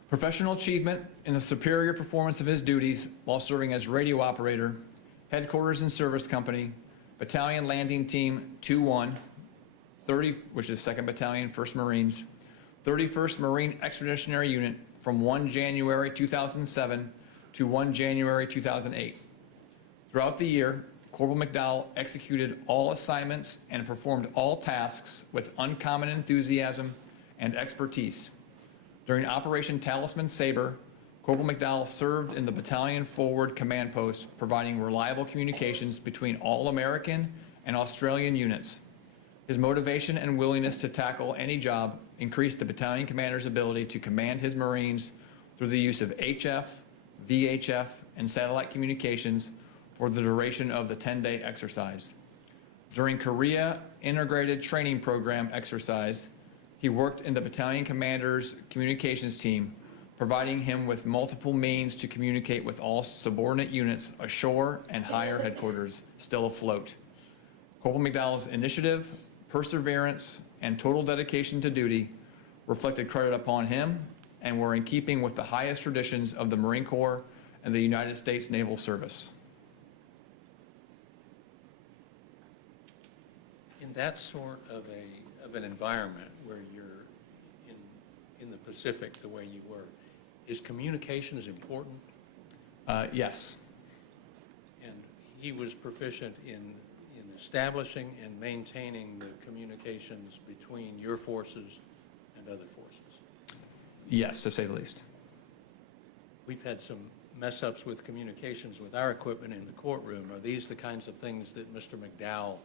Professional achievement in the superior performance of his duties while serving as radio operator, headquarters and service company, Battalion Landing Team 2-1, 30, which is 2nd Battalion, 1st Marines, 31st Marine Expeditionary Unit from 1 January 2007 to 1 January 2008. Throughout the year, Corporal McDowell executed all assignments and performed all tasks with uncommon enthusiasm and expertise. During Operation Talisman Sabre, Corporal McDowell served in the Battalion Forward Command Post, providing reliable communications between all American and Australian units. His motivation and willingness to tackle any job increased the battalion commander's ability to command his Marines through the use of HF, VHF, and satellite communications for the duration of the 10-day exercise. During Korea Integrated Training Program exercise, he worked in the battalion commander's communications team, providing him with multiple means to communicate with all subordinate units ashore and higher headquarters still afloat. Corporal McDowell's initiative, perseverance, and total dedication to duty reflected credit upon him and were in keeping with the highest traditions of the Marine Corps and the United States Naval Service. In that sort of an environment where you're in the Pacific the way you were, is communications important? Yes. And he was proficient in establishing and maintaining the communications between your forces and other forces? Yes, to say the least. We've had some mess-ups with communications with our equipment in the courtroom. Are these the kinds of things that Mr. McDowell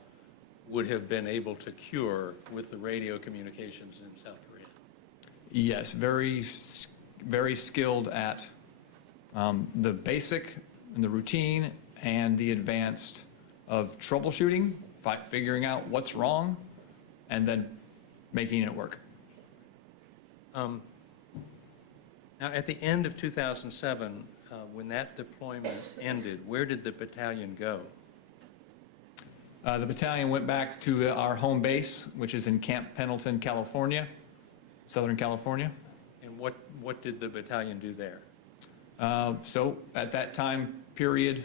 would have been able to cure with the radio communications in South Korea? Yes, very skilled at the basic and the routine and the advanced of troubleshooting, figuring out what's wrong, and then making it work. Now, at the end of 2007, when that deployment ended, where did the battalion go? The battalion went back to our home base, which is in Camp Pendleton, California, Southern California. And what did the battalion do there? So at that time period,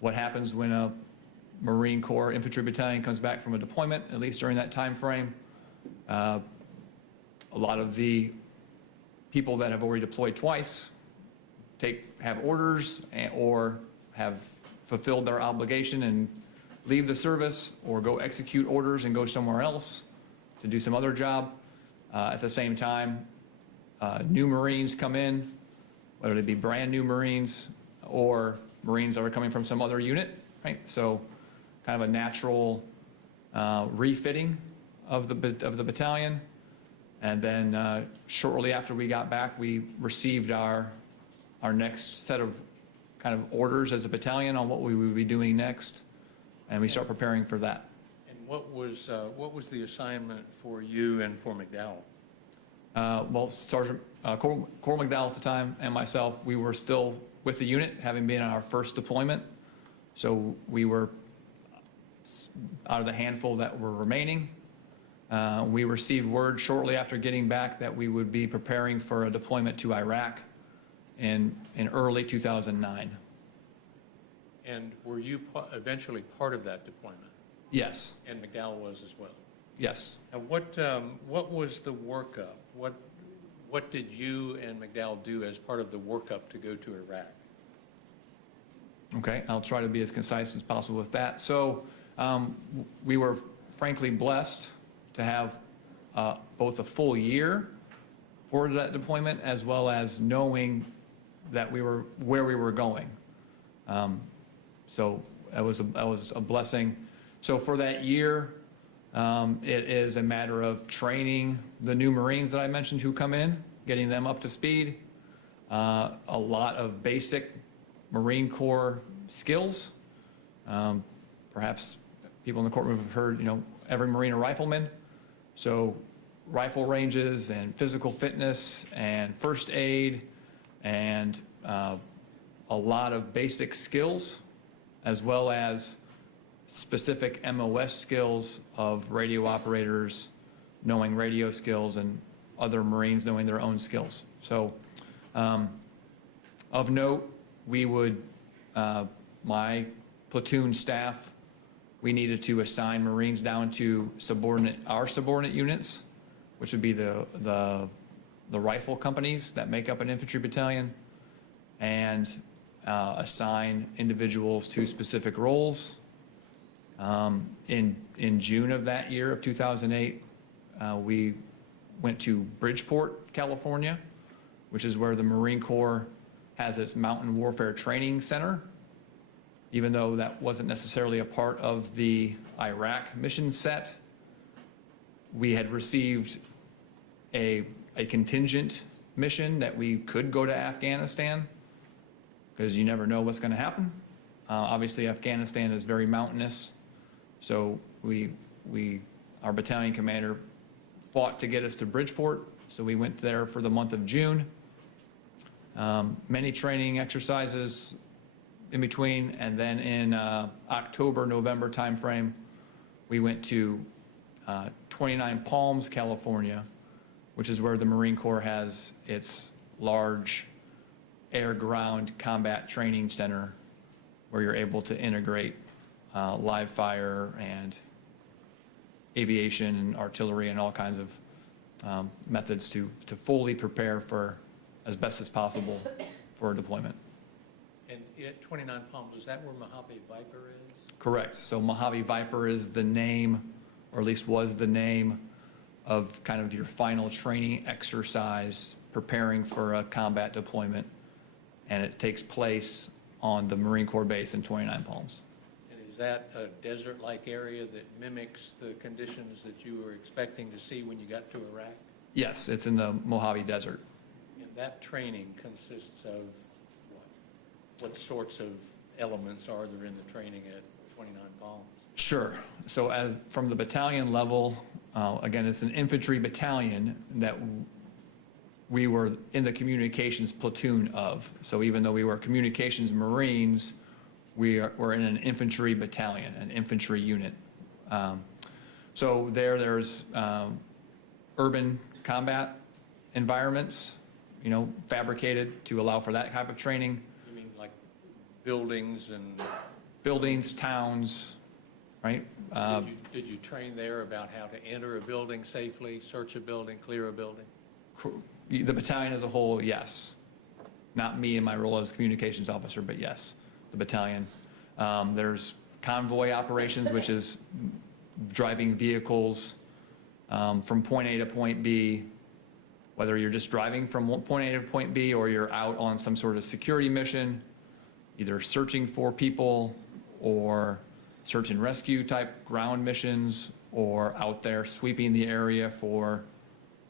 what happens when a Marine Corps infantry battalion comes back from a deployment, at least during that time frame, a lot of the people that have already deployed twice have orders or have fulfilled their obligation and leave the service or go execute orders and go somewhere else to do some other job. At the same time, new Marines come in, whether they be brand new Marines or Marines that are coming from some other unit, right? So kind of a natural refitting of the battalion. And then shortly after we got back, we received our next set of kind of orders as a battalion on what we would be doing next, and we start preparing for that. And what was the assignment for you and for McDowell? Well, Sergeant Corporal McDowell at the time and myself, we were still with the unit, having been on our first deployment. So we were out of the handful that were remaining. We received word shortly after getting back that we would be preparing for a deployment to Iraq in early 2009. And were you eventually part of that deployment? Yes, And McDowell was as well? yes. And what was the workup? What did you and McDowell do as part of the workup to go to Iraq? Okay, I'll try to be as concise as possible with that. So we were frankly blessed to have both a full year for that deployment as well as knowing that where we were going. So that was a blessing. So for that year, it is a matter of training the new Marines that I mentioned who come in, getting them up to speed, a lot of basic Marine Corps skills. Perhaps people in the courtroom have heard, every Marine a rifleman. So rifle ranges and physical fitness and first aid and a lot of basic skills, as well as specific MOS skills of radio operators, knowing radio skills, and other Marines knowing their own skills. So of note, we would, my platoon staff, we needed to assign Marines down to our subordinate units, which would be the rifle companies that make up an infantry battalion, and assign individuals to specific roles. In June of that year of 2008, we went to Bridgeport, California, which is where the Marine Corps has its Mountain Warfare Training Center. Even though that wasn't necessarily a part of the Iraq mission set, we had received a contingent mission that we could go to Afghanistan, because you never know what's going to happen. Obviously, Afghanistan is very mountainous, so our battalion commander fought to get us to Bridgeport, so we went there for the month of June. Many training exercises in between, and then in October, November timeframe, we went to 29 Palms, California, which is where the Marine Corps has its large air-ground combat training center, where you're able to integrate live fire and aviation and artillery and all kinds of methods to fully prepare for, as best as possible, for a deployment. And at 29 Palms, is that where Mojave Viper is? Correct. So Mojave Viper is the name, or at least was the name, of kind of your final training exercise preparing for a combat deployment. And it takes place on the Marine Corps base in 29 Palms. And is that a desert-like area that mimics the conditions that you were expecting to see when you got to Iraq? Yes, it's in the Mojave Desert. And that training consists of what? What sorts of elements are there in the training at 29 Palms? Sure. So from the battalion level, again, it's an infantry battalion that we were in the communications platoon of. So even though we were communications Marines, we're in an infantry battalion, an infantry unit. So there's urban combat environments, fabricated to allow for that type of training. You mean like buildings and? Buildings, towns, right? Did you train there about how to enter a building safely, search a building, clear a building? The battalion as a whole, yes. Not me in my role as communications officer, but yes, the battalion. There's convoy operations, which is driving vehicles from point A to point B, whether you're just driving from point A to point B or you're out on some sort of security mission, either searching for people or search and rescue type ground missions, or out there sweeping the area for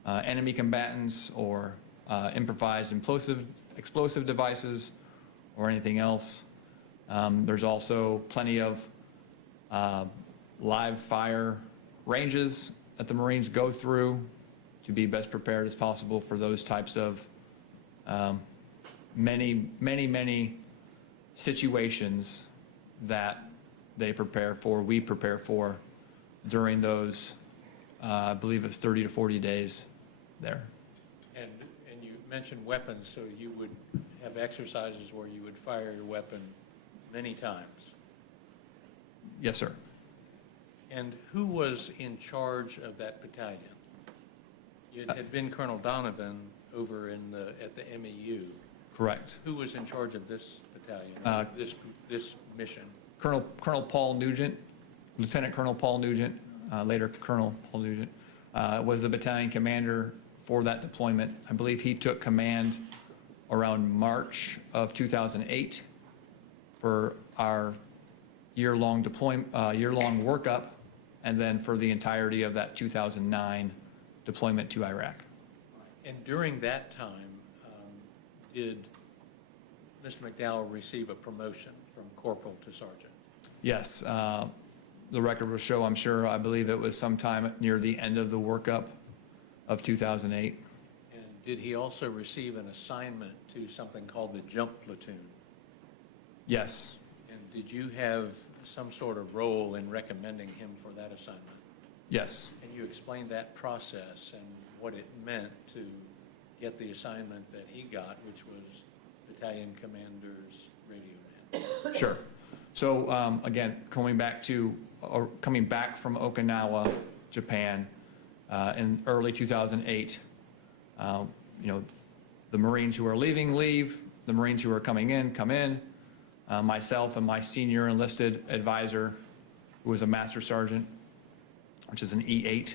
enemy combatants or improvised explosive devices or anything else. There's also plenty of live fire ranges that the Marines go through to be best prepared as possible for those types of many situations that they prepare for, we prepare for during those, I believe it's 30 to 40 days there. And you mentioned weapons, so you would have exercises where you would fire your weapon many times. Yes, sir. And who was in charge of that battalion? It had been Colonel Donovan over at the MEU. Correct. Who was in charge of this battalion, this mission? Colonel Paul Nugent, Lieutenant Colonel Paul Nugent, later Colonel Paul Nugent, was the battalion commander for that deployment. I believe he took command around March of 2008 for our year-long workup, and then for the entirety of that 2009 deployment to Iraq. And during that time, did Mr. McDowell receive a promotion from corporal to sergeant? Yes, the record will show, I'm sure, I believe it was sometime near the end of the workup of 2008. And did he also receive an assignment to something called the jump platoon? Yes. And did you have some sort of role in recommending him for that assignment? Yes. Can you explain that process and what it meant to get the assignment that he got, which was battalion commander's radio man? Sure. So again, coming back from Okinawa, Japan, in early 2008, the Marines who are leaving leave, the Marines who are coming in come in. Myself and my senior enlisted advisor, who was a master sergeant, which is an E8.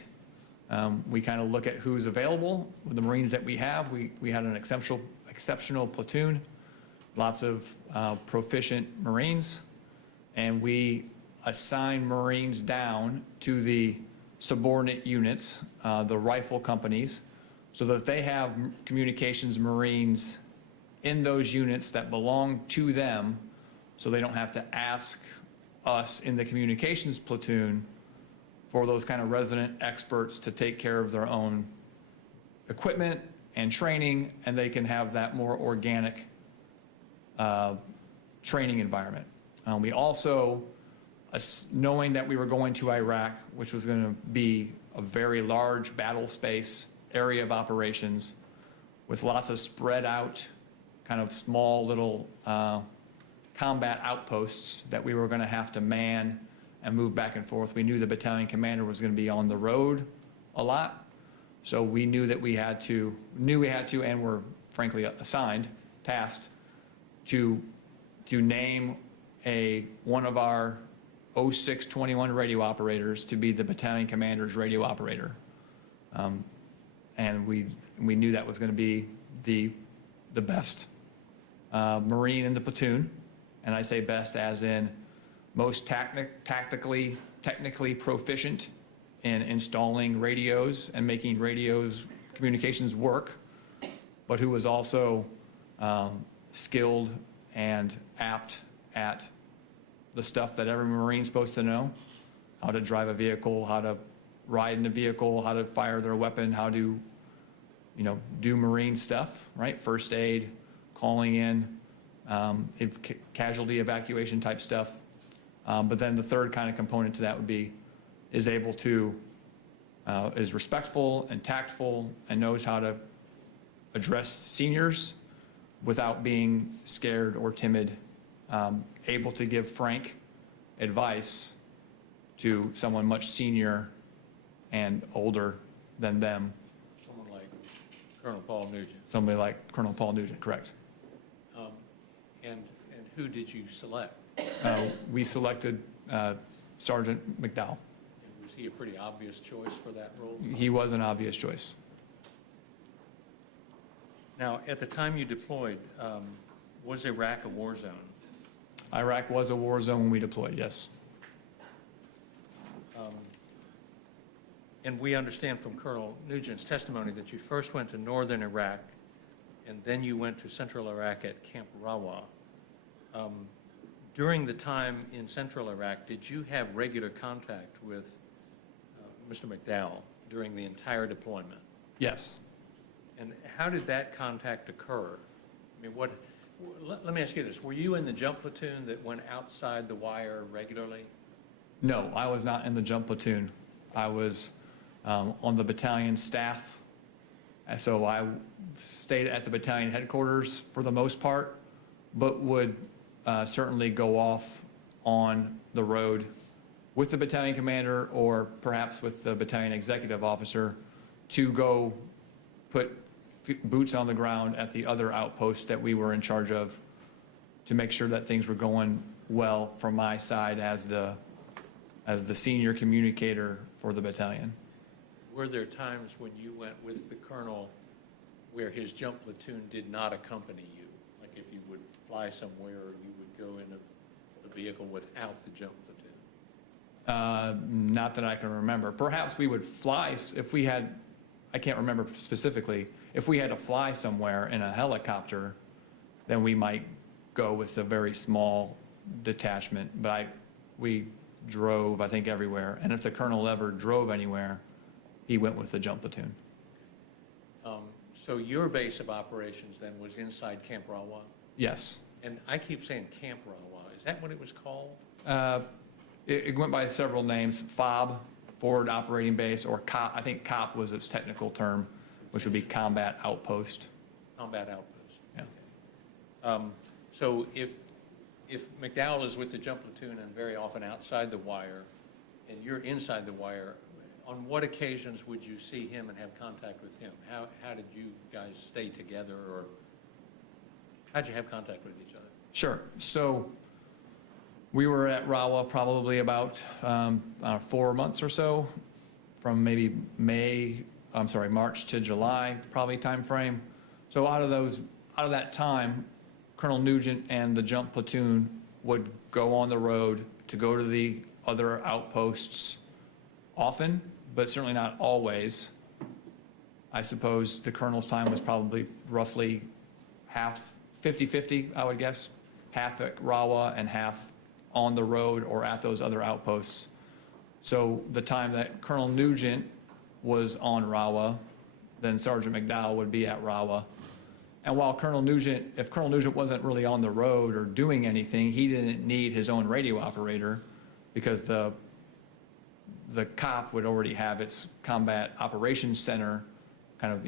We kind of look at who's available with the Marines that we have. We had an exceptional platoon, lots of proficient Marines, and we assign Marines down to the subordinate units, the rifle companies, so that they have communications Marines in those units that belong to them, so they don't have to ask us in the communications platoon for those kind of resident experts to take care of their own equipment and training, and they can have that more organic training environment. We also, knowing that we were going to Iraq, which was going to be a very large battle space area of operations with lots of spread out, kind of small little combat outposts that we were going to have to man and move back and forth. We knew the battalion commander was going to be on the road a lot, so we knew that we had to, and were frankly tasked to name one of our 0621 radio operators to be the battalion commander's radio operator. And we knew that was going to be the best Marine in the platoon, and I say best as in most technically proficient in installing radios and making radios communications work, but who was also skilled and apt at the stuff that every Marine's supposed to know: how to drive a vehicle, how to ride in a vehicle, how to fire their weapon, how to, do Marine stuff, right? First aid, calling in, casualty evacuation type stuff. But then the third kind of component to that would be, is respectful and tactful and knows how to address seniors without being scared or timid, able to give frank advice to someone much senior and older than them. Someone like Colonel Paul Nugent. Somebody like Colonel Paul Nugent, correct. And who did you select? We selected Sergeant McDowell. And was he a pretty obvious choice for that role? He was an obvious choice. Now, at the time you deployed, was Iraq a war zone? Iraq was a war zone when we deployed, yes. And we understand from Colonel Nugent's testimony that you first went to northern Iraq, and then you went to central Iraq at Camp Rawa. During the time in central Iraq, did you have regular contact with Mr. McDowell during the entire deployment? Yes. And how did that contact occur? I mean, let me ask you this. Were you in the jump platoon that went outside the wire regularly? No, I was not in the jump platoon. I was on the battalion staff. And so I stayed at the battalion headquarters for the most part, but would certainly go off on the road with the battalion commander or perhaps with the battalion executive officer to go put boots on the ground at the other outposts that we were in charge of to make sure that things were going well from my side as the senior communicator for the battalion. Were there times when you went with the colonel where his jump platoon did not accompany you? Like if you would fly somewhere or you would go in a vehicle without the jump platoon? Not that I can remember. Perhaps we would fly if we had, I can't remember specifically, if we had to fly somewhere in a helicopter, then we might go with a very small detachment. But we drove, I think, everywhere. And if the colonel ever drove anywhere, he went with the jump platoon. So your base of operations then was inside Camp Rawa? Yes. And I keep saying Camp Rawa. Is that what it was called? It went by several names: FOB, Forward Operating Base, or COP. I think COP was its technical term, which would be Combat Outpost. Combat Outpost. Yeah. So if McDowell is with the jump platoon and very often outside the wire, and you're inside the wire, on what occasions would you see him and have contact with him? How did you guys stay together, or how'd you have contact with each other? Sure. So we were at Rawa probably about 4 months or so, from maybe March to July, probably time frame. So out of that time, Colonel Nugent and the jump platoon would go on the road to go to the other outposts often, but certainly not always. I suppose the colonel's time was probably roughly half, 50-50, I would guess. Half at Rawa and half on the road or at those other outposts. So the time that Colonel Nugent was on Rawa, then Sergeant McDowell would be at Rawa. And while if Colonel Nugent wasn't really on the road or doing anything, he didn't need his own radio operator because the COP would already have its Combat Operations Center, kind of,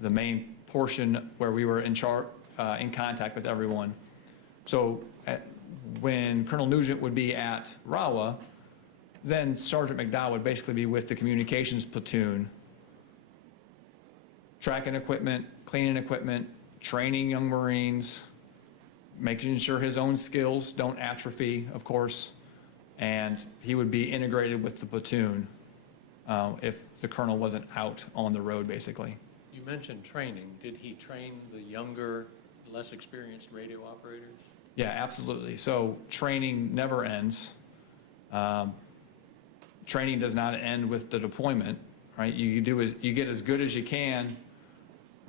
the main portion where we were in contact with everyone. So when Colonel Nugent would be at Rawa, then Sergeant McDowell would basically be with the communications platoon, tracking equipment, cleaning equipment, training young Marines, making sure his own skills don't atrophy, of course, and he would be integrated with the platoon if the colonel wasn't out on the road, basically. You mentioned training. Did he train the younger, less experienced radio operators? Yeah, absolutely. So training never ends. Training does not end with the deployment, right? You get as good as you can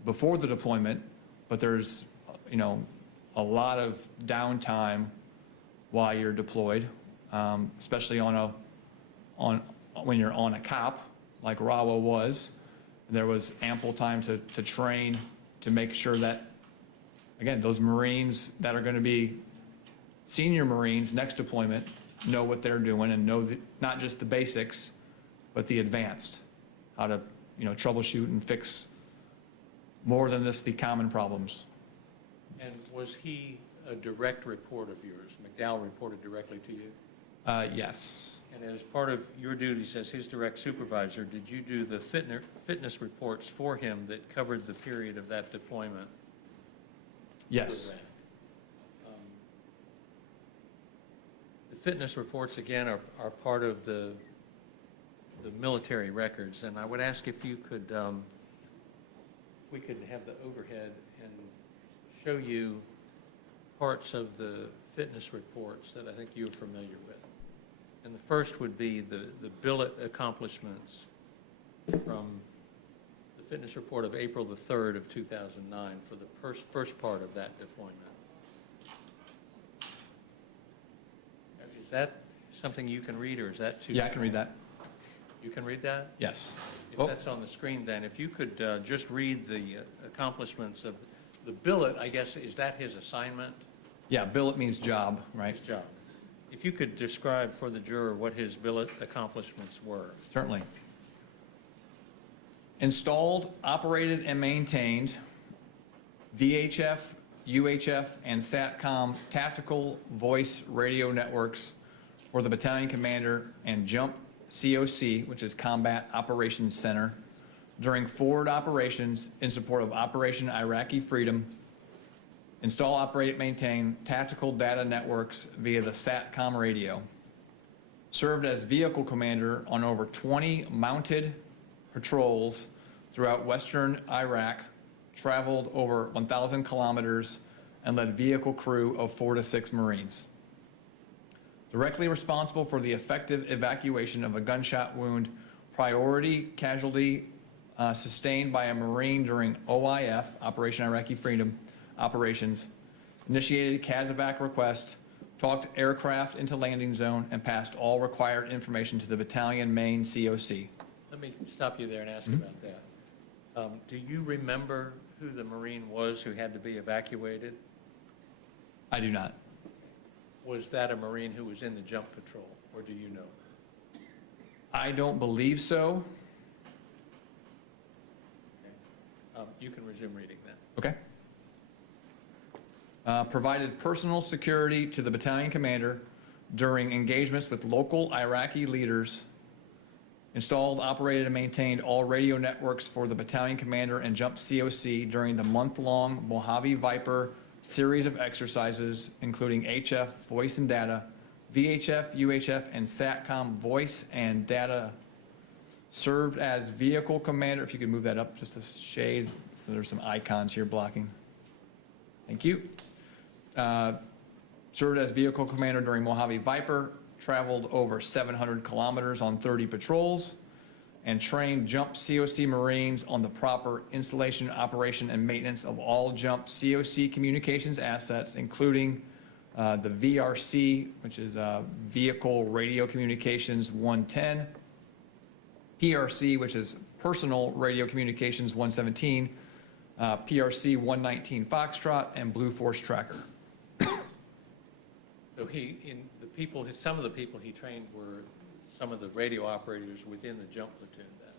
before the deployment, but there's, a lot of downtime while you're deployed, especially when you're on a COP like Rawa was. There was ample time to train, to make sure that, again, those Marines that are going to be senior Marines next deployment know what they're doing and know not just the basics, but the advanced, how to, troubleshoot and fix more than just the common problems. And was he a direct report of yours? McDowell reported directly to you? Yes. And as part of your duties as his direct supervisor, did you do the fitness reports for him that covered the period of that deployment? Yes. The fitness reports, again, are part of the military records, and I would ask if you could, we could have the overhead and show you parts of the fitness reports that I think you're familiar with. And the first would be the billet accomplishments from the fitness report of April the 3rd of 2009 for the first part of that deployment. Is that something you can read, or is that too? Yeah, I can read that. You can read that? Yes. If that's on the screen, then, if you could just read the accomplishments of the billet, I guess, is that his assignment? Yeah, billet means job, right? His job. If you could describe for the juror what his billet accomplishments were. Certainly. Installed, operated, and maintained VHF, UHF, and SATCOM tactical voice radio networks for the battalion commander and JUMP COC, which is Combat Operations Center, during forward operations in support of Operation Iraqi Freedom. Install, operate, maintain tactical data networks via the SATCOM radio. Served as vehicle commander on over 20 mounted patrols throughout western Iraq, traveled over 1,000 kilometers, and led vehicle crew of 4 to 6 Marines. Directly responsible for the effective evacuation of a gunshot wound, priority casualty sustained by a Marine during OIF, Operation Iraqi Freedom, operations, initiated CASEVAC request, talked aircraft into landing zone, and passed all required information to the battalion main COC. Let me stop you there and ask about that. Do you remember who the Marine was who had to be evacuated? I do not. Was that a Marine who was in the jump patrol, or do you know? I don't believe so. You can resume reading then. Okay. Provided personal security to the battalion commander during engagements with local Iraqi leaders. Installed, operated, and maintained all radio networks for the battalion commander and JUMP COC during the month-long Mojave Viper series of exercises, including HF, voice and data, VHF, UHF, and SATCOM voice and data. Served as vehicle commander, if you could move that up just a shade, so there's some icons here blocking. Thank you. Served as vehicle commander during Mojave Viper, traveled over 700 kilometers on 30 patrols, and trained JUMP COC Marines on the proper installation, operation, and maintenance of all JUMP COC communications assets, including the VRC, which is Vehicle Radio Communications 110, PRC, which is Personal Radio Communications 117, PRC 119 Foxtrot, and Blue Force Tracker. So some of the people he trained were some of the radio operators within the jump platoon then?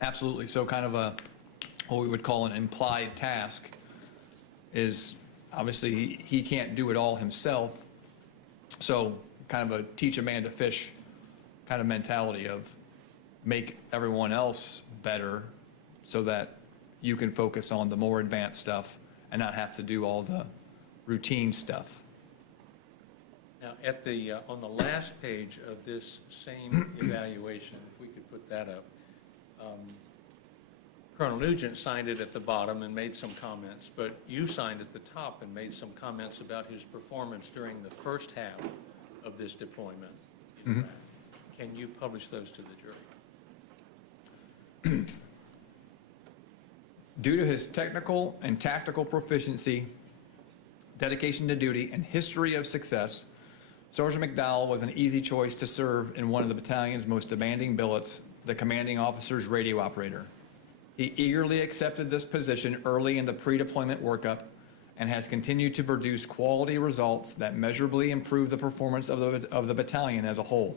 Absolutely. So kind of what we would call an implied task is obviously he can't do it all himself. So kind of a teach a man to fish kind of mentality of make everyone else better so that you can focus on the more advanced stuff and not have to do all the routine stuff. Now, on the last page of this same evaluation, if we could put that up, Colonel Nugent signed it at the bottom and made some comments, but you signed at the top and made some comments about his performance during the first half of this deployment. Can you publish those to the jury? Due to his technical and tactical proficiency, dedication to duty, and history of success, Sergeant McDowell was an easy choice to serve in one of the battalion's most demanding billets, the commanding officer's radio operator. He eagerly accepted this position early in the pre-deployment workup and has continued to produce quality results that measurably improve the performance of the battalion as a whole.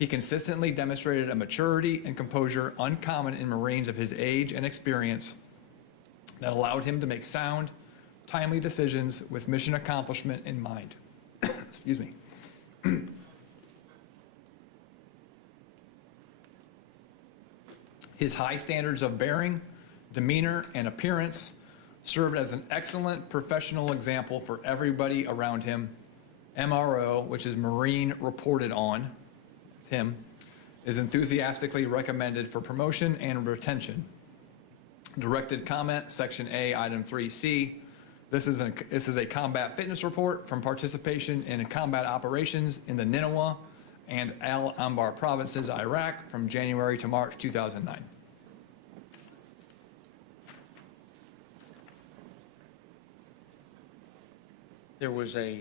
He consistently demonstrated a maturity and composure uncommon in Marines of his age and experience that allowed him to make sound, timely decisions with mission accomplishment in mind. Excuse me. His high standards of bearing, demeanor, and appearance served as an excellent professional example for everybody around him. MRO, which is Marine Reported On, it's him, is enthusiastically recommended for promotion and retention. Directed comment, Section A, Item 3C, This is a combat fitness report from participation in combat operations in the Nineveh and Al Anbar provinces, Iraq, from January to March 2009. There was a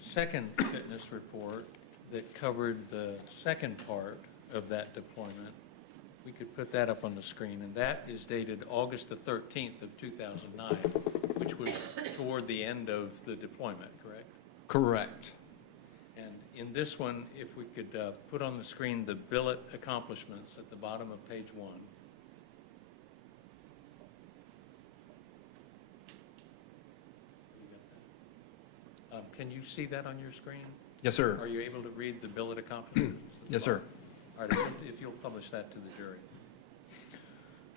second fitness report that covered the second part of that deployment. We could put that up on the screen, and that is dated August the 13th of 2009, which was toward the end of the deployment, correct? Correct. And in this one, if we could put on the screen the billet accomplishments at the bottom of page 1. Can you see that on your screen? Yes, sir. Are you able to read the billet accomplishments? Yes, sir. All right, if you'll publish that to the jury.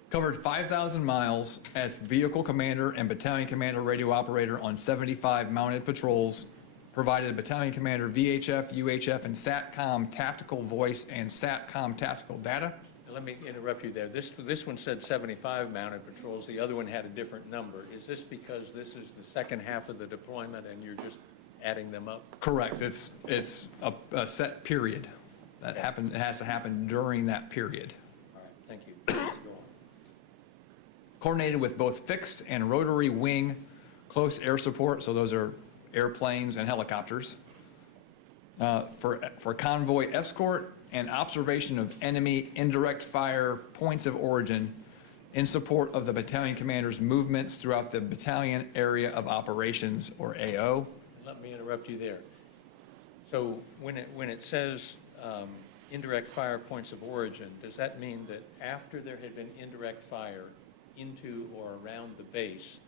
Covered 5,000 miles as vehicle commander and battalion commander radio operator on 75 mounted patrols. Provided battalion commander VHF, UHF, and SATCOM tactical voice and SATCOM tactical data. Let me interrupt you there. This one said 75 mounted patrols. The other one had a different number. Is this because this is the second half of the deployment and you're just adding them up? Correct. It's a set period that happened. It has to happen during that period. All right, thank you. Go on. Coordinated with both fixed and rotary wing close air support, so those are airplanes and helicopters, for convoy escort and observation of enemy indirect fire points of origin in support of the battalion commander's movements throughout the battalion area of operations, or AO. Let me interrupt you there. So when it says indirect fire points of origin, does that mean that after there had been indirect fire into or around the base,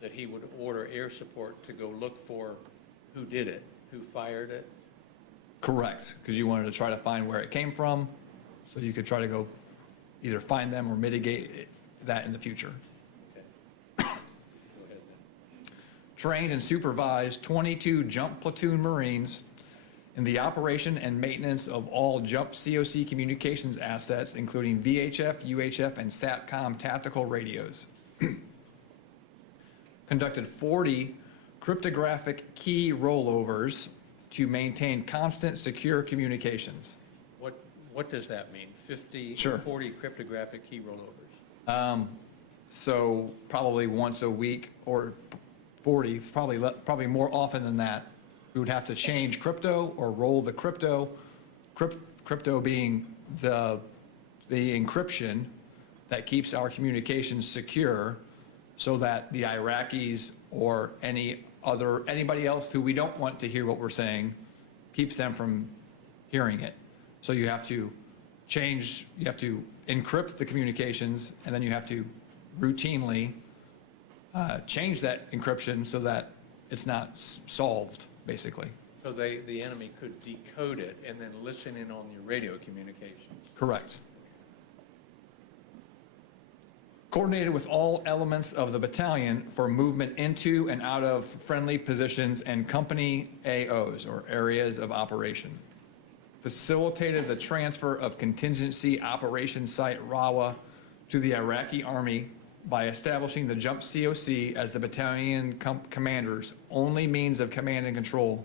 that he would order air support to go look for who did it, who fired it? Correct, because you wanted to try to find where it came from, so you could try to go either find them or mitigate that in the future. Okay. Go ahead then. Trained and supervised 22 jump platoon Marines in the operation and maintenance of all jump COC communications assets, including VHF, UHF, and SATCOM tactical radios. Conducted 40 cryptographic key rollovers to maintain constant secure communications. What does that mean? 50, Sure. 40 cryptographic key rollovers? So probably once a week, or 40, probably more often than that. We would have to change crypto or roll the crypto, crypto being the encryption that keeps our communications secure, so that the Iraqis or anybody else who we don't want to hear what we're saying, keeps them from hearing it. So you have to encrypt the communications, and then you have to routinely change that encryption so that it's not solved, basically. So the enemy could decode it and then listen in on your radio communications? Correct. Coordinated with all elements of the battalion for movement into and out of friendly positions and company AOs, or areas of operation. Facilitated the transfer of contingency operation site Rawa to the Iraqi Army by establishing the Jump COC as the battalion commander's only means of command and control,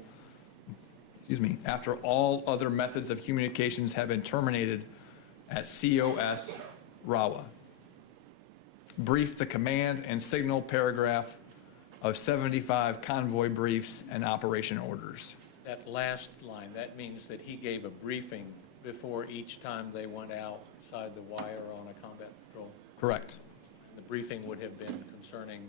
after all other methods of communications have been terminated at COS Rawa. Briefed the command and signal paragraph of 75 convoy briefs and operation orders. That last line, that means that he gave a briefing before each time they went outside the wire on a combat patrol? Correct. The briefing would have been concerning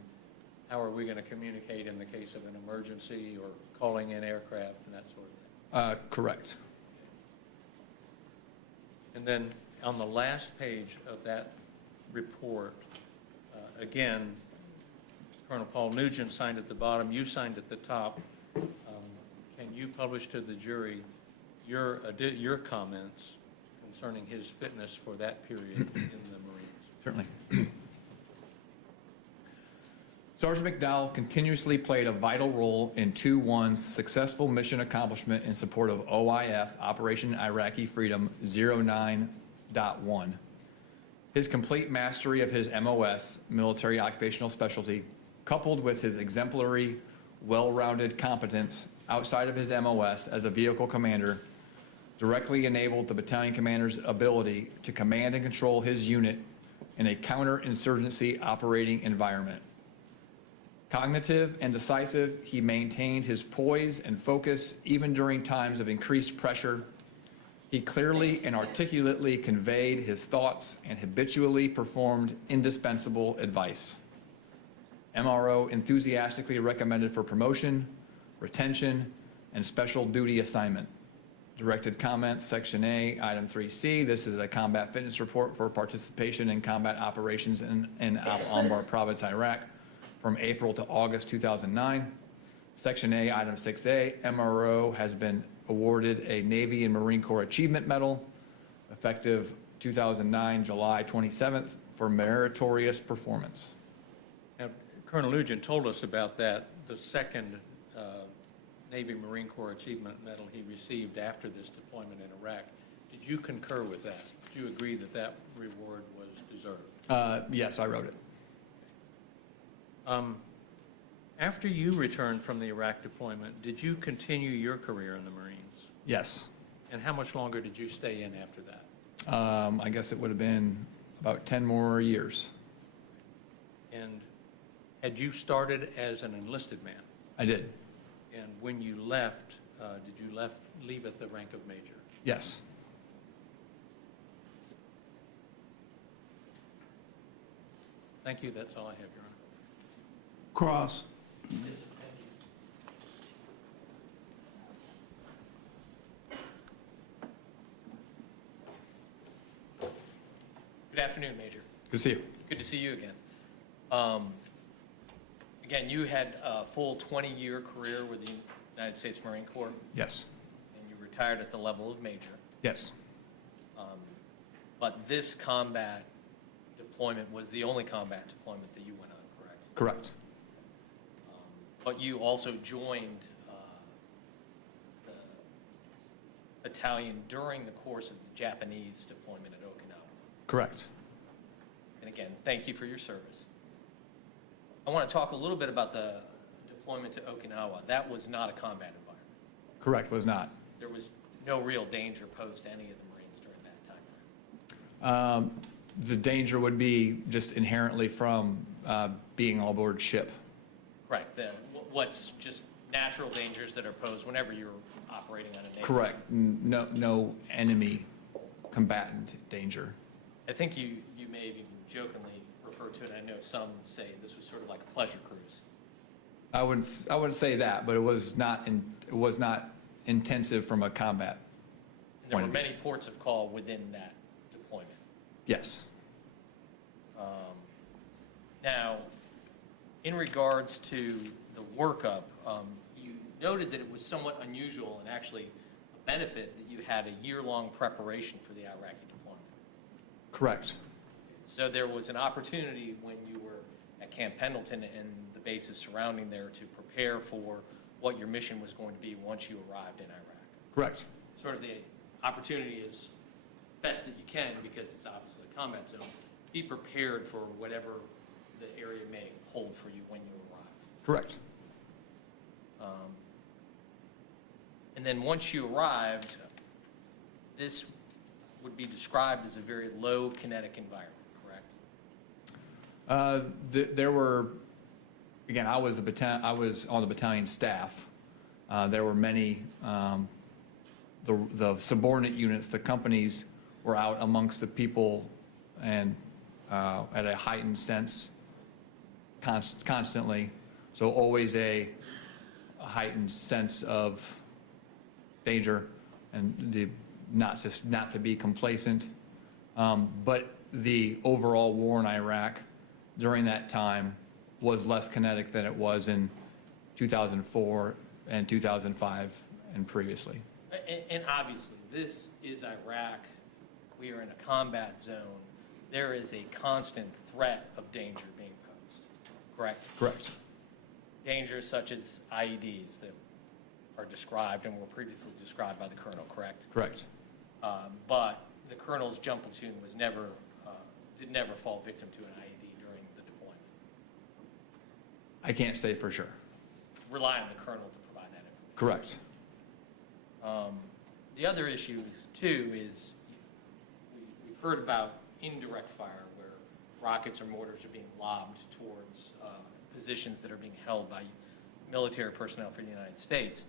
how are we going to communicate in the case of an emergency or calling in aircraft and that sort of thing? Correct. And then on the last page of that report, again, Colonel Paul Nugent signed at the bottom, you signed at the top. Can you publish to the jury your comments concerning his fitness for that period in the Marines? Certainly. Sergeant McDowell continuously played a vital role in 2-1's successful mission accomplishment in support of OIF, Operation Iraqi Freedom 09.1. His complete mastery of his MOS, military occupational specialty, coupled with his exemplary, well-rounded competence outside of his MOS as a vehicle commander, directly enabled the battalion commander's ability to command and control his unit in a counterinsurgency operating environment. Cognitive and decisive, he maintained his poise and focus even during times of increased pressure. He clearly and articulately conveyed his thoughts and habitually performed indispensable advice. MRO enthusiastically recommended for promotion, retention, and special duty assignment. Directed comments, Section A, Item 3C. This is a combat fitness report for participation in combat operations in Al-Anbar Province, Iraq, from April to August 2009. Section A, Item 6A, MRO has been awarded a Navy and Marine Corps Achievement Medal, effective 2009, July 27th, for meritorious performance. Now, Colonel Nugent told us about that, the second Navy Marine Corps Achievement Medal he received after this deployment in Iraq. Did you concur with that? Did you agree that that reward was deserved? Yes, I wrote it. After you returned from the Iraq deployment, did you continue your career in the Marines? Yes. And how much longer did you stay in after that? I guess it would have been about 10 more years. And had you started as an enlisted man? I did. And when you left, did you leave at the rank of major? Yes. Thank you. That's all I have, Your Honor. Cross. Good afternoon, Major. Good to see you. Good to see you again. Again, you had a full 20-year career with the United States Marine Corps, Yes. and you retired at the level of major. Yes. But this combat deployment was the only combat deployment that you went on, correct? Correct. But you also joined the battalion during the course of the Japanese deployment at Okinawa. Correct. And again, thank you for your service. I want to talk a little bit about the deployment to Okinawa. That was not a combat environment. Correct, was not. There was no real danger posed to any of the Marines during that time frame. The danger would be just inherently from being on board ship. Correct. What's just natural dangers that are posed whenever you're operating on a naval. Correct. No enemy combatant danger. I think you may have even jokingly referred to it. I know some say this was sort of like a pleasure cruise. I wouldn't say that, but it was not intensive from a combat. And there were many ports of call within that deployment. Yes. Now, in regards to the workup, you noted that it was somewhat unusual and actually a benefit that you had a year-long preparation for the Iraqi deployment. Correct. So there was an opportunity when you were at Camp Pendleton and the bases surrounding there to prepare for what your mission was going to be once you arrived in Iraq. Correct. Sort of the opportunity is best that you can, because it's obviously a combat zone. Be prepared for whatever the area may hold for you when you arrive. Correct. And then once you arrived, this would be described as a very low kinetic environment, correct? There were, again, I was on the battalion staff. There were many, the subordinate units, the companies were out amongst the people and at a heightened sense constantly. So always a heightened sense of danger and not to be complacent. But the overall war in Iraq during that time was less kinetic than it was in 2004 and 2005 and previously. And obviously, this is Iraq. We are in a combat zone. There is a constant threat of danger being posed, correct? Correct. Dangers such as IEDs that are described and were previously described by the colonel, correct? Correct. But the colonel's jump platoon was did never fall victim to an IED during the deployment. I can't say for sure. Rely on the colonel to provide that information. Correct. The other issue too is we've heard about indirect fire where rockets or mortars are being lobbed towards positions that are being held by military personnel for the United States.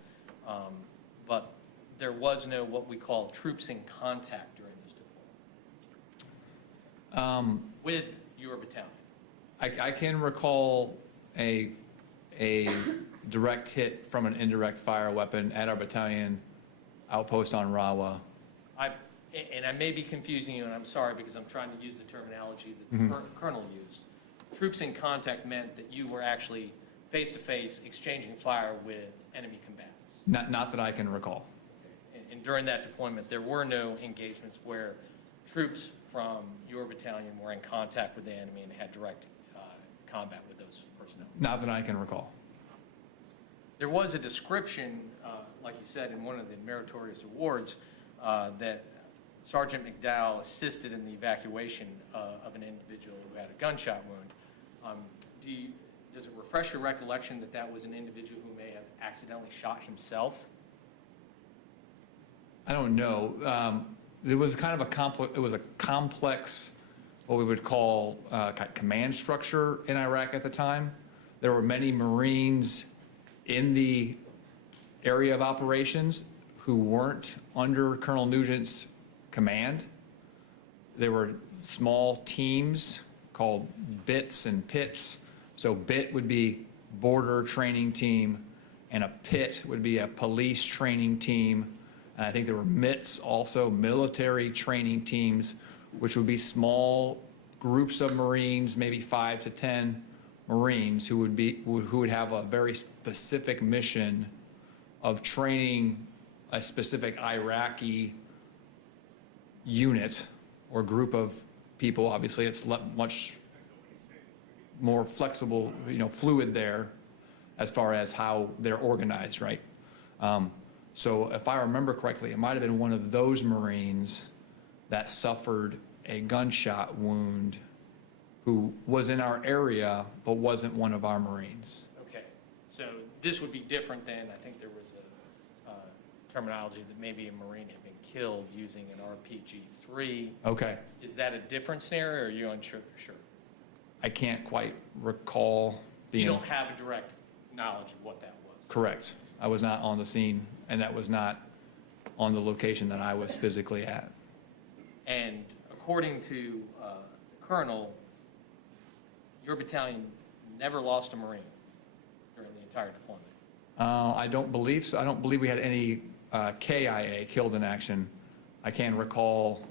But there was no what we call troops in contact during this deployment with your battalion. I can recall a direct hit from an indirect fire weapon at our battalion outpost on Rawa. And I may be confusing you, and I'm sorry because I'm trying to use the terminology that the colonel used. Troops in contact meant that you were actually face-to-face exchanging fire with enemy combatants. Not that I can recall. And during that deployment, there were no engagements where troops from your battalion were in contact with the enemy and had direct combat with those personnel. Not that I can recall. There was a description, like you said, in one of the meritorious awards, that Sergeant McDowell assisted in the evacuation of an individual who had a gunshot wound. Does it refresh your recollection that that was an individual who may have accidentally shot himself? I don't know. It was kind of a complex, what we would call command structure in Iraq at the time. There were many Marines in the area of operations who weren't under Colonel Nugent's command. There were small teams called bits and pits. So BIT would be border training team, and a PIT would be a police training team. And I think there were MITs also, military training teams, which would be small groups of Marines, maybe 5 to 10 Marines who would have a very specific mission of training a specific Iraqi unit or group of people. Obviously, it's much more flexible, fluid there as far as how they're organized, right? So if I remember correctly, it might have been one of those Marines that suffered a gunshot wound who was in our area but wasn't one of our Marines. Okay, so this would be different than, I think there was a terminology that maybe a Marine had been killed using an RPG-3. Okay. Is that a different scenario, or are you unsure? Sure. I can't quite recall being. You don't have a direct knowledge of what that was? Correct. I was not on the scene, and that was not on the location that I was physically at. And according to the colonel, your battalion never lost a Marine during the entire deployment? I don't believe so. I don't believe we had any KIA, killed in action. I can recall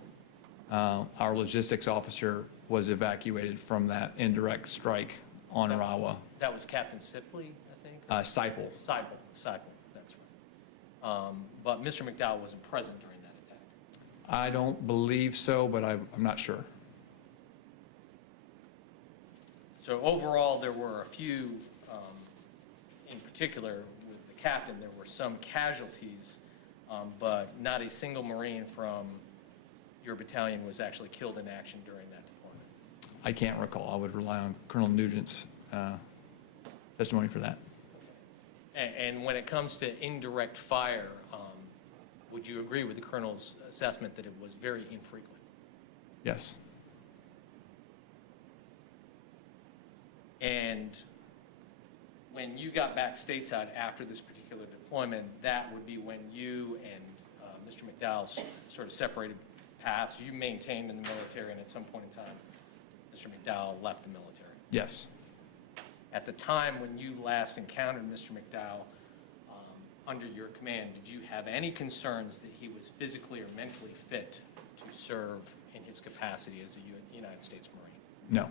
our logistics officer was evacuated from that indirect strike on Rawa. That was Captain Sipley, I think? Seipel. Seipel, that's right. But Mr. McDowell wasn't present during that attack? I don't believe so, but I'm not sure. So overall, there were a few, in particular with the captain, there were some casualties, but not a single Marine from your battalion was actually killed in action during that deployment. I can't recall. I would rely on Colonel Nugent's testimony for that. And when it comes to indirect fire, would you agree with the colonel's assessment that it was very infrequent? Yes. And when you got back stateside after this particular deployment, that would be when you and Mr. McDowell sort of separated paths. You maintained in the military, and at some point in time, Mr. McDowell left the military. Yes. At the time when you last encountered Mr. McDowell under your command, did you have any concerns that he was physically or mentally fit to serve in his capacity as a United States Marine? No.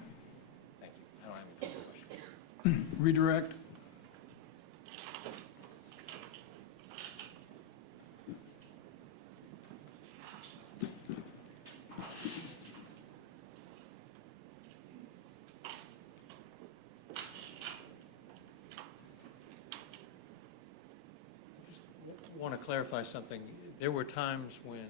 Thank you. I don't have any further questions. Redirect. I want to clarify something. There were times when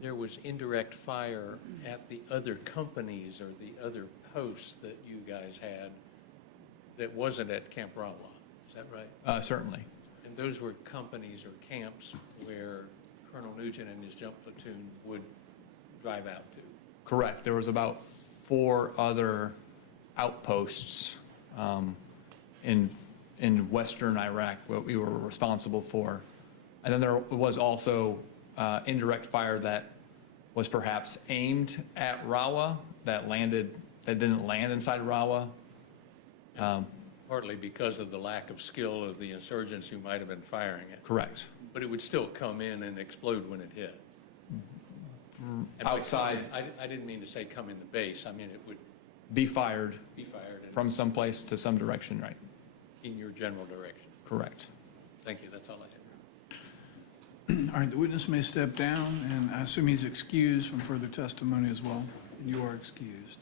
there was indirect fire at the other companies or the other posts that you guys had that wasn't at Camp Rawa, is that right? Certainly. And those were companies or camps where Colonel Nugent and his jump platoon would drive out to? Correct. There was about 4 other outposts in western Iraq what we were responsible for. And then there was also indirect fire that was perhaps aimed at Rawa that didn't land inside Rawa. Partly because of the lack of skill of the insurgents who might have been firing it. Correct. But it would still come in and explode when it hit. And by Outside. come in, I didn't mean to say come in the base. I mean, it would Be fired be fired from some place to some direction, right? in your general direction. Correct. Thank you, that's all I have. All right, the witness may step down, and I assume he's excused from further testimony as well. You are excused.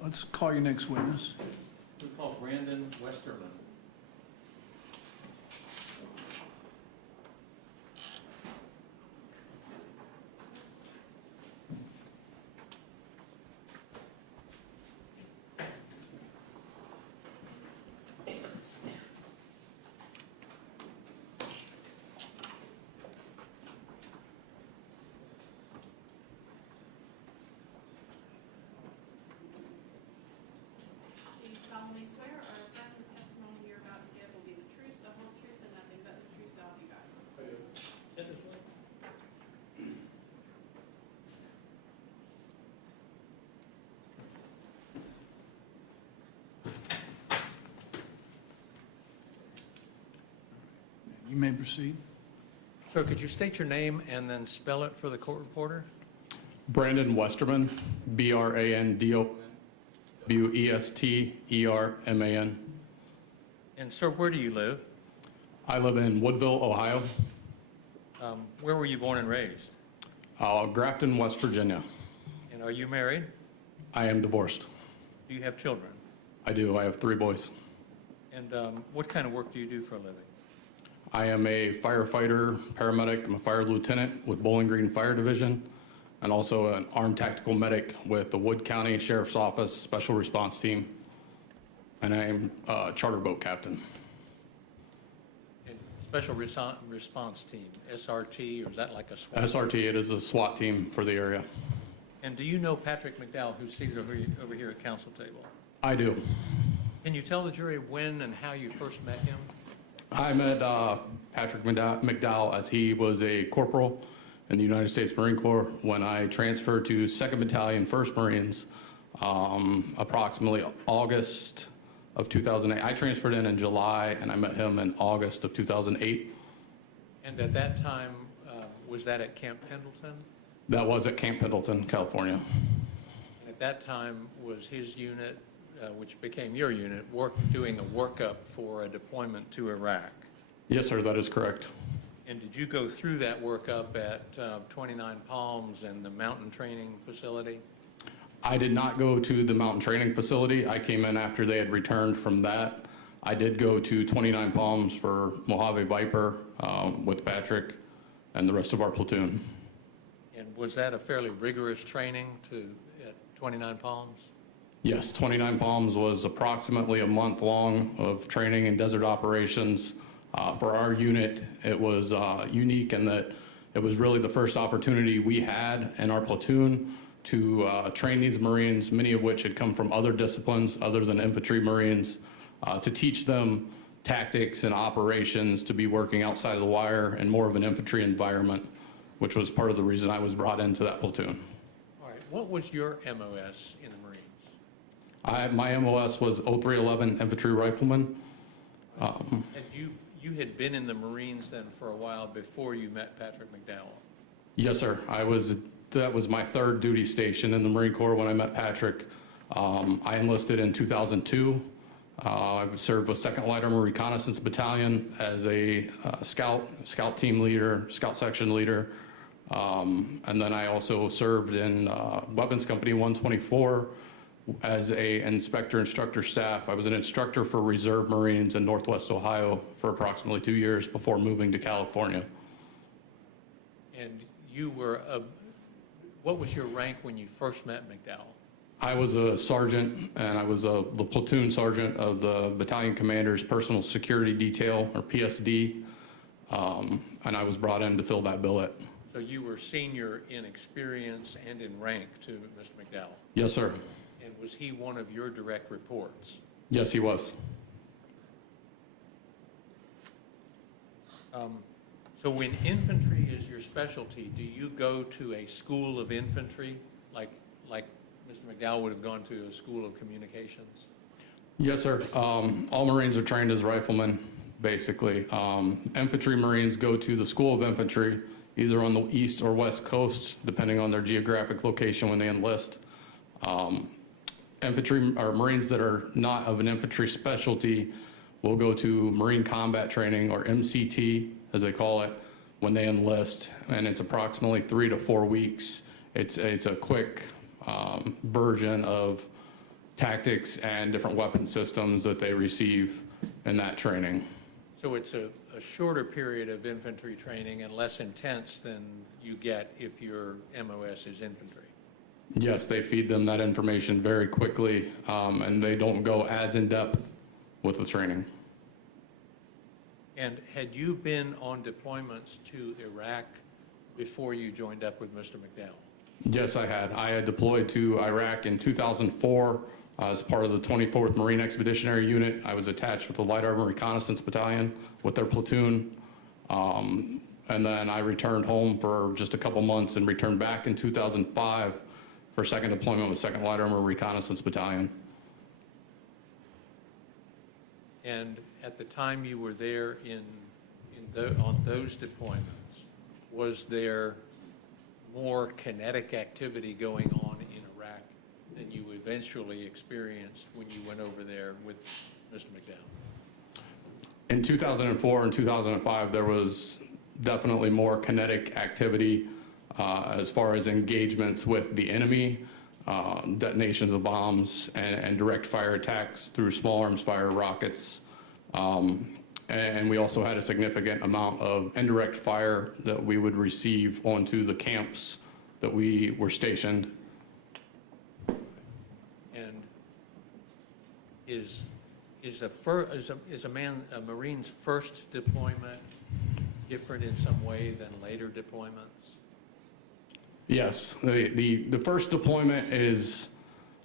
Let's call your next witness. We call Brandon Westerman. Do you solemnly swear or affirm the testimony you're about to give will be the truth, the whole truth, and nothing but the truth, so help you God? You may proceed. Sir, could you state your name and then spell it for the court reporter? Brandon Westerman, Brandon Westerman. And sir, where do you live? I live in Woodville, Ohio, Where were you born and raised? Grafton, West Virginia. And are you married? I am divorced. Do you have children? I do. I have 3 boys. And what kind of work do you do for a living? I am a firefighter, paramedic. I'm a fire lieutenant with Bowling Green Fire Division, and also an armed tactical medic with the Wood County Sheriff's Office Special Response Team. And I am a charter boat captain. And Special Response Team, SRT, or is that like a SWAT? SRT, it is a SWAT team for the area. And do you know Patrick McDowell, who's seated over here at council table? I do. Can you tell the jury when and how you first met him? I met Patrick McDowell as he was a corporal in the United States Marine Corps when I transferred to 2nd Battalion, 1st Marines, approximately August of 2008. I transferred in July, and I met him in August of 2008. And at that time, was that at Camp Pendleton? That was at Camp Pendleton, California. And at that time, was his unit, which became your unit, doing a workup for a deployment to Iraq? Yes, sir, that is correct. And did you go through that workup at 29 Palms and the mountain training facility? I did not go to the mountain training facility. I came in after they had returned from that. I did go to 29 Palms for Mojave Viper with Patrick and the rest of our platoon. And was that a fairly rigorous training at 29 Palms? Yes, 29 Palms was approximately a month long of training in desert operations. For our unit, it was unique in that it was really the first opportunity we had in our platoon to train these Marines, many of which had come from other disciplines other than infantry Marines, to teach them tactics and operations to be working outside of the wire in more of an infantry environment, which was part of the reason I was brought into that platoon. All right, what was your MOS in the Marines? My MOS was 0311 Infantry Rifleman. And you had been in the Marines then for a while before you met Patrick McDowell? Yes, sir. That was my 3rd duty station in the Marine Corps when I met Patrick. I enlisted in 2002. I served with 2nd Lighterman Reconnaissance Battalion as a scout team leader, scout section leader. And then I also served in Weapons Company 124 as a instructor staff. I was an instructor for Reserve Marines in Northwest Ohio for approximately 2 years before moving to California. And you were, what was your rank when you first met McDowell? I was a sergeant, and I was the platoon sergeant of the battalion commander's personal security detail, or PSD, and I was brought in to fill that billet. So you were senior in experience and in rank to Mr. McDowell? Yes, sir. And was he one of your direct reports? Yes, he was. So when infantry is your specialty, do you go to a school of infantry, like Mr. McDowell would have gone to a school of communications? Yes, sir. All Marines are trained as riflemen, basically. Infantry Marines go to the School of Infantry, either on the east or west coast, depending on their geographic location when they enlist. Infantry or Marines that are not of an infantry specialty will go to Marine Combat Training, or MCT, as they call it, when they enlist, and it's approximately 3 to 4 weeks. It's a quick version of tactics and different weapon systems that they receive in that training. So it's a shorter period of infantry training and less intense than you get if your MOS is infantry? Yes, they feed them that information very quickly, and they don't go as in-depth with the training. And had you been on deployments to Iraq before you joined up with Mr. McDowell? Yes, I had. I had deployed to Iraq in 2004 as part of the 24th Marine Expeditionary Unit. I was attached with the Light Armor Reconnaissance Battalion with their platoon. And then I returned home for just a couple months and returned back in 2005 for second deployment with 2nd Light Armor Reconnaissance Battalion. And at the time you were there on those deployments, was there more kinetic activity going on in Iraq than you eventually experienced when you went over there with Mr. McDowell? In 2004 and 2005, there was definitely more kinetic activity as far as engagements with the enemy, detonations of bombs, and direct fire attacks through small arms fire rockets. And we also had a significant amount of indirect fire that we would receive onto the camps that we were stationed. And is a Marine's first deployment different in some way than later deployments? Yes, the first deployment is,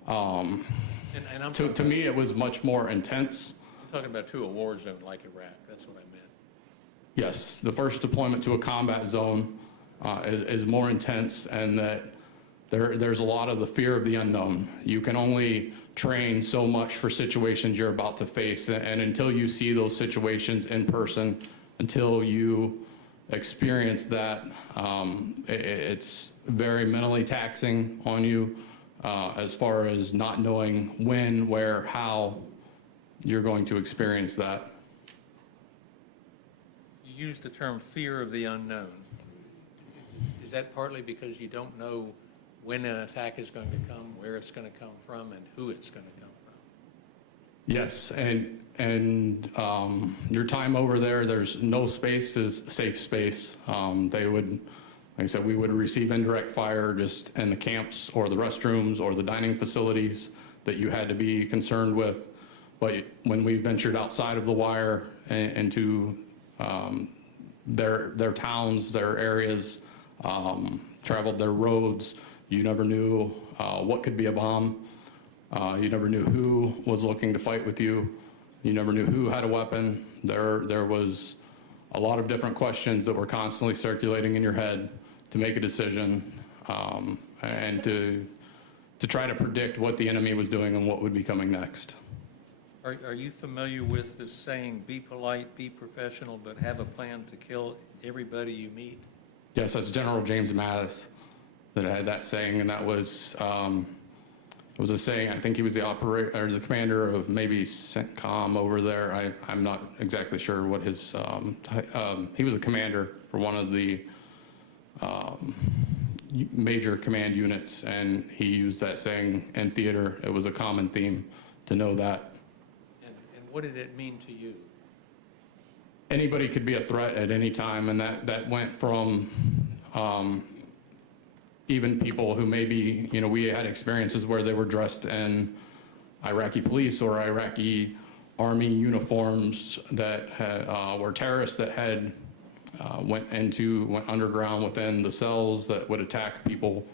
to me, it was much more intense. I'm talking about to a war zone like Iraq, that's what I meant. Yes, the first deployment to a combat zone is more intense, and that there's a lot of the fear of the unknown. You can only train so much for situations you're about to face, and until you see those situations in person, until you experience that, it's very mentally taxing on you as far as not knowing when, where, how you're going to experience that. You used the term fear of the unknown. Is that partly because you don't know when an attack is going to come, where it's going to come from, and who it's going to come from? Yes, and your time over there, there's no space is safe space. They would, like I said, we would receive indirect fire just in the camps or the restrooms or the dining facilities that you had to be concerned with. But when we ventured outside of the wire into their towns, their areas, traveled their roads, you never knew what could be a bomb. You never knew who was looking to fight with you. You never knew who had a weapon. There was a lot of different questions that were constantly circulating in your head to make a decision and to try to predict what the enemy was doing and what would be coming next. Are you familiar with the saying, be polite, be professional, but have a plan to kill everybody you meet? Yes, that's General James Mattis that had that saying, and that was it was a saying. I think he was the operator or the commander of maybe CENTCOM over there. I'm not exactly sure what his. He was a commander for one of the major command units, and he used that saying in theater. It was a common theme to know that. And what did it mean to you? Anybody could be a threat at any time, and that went from even people who maybe, we had experiences where they were dressed in Iraqi police or Iraqi army uniforms that were terrorists that had went underground within the cells that would attack people,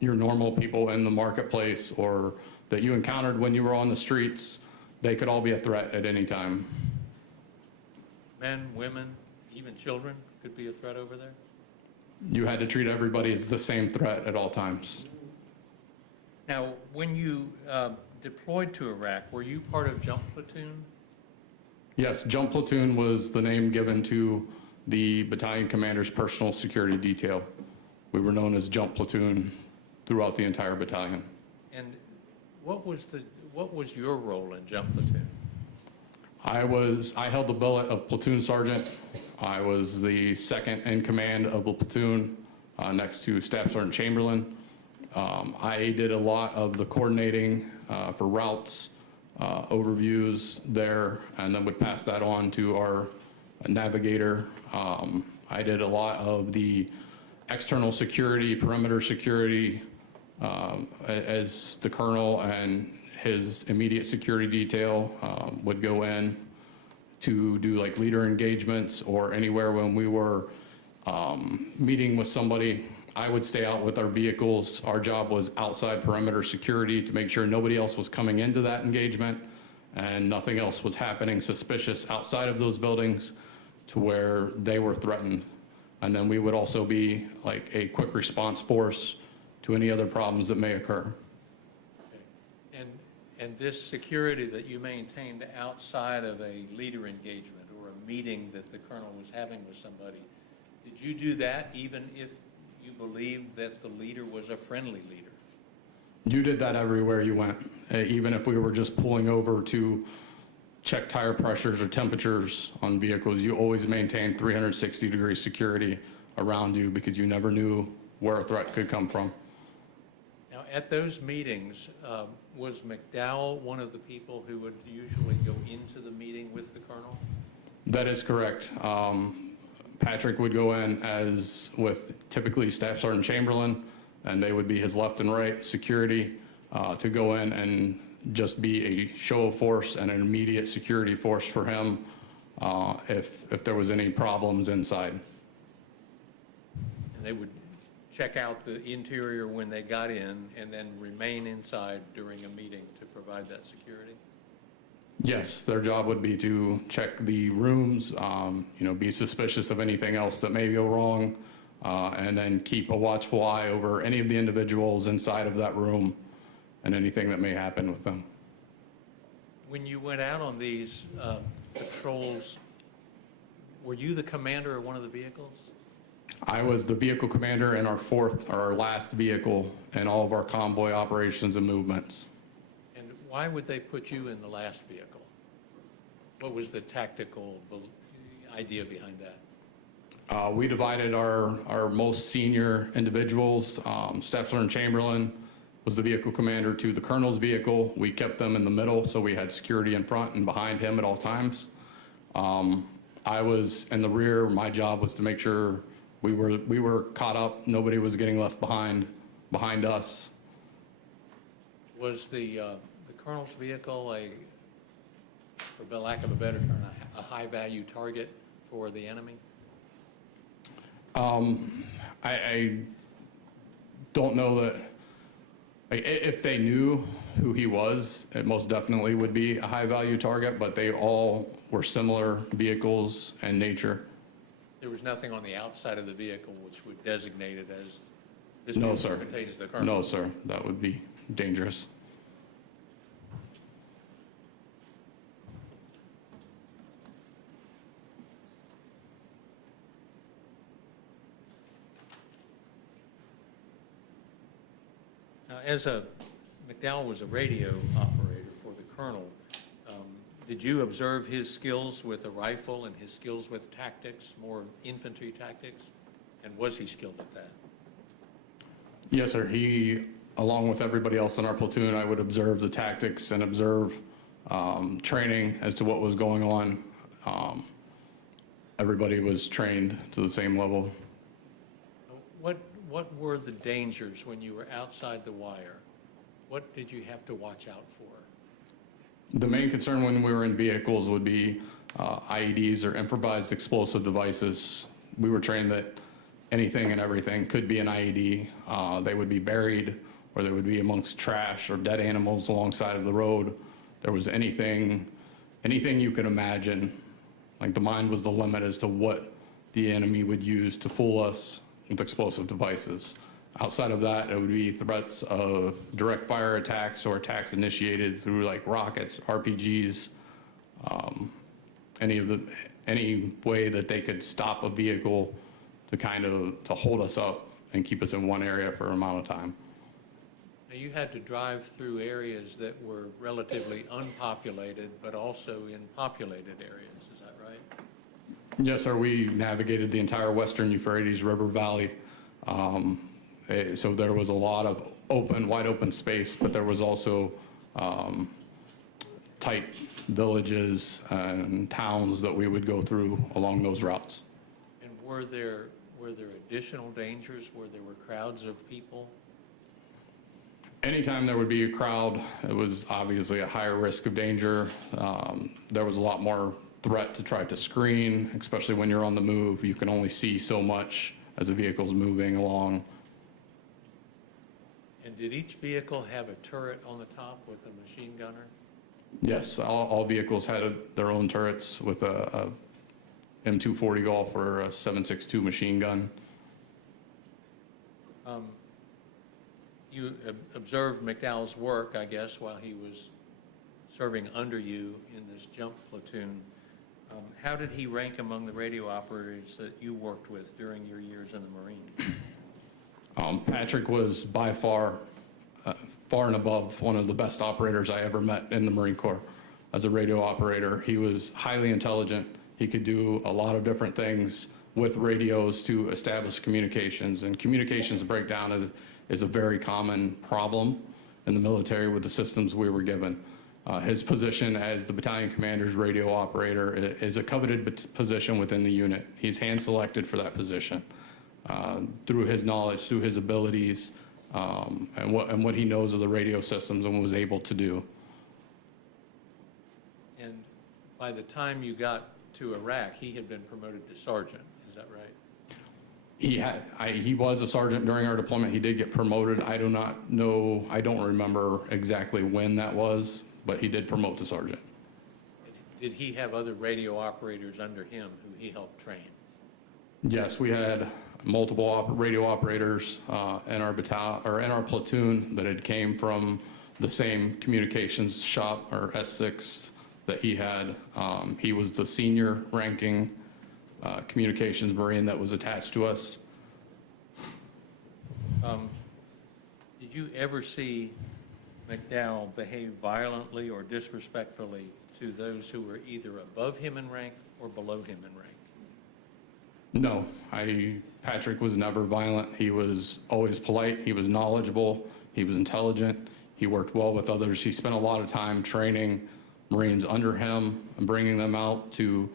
your normal people in the marketplace, or that you encountered when you were on the streets. They could all be a threat at any time. Men, women, even children could be a threat over there? You had to treat everybody as the same threat at all times. Now, when you deployed to Iraq, were you part of Jump Platoon? Yes, Jump Platoon was the name given to the battalion commander's personal security detail. We were known as Jump Platoon throughout the entire battalion. And what was your role in Jump Platoon? I held the billet of platoon sergeant. I was the second in command of the platoon, next to Staff Sergeant Chamberlain. I did a lot of the coordinating for routes, overviews there, and then would pass that on to our navigator. I did a lot of the external security, perimeter security, as the colonel and his immediate security detail would go in to do like leader engagements, or anywhere when we were meeting with somebody. I would stay out with our vehicles. Our job was outside perimeter security to make sure nobody else was coming into that engagement and nothing else was happening suspicious outside of those buildings to where they were threatened. And then we would also be like a quick response force to any other problems that may occur. And this security that you maintained outside of a leader engagement or a meeting that the colonel was having with somebody, did you do that even if you believed that the leader was a friendly leader? You did that everywhere you went, even if we were just pulling over to check tire pressures or temperatures on vehicles. You always maintained 360-degree security around you because you never knew where a threat could come from. Now, at those meetings, was McDowell one of the people who would usually go into the meeting with the colonel? That is correct. Patrick would go in as with typically Staff Sergeant Chamberlain, and they would be his left and right security to go in and just be a show of force and an immediate security force for him if there was any problems inside. And they would check out the interior when they got in and then remain inside during a meeting to provide that security? Yes, their job would be to check the rooms, be suspicious of anything else that may go wrong, and then keep a watchful eye over any of the individuals inside of that room and anything that may happen with them. When you went out on these patrols, were you the commander of one of the vehicles? I was the vehicle commander in our last vehicle in all of our convoy operations and movements. And why would they put you in the last vehicle? What was the tactical idea behind that? We divided our most senior individuals. Staff Sergeant Chamberlain was the vehicle commander to the colonel's vehicle. We kept them in the middle, so we had security in front and behind him at all times. I was in the rear. My job was to make sure we were caught up. Nobody was getting left behind us. Was the colonel's vehicle for lack of a better term, a high-value target for the enemy? I don't know that, if they knew who he was, it most definitely would be a high-value target, but they all were similar vehicles in nature. There was nothing on the outside of the vehicle which would designate it as this No, vehicle sir. contains the colonel? No, sir. That would be dangerous. Now, McDowell was a radio operator for the colonel. Did you observe his skills with a rifle and his skills with tactics, more infantry tactics? And was he skilled at that? Yes, sir. He, along with everybody else in our platoon, I would observe the tactics and observe training as to what was going on. Everybody was trained to the same level. what were the dangers when you were outside the wire? What did you have to watch out for? The main concern when we were in vehicles would be IEDs or improvised explosive devices. We were trained that anything and everything could be an IED. They would be buried, or they would be amongst trash or dead animals alongside of the road. There was anything you could imagine. Like, the mind was the limit as to what the enemy would use to fool us with explosive devices. Outside of that, it would be threats of direct fire attacks or attacks initiated through like rockets, RPGs, any way that they could stop a vehicle to hold us up and keep us in one area for an amount of time. Now, you had to drive through areas that were relatively unpopulated, but also in populated areas, is that right? Yes, sir. We navigated the entire western Euphrates River Valley. So there was a lot of wide open space, but there was also tight villages and towns that we would go through along those routes. And were there additional dangers where there were crowds of people? Anytime there would be a crowd, it was obviously a higher risk of danger. There was a lot more threat to try to screen, especially when you're on the move. You can only see so much as the vehicle's moving along. And did each vehicle have a turret on the top with a machine gunner? Yes, all vehicles had their own turrets with a M240 Golf or a 7.62 machine gun. You observed McDowell's work, I guess, while he was serving under you in this jump platoon. How did he rank among the radio operators that you worked with during your years in the Marine? Patrick was by far and above one of the best operators I ever met in the Marine Corps. As a radio operator, he was highly intelligent. He could do a lot of different things with radios to establish communications, and communications breakdown is a very common problem in the military with the systems we were given. His position as the battalion commander's radio operator is a coveted position within the unit. He's hand-selected for that position through his knowledge, through his abilities, and what he knows of the radio systems and was able to do. And by the time you got to Iraq, he had been promoted to sergeant, is that right? He was a sergeant during our deployment. He did get promoted. I do not know, I don't remember exactly when that was, but he did promote to sergeant. Did he have other radio operators under him who he helped train? Yes, we had multiple radio operators in our platoon that had came from the same communications shop, or S6, that he had. He was the senior ranking communications Marine that was attached to us. Did you ever see McDowell behave violently or disrespectfully to those who were either above him in rank or below him in rank? No, Patrick was never violent. He was always polite. He was knowledgeable. He was intelligent. He worked well with others. He spent a lot of time training Marines under him and bringing them out to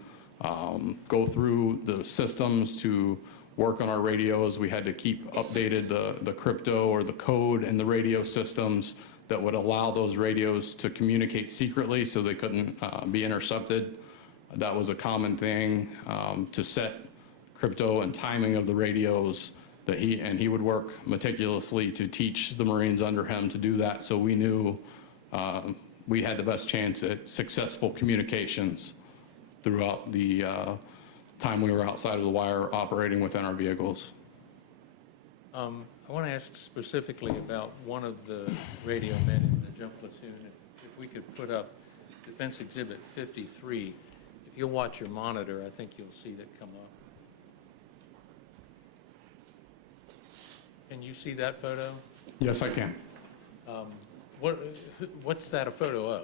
go through the systems, to work on our radios. We had to keep updated the crypto or the code in the radio systems that would allow those radios to communicate secretly so they couldn't be intercepted. That was a common thing, to set crypto and timing of the radios, that he would work meticulously to teach the Marines under him to do that, so we knew we had the best chance at successful communications throughout the time we were outside of the wire operating within our vehicles. I want to ask specifically about one of the radio men in the jump platoon. If we could put up Defense Exhibit 53, if you'll watch your monitor, I think you'll see that come up. Can you see that photo? Yes, I can. What's that a photo of?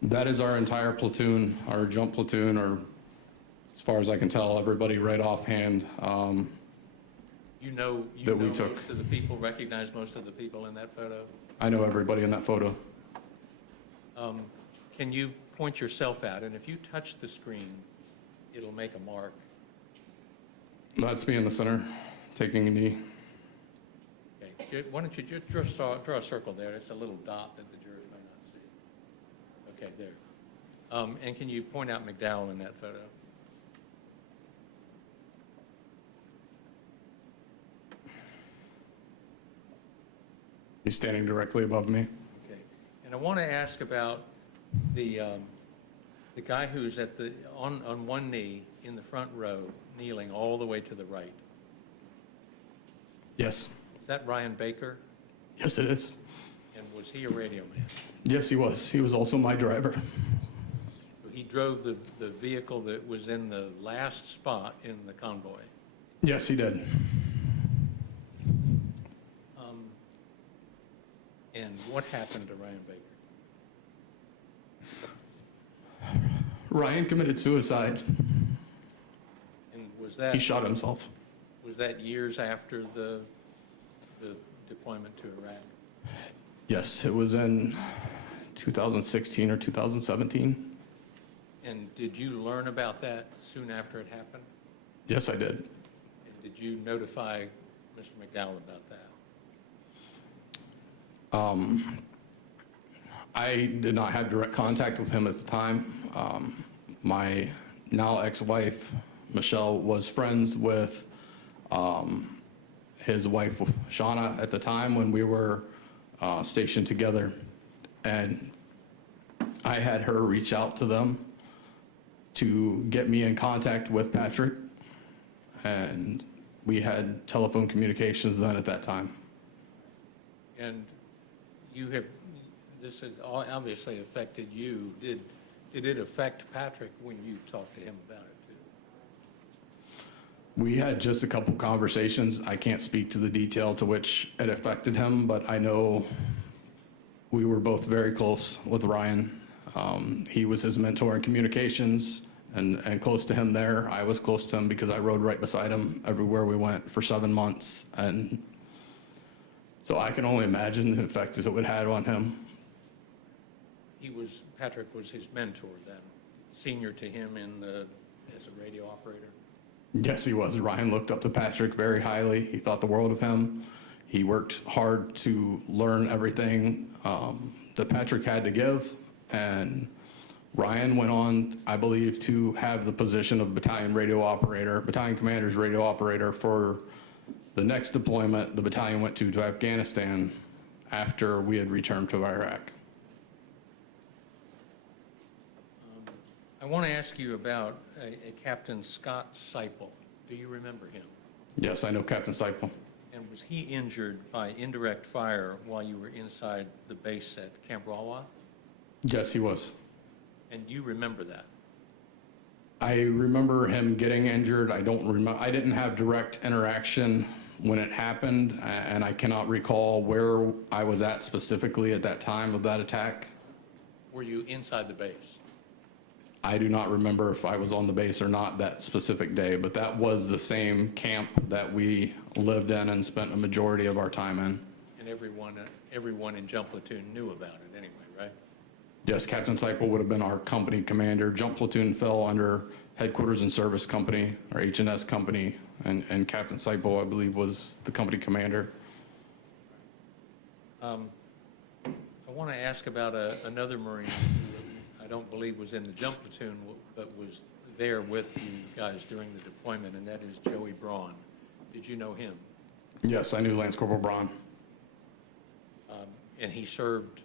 That is our entire platoon, our jump platoon, or as far as I can tell, everybody right offhand. You know that we most took. of the people, recognize most of the people in that photo? I know everybody in that photo. Can you point yourself out? And if you touch the screen, it'll make a mark. That's me in the center, taking a knee. why don't you just draw a circle there? It's a little dot that the jurors might not see. Okay, there. And can you point out McDowell in that photo? He's standing directly above me. Okay. And I want to ask about the guy who's on one knee in the front row, kneeling all the way to the right. Yes. Is that Ryan Baker? Yes, it is. And was he a radio man? Yes, he was. He was also my driver. He drove the vehicle that was in the last spot in the convoy. Yes, he did. And what happened to Ryan Baker? Ryan committed suicide. And was that... He shot himself. Was that years after the deployment to Iraq? Yes, it was in 2016 or 2017. And did you learn about that soon after it happened? Yes, I did. And did you notify Mr. McDowell about that? I did not have direct contact with him at the time. My now ex-wife, Michelle, was friends with his wife, Shauna, at the time when we were stationed together. And I had her reach out to them to get me in contact with Patrick. And we had telephone communications then at that time. And this has obviously affected you. Did it affect Patrick when you talked to him about it too? We had just a couple conversations. I can't speak to the detail to which it affected him, but I know we were both very close with Ryan. He was his mentor in communications and close to him there. I was close to him because I rode right beside him everywhere we went for 7 months. And so I can only imagine the effect that it would have on him. Patrick was his mentor then, senior to him as a radio operator? Yes, he was. Ryan looked up to Patrick very highly. He thought the world of him. He worked hard to learn everything that Patrick had to give. And Ryan went on, I believe, to have the position of battalion commander's radio operator for the next deployment the battalion went to Afghanistan after we had returned to Iraq. I want to ask you about a Captain Scott Seipel. Do you remember him? Yes, I know Captain Seipel. And was he injured by indirect fire while you were inside the base at Camp Rawa? Yes, he was. And you remember that? I remember him getting injured. I didn't have direct interaction when it happened, and I cannot recall where I was at specifically at that time of that attack. Were you inside the base? I do not remember if I was on the base or not that specific day, but that was the same camp that we lived in and spent a majority of our time in. And everyone in Jump Platoon knew about it anyway, right? Yes, Captain Seipel would have been our company commander. Jump Platoon fell under Headquarters and Service Company, or H&S Company, and Captain Seipel, I believe, was the company commander. I want to ask about another Marine who I don't believe was in the Jump Platoon, but was there with you guys during the deployment, and that is Joey Braun. Did you know him? Yes, I knew Lance Corporal Braun. And he served,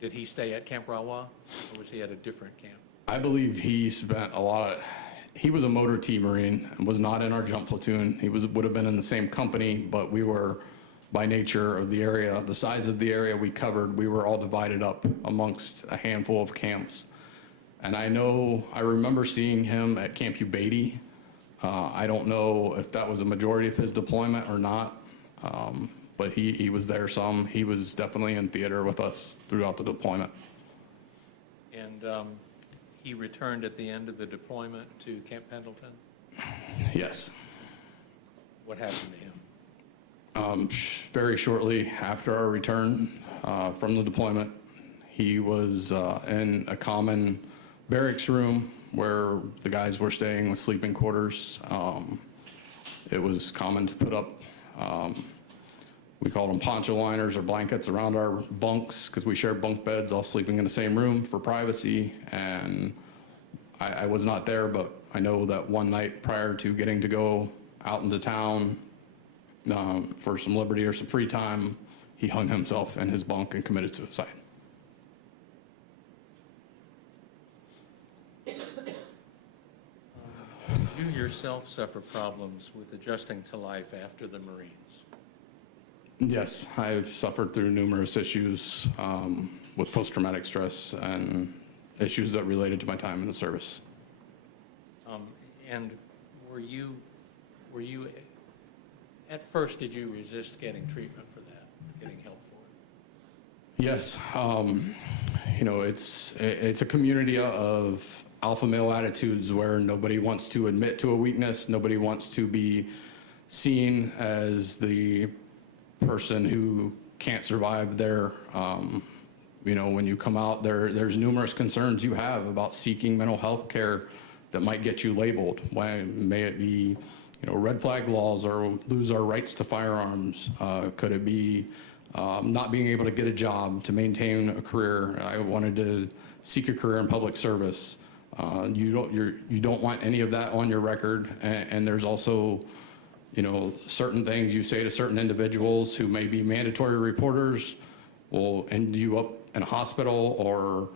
did he stay at Camp Rawa, or was he at a different camp? I believe he spent he was a motor T Marine and was not in our Jump Platoon. He would have been in the same company, but we were, by nature of the area, the size of the area we covered, we were all divided up amongst a handful of camps. And I remember seeing him at Camp Ubaidi. I don't know if that was a majority of his deployment or not, but he was there some. He was definitely in theater with us throughout the deployment. And he returned at the end of the deployment to Camp Pendleton? Yes. What happened to him? Very shortly after our return from the deployment, he was in a common barracks room where the guys were staying with sleeping quarters. It was common to put up we called them poncho liners or blankets around our bunks because we shared bunk beds, all sleeping in the same room for privacy. And I was not there, but I know that one night prior to getting to go out into town for some liberty or some free time, he hung himself in his bunk and committed suicide. Did you yourself suffer problems with adjusting to life after the Marines? Yes, I've suffered through numerous issues with post-traumatic stress and issues that related to my time in the service. And were you, at first, did you resist getting treatment for that, getting help for it? Yes, you know, it's a community of alpha male attitudes where nobody wants to admit to a weakness, nobody wants to be seen as the person who can't survive there. You know, when you come out, there's numerous concerns you have about seeking mental health care that might get you labeled. Why may it be, you know, red flag laws or lose our rights to firearms? Could it be not being able to get a job to maintain a career? I wanted to seek a career in public service. You don't want any of that on your record. And there's also, you know, certain things you say to certain individuals who may be mandatory reporters will end you up in a hospital or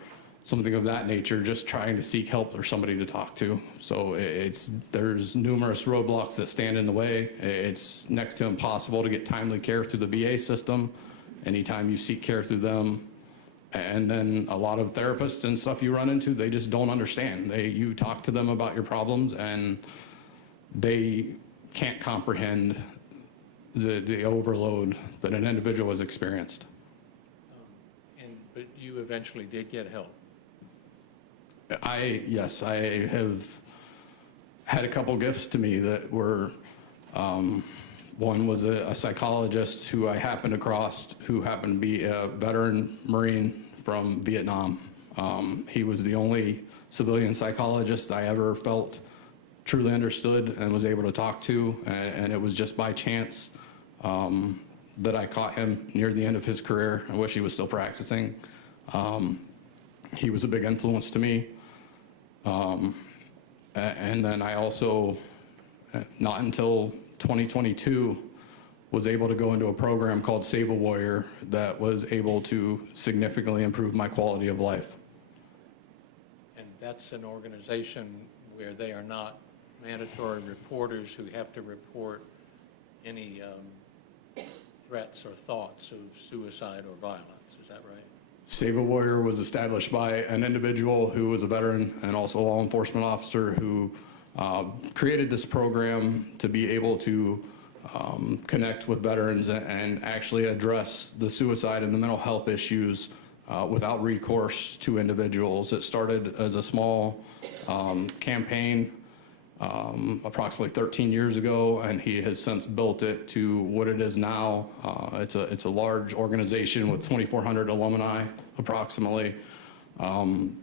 something of that nature, just trying to seek help or somebody to talk to. So there's numerous roadblocks that stand in the way. It's next to impossible to get timely care through the VA system anytime you seek care through them. And then a lot of therapists and stuff you run into, they just don't understand. You talk to them about your problems and they can't comprehend the overload that an individual has experienced. But you eventually did get help. Yes, I have had a couple gifts to me that were, one was a psychologist who I happened across who happened to be a veteran Marine from Vietnam. He was the only civilian psychologist I ever felt truly understood and was able to talk to, and it was just by chance that I caught him near the end of his career. I wish he was still practicing. He was a big influence to me. And then I also, not until 2022, was able to go into a program called Save a Warrior that was able to significantly improve my quality of life. And that's an organization where they are not mandatory reporters who have to report any threats or thoughts of suicide or violence. Is that right? Save a Warrior was established by an individual who was a veteran and also a law enforcement officer who created this program to be able to connect with veterans and actually address the suicide and the mental health issues without recourse to individuals. It started as a small campaign approximately 13 years ago, and he has since built it to what it is now. It's a large organization with 2,400 alumni, approximately. And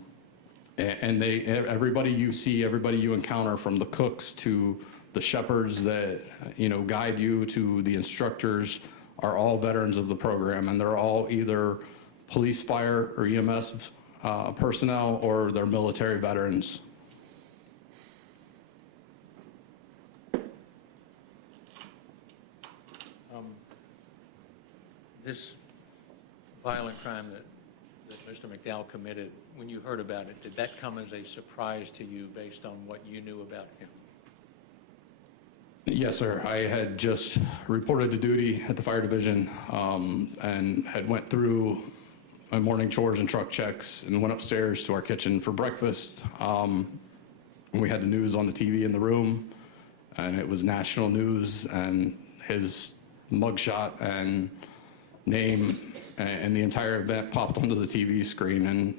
everybody you see, everybody you encounter, from the cooks to the shepherds that, you know, guide you to the instructors, are all veterans of the program, and they're all either police, fire, or EMS personnel, or they're military veterans. This violent crime that Mr. McDowell committed, when you heard about it, did that come as a surprise to you based on what you knew about him? Yes, sir. I had just reported to duty at the fire division and had went through my morning chores and truck checks and went upstairs to our kitchen for breakfast. We had the news on the TV in the room, and it was national news, and his mugshot and name and the entire event popped onto the TV screen, and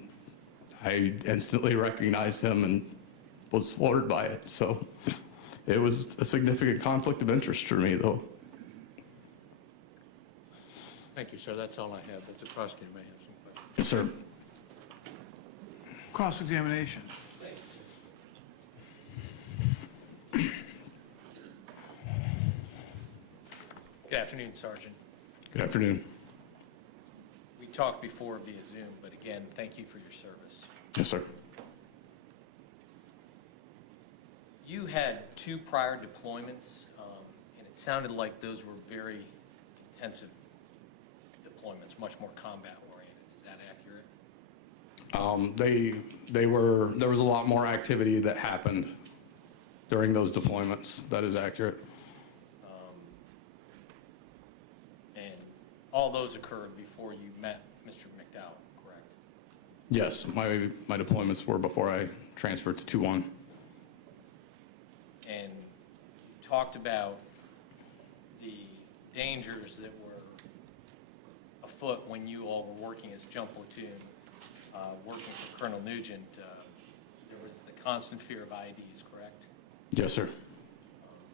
I instantly recognized him and was floored by it. So it was a significant conflict of interest for me, though. Thank you, sir. That's all I have, but the prosecutor may have some questions. Yes, sir. Cross-examination. Good afternoon, Sergeant. Good afternoon. We talked before via Zoom, but again, thank you for your service. Yes, sir. You had 2 prior deployments, and it sounded like those were very intensive deployments, much more combat-oriented. Is that accurate? There was a lot more activity that happened during those deployments. That is accurate. And all those occurred before you met Mr. McDowell, correct? Yes, my deployments were before I transferred to 2-1. And you talked about the dangers that were afoot when you all were working as jump platoon, working for Colonel Nugent. There was the constant fear of IEDs, correct? Yes, sir.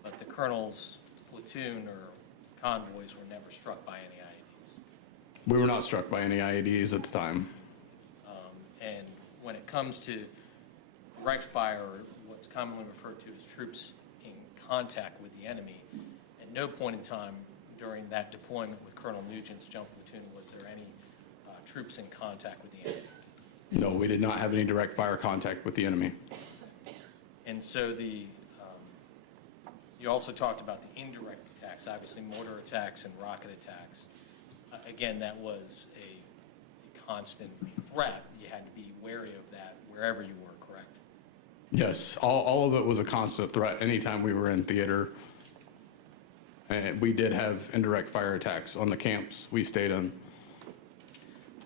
But the colonel's platoon or convoys were never struck by any IEDs. We were not struck by any IEDs at the time. And when it comes to direct fire, or what's commonly referred to as troops in contact with the enemy, at no point in time during that deployment with Colonel Nugent's jump platoon was there any troops in contact with the enemy. No, we did not have any direct fire contact with the enemy. And so you also talked about the indirect attacks, obviously mortar attacks and rocket attacks. Again, that was a constant threat. You had to be wary of that wherever you were, correct? Yes, all of it was a constant threat anytime we were in theater. And we did have indirect fire attacks on the camps we stayed in.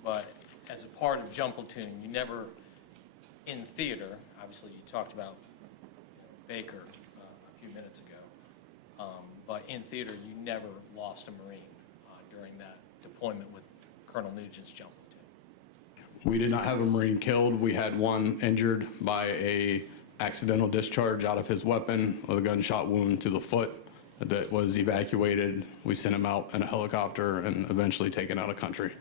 But as a part of jump platoon, you never, in theater, obviously you talked about Baker a few minutes ago, but in theater, you never lost a Marine during that deployment with Colonel Nugent's jump platoon. We did not have a Marine killed. We had one injured by a accidental discharge out of his weapon with a gunshot wound to the foot that was evacuated. We sent him out in a helicopter and eventually taken out of country.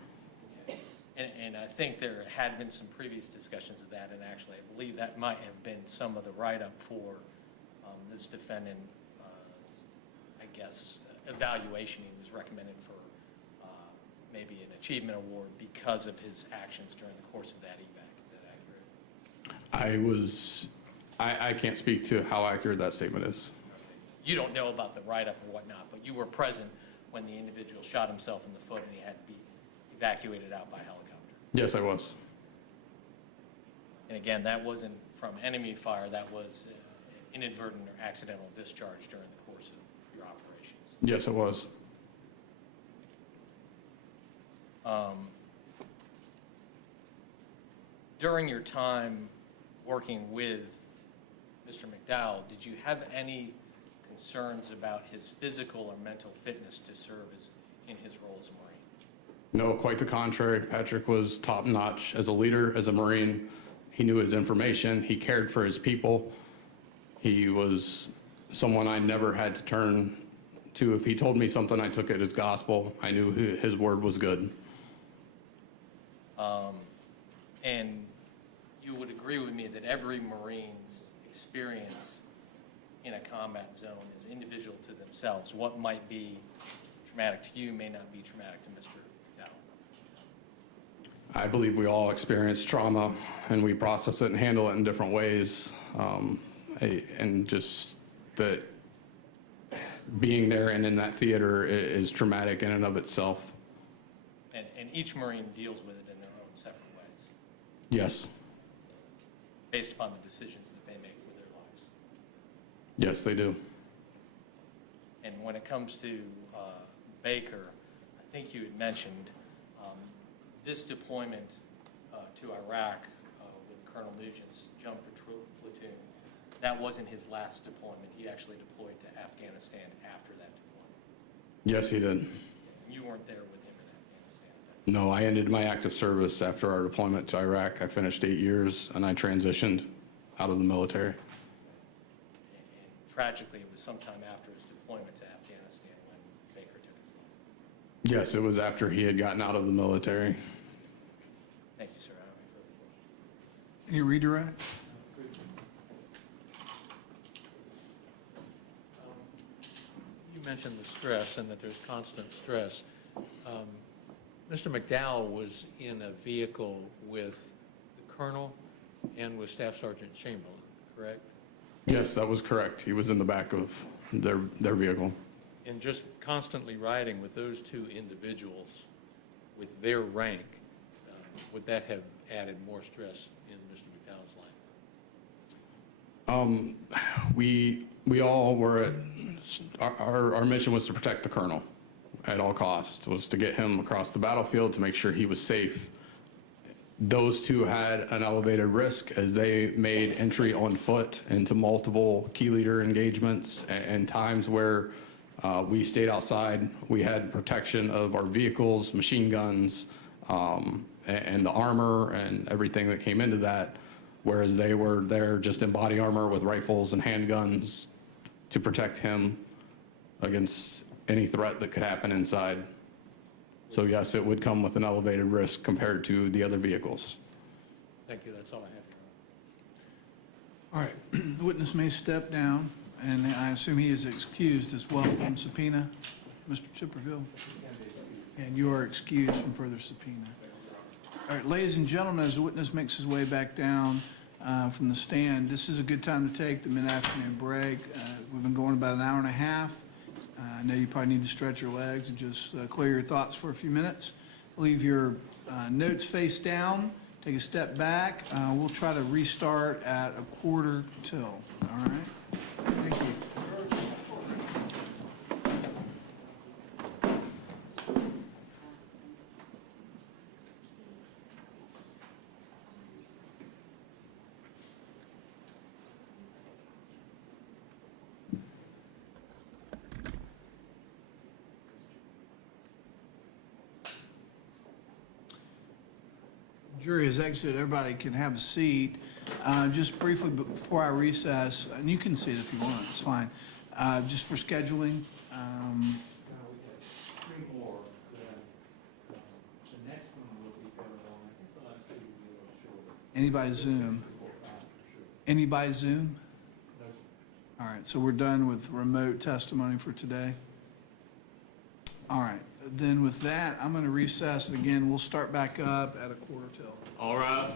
Okay. And I think there had been some previous discussions of that, and actually I believe that might have been some of the write-up for this defendant, I guess, evaluation. He was recommended for maybe an achievement award because of his actions during the course of that evac. Is that accurate? I can't speak to how accurate that statement is. You don't know about the write-up or whatnot, but you were present when the individual shot himself in the foot and he had to be evacuated out by helicopter. Yes, I was. And again, that wasn't from enemy fire, that was inadvertent or accidental discharge during the course of your operations. Yes, it was. During your time working with Mr. McDowell, did you have any concerns about his physical or mental fitness to serve in his role as a Marine? No, quite the contrary. Patrick was top-notch as a leader, as a Marine. He knew his information. He cared for his people. He was someone I never had to turn to. If he told me something, I took it as gospel. I knew his word was good. And you would agree with me that every Marine's experience in a combat zone is individual to themselves. What might be traumatic to you may not be traumatic to Mr. McDowell. I believe we all experience trauma, and we process it and handle it in different ways. And just that being there and in that theater is traumatic in and of itself. And each Marine deals with it in their own separate ways, Yes. based upon the decisions that they make with their lives. Yes, they do. And when it comes to Baker, I think you had mentioned this deployment to Iraq with Colonel Nugent's jump platoon, that wasn't his last deployment. He actually deployed to Afghanistan after that deployment. Yes, he did. You weren't there with him in Afghanistan. No, I ended my active service after our deployment to Iraq. I finished 8 years, and I transitioned out of the military. And tragically, it was sometime after his deployment to Afghanistan when Baker took his life. Yes, it was after he had gotten out of the military. Thank you, sir. I don't have any further questions. Any redirect? You mentioned the stress and that there's constant stress. Mr. McDowell was in a vehicle with the colonel and with Staff Sergeant Chamberlain, correct? Yes, that was correct. He was in the back of their vehicle. And just constantly riding with those two individuals with their rank, would that have added more stress in Mr. McDowell's life? We all were at, our mission was to protect the colonel at all costs, was to get him across the battlefield to make sure he was safe. Those two had an elevated risk as they made entry on foot into multiple key leader engagements and times where we stayed outside. We had protection of our vehicles, machine guns, and the armor and everything that came into that, whereas they were there just in body armor with rifles and handguns to protect him against any threat that could happen inside. So yes, it would come with an elevated risk compared to the other vehicles. Thank you, that's all I have. All right, the witness may step down, and I assume he is excused as well from subpoena. Mr. Chipperfield? And you are excused from further subpoena. All right, ladies and gentlemen, as the witness makes his way back down from the stand, this is a good time to take the mid-afternoon break. We've been going about an hour and a half. I know you probably need to stretch your legs and just clear your thoughts for a few minutes. Leave your notes face down, take a step back. We'll try to restart at 1:45. All right? Thank you. Jury has exited. Everybody can have a seat. Just briefly before I recess, and you can sit if you want, it's fine. Just for scheduling. Three more. The next one will be better on, I think the last two will be a little shorter. Anybody Zoom? Anybody Zoom? All right, so we're done with remote testimony for today. All right, then with that, I'm going to recess, and again, we'll start back up at 1:45. All right.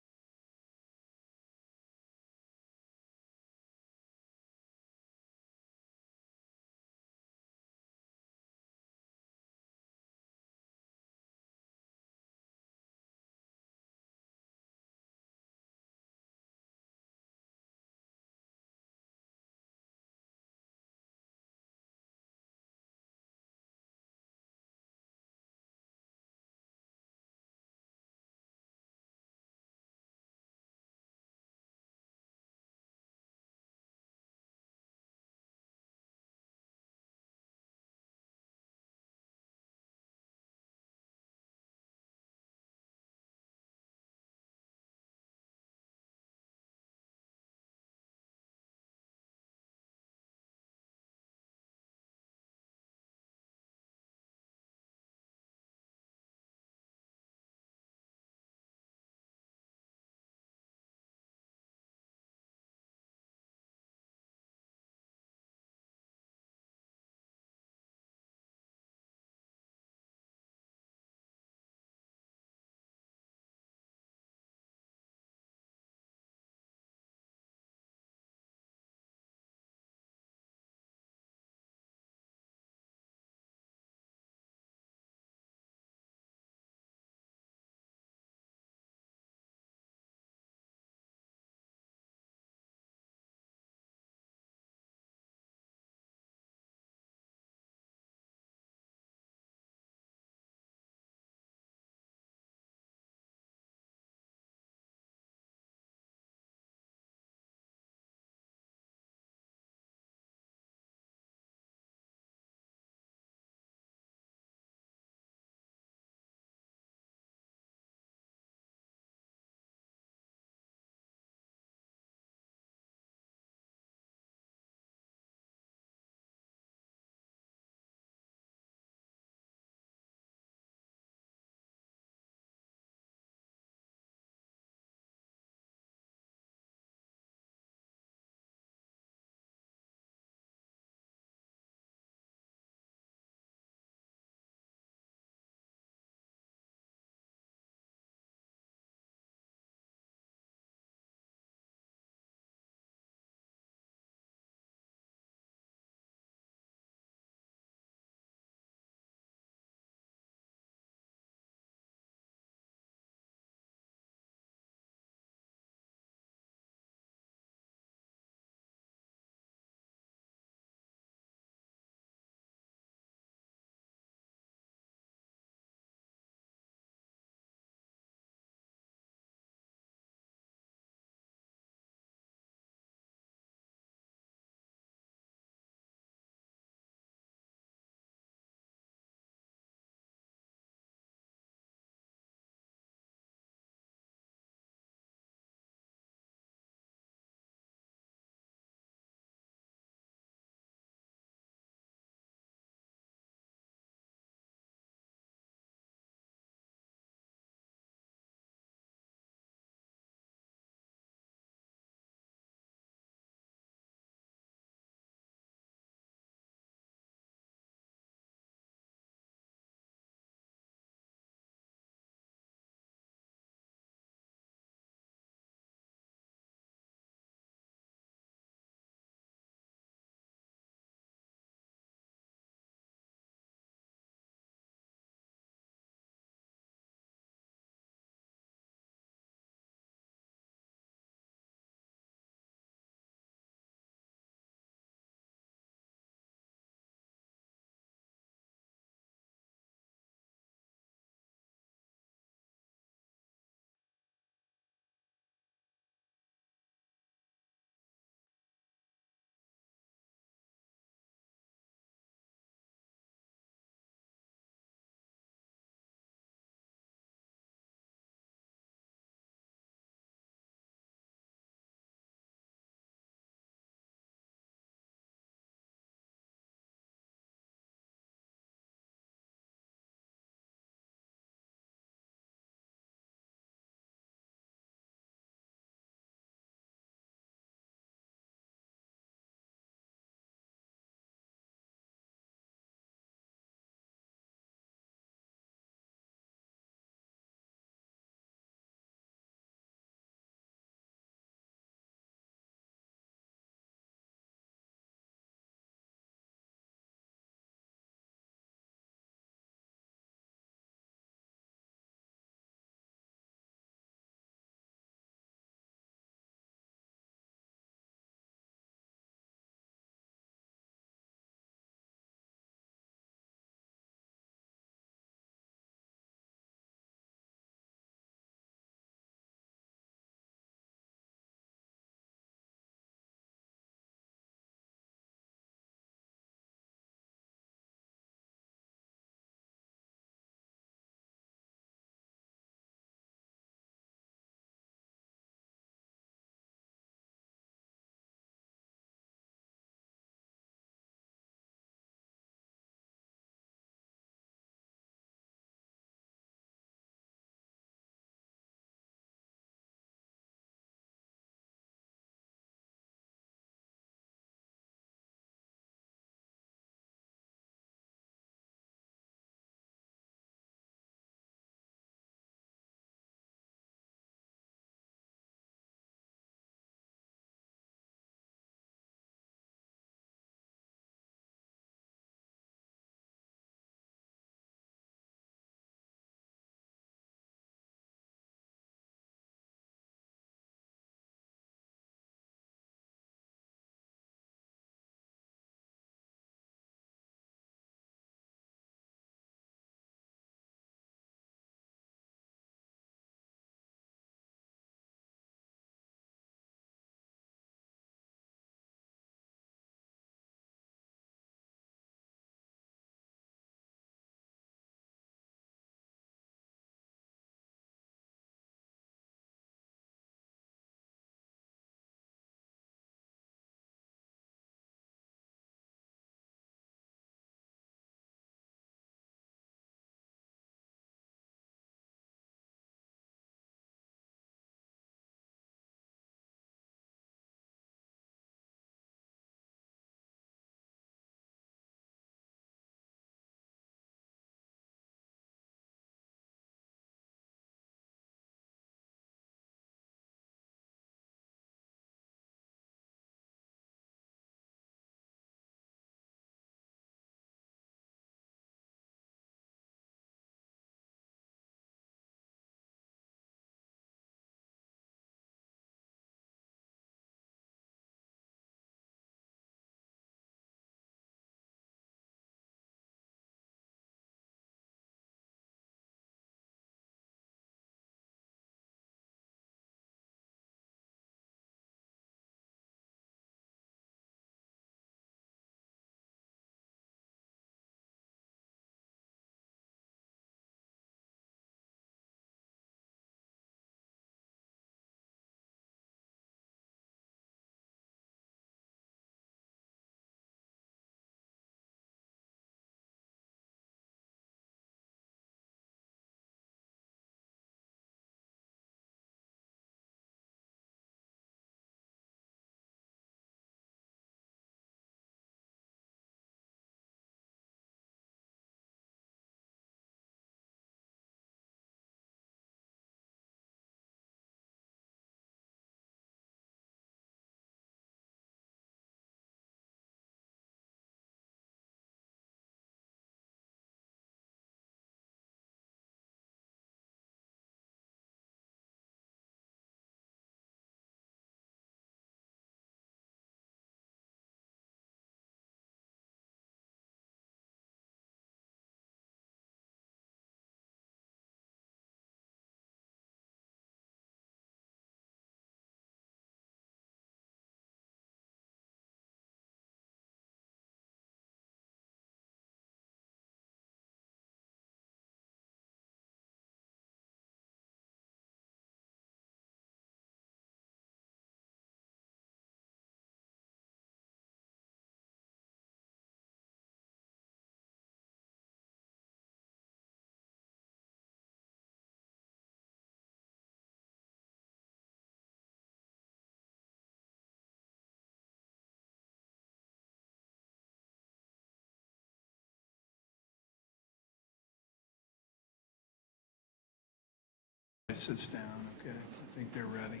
Sits down, okay. I think they're ready.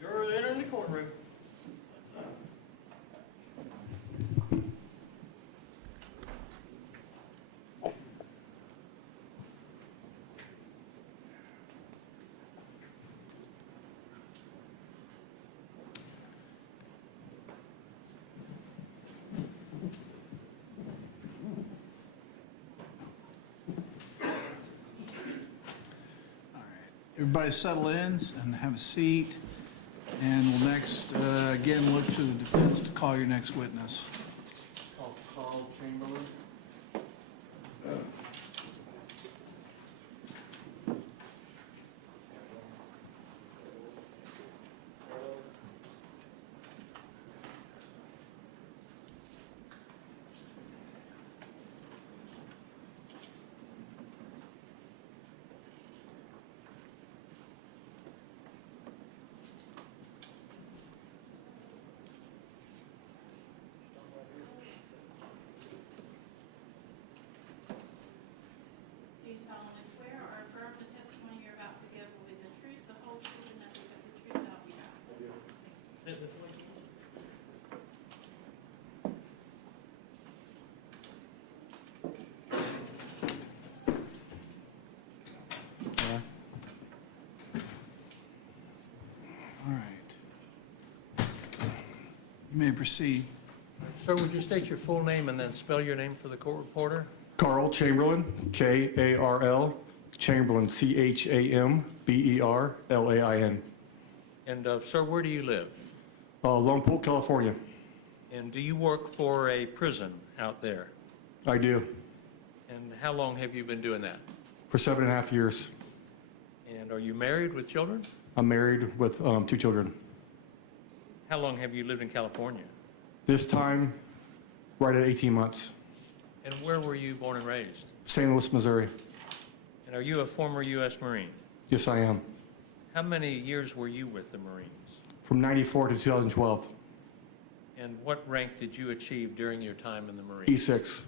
You're entering the courtroom. Everybody settle in and have a seat. And we'll next, again, look to the defense to call your next witness. Carl Chamberlain. Do you solemnly swear or affirm the testimony you're about to give will be the truth, the whole truth, and nothing but the truth, so help you God? All right. You may proceed. Sir, would you state your full name and then spell your name for the court reporter? Carl Chamberlain, K-A-R-L, Chamberlain, C-H-A-M-B-E-R-L-A-I-N. And, sir, where do you live? Lone Pole, California. And do you work for a prison out there? I do, And how long have you been doing that? for 7.5 years. And are you married with children? I'm married with 2 children. How long have you lived in California? This time, right at 18 months. And where were you born and raised? St. Louis, Missouri. And are you a former U.S. Marine? Yes, I am. How many years were you with the Marines? From 94 to 2012. And what rank did you achieve during your time in the Marines? E6,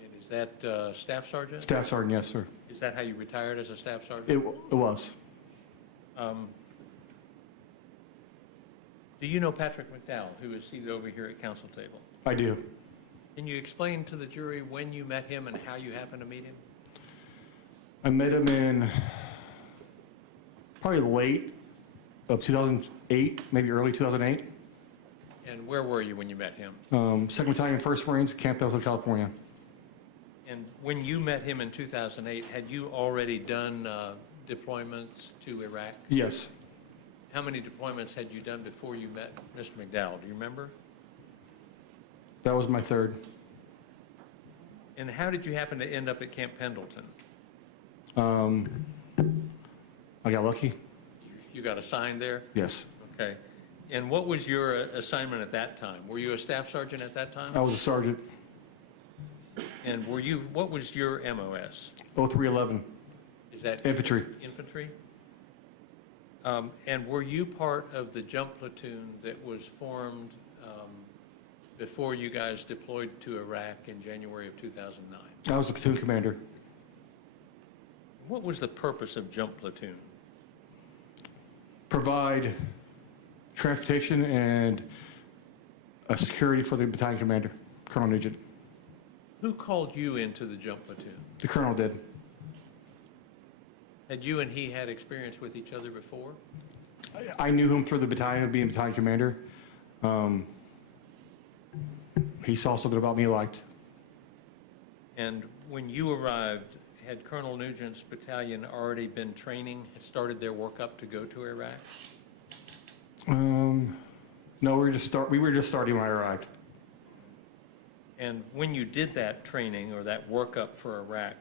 And is that staff sergeant? Staff Sergeant, yes, sir. Is that how you retired as a staff sergeant? It was. Do you know Patrick McDowell, who is seated over here at council table? I do. Can you explain to the jury when you met him and how you happened to meet him? I met him in probably late of 2008, maybe early 2008. And where were you when you met him? 2nd Battalion, 1st Marines, Camp Pendleton, California. And when you met him in 2008, had you already done deployments to Iraq? Yes. How many deployments had you done before you met Mr. McDowell? Do you remember? That was my 3rd. And how did you happen to end up at Camp Pendleton? I got lucky. You got assigned there? Yes. Okay. And what was your assignment at that time? Were you a staff sergeant at that time? I was a sergeant. And what was your MOS? 0311. Is that Infantry. Infantry? And were you part of the jump platoon that was formed before you guys deployed to Iraq in January of 2009? I was a platoon commander. What was the purpose of jump platoon? Provide transportation and security for the battalion commander, Colonel Nugent. Who called you into the jump platoon? The colonel did. Had you and he had experience with each other before? I knew him through the battalion, being battalion commander. He saw something about me he liked. And when you arrived, had Colonel Nugent's battalion already been training, had started their workup to go to Iraq? No, we were just starting when I arrived. And when you did that training or that workup for Iraq,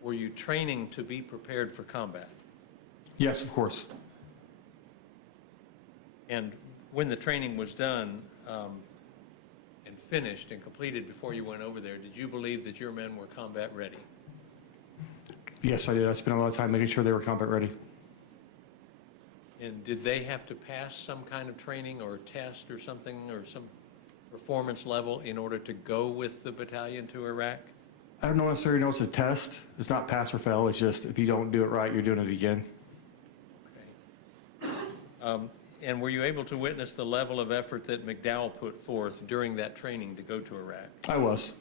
were you training to be prepared for combat? Yes, of course. And when the training was done and finished and completed before you went over there, did you believe that your men were combat ready? Yes, I did. I spent a lot of time making sure they were combat ready. And did they have to pass some kind of training or test or something or some performance level in order to go with the battalion to Iraq? I don't necessarily know it's a test. It's not pass or fail. It's just if you don't do it right, you're doing it again. And were you able to witness the level of effort that McDowell put forth during that training to go to Iraq? I was.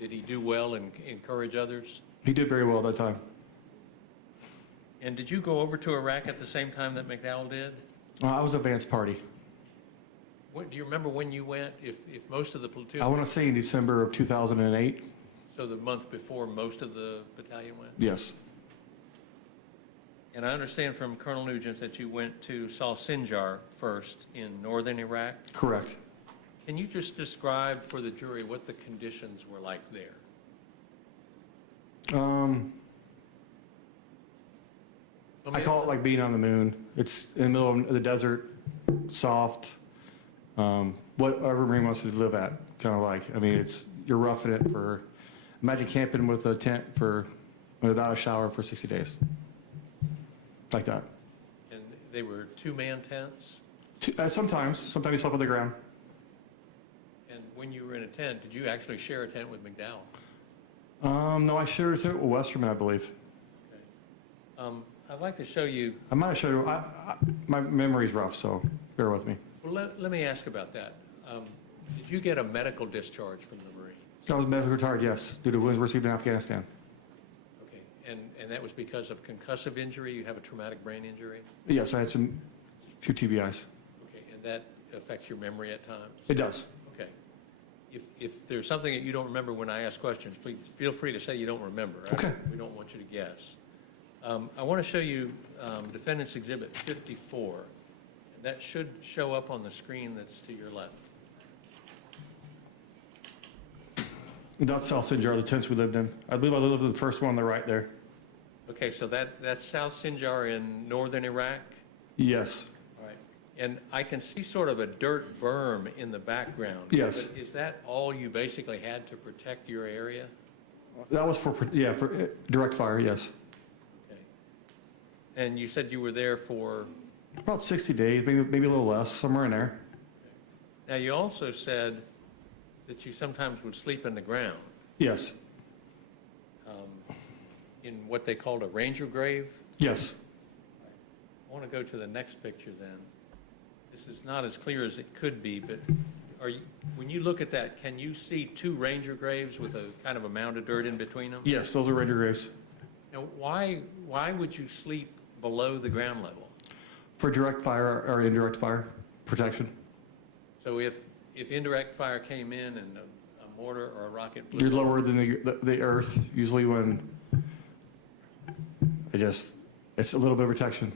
Did he do well and encourage others? He did very well at that time. And did you go over to Iraq at the same time that McDowell did? I was advance party. What, do you remember when you went, if most of the platoon? I want to say in December of 2008. So the month before most of the battalion went? Yes. And I understand from Colonel Nugent that you went to Sal Sinjar first in northern Iraq? Correct. Can you just describe for the jury what the conditions were like there? I call it like being on the moon. It's in the middle of the desert, soft, whatever Marine wants to live at, kind of like. I mean, you're roughing it for, imagine camping with a tent without a shower for 60 days. Like that. And they were two-man tents? Sometimes you slept on the ground. And when you were in a tent, did you actually share a tent with McDowell? No, I shared it with Westerman, I believe. I'd like to show you. I might have showed you. My memory's rough, so bear with me. Well, let me ask about that. Did you get a medical discharge from the Marines? I was medically retired, yes, due to wounds received in Afghanistan. Okay, and that was because of concussive injury? You have a traumatic brain injury? Yes, I had few TBIs. Okay, and that affects your memory at times? It does. Okay. If there's something that you don't remember when I ask questions, please feel free to say you don't remember. Okay. We don't want you to guess. I want to show you Defendant's Exhibit 54. And that should show up on the screen that's to your left. That's South Sinjar, the tents we lived in. I believe I lived in the first one on the right there. Okay, so that's South Sinjar in northern Iraq? Yes. All right. And I can see sort of a dirt berm in the background. Yes. But is that all you basically had to protect your area? That was for direct fire, yes. Okay. And you said you were there for? About 60 days, maybe a little less, somewhere in there. Now, you also said that you sometimes would sleep in the ground. Yes. In what they called a ranger grave? Yes. I want to go to the next picture then. This is not as clear as it could be, but when you look at that, can you see two ranger graves with a kind of a mound of dirt in between them? Yes, those are ranger graves. Now, why would you sleep below the ground level? For direct fire or indirect fire protection. So if indirect fire came in and a mortar or a rocket blew You're lower than the earth, usually when it's a little bit of protection.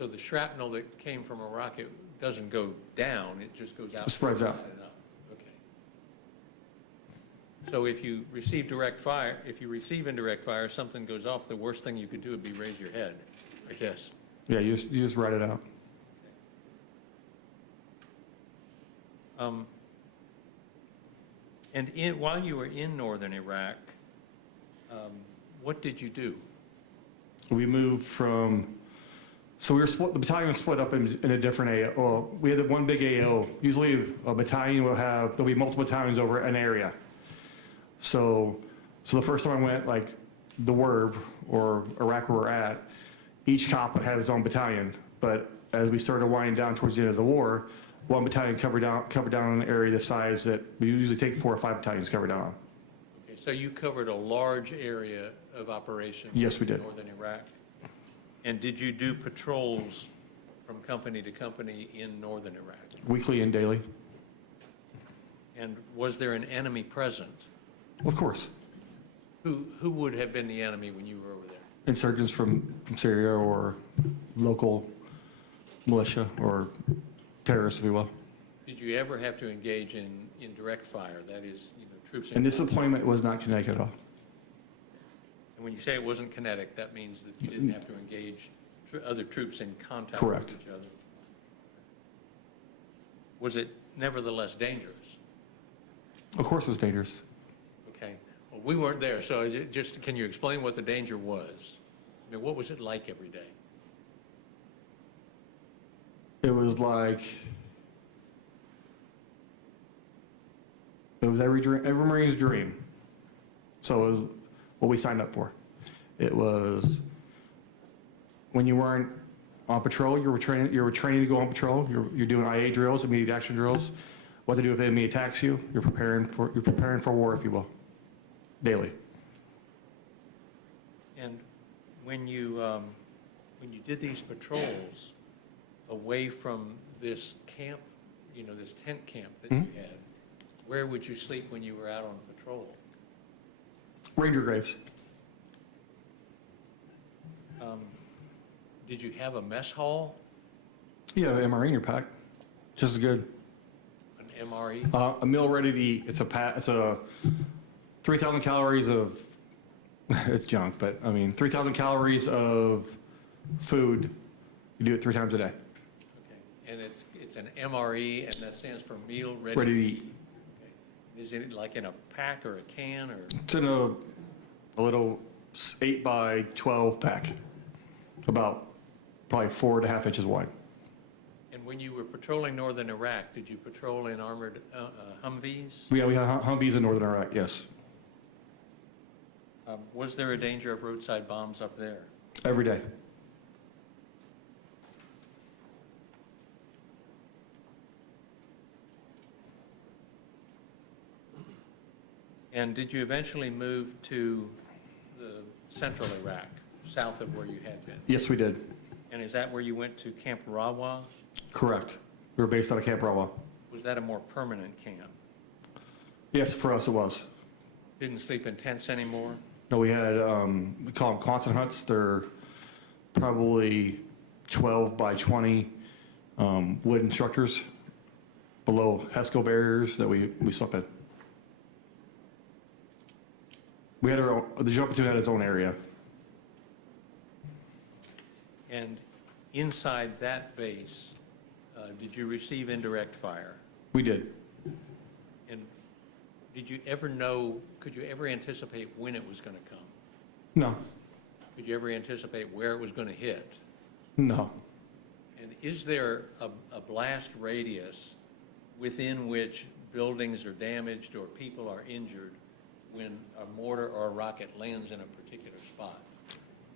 So the shrapnel that came from a rocket doesn't go down, it just goes out. It spreads out. and up. Okay. So if you receive direct fire, if you receive indirect fire, something goes off, the worst thing you could do would be raise your head, I guess. Yeah, you just write it out. And while you were in northern Iraq, what did you do? We moved from, so we were split, the battalion was split up in a different AO. Well, we had one big AO. Usually a battalion will have, there'll be multiple battalions over an area. So the first time I went, like the WERV or Iraq where we're at, each cop would have his own battalion. But as we started winding down towards the end of the war, one battalion covered down an area the size that we usually take 4 or 5 battalions to cover down on. Okay, so you covered a large area of operations. Yes, we did. In northern Iraq. And did you do patrols from company to company in northern Iraq? Weekly and daily. And was there an enemy present? Of course. Who would have been the enemy when you were over there? Insurgents from Syria or local militia or terrorists, if you will. Did you ever have to engage in direct fire? That is, troops. And this deployment was not kinetic at all. And when you say it wasn't kinetic, that means that you didn't have to engage other troops in contact Correct. with each other. Was it nevertheless dangerous? Of course it was dangerous. Okay. Well, we weren't there, so just can you explain what the danger was? I mean, what was it like every day? It was like, it was every Marine's dream. So it was what we signed up for. It was when you weren't on patrol, you were training to go on patrol. You're doing IA drills, immediate action drills. What to do if the enemy attacks you. You're preparing for war, if you will, daily. And when you did these patrols away from this camp, this tent camp that you had, where would you sleep when you were out on patrol? Ranger graves. Did you have a mess hall? Yeah, an MRE in your pack, just as good. An MRE? A meal ready to eat. It's a 3,000 calories of, it's junk, but I mean, 3,000 calories of food. You do it 3 times a day. Okay. And it's an MRE, and that stands for meal ready. Ready to eat. Okay. Is it like in a pack or a can or? It's in a little 8 by 12 pack, about probably 4.5 inches wide. And when you were patrolling northern Iraq, did you patrol in armored Humvees? Yeah, we had Humvees in northern Iraq, yes. Was there a danger of roadside bombs up there? Every day. And did you eventually move to the central Iraq, south of where you had been? Yes, we did. And is that where you went to Camp Rawa? Correct. We were based out of Camp Rawa. Was that a more permanent camp? Yes, for us it was. Didn't sleep in tents anymore? No, we had, we call them Quonset huts. They're probably 12 by 20 wooden structures below HESCO barriers that we slept in. We had our own, the jump platoon had its own area. And inside that base, did you receive indirect fire? We did. And did you ever could you ever anticipate when it was going to come? No. Could you ever anticipate where it was going to hit? No. And is there a blast radius within which buildings are damaged or people are injured when a mortar or a rocket lands in a particular spot?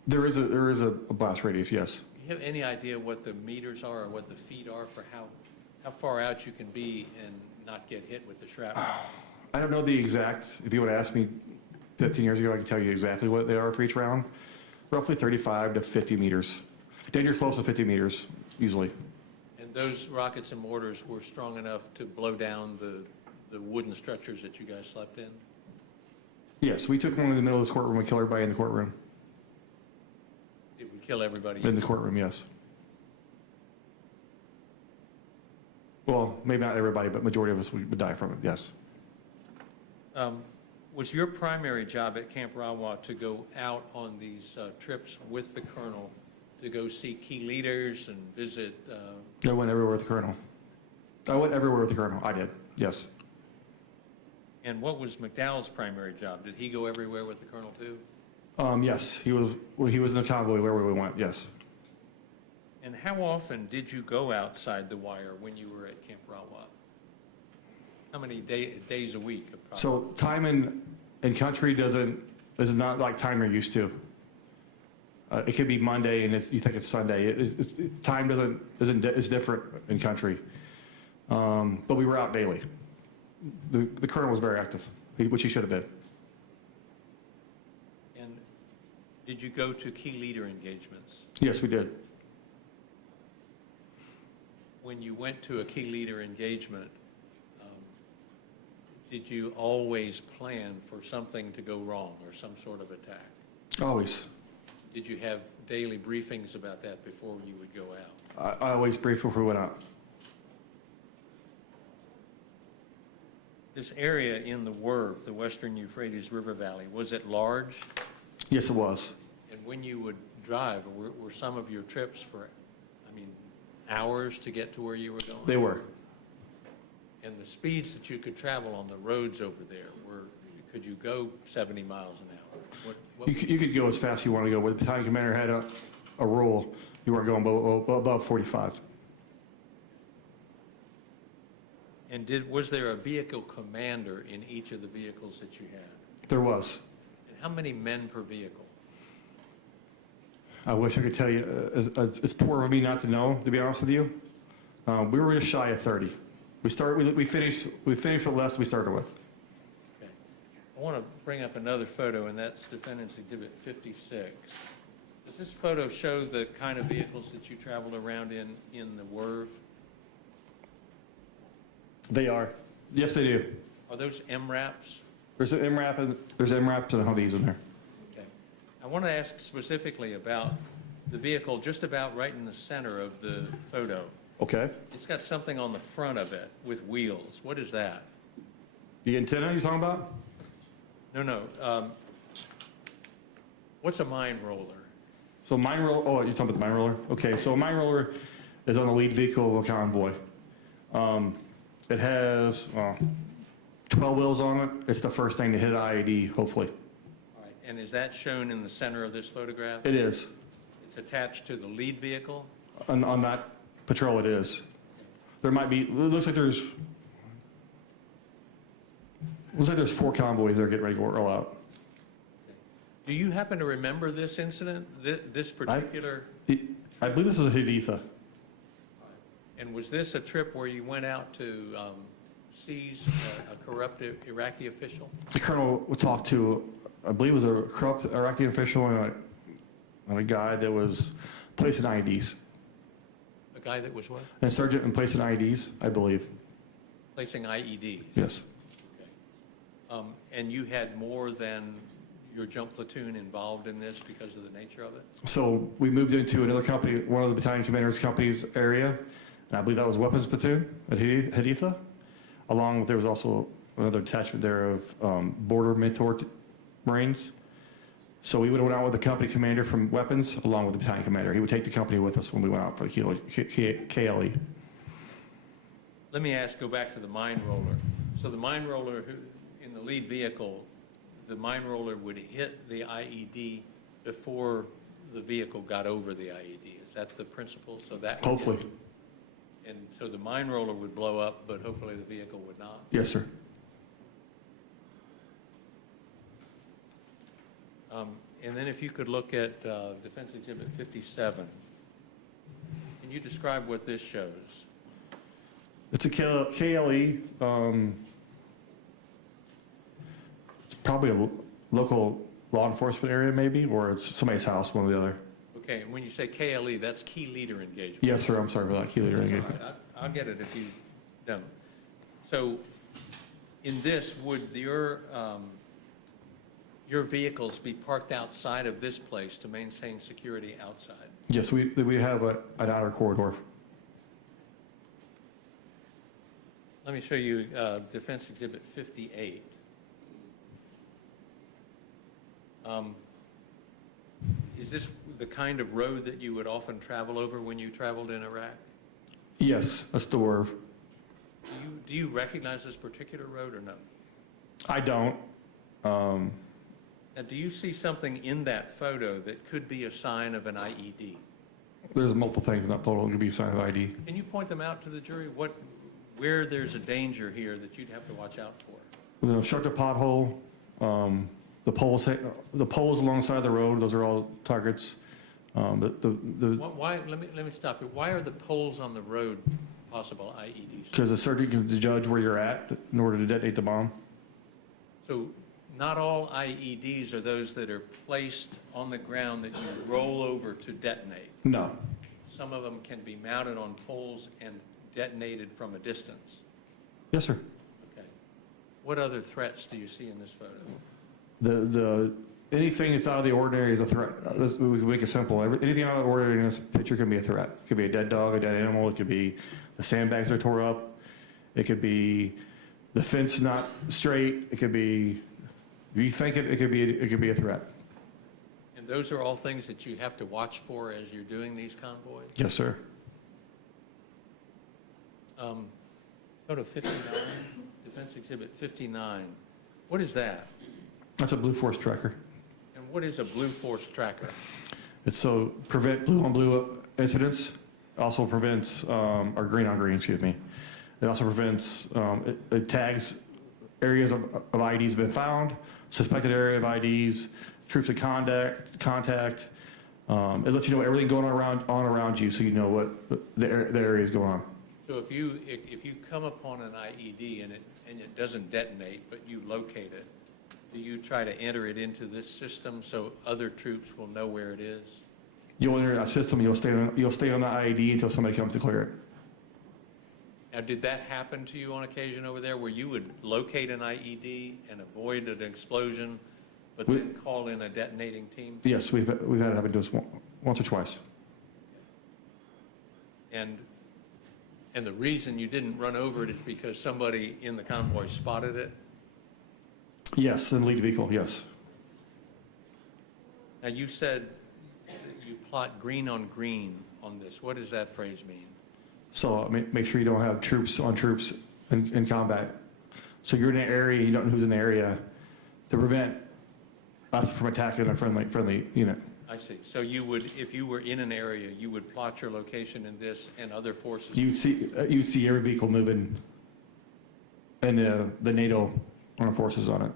There is a blast radius, yes. Do you have any idea what the meters are or what the feet are for how far out you can be and not get hit with the shrapnel? I don't know the exact, if you would ask me 15 years ago, I could tell you exactly what they are for each round. Roughly 35 to 50 meters. Danger close to 50 meters, usually. And those rockets and mortars were strong enough to blow down the wooden structures that you guys slept in? Yes, we took one in the middle of this courtroom. We killed everybody in the courtroom. It would kill everybody? In the courtroom, yes. Well, maybe not everybody, but majority of us would die from it, yes. Was your primary job at Camp Rawa to go out on these trips with the colonel to go see key leaders and visit? I went everywhere with the colonel. I went everywhere with the colonel. I did, yes. And what was McDowell's primary job? Did he go everywhere with the colonel too? Yes, he was in the convoy wherever we went, yes. And how often did you go outside the wire when you were at Camp Rawa? How many days a week? So time in country is not like time you're used to. It could be Monday and you think it's Sunday. Time is different in country. But we were out daily. The colonel was very active, which he should have been. And did you go to key leader engagements? Yes, we did. When you went to a key leader engagement, did you always plan for something to go wrong or some sort of attack? Always. Did you have daily briefings about that before you would go out? I always briefed before we went out. This area in the WERV, the Western Euphrates River Valley, was it large? Yes, it was. And when you would drive, were some of your trips for, hours to get to where you were going? They were. And the speeds that you could travel on the roads over there could you go 70 miles an hour? You could go as fast as you want to go. But the battalion commander had a rule, you weren't going above 45. And was there a vehicle commander in each of the vehicles that you had? There was. how many men per vehicle? I wish I could tell you, it's poor of me not to know, to be honest with you. We were just shy of 30. We finished with less we started with. Okay. I want to bring up another photo, and that's Defendant's Exhibit 56. Does this photo show the kind of vehicles that you traveled around in the WERV? They are. Yes, they do. Are those MRAPs? There's an MRAP and Humvees in there. Okay. I want to ask specifically about the vehicle just about right in the center of the photo. Okay. It's got something on the front of it with wheels. What is that? The antenna you're talking about? No. What's a mine roller? So mine roller, oh, you're talking about the mine roller? Okay, so a mine roller is on the lead vehicle of a convoy. It has 12 wheels on it. It's the first thing to hit an IED, hopefully. All right. And is that shown in the center of this photograph? It is. It's attached to the lead vehicle? On that patrol, it is. There might be, it looks like there's 4 convoys that are getting ready to roll out. Do you happen to remember this incident, this particular? I believe this is a Haditha. And was this a trip where you went out to seize a corrupt Iraqi official? The colonel talked to, I believe it was a corrupt Iraqi official and a guy that was placing IEDs. A guy that was what? And a sergeant and placing IEDs, I believe. Placing IEDs? Yes. Okay. And you had more than your jump platoon involved in this because of the nature of it? So we moved into another company, one of the battalion commander's company's area, and I believe that was weapons platoon at Haditha, along with, there was also another detachment there of border mentor Marines. So we would have went out with the company commander from weapons, along with the battalion commander. He would take the company with us when we went out for the KLE. Let me go back to the mine roller. So the mine roller in the lead vehicle, the mine roller would hit the IED before the vehicle got over the IED. Is that the principle? So that Hopefully. And so the mine roller would blow up, but hopefully the vehicle would not? Yes, sir. And then if you could look at Defense Exhibit 57. Can you describe what this shows? It's a KLE. It's probably a local law enforcement area maybe, or it's somebody's house, one or the other. Okay, and when you say KLE, that's key leader engagement. Yes, sir, I'm sorry for that, key leader That's all engagement. right. I'll get it if you don't. So in this, would your vehicles be parked outside of this place to maintain security outside? Yes, we have an outer corridor. Let me show you Defense Exhibit 58. Is this the kind of road that you would often travel over when you traveled in Iraq? Yes, that's the WERV. Do you recognize this particular road or no? I don't. Now, do you see something in that photo that could be a sign of an IED? There's multiple things in that photo that could be a sign of ID. Can you point them out to the jury? Where there's a danger here that you'd have to watch out for? The obstructed pothole, the poles alongside the road, those are all targets. Why? Let me stop you. Why are the poles on the road possible IEDs? Because the surgeon can judge where you're at in order to detonate the bomb. So not all IEDs are those that are placed on the ground that you roll over to detonate. No. Some of them can be mounted on poles and detonated from a distance. Yes, sir. Okay. What other threats do you see in this photo? Anything that's out of the ordinary is a threat. We can make it simple. Anything out of the ordinary in this picture can be a threat. It could be a dead dog, a dead animal. It could be the sandbags are tore up. It could be the fence not straight. It could be, you think it could be a threat. And those are all things that you have to watch for as you're doing these convoys? Yes, sir. Photo 59, Defense Exhibit 59. What is that? That's a Blue Force tracker. And what is a Blue Force tracker? It's so prevent blue on blue incidents. Also prevents, or green on green, excuse me. It also prevents, it tags areas of IEDs have been found, suspected area of IEDs, troops in contact. It lets you know everything going on around you, so you know what the area is going on. So if you come upon an IED and it doesn't detonate, but you locate it, do you try to enter it into this system so other troops will know where it is? You'll enter that system, you'll stay on the IED until somebody comes to clear it. Now, did that happen to you on occasion over there, where you would locate an IED and avoid an explosion, but then call in a detonating team? Yes, we've had it happen to us once or twice. And the reason you didn't run over it is because somebody in the convoy spotted it? Yes, in the lead vehicle, yes. Now, you said that you plot green on green on this. What does that phrase mean? So make sure you don't have troops on troops in combat. So you're in an area, you don't know who's in the area, to prevent us from attacking a friendly unit. I see. So you would, if you were in an area, you would plot your location in this and other forces? You'd see every vehicle moving and the NATO armed forces on it.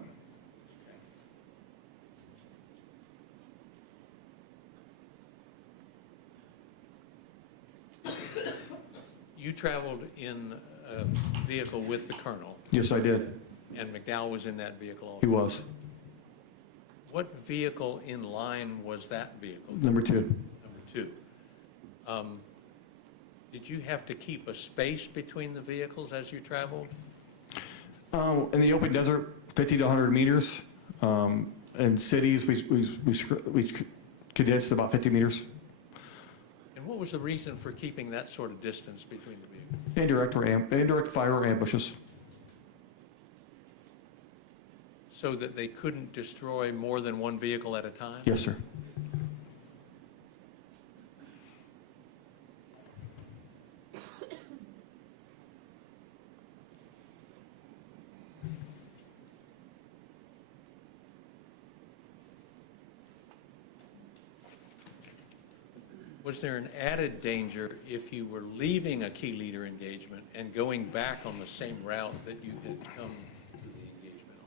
You traveled in a vehicle with the colonel, Yes, I did. and McDowell was in that vehicle also. He was. What vehicle in line was that vehicle? Number 2. Number 2. Did you have to keep a space between the vehicles as you traveled? In the open desert, 50 to 100 meters. In cities, we condensed about 50 meters. And what was the reason for keeping that sort of distance between the vehicles? Indirect fire or ambushes. So that they couldn't destroy more than one vehicle at a time? Yes, sir. Was there an added danger if you were leaving a key leader engagement and going back on the same route that you had come to the engagement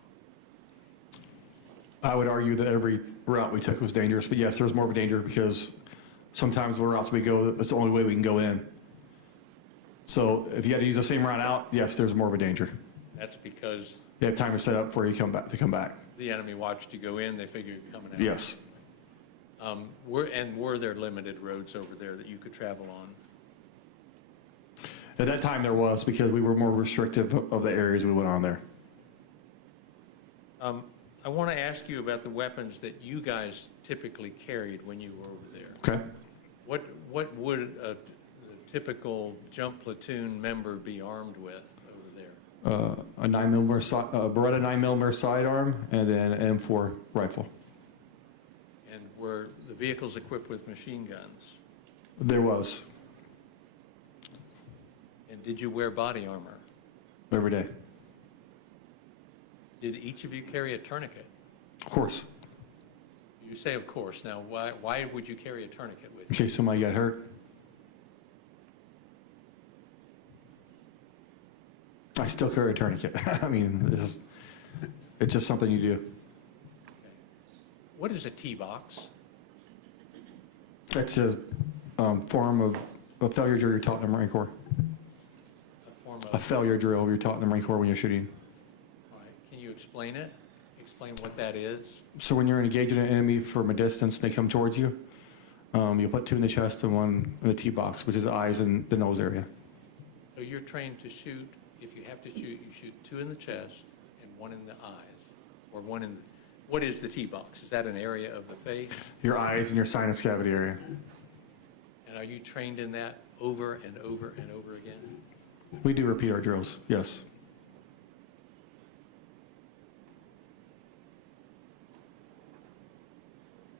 on? I would argue that every route we took was dangerous, but yes, there's more of a danger because sometimes the routes we go, that's the only way we can go in. So if you had to use the same route out, yes, there's more of a danger. That's because You have time to set up before you come back. the enemy watched you go in, they figured you're coming out. Yes. Were there limited roads over there that you could travel on? At that time there was, because we were more restrictive of the areas we went on there. I want to ask you about the weapons that you guys typically carried when you were over there. Okay. What would a typical jump platoon member be armed with over there? A 9mm, Beretta 9mm sidearm, and then an M4 rifle. And were the vehicles equipped with machine guns? There was, And did you wear body armor? every day. Did each of you carry a tourniquet? Of course, You say, of course. Now, why would you carry a tourniquet with in you? case somebody got hurt. I still carry a tourniquet. I mean, it's just something you do. What is a T-box? It's a form of failure drill you're taught in the Marine Corps. A form A of, failure drill you're taught in the Marine Corps when you're shooting. all right, can you explain it? Explain what that is? So when you're engaging an enemy from a distance and they come towards you, you put 2 in the chest and 1 in the T-box, which is the eyes and the nose area. So you're trained to shoot, if you have to shoot, you shoot 2 in the chest and 1 in the eyes, or 1 in, what is the T-box? Is that an area of the face? Your eyes and your sinus cavity area. And are you trained in that over and over and over again? We do repeat our drills, yes.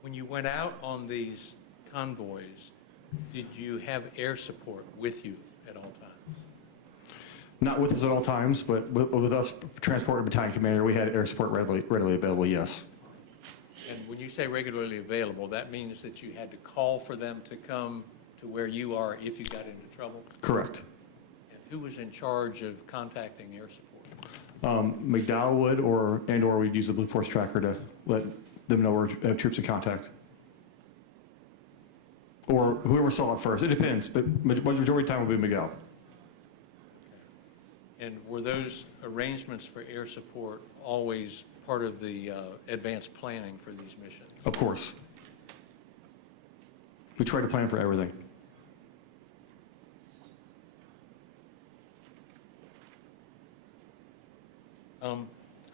When you went out on these convoys, did you have air support with you at all times? Not with us at all times, but with us transport and battalion commander, we had air support readily available, yes. And when you say regularly available, that means that you had to call for them to come to where you are if you got into trouble? Correct. And who was in charge of contacting air support? McDowell would, or we'd use the Blue Force tracker to let them know we have troops in contact. Or whoever saw it first. It depends, but majority of the time will be McDowell. And were those arrangements for air support always part of the advanced planning for these missions? Of course. We try to plan for everything.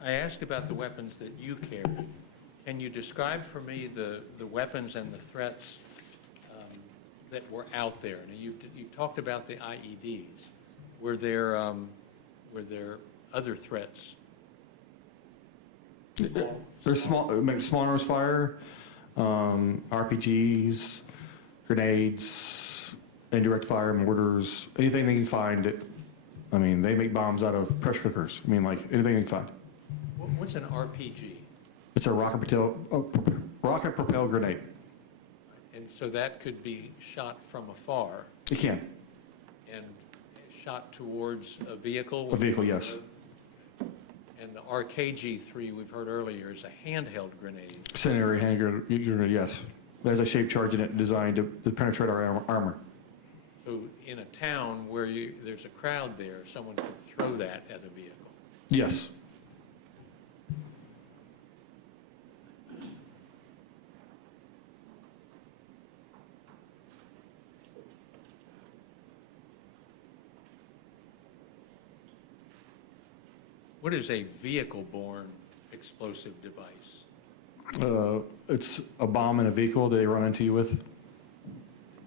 I asked about the weapons that you carry. Can you describe for me the weapons and the threats that were out there? Now, you've talked about the IEDs. Were there other threats? There's small arms fire, RPGs, grenades, indirect fire, mortars, anything they can find. I mean, they make bombs out of pressure cookers. I mean, like anything they can find. What's an RPG? It's a rocket propelled grenade. And so that could be shot from afar It can. and shot towards a vehicle? A vehicle, yes. And the RKG-3 we've heard earlier is a handheld grenade. Incendiary hand grenade, yes. It has a shape charge in it designed to penetrate our armor. So in a town where there's a crowd there, someone could throw that at a vehicle? Yes. What is a vehicle-borne explosive device? It's a bomb in a vehicle they run into you with.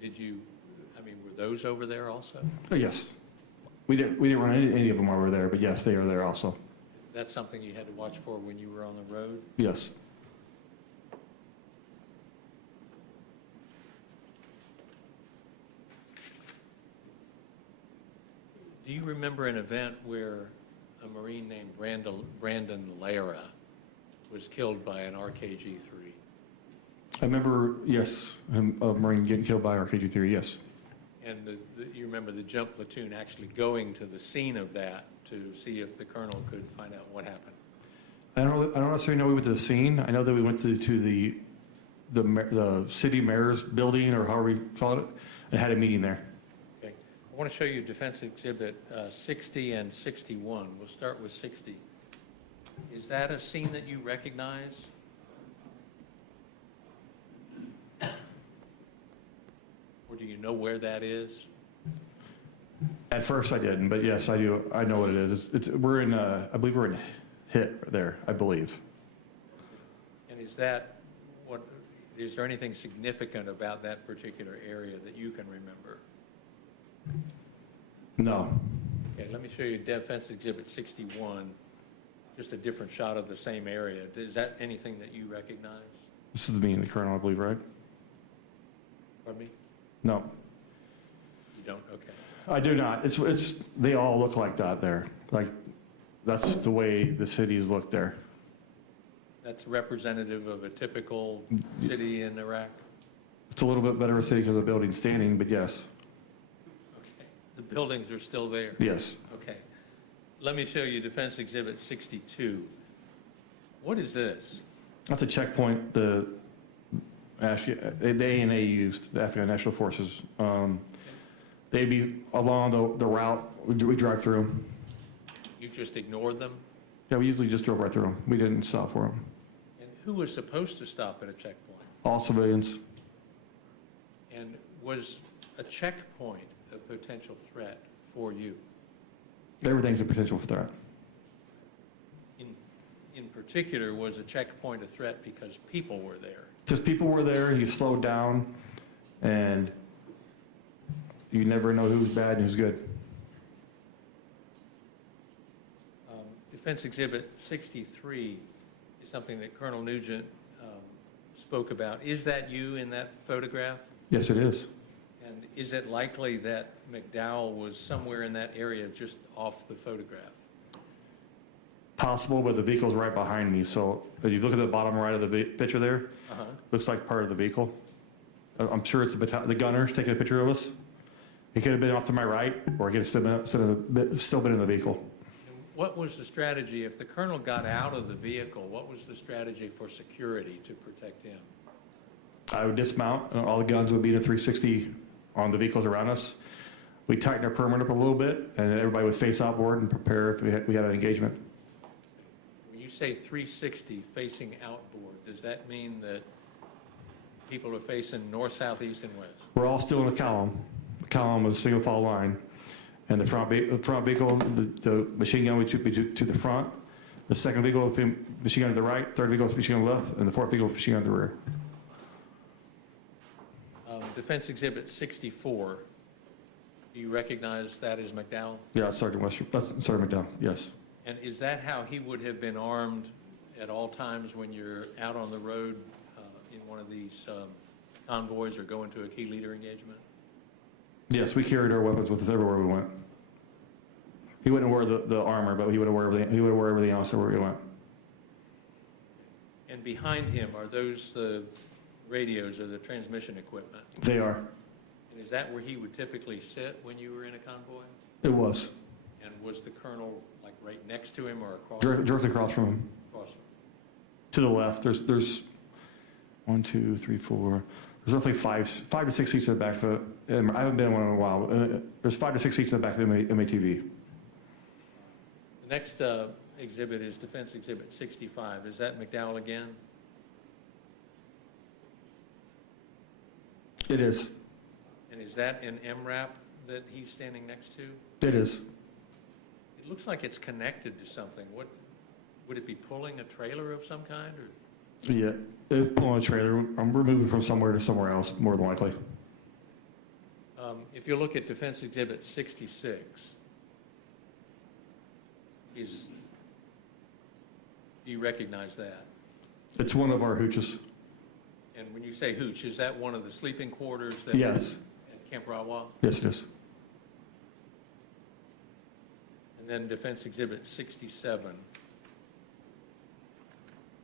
Were those over there also? Yes. We didn't run any of them while we were there, but yes, they are there also. That's something you had to watch for when you were on the road? Yes. Do you remember an event where a Marine named Brandon Lara was killed by an RKG-3? I remember, yes, a Marine getting killed by RKG-3, yes. And you remember the jump platoon actually going to the scene of that to see if the colonel could find out what happened? I don't necessarily know we went to the scene. I know that we went to the city mayor's building, or however you call it, and had a meeting there. Okay. I want to show you Defense Exhibit 60 and 61. We'll start with 60. Is that a scene that you recognize? Or do you know where that is? At first I didn't, but yes, I do. I know what it is. We're in, I believe we're in HIT there, I believe. And is there anything significant about that particular area that you can remember? No. Okay, let me show you Defense Exhibit 61, just a different shot of the same area. Is that anything that you recognize? This is me and the colonel, I believe, right? Pardon me? No. You don't? Okay. I do not. They all look like that there. Like, that's the way the cities look there. That's representative of a typical city in Iraq? It's a little bit better of a city because of the building standing, but yes. Okay. The buildings are still there? Yes. Okay. Let me show you Defense Exhibit 62. What is this? That's a checkpoint the ANA used, the Afghan National Forces. They'd be along the route, we drive through them. You just ignored them? Yeah, we usually just drove right through them. We didn't stop for them. And who was supposed to stop at a checkpoint? All civilians. And was a checkpoint a potential threat for you? Everything's a potential threat. In particular, was a checkpoint a threat because people were there? Because people were there, you slowed down, and you never know who's bad and who's good. Defense Exhibit 63 is something that Colonel Nugent spoke about. Is that you in that photograph? Yes, it is. And is it likely that McDowell was somewhere in that area just off the photograph? Possible, but the vehicle's right behind me, so if you look at the bottom right of the picture there, looks like part of the vehicle. I'm sure it's the gunners taking a picture of us. He could have been off to my right, or he could have still been in the vehicle. What was the strategy, if the colonel got out of the vehicle, what was the strategy for security to protect him? I would dismount, and all the guns would be in a 360 on the vehicles around us. We tighten our perimeter up a little bit, and then everybody would face outboard and prepare if we had an engagement. When you say 360 facing outboard, does that mean that people are facing north, south, east, and west? We're all still in a column. The column was a single file line. And the front vehicle, the machine gun would be to the front. The second vehicle would be machine gun to the right, third vehicle would be machine gun to the left, and the fourth vehicle would be machine gun to the rear. Defense Exhibit 64, do you recognize that as McDowell? Yeah, Sergeant Western, that's Sergeant McDowell, yes. And is that how he would have been armed at all times when you're out on the road in one of these convoys or going to a key leader engagement? Yes, we carried our weapons with us everywhere we went. He wouldn't wear the armor, but he would wear everything else everywhere we went. And behind him, are those the radios or the transmission equipment? They are. And is that where he would typically sit when you were in a convoy? It was. And was the colonel like right next to him or across? Directly across from him. Across from him. To the left, there's 1, 2, 3, 4. There's roughly five to six seats in the back of it. And I haven't been in one in a while. But there's 5 to 6 seats in the back of the MATV. The next exhibit is Defense Exhibit 65. Is that McDowell again? It is. And is that an MRAP that he's standing next to? It is. It looks like it's connected to something. What, would it be pulling a trailer of some kind, or? Yeah, it's pulling a trailer. We're moving from somewhere to somewhere else, more than likely. If you look at Defense Exhibit 66, do you recognize that? It's one of our hooches. And when you say hooch, is that one of the sleeping quarters that Yes. was at Camp Rawa? Yes, it is. And then Defense Exhibit 67.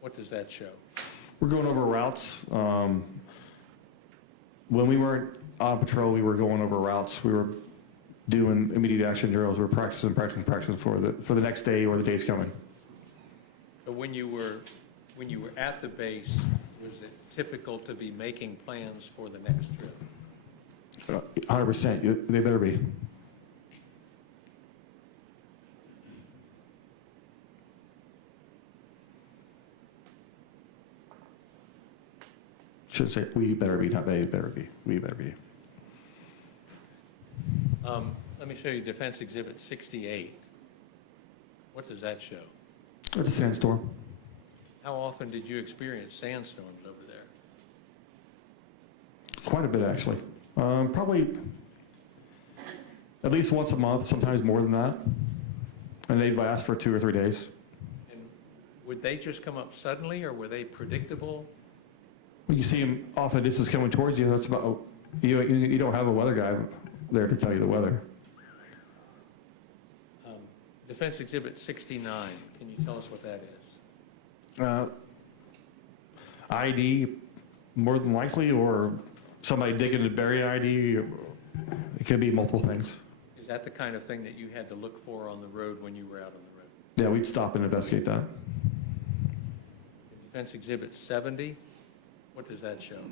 What does that show? We're going over routes. When we weren't on patrol, we were going over routes. We were doing immediate action drills. We were practicing for the next day or the days coming. So when you were at the base, was it typical to be making plans for the next trip? 100%. They better be. Should say we better be, not they better be. We better be. Let me show you Defense Exhibit 68. What does that show? It's a sandstorm. How often did you experience sandstorms over there? Quite a bit, actually. Probably at least once a month, sometimes more than that. And they'd last for 2 or 3 days. And would they just come up suddenly, or were they predictable? When you see them off a distance coming towards you, that's about, you don't have a weather guy there to tell you the weather. Defense Exhibit 69, can you tell us what that is? ID, more than likely, or somebody digging to bury ID. It could be multiple things. Is that the kind of thing that you had to look for on the road when you were out on the road? Yeah, we'd stop and investigate that. Defense Exhibit 70, what does that show?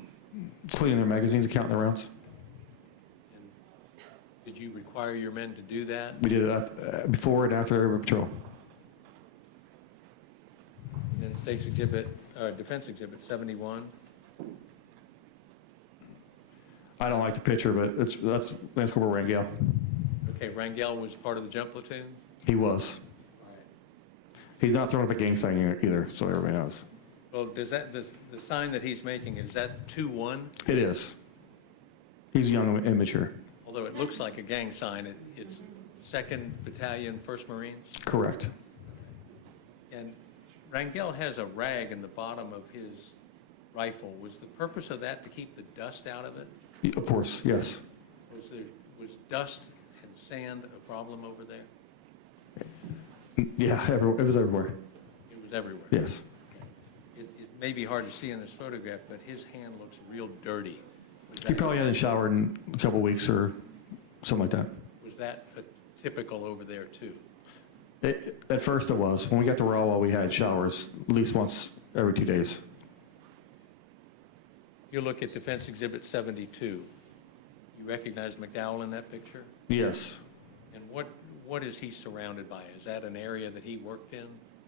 Cleaning their magazines, counting their rounds. And did you require your men to do that? We did that before and after every patrol. And then Defense Exhibit 71. I don't like the picture, but that's Lance Corporal Rangel. Okay, Rangel was part of the jump platoon? He was. All right. He's not throwing up a gang sign either, so everybody knows. Well, does that, the sign that he's making, is that 2-1? It is. He's young and immature. Although it looks like a gang sign, it's 2nd Battalion, 1st Marines? Correct. And Rangel has a rag in the bottom of his rifle. Was the purpose of that to keep the dust out of it? Of course, yes. Was dust and sand a problem over there? Yeah, it was everywhere. It was everywhere? Yes. It may be hard to see in this photograph, but his hand looks real dirty. He probably hadn't showered in a couple weeks or something like that. Was that typical over there too? At first it was. When we got to Rawa, we had showers at least once every 2 days. You look at Defense Exhibit 72. You recognize McDowell in that picture? Yes. And what is he surrounded by? Is that an area that he worked in?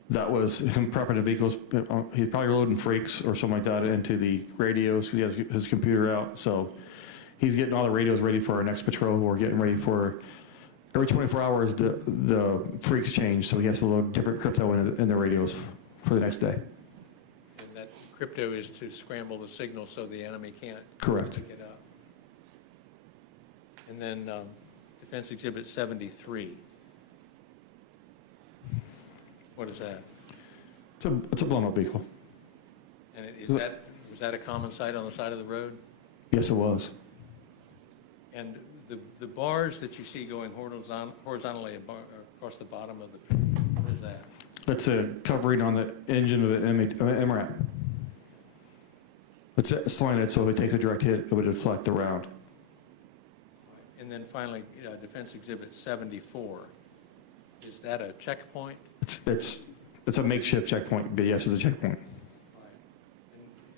That was him prepping the vehicles. He's probably loading freaks or something like that into the radios, because he has his computer out. So he's getting all the radios ready for our next patrol. We're getting ready for, every 24 hours, the freaks change. So he has to load different crypto in the radios for the next day. And that crypto is to scramble the signal so the enemy can't Correct. pick it up. And then Defense Exhibit 73. What is that? It's a blown up vehicle. And was that a common sight on the side of the road? Yes, it was. And the bars that you see going horizontally across the bottom of the, what is that? That's a covering on the engine of the MRAP. It's slanted, so if it takes a direct hit, it would deflect the round. And then finally, Defense Exhibit 74. Is that a checkpoint? It's a makeshift checkpoint, but yes, it's a checkpoint.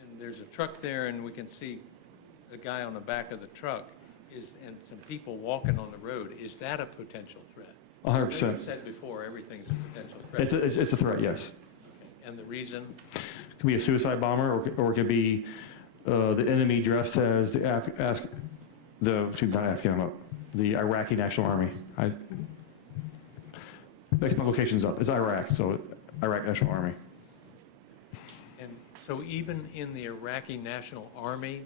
And there's a truck there, and we can see the guy on the back of the truck, and some people walking on the road. Is that a potential threat? 100%. You said before, everything's a potential threat. It's a threat, yes. And the reason? It could be a suicide bomber, or it could be the enemy dressed as the Iraqi National Army. I mix my locations up. It's Iraq, so Iraq National Army. And so even in the Iraqi National Army,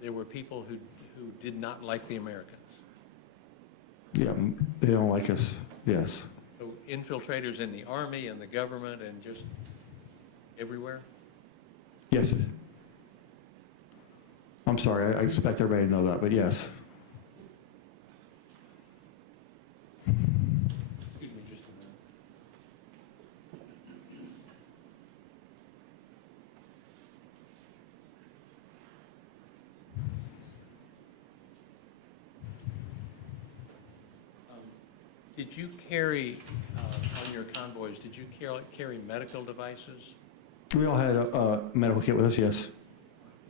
there were people who did not like the Americans. Yeah, they don't like us, yes. So infiltrators in the army and the government and just everywhere? Yes. I'm sorry, I expect everybody to know that, but yes. Excuse me just a minute. Did you carry, on your convoys, did you carry medical devices? We all had a medical kit with us, yes.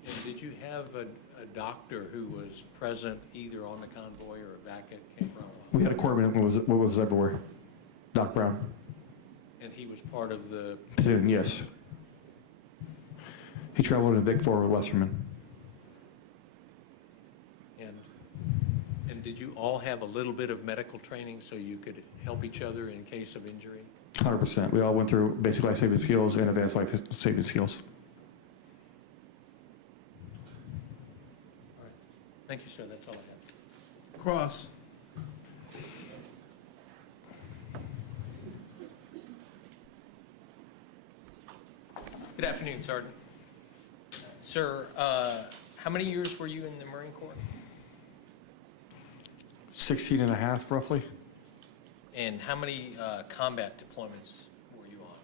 And did you have a doctor who was present either on the convoy or back at Camp Runaway? We had a corpsman what was everywhere. Doc Brown. And he was part of the... Platoon, yes. He traveled in Vic 4 with Westerman. And did you all have a little bit of medical training so you could help each other in case of injury? 100%. We all went through basic life saving skills and advanced life saving skills. All right. Thank you, sir. That's all I have. Cross. Good afternoon, Sergeant. Sir, how many years were you in the Marine Corps? 16 and a half, roughly. And how many combat deployments were you on?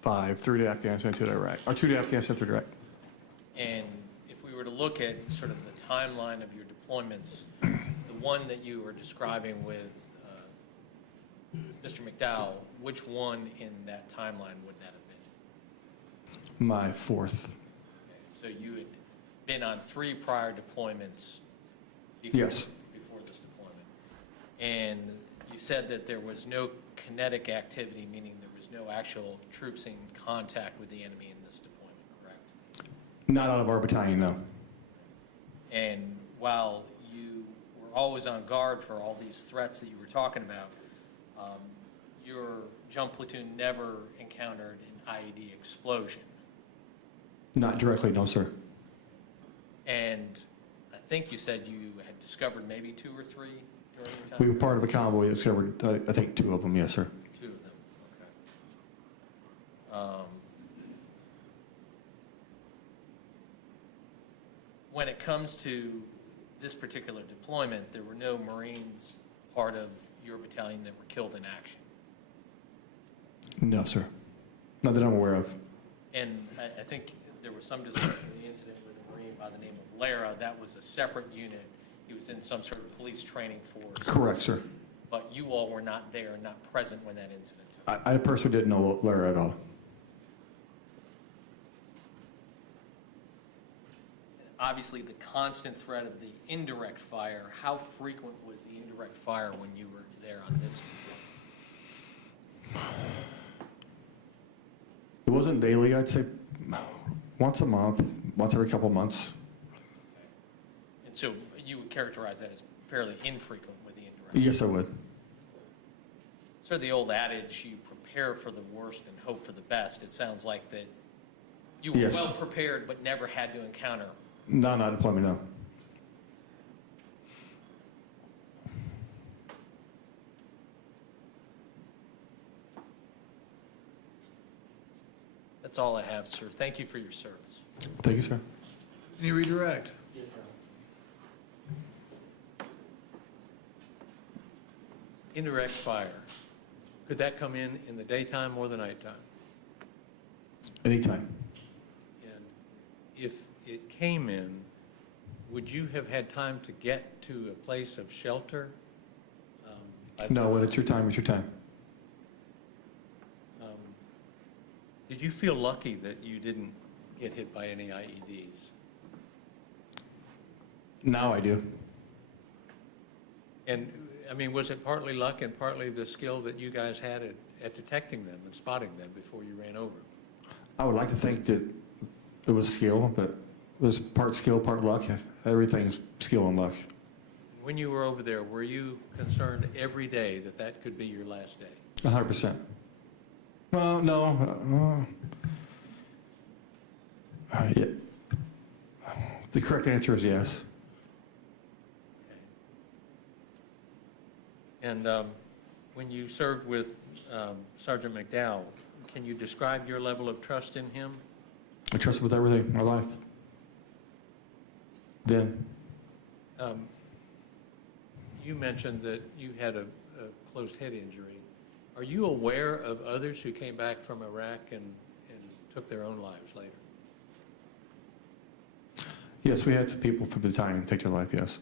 5, 3 to Afghanistan, 2 to Iraq. Or 2 to Afghanistan, 3 to Iraq. And if we were to look at sort of the timeline of your deployments, the one that you were describing with Mr. McDowell, which one in that timeline would that have been? My 4th. Okay, so you had been on 3 prior deployments Yes. before this deployment. And you said that there was no kinetic activity, meaning there was no actual troops in contact with the enemy in this deployment, correct? Not out of our battalion, no. And while you were always on guard for all these threats that you were talking about, your jump platoon never encountered an IED explosion. Not directly, no, sir. And I think you said you had discovered maybe 2 or 3 during your time? We were part of a convoy that discovered, I think, 2 of them, yes, sir. 2 of them, okay. When it comes to this particular deployment, there were no Marines part of your battalion that were killed in action. No, sir. Not that I'm aware of. And I think there was some discussion of the incident with a Marine by the name of Lara. That was a separate unit. He was in some sort of police training force. Correct, sir. but you all were not there, not present when that incident took. I personally didn't know Lara at all. Obviously, the constant threat of the indirect fire, how frequent was the indirect fire when you were there on this? It wasn't daily, I'd say once a month, once every couple months. And so you would characterize that as fairly infrequent with the indirect? Yes, I would. So the old adage, you prepare for the worst and hope for the best, it sounds like that you were Yes. well prepared but never had to encounter. No, not deployment, no. That's all I have, sir. Thank you for your service. Thank you, sir. Any redirect? Indirect fire, could that come in the daytime or the nighttime? Anytime. And if it came in, would you have had time to get to a place of shelter? No, when it's your time, it's your time. Did you feel lucky that you didn't get hit by any IEDs? Now I do. And, I mean, was it partly luck and partly the skill that you guys had at detecting them and spotting them before you ran over? I would like to think that it was skill, but it was part skill, part luck. Everything's skill and luck. When you were over there, were you concerned every day that that could be your last day? 100%. Well, no. Yeah. The correct answer is yes. And when you served with Sergeant McDowell, can you describe your level of trust in him? I trust him with everything in my life. Then. You mentioned that you had a closed head injury. Are you aware of others who came back from Iraq and took their own lives later? Yes, we had some people from the battalion take their life, yes.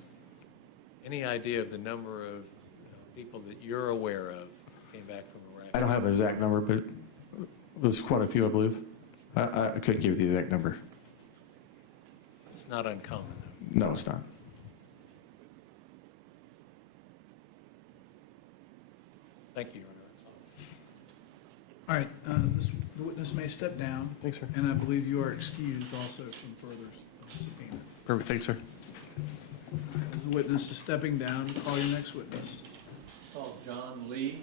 Any idea of the number of people that you're aware of came back from Iraq? I don't have an exact number, but it was quite a few, I believe. I couldn't give you the exact number. It's not uncommon, though. No, it's not. Thank you, Your Honor. All right, the witness may step down. Thanks, sir. And I believe you are excused also from further subpoena. Perfect, thanks, sir. The witness is stepping down. Call your next witness. Call John Lee.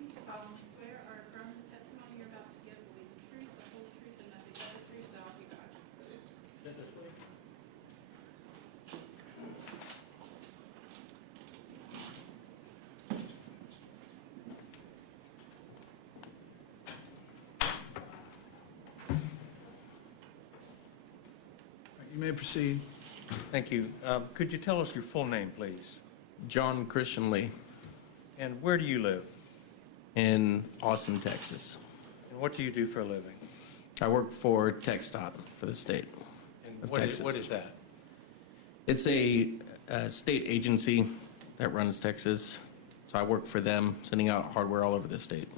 You solemnly swear or affirm the testimony you're about to give will be the truth, the whole truth, and nothing but the truth, so help you God. You may proceed. Thank you. Could you tell us your full name, please? John Christian Lee And where do you live? in Austin, Texas. And what do you do for a living? I work for TxDOT for the state And of what Texas. is that? It's a state agency that runs Texas. So I work for them, sending out hardware all over the state.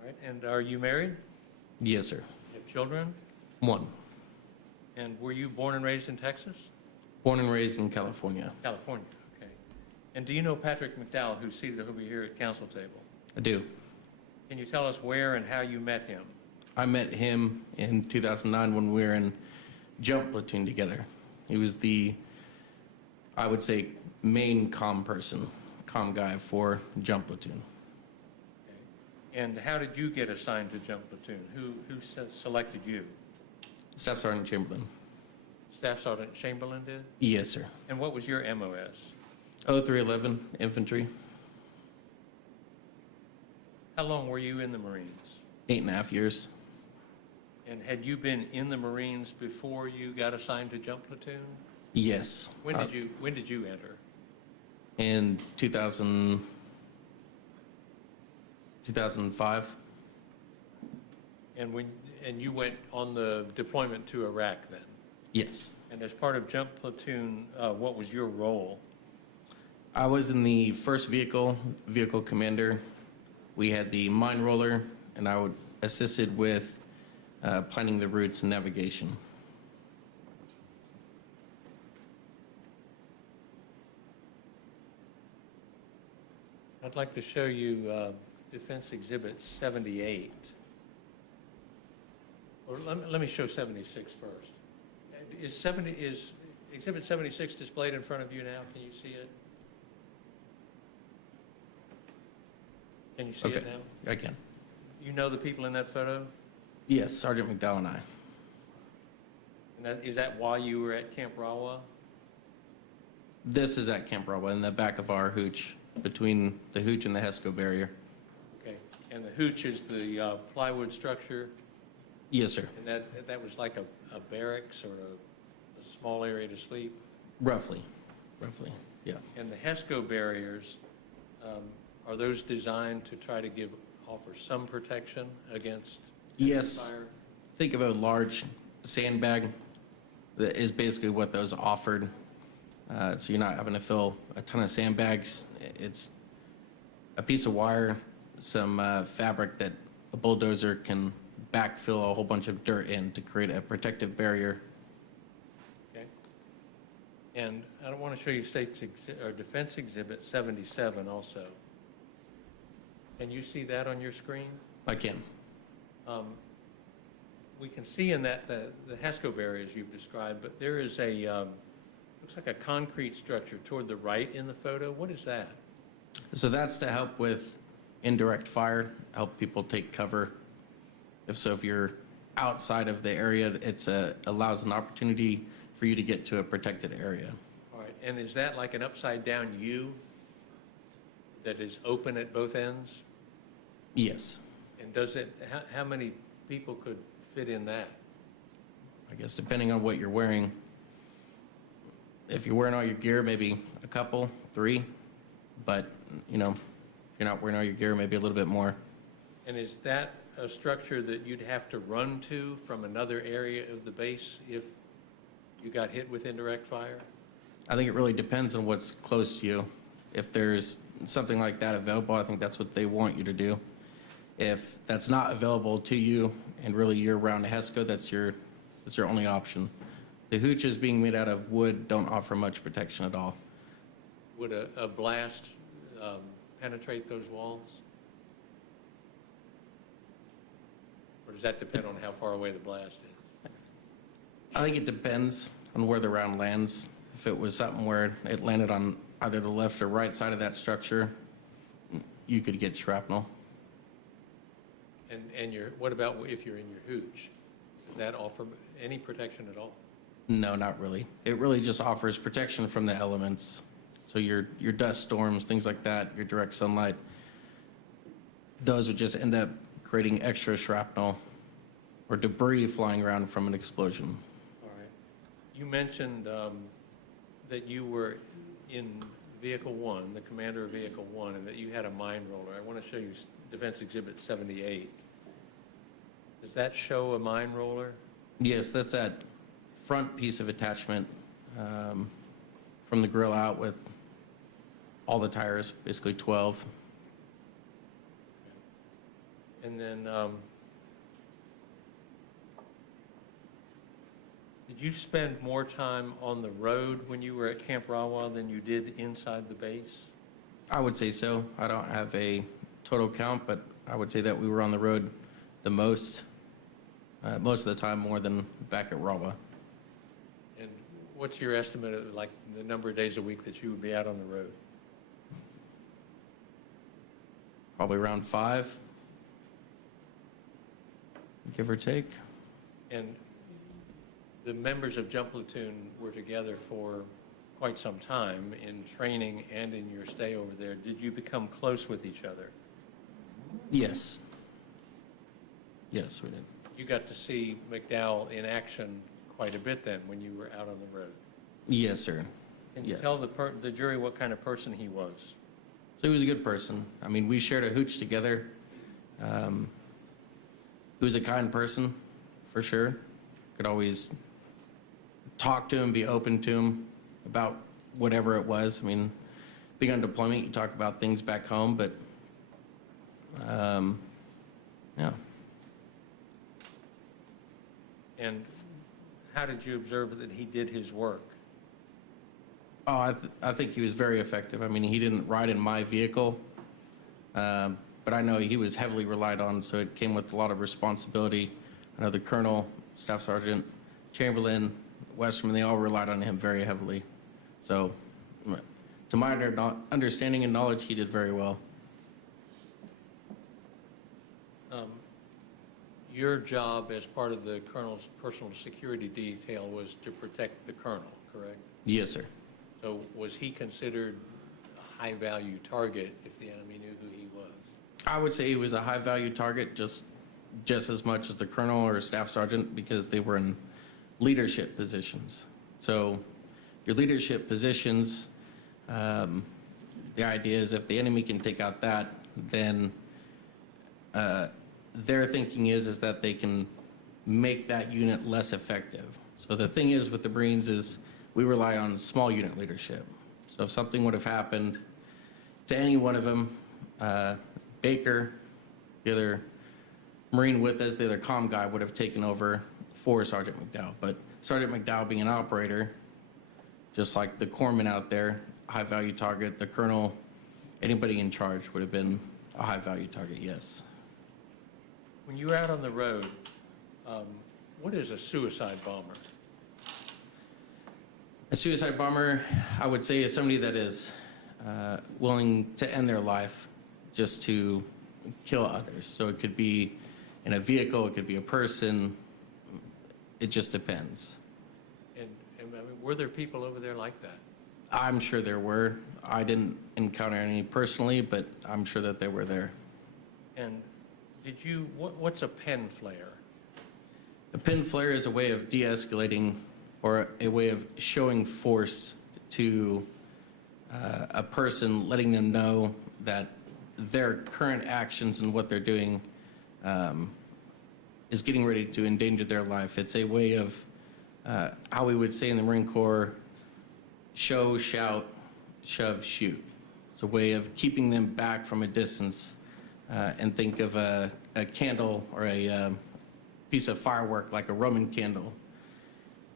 All right. And are you married? Yes, sir. You have children? One. And were you born and raised in Texas? Born and raised in California. California, okay. And do you know Patrick McDowell, who's seated over here at council table? I do. Can you tell us where and how you met him? I met him in 2009 when we were in jump platoon together. He was the, I would say, main comm guy for jump platoon. And how did you get assigned to jump platoon? Who selected you? Staff Sergeant Chamberlain. Staff Sergeant Chamberlain did? Yes, sir. And what was your MOS? 0311 infantry. How long were you in the Marines? 8.5 years. And had you been in the Marines before you got assigned to jump platoon? Yes. When did you enter? In 2005. And you went on the deployment to Iraq then? Yes. And as part of jump platoon, what was your role? I was in the first vehicle commander. We had the mine roller, and I assisted with planning the routes and navigation. I'd like to show you Defense Exhibit 78. Or let me show 76 first. Is Exhibit 76 displayed in front of you now? Can you see it? Can you see it now? I can. You know the people in that photo? Yes, Sergeant McDowell and I. And is that while you were at Camp Rawa? This is at Camp Rawa in the back of our hooch, between the hooch and the HESCO barrier. Okay. And the hooch is the plywood structure? Yes, sir. And that was like a barracks or a small area to sleep? Roughly, yeah. And the HESCO barriers, are those designed to try to offer some protection against Yes. fire? Think of a large sandbag. That is basically what those offered. So you're not having to fill a ton of sandbags. It's a piece of wire, some fabric that a bulldozer can backfill a whole bunch of dirt in to create a protective barrier. Okay. And I want to show you Defense Exhibit 77 also. Can you see that on your screen? I can. We can see in that the HESCO barriers you've described, but there is looks like a concrete structure toward the right in the photo. What is that? So that's to help with indirect fire, help people take cover. If you're outside of the area, it allows an opportunity for you to get to a protected area. All right. And is that like an upside down U that is open at both ends? Yes. And how many people could fit in that? I guess depending on what you're wearing. If you're wearing all your gear, maybe a couple, 3. But, if you're not wearing all your gear, maybe a little bit more. And is that a structure that you'd have to run to from another area of the base if you got hit with indirect fire? I think it really depends on what's close to you. If there's something like that available, I think that's what they want you to do. If that's not available to you and really you're around a HESCO, that's your only option. The hooches being made out of wood don't offer much protection at all. Would a blast penetrate those walls? Or does that depend on how far away the blast is? I think it depends on where the round lands. If it was something where it landed on either the left or right side of that structure, you could get shrapnel. And what about if you're in your hooch? Does that offer any protection at all? No, not really. It really just offers protection from the elements. So your dust storms, things like that, your direct sunlight, those would just end up creating extra shrapnel or debris flying around from an explosion. All right. You mentioned that you were in Vehicle 1, the commander of Vehicle 1, and that you had a mine roller. I want to show you Defense Exhibit 78. Does that show a mine roller? Yes, that's that front piece of attachment from the grill out with all the tires, basically 12. And then, did you spend more time on the road when you were at Camp Rawa than you did inside the base? I would say so. I don't have a total count, but I would say that we were on the road the most of the time, more than back at Rawa. And what's your estimate of like the number of days a week that you would be out on the road? Probably around 5, give or take. And the members of Jump Platoon were together for quite some time in training and in your stay over there. Did you become close with each other? Yes. Yes, we did. You got to see McDowell in action quite a bit then, when you were out on the road. Yes, sir. Can you Yes. tell the jury what kind of person he was? So he was a good person. I mean, we shared a hooch together. He was a kind person, for sure. Could always talk to him, be open to him about whatever it was. I mean, being on deployment, you talk about things back home, but yeah. And how did you observe that he did his work? Oh, I think he was very effective. I mean, he didn't ride in my vehicle, but I know he was heavily relied on, so it came with a lot of responsibility. I know the colonel, staff sergeant, Chamberlain, Westerman, they all relied on him very heavily. So, to my understanding and knowledge, he did very well. Your job as part of the colonel's personal security detail was to protect the colonel, correct? Yes, sir. So was he considered a high-value target if the enemy knew who he was? I would say he was a high-value target just as much as the colonel or staff sergeant because they were in leadership positions. So your leadership positions, the idea is if the enemy can take out that, then their thinking is that they can make that unit less effective. So the thing is with the Marines is we rely on small unit leadership. So if something would have happened to any one of them, Baker, the other Marine with us, the other comm guy would have taken over for Sergeant McDowell. But Sergeant McDowell being an operator, just like the corpsman out there, high-value target, the colonel, anybody in charge would have been a high-value target, yes. When you're out on the road, what is a suicide bomber? A suicide bomber, I would say, is somebody that is willing to end their life just to kill others. So it could be in a vehicle, it could be a person, it just depends. And I mean, were there people over there like that? I'm sure there were. I didn't encounter any personally, but I'm sure that they were there. And did you, what's a pen flare? A pin flare is a way of de-escalating or a way of showing force to a person, letting them know that their current actions and what they're doing is getting ready to endanger their life. It's a way of, how we would say in the Marine Corps, show, shout, shove, shoot. It's a way of keeping them back from a distance and think of a candle or a piece of firework like a Roman candle.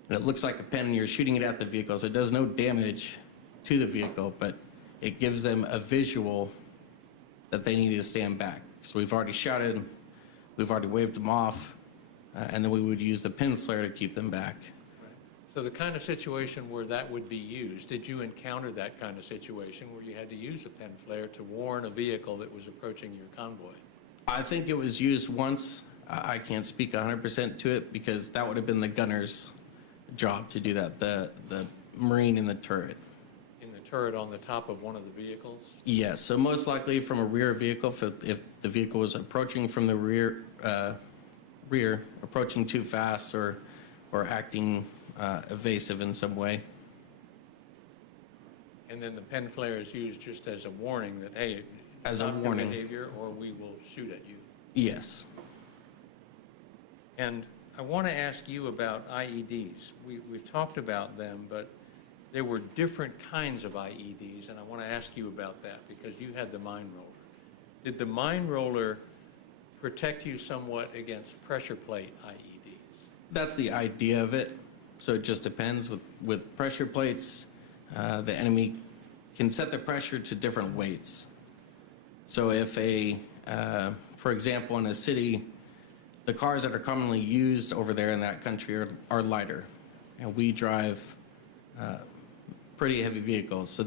And it looks like a pen and you're shooting it at the vehicle, so it does no damage to the vehicle, but it gives them a visual that they need to stand back. So we've already shouted, we've already waved them off, and then we would use the pin flare to keep them back. So the kind of situation where that would be used, did you encounter that kind of situation where you had to use a pen flare to warn a vehicle that was approaching your convoy? I think it was used once. I can't speak 100% to it because that would have been the gunner's job to do that, the Marine in the turret. In the turret on the top of one of the vehicles? Yes, so most likely from a rear vehicle, if the vehicle was approaching from the rear, approaching too fast or acting evasive in some way. And then the pen flare is used just as a warning that, hey, As a stop your warning. behavior or we will shoot at you. Yes. And I want to ask you about IEDs. We've talked about them, but there were different kinds of IEDs, and I want to ask you about that because you had the mine roller. Did the mine roller protect you somewhat against pressure plate IEDs? That's the idea of it. So it just depends. With pressure plates, the enemy can set the pressure to different weights. So if for example, in a city, the cars that are commonly used over there in that country are lighter. And we drive pretty heavy vehicles. So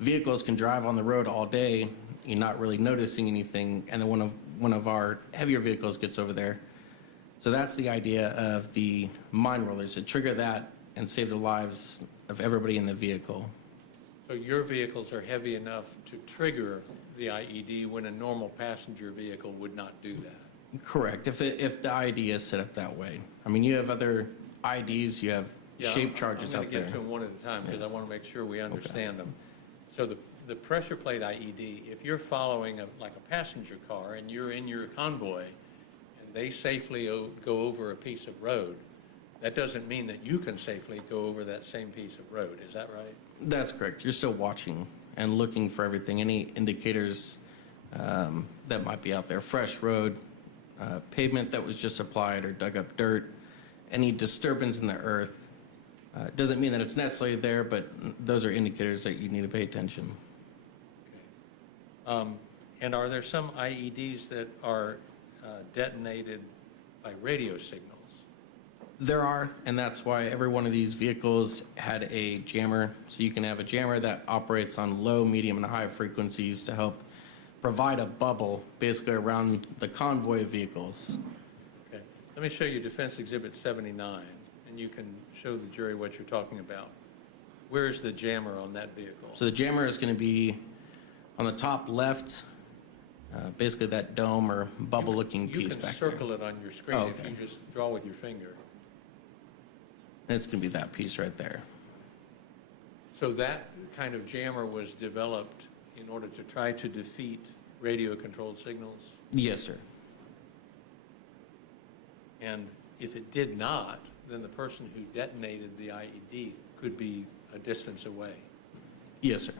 vehicles can drive on the road all day, you're not really noticing anything, and then one of our heavier vehicles gets over there. So that's the idea of the mine rollers, to trigger that and save the lives of everybody in the vehicle. So your vehicles are heavy enough to trigger the IED when a normal passenger vehicle would not do that? Correct, if the ID is set up that way. I mean, you have other IDs, you have Yeah, shape charges I'm out going there. to get to them one at a time because I want to make sure we understand them. So the pressure plate IED, if you're following like a passenger car and you're in your convoy and they safely go over a piece of road, that doesn't mean that you can safely go over that same piece of road. Is that right? That's correct. You're still watching and looking for everything, any indicators that might be out there. Fresh road, pavement that was just applied or dug up dirt, any disturbance in the earth. Doesn't mean that it's necessarily there, but those are indicators that you need to pay attention. And are there some IEDs that are detonated by radio signals? There are, and that's why every one of these vehicles had a jammer. So you can have a jammer that operates on low, medium, and high frequencies to help provide a bubble basically around the convoy of vehicles. Okay. Let me show you Defense Exhibit 79, and you can show the jury what you're talking about. Where is the jammer on that vehicle? So the jammer is going to be on the top left, basically that dome or bubble-looking piece back there. You can circle it on your screen Oh, if okay. you just draw with your finger. And it's going to be that piece right there. So that kind of jammer was developed in order to try to defeat radio-controlled signals? Yes, sir. And if it did not, then the person who detonated the IED could be a distance away. Yes, sir.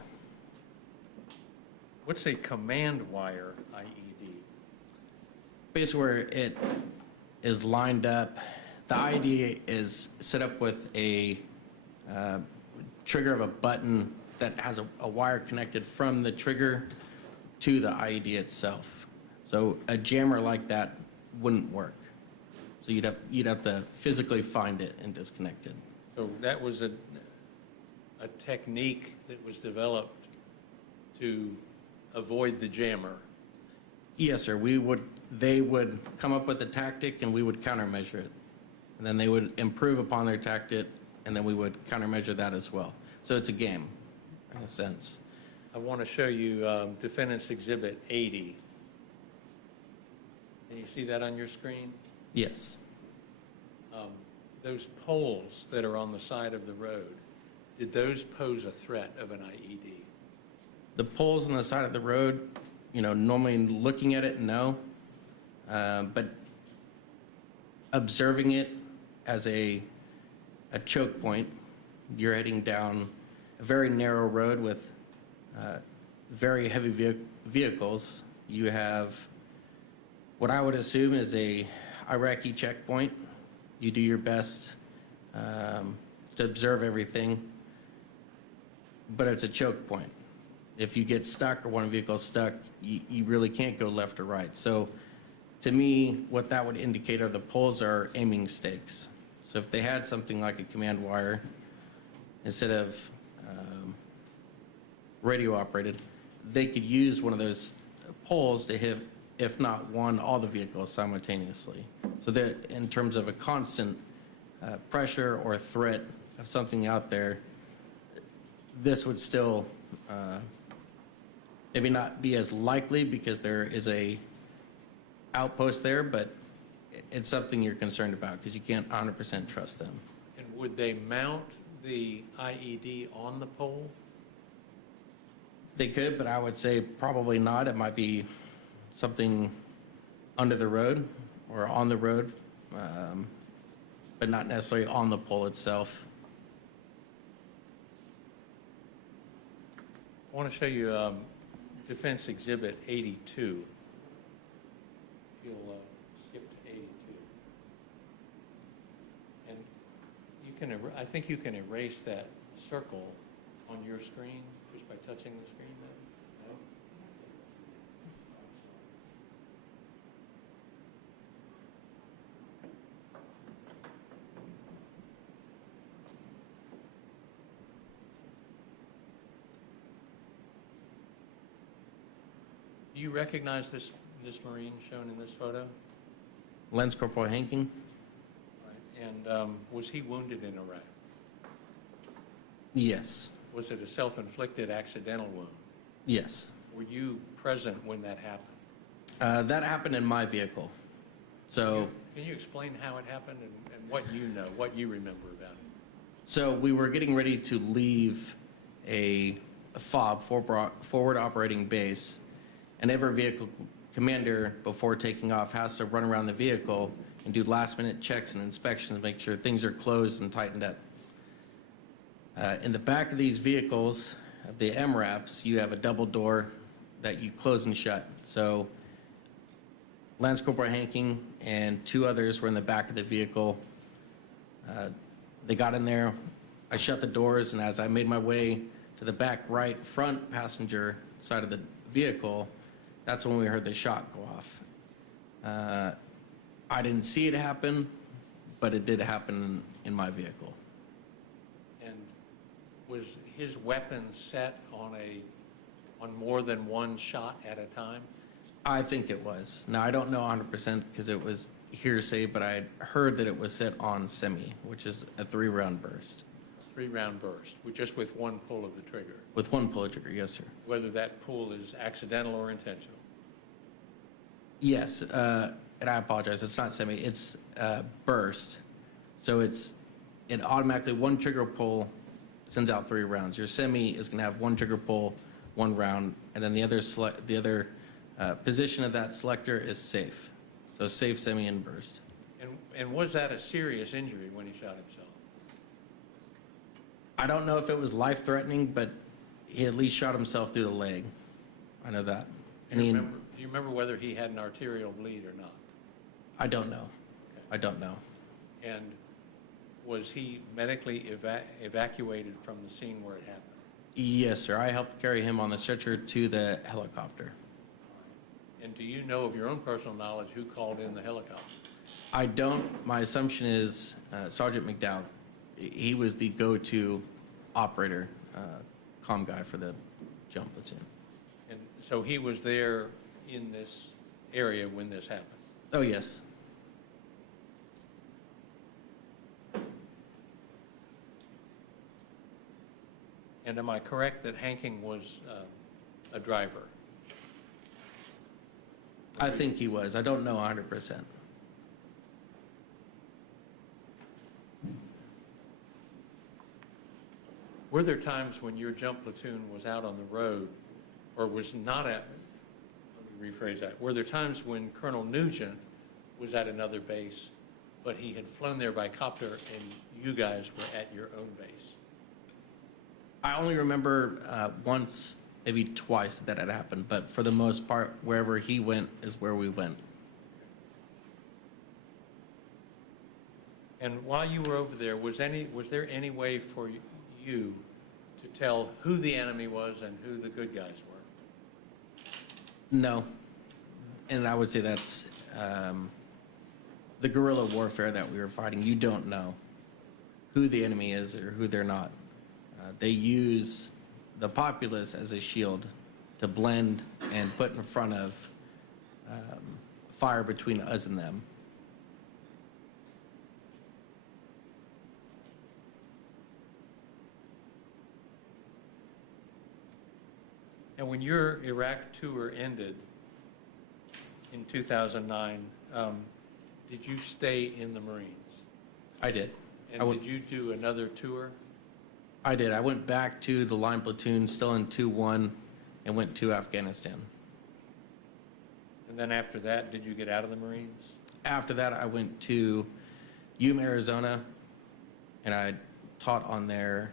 What's a command wire IED? Basically where it is lined up, the IED is set up with a trigger of a button that has a wire connected from the trigger to the IED itself. So a jammer like that wouldn't work. So you'd have to physically find it and disconnect it. So that was a technique that was developed to avoid the jammer. Yes, sir. They would come up with a tactic and we would countermeasure it. And then they would improve upon their tactic and then we would countermeasure that as well. So it's a game, in a sense. I want to show you Defendant's Exhibit 80. Can you see that on your screen? Yes. Those poles that are on the side of the road, did those pose a threat of an IED? The poles on the side of the road, normally looking at it, no. But observing it as a choke point, you're heading down a very narrow road with very heavy vehicles. You have what I would assume is a Iraqi checkpoint. You do your best to observe everything, but it's a choke point. If you get stuck or one vehicle's stuck, you really can't go left or right. So to me, what that would indicate are the poles are aiming stakes. So if they had something like a command wire, instead of radio operated, they could use one of those poles to hit, if not one, all the vehicles simultaneously. So that in terms of a constant pressure or threat of something out there, this would still maybe not be as likely because there is a outpost there, but it's something you're concerned about because you can't 100% trust them. And would they mount the IED on the pole? They could, but I would say probably not. It might be something under the road or on the road, but not necessarily on the pole itself. I want to show you Defense Exhibit 82. You'll skip to 82. And you can, I think you can erase that circle on your screen just by touching the screen there. No? Do you recognize this Marine shown in this photo? Lance Corporal Hanking? Right. And was he wounded in Iraq? Yes. Was it a self-inflicted accidental wound? Yes. Were you present when that happened? That happened in my vehicle. So, Can you explain how it happened and what you know, what you remember about it? so we were getting ready to leave a FOB, forward operating base, and every vehicle commander, before taking off, has to run around the vehicle and do last-minute checks and inspections to make sure things are closed and tightened up. In the back of these vehicles, of the MRAPs, you have a double door that you close and shut. So Lance Corporal Hanking and two others were in the back of the vehicle. They got in there. I shut the doors, and as I made my way to the back right front passenger side of the vehicle, that's when we heard the shot go off. I didn't see it happen, but it did happen in my vehicle. And was his weapon set on more than one shot at a time? I think it was. Now, I don't know 100% because it was hearsay, but I had heard that it was set on semi, which is a 3-round burst. 3-round burst, just with one pull of the trigger. With one pull of trigger, yes, sir. Whether that pull is accidental or intentional. Yes, and I apologize, it's not semi, it's burst. So it automatically, one trigger pull sends out 3 rounds. Your semi is gonna have one trigger pull, 1 round, and then the other position of that selector is safe. So safe, semi, and burst. And was that a serious injury when he shot himself? I don't know if it was life-threatening, but he at least shot himself through the leg. I know that. Do you remember whether he had an arterial bleed or not? I don't know. Okay. I don't know. And was he medically evacuated from the scene where it happened? Yes, sir. I helped carry him on the stretcher to the helicopter. And do you know of your own personal knowledge who called in the helicopter? I don't. My assumption is Sergeant McDowell. He was the go-to operator, comm guy for the jump platoon. And so he was there in this area when this happened? Oh, yes. And am I correct that Hanking was a driver? I think he was. I don't know 100%. Were there times when your jump platoon was out on the road or was not at, let me rephrase that, were there times when Colonel Nugent was at another base, but he had flown there by copter and you guys were at your own base? I only remember once, maybe twice that had happened, but for the most part, wherever he went is where we went. And while you were over there, was there any way for you to tell who the enemy was and who the good guys were? No. And I would say that's the guerrilla warfare that we were fighting. You don't know who the enemy is or who they're not. They use the populace as a shield to blend and put in front of fire between us and them. And when your Iraq tour ended in 2009, did you stay in the Marines? I did. And did you do another tour? I did. I went back to the line platoon, still in 2-1, and went to Afghanistan. And then after that, did you get out of the Marines? After that, I went to Yuma, Arizona, and I taught on their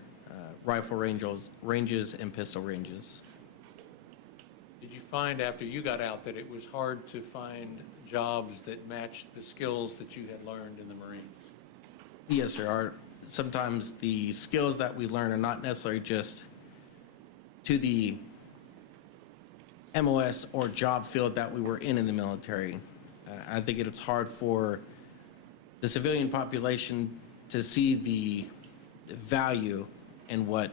rifle ranges and pistol ranges. Did you find after you got out that it was hard to find jobs that matched the skills that you had learned in the Marines? Yes, sir. Sometimes the skills that we learn are not necessarily just to the MOS or job field that we were in the military. I think it's hard for the civilian population to see the value in what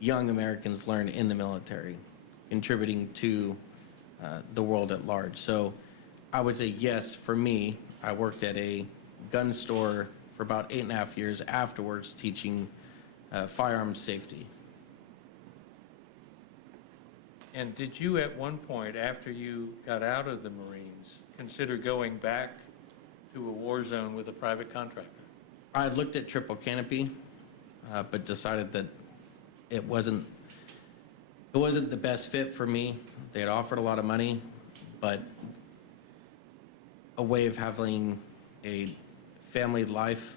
young Americans learn in the military, contributing to the world at large. So I would say yes, for me, I worked at a gun store for about 8.5 years afterwards, teaching firearms safety. And did you at one point, after you got out of the Marines, consider going back to a war zone with a private contractor? I had looked at triple canopy, but decided that it wasn't the best fit for me. They had offered a lot of money, but a way of having a family life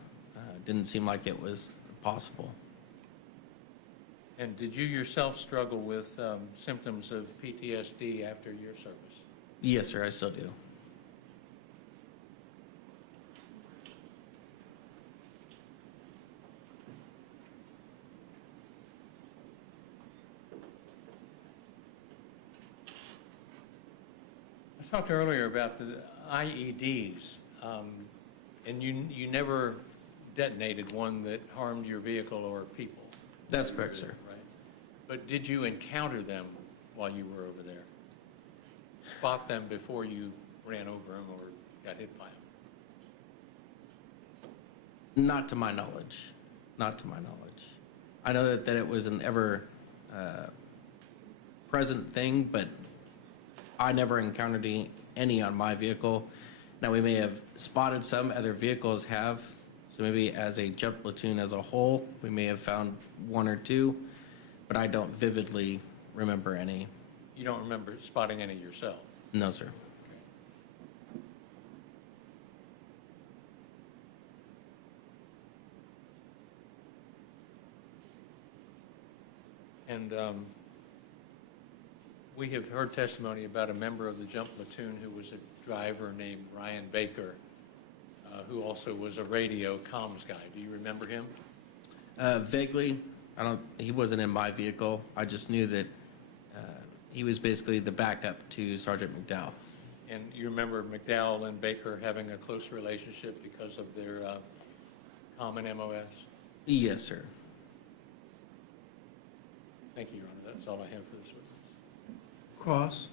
didn't seem like it was possible. And did you yourself struggle with symptoms of PTSD after your service? Yes, sir, I still do. I talked earlier about the IEDs, and you never detonated one that harmed your vehicle or people. That's correct, sir. Right. But did you encounter them while you were over there? Spot them before you ran over them or got hit by them? Not to my knowledge. Not to my knowledge. I know that it was an ever present thing, but I never encountered any on my vehicle. Now, we may have spotted some, other vehicles have, so maybe as a jump platoon as a whole, we may have found one or two, but I don't vividly remember any. You don't remember spotting any yourself? No, sir. And we have heard testimony about a member of the jump platoon who was a driver named Ryan Baker, who also was a radio comms guy. Do you remember him? Vaguely. He wasn't in my vehicle. I just knew that he was basically the backup to Sergeant McDowell. And you remember McDowell and Baker having a close relationship because of their common MOS? Yes, sir. Thank you, Your Honor. That's all I have for this witness. Cross?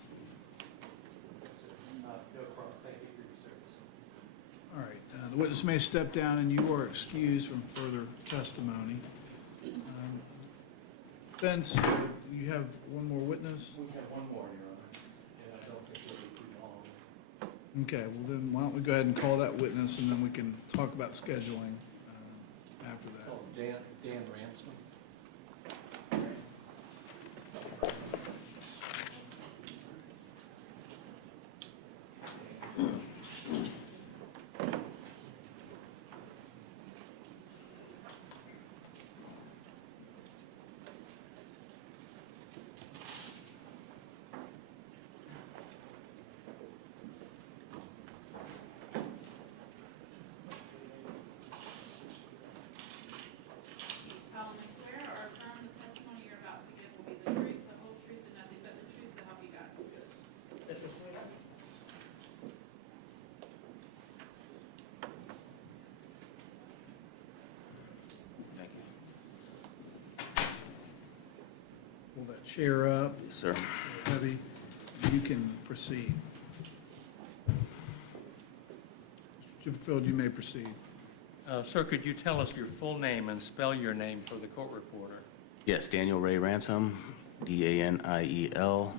Bill Cross, thank you for your service. All right, the witness may step down and you are excused from further testimony. Spence, you have one more witness? We have one more, Your Honor, and I don't think it'll be too long. Okay, well then, why don't we go ahead and call that witness and then we can talk about scheduling after that. Oh, Dan Ransom. Solemnly swear or affirm the testimony you're about to give will be the truth, the whole truth, and nothing but the truth, so help you God. Thank you. Pull that chair up. Yes, sir. Heavy. You can proceed. Mr. Chipperfield, you may proceed. Sir, could you tell us your full name and spell your name for the court reporter? Yes, Daniel Ray Ransom, Daniel Ray Ransom.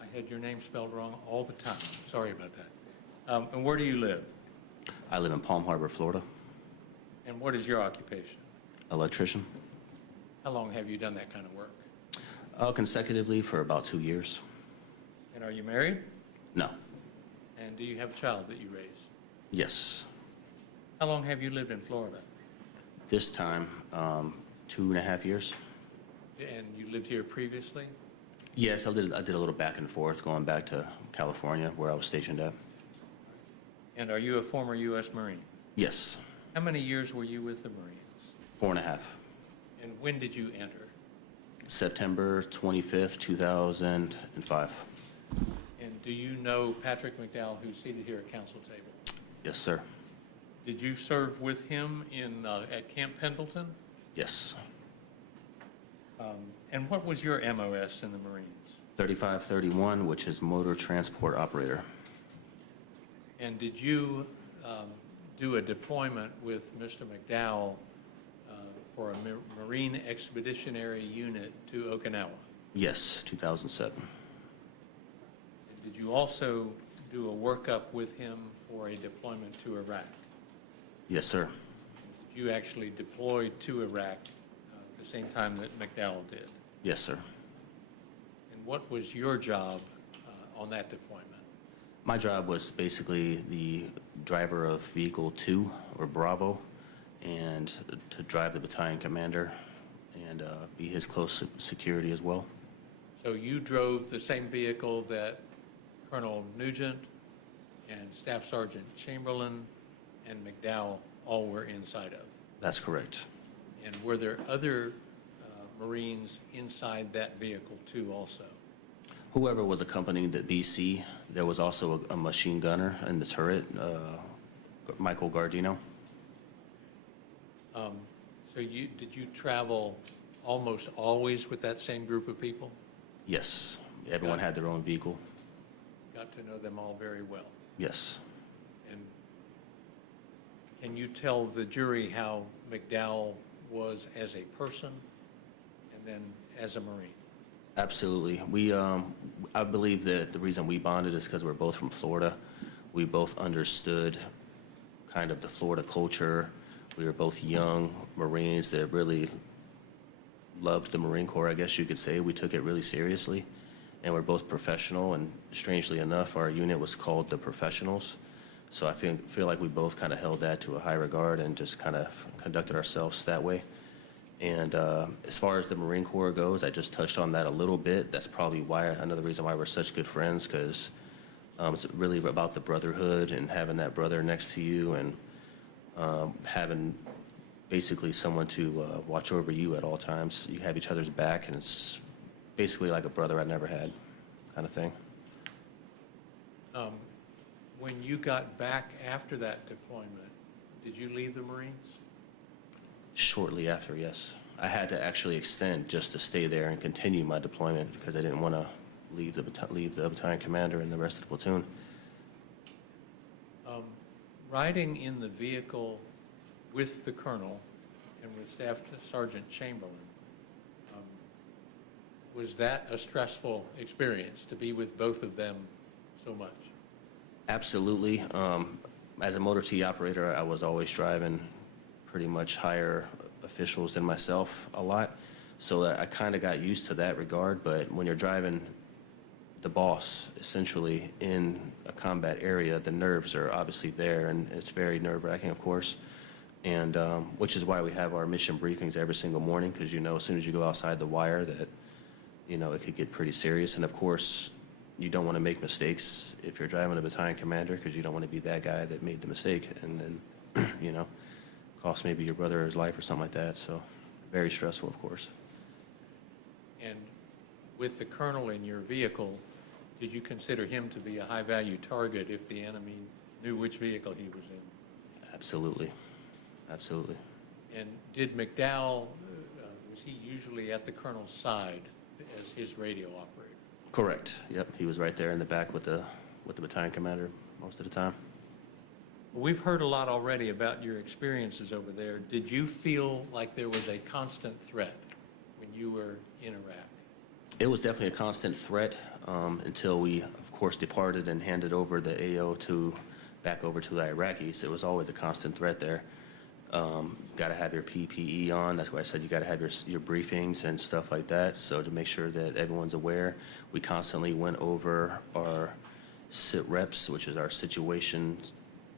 I had your name spelled wrong all the time. Sorry about that. And where do you live? I live in Palm Harbor, Florida. And what is your occupation? Electrician. How long have you done that kind of work? Consecutively for about 2 years. And are you married? No. And do you have a child that you raise? Yes. How long have you lived in Florida? This time, 2.5 years. And you lived here previously? Yes, I did a little back and forth going back to California where I was stationed at. And are you a former U.S. Marine? Yes. How many years were you with the Marines? 4.5. And when did you enter? September 25th, 2005. And do you know Patrick McDowell, who's seated here at council table? Yes, sir. Did you serve with him at Camp Pendleton? Yes. And what was your MOS in the Marines? 3531, which is motor transport operator. And did you do a deployment with Mr. McDowell for a Marine Expeditionary Unit to Okinawa? Yes, 2007. did you also do a workup with him for a deployment to Iraq? Yes, sir. Did you actually deploy to Iraq at the same time that McDowell did? Yes, sir. And what was your job on that deployment? My job was basically the driver of Vehicle 2, or Bravo, and to drive the battalion commander and be his close security as well. So you drove the same vehicle that Colonel Nugent and Staff Sergeant Chamberlain and McDowell all were inside of? That's correct. And were there other Marines inside that vehicle too also? Whoever was accompanying the BC, there was also a machine gunner in the turret, Michael Gardino. So did you travel almost always with that same group of people? Yes, everyone had their own vehicle. Got to know them all very well. Yes. And can you tell the jury how McDowell was as a person and then as a Marine? Absolutely. I believe that the reason we bonded is because we're both from Florida. We both understood kind of the Florida culture. We were both young Marines that really loved the Marine Corps, I guess you could say. We took it really seriously, and we're both professional, and strangely enough, our unit was called the Professionals. So I feel like we both kind of held that to a high regard and just kind of conducted ourselves that way. And as far as the Marine Corps goes, I just touched on that a little bit. That's probably why, another reason why we're such good friends, because it's really about the brotherhood and having that brother next to you and having basically someone to watch over you at all times. You have each other's back, and it's basically like a brother I never had kind of thing. When you got back after that deployment, did you leave the Marines? Shortly after, yes. I had to actually extend just to stay there and continue my deployment because I didn't want to leave the battalion commander and the rest of the platoon. Riding in the vehicle with the colonel and with Staff Sergeant Chamberlain, was that a stressful experience to be with both of them so much? Absolutely. As a motor T operator, I was always driving pretty much higher officials than myself a lot. So I kind of got used to that regard, but when you're driving the boss essentially in a combat area, the nerves are obviously there, and it's very nerve-wracking, of course. And which is why we have our mission briefings every single morning, because you know as soon as you go outside the wire that, you know, it could get pretty serious. And of course, you don't want to make mistakes if you're driving a battalion commander, because you don't want to be that guy that made the mistake and then, you know, cost maybe your brother his life or something like that. So very stressful, of course. And with the colonel in your vehicle, did you consider him to be a high-value target if the enemy knew which vehicle he was in? Absolutely. Absolutely. And did McDowell, was he usually at the colonel's side as his radio operator? Correct. Yep. He was right there in the back with the battalion commander most of the time. We've heard a lot already about your experiences over there. Did you feel like there was a constant threat when you were in Iraq? It was definitely a constant threat until we, of course, departed and handed over the AO back over to the Iraqis. It was always a constant threat there. Got to have your PPE on. That's why I said you got to have your briefings and stuff like that. So to make sure that everyone's aware, we constantly went over our sit reps, which is our situation.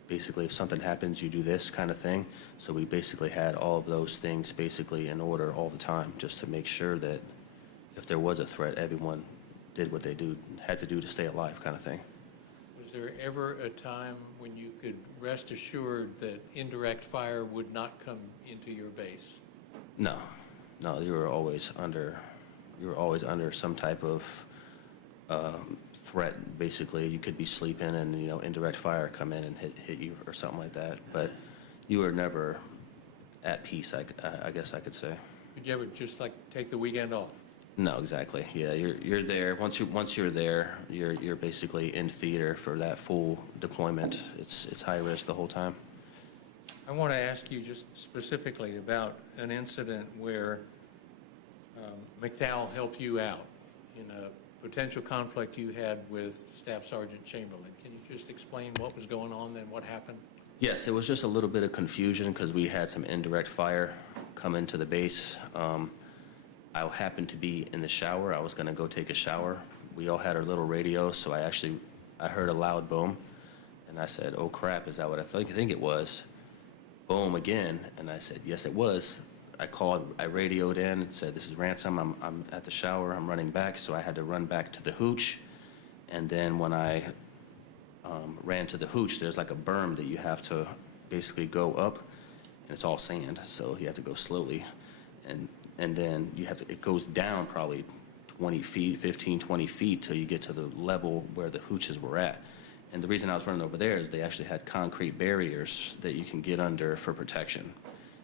Basically, if something happens, you do this kind of thing. So we basically had all of those things basically in order all the time, just to make sure that if there was a threat, everyone did what they had to do to stay alive kind of thing. Was there ever a time when you could rest assured that indirect fire would not come into your base? No, you were always under some type of threat. Basically, you could be sleeping and, you know, indirect fire come in and hit you or something like that. But you were never at peace, I guess I could say. Did you ever just like take the weekend off? No, exactly. Yeah, you're there. Once you're there, you're basically in theater for that full deployment. It's high risk the whole time. I want to ask you just specifically about an incident where McDowell helped you out in a potential conflict you had with Staff Sergeant Chamberlain. Can you just explain what was going on and what happened? Yes, it was just a little bit of confusion because we had some indirect fire come into the base. I happened to be in the shower. I was going to go take a shower. We all had our little radios, so I heard a loud boom, and I said, "Oh crap, is that what I think it was?" Boom again, and I said, "Yes, it was." I radioed in and said, "This is Ransom. I'm at the shower. I'm running back." So I had to run back to the hooch, and then when I ran to the hooch, there's like a berm that you have to basically go up, and it's all sand, so you have to go slowly, and then it goes down probably 20 feet, 15, 20 feet till you get to the level where the hooches were at. And the reason I was running over there is they actually had concrete barriers that you can get under for protection.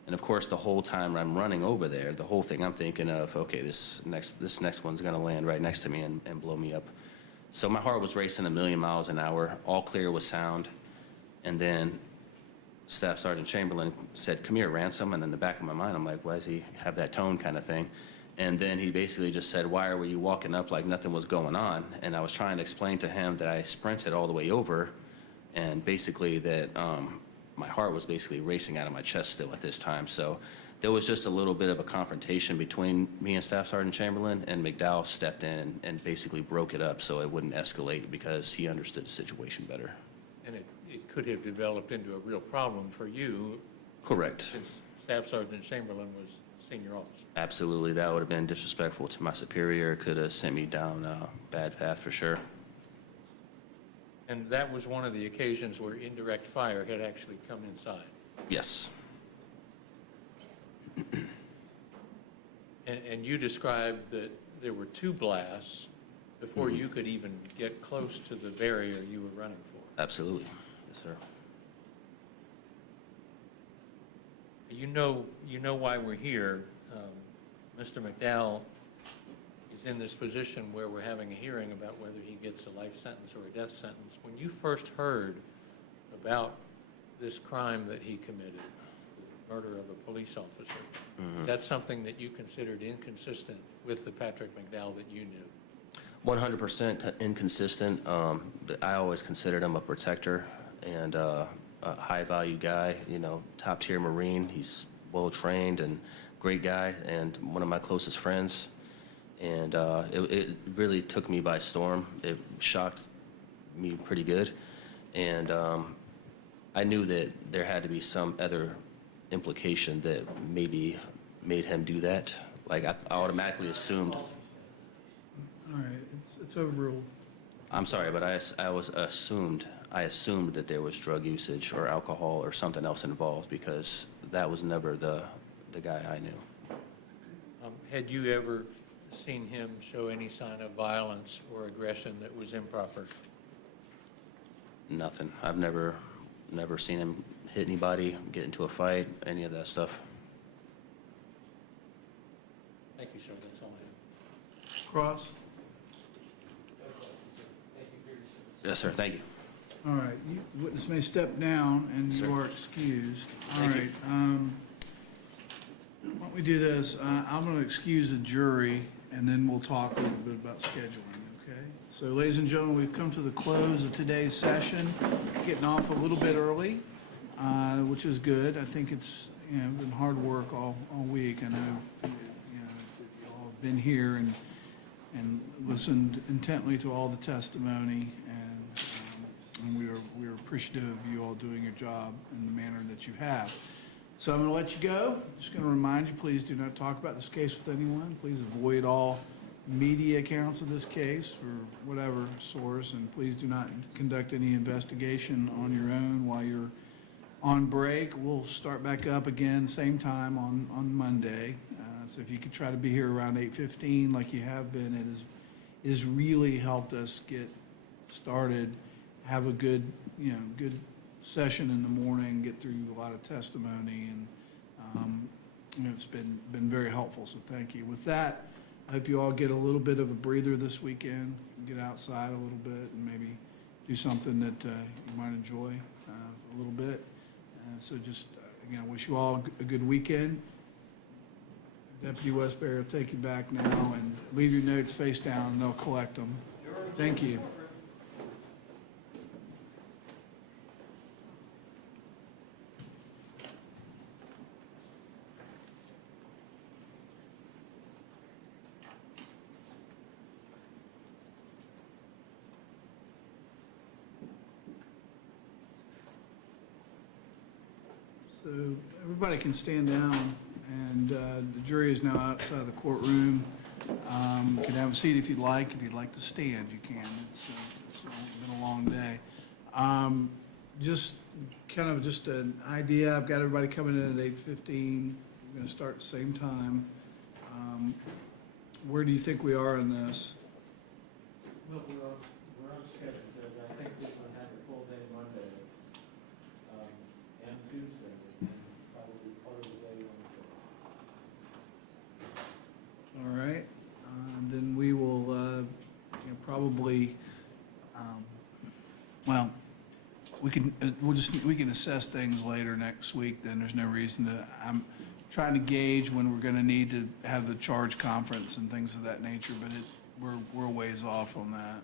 And of course, the whole time I'm running over there, the whole thing I'm thinking of, okay, this next one's gonna land right next to me and blow me up. So my heart was racing 1,000,000 miles an hour, all clear with sound. And then Staff Sergeant Chamberlain said, "Come here, Ransom." And in the back of my mind, I'm like, why does he have that tone kind of thing? And then he basically just said, "Why were you walking up like nothing was going on?" And I was trying to explain to him that I sprinted all the way over, and basically that my heart was basically racing out of my chest still at this time. So there was just a little bit of a confrontation between me and Staff Sergeant Chamberlain, and McDowell stepped in and basically broke it up so it wouldn't escalate because he understood the situation better. And it could have developed into a real problem for you. Correct. Since Staff Sergeant Chamberlain was senior officer. Absolutely, that would have been disrespectful to my superior. Could have sent me down a bad path for sure. And that was one of the occasions where indirect fire had actually come inside. Yes. And you described that there were 2 blasts before you could even get close to the barrier you were running for. Absolutely, yes, sir. You know why we're here. Mr. McDowell is in this position where we're having a hearing about whether he gets a life sentence or a death sentence. When you first heard about this crime that he committed, the murder of a police officer, is that something that you considered inconsistent with the Patrick McDowell that you knew? 100% inconsistent. I always considered him a protector and a high-value guy, top-tier Marine. He's well-trained and great guy and one of my closest friends. And it really took me by storm. It shocked me pretty good. And I knew that there had to be some other implication that maybe made him do that. Like, I automatically assumed. All right, it's overruled. I'm sorry, but I assumed that there was drug usage or alcohol or something else involved because that was never the guy I knew. Had you ever seen him show any sign of violence or aggression that was improper? Nothing. I've never seen him hit anybody, get into a fight, any of that stuff. Thank you, sir. That's all I have. Cross? Yes, sir. Thank you. All right, witness may step down and you are excused. All Thank you. right, why don't we do this? I'm going to excuse the jury and then we'll talk a little bit about scheduling, okay? So ladies and gentlemen, we've come to the close of today's session, getting off a little bit early, which is good. I think it's, been hard work all week. I know, you all have been here and listened intently to all the testimony, and we are appreciative of you all doing your job in the manner that you have. So I'm going to let you go. Just going to remind you, please do not talk about this case with anyone. Please avoid all media accounts of this case for whatever source, and please do not conduct any investigation on your own while you're on break. We'll start back up again same time on Monday. So if you could try to be here around 8:15 like you have been, it has really helped us get started, have a good session in the morning, get through a lot of testimony, and it's been very helpful, so thank you. With that, I hope you all get a little bit of a breather this weekend, get outside a little bit and maybe do something that you might enjoy a little bit. So just, again, I wish you all a good weekend. Deputy Westbury will take you back now, and leave your notes face down, and they'll collect them. Thank you. So everybody can stand down, and the jury is now outside the courtroom. You can have a seat if you'd like. If you'd like to stand, you can. It's been a long day. Just kind of just an idea. I've got everybody coming in at 8:15. We're going to start at the same time. Where do you think we are in this? Well, we're on schedule, Judge. I think this one had a full day Monday, and Tuesday, and probably part of the day on All right, then we will, probably, well, we can assess things later next week, then there's no reason to, I'm trying to gauge when we're gonna need to have the charge conference and things of that nature, but we're a ways off on that.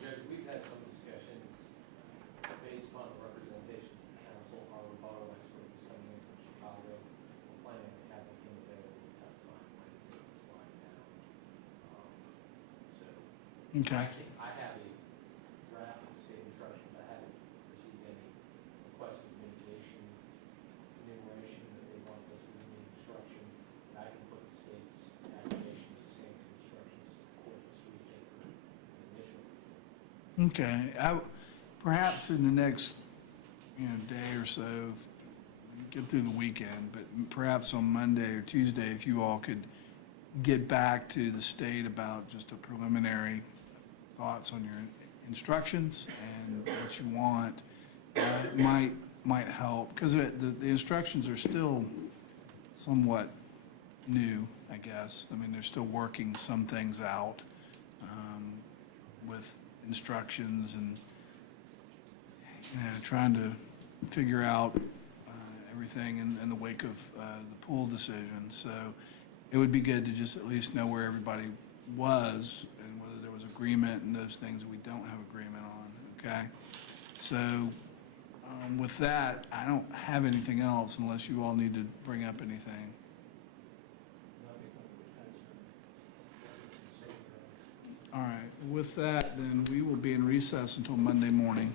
Judge, we've had some discussions based upon the representations of the council. Our rebuttal expert is coming in from Chicago. We're planning on having him available to testify on Wednesday, this line now. Okay. I have a draft of the state instructions. I haven't received any requested mitigation, enumeration that they want us to do the instruction. And I can put the state's application to the same instructions to the court this weekend for the initial. Okay, perhaps in the next, day or so, get through the weekend, but perhaps on Monday or Tuesday, if you all could get back to the state about just a preliminary thoughts on your instructions and what you want, it might help, because the instructions are still somewhat new, I guess. I mean, they're still working some things out with instructions and, trying to figure out everything in the wake of the pool decision. So it would be good to just at least know where everybody was and whether there was agreement and those things that we don't have agreement on, okay? So with that, I don't have anything else unless you all need to bring up anything. All right, with that, then we will be in recess until Monday morning.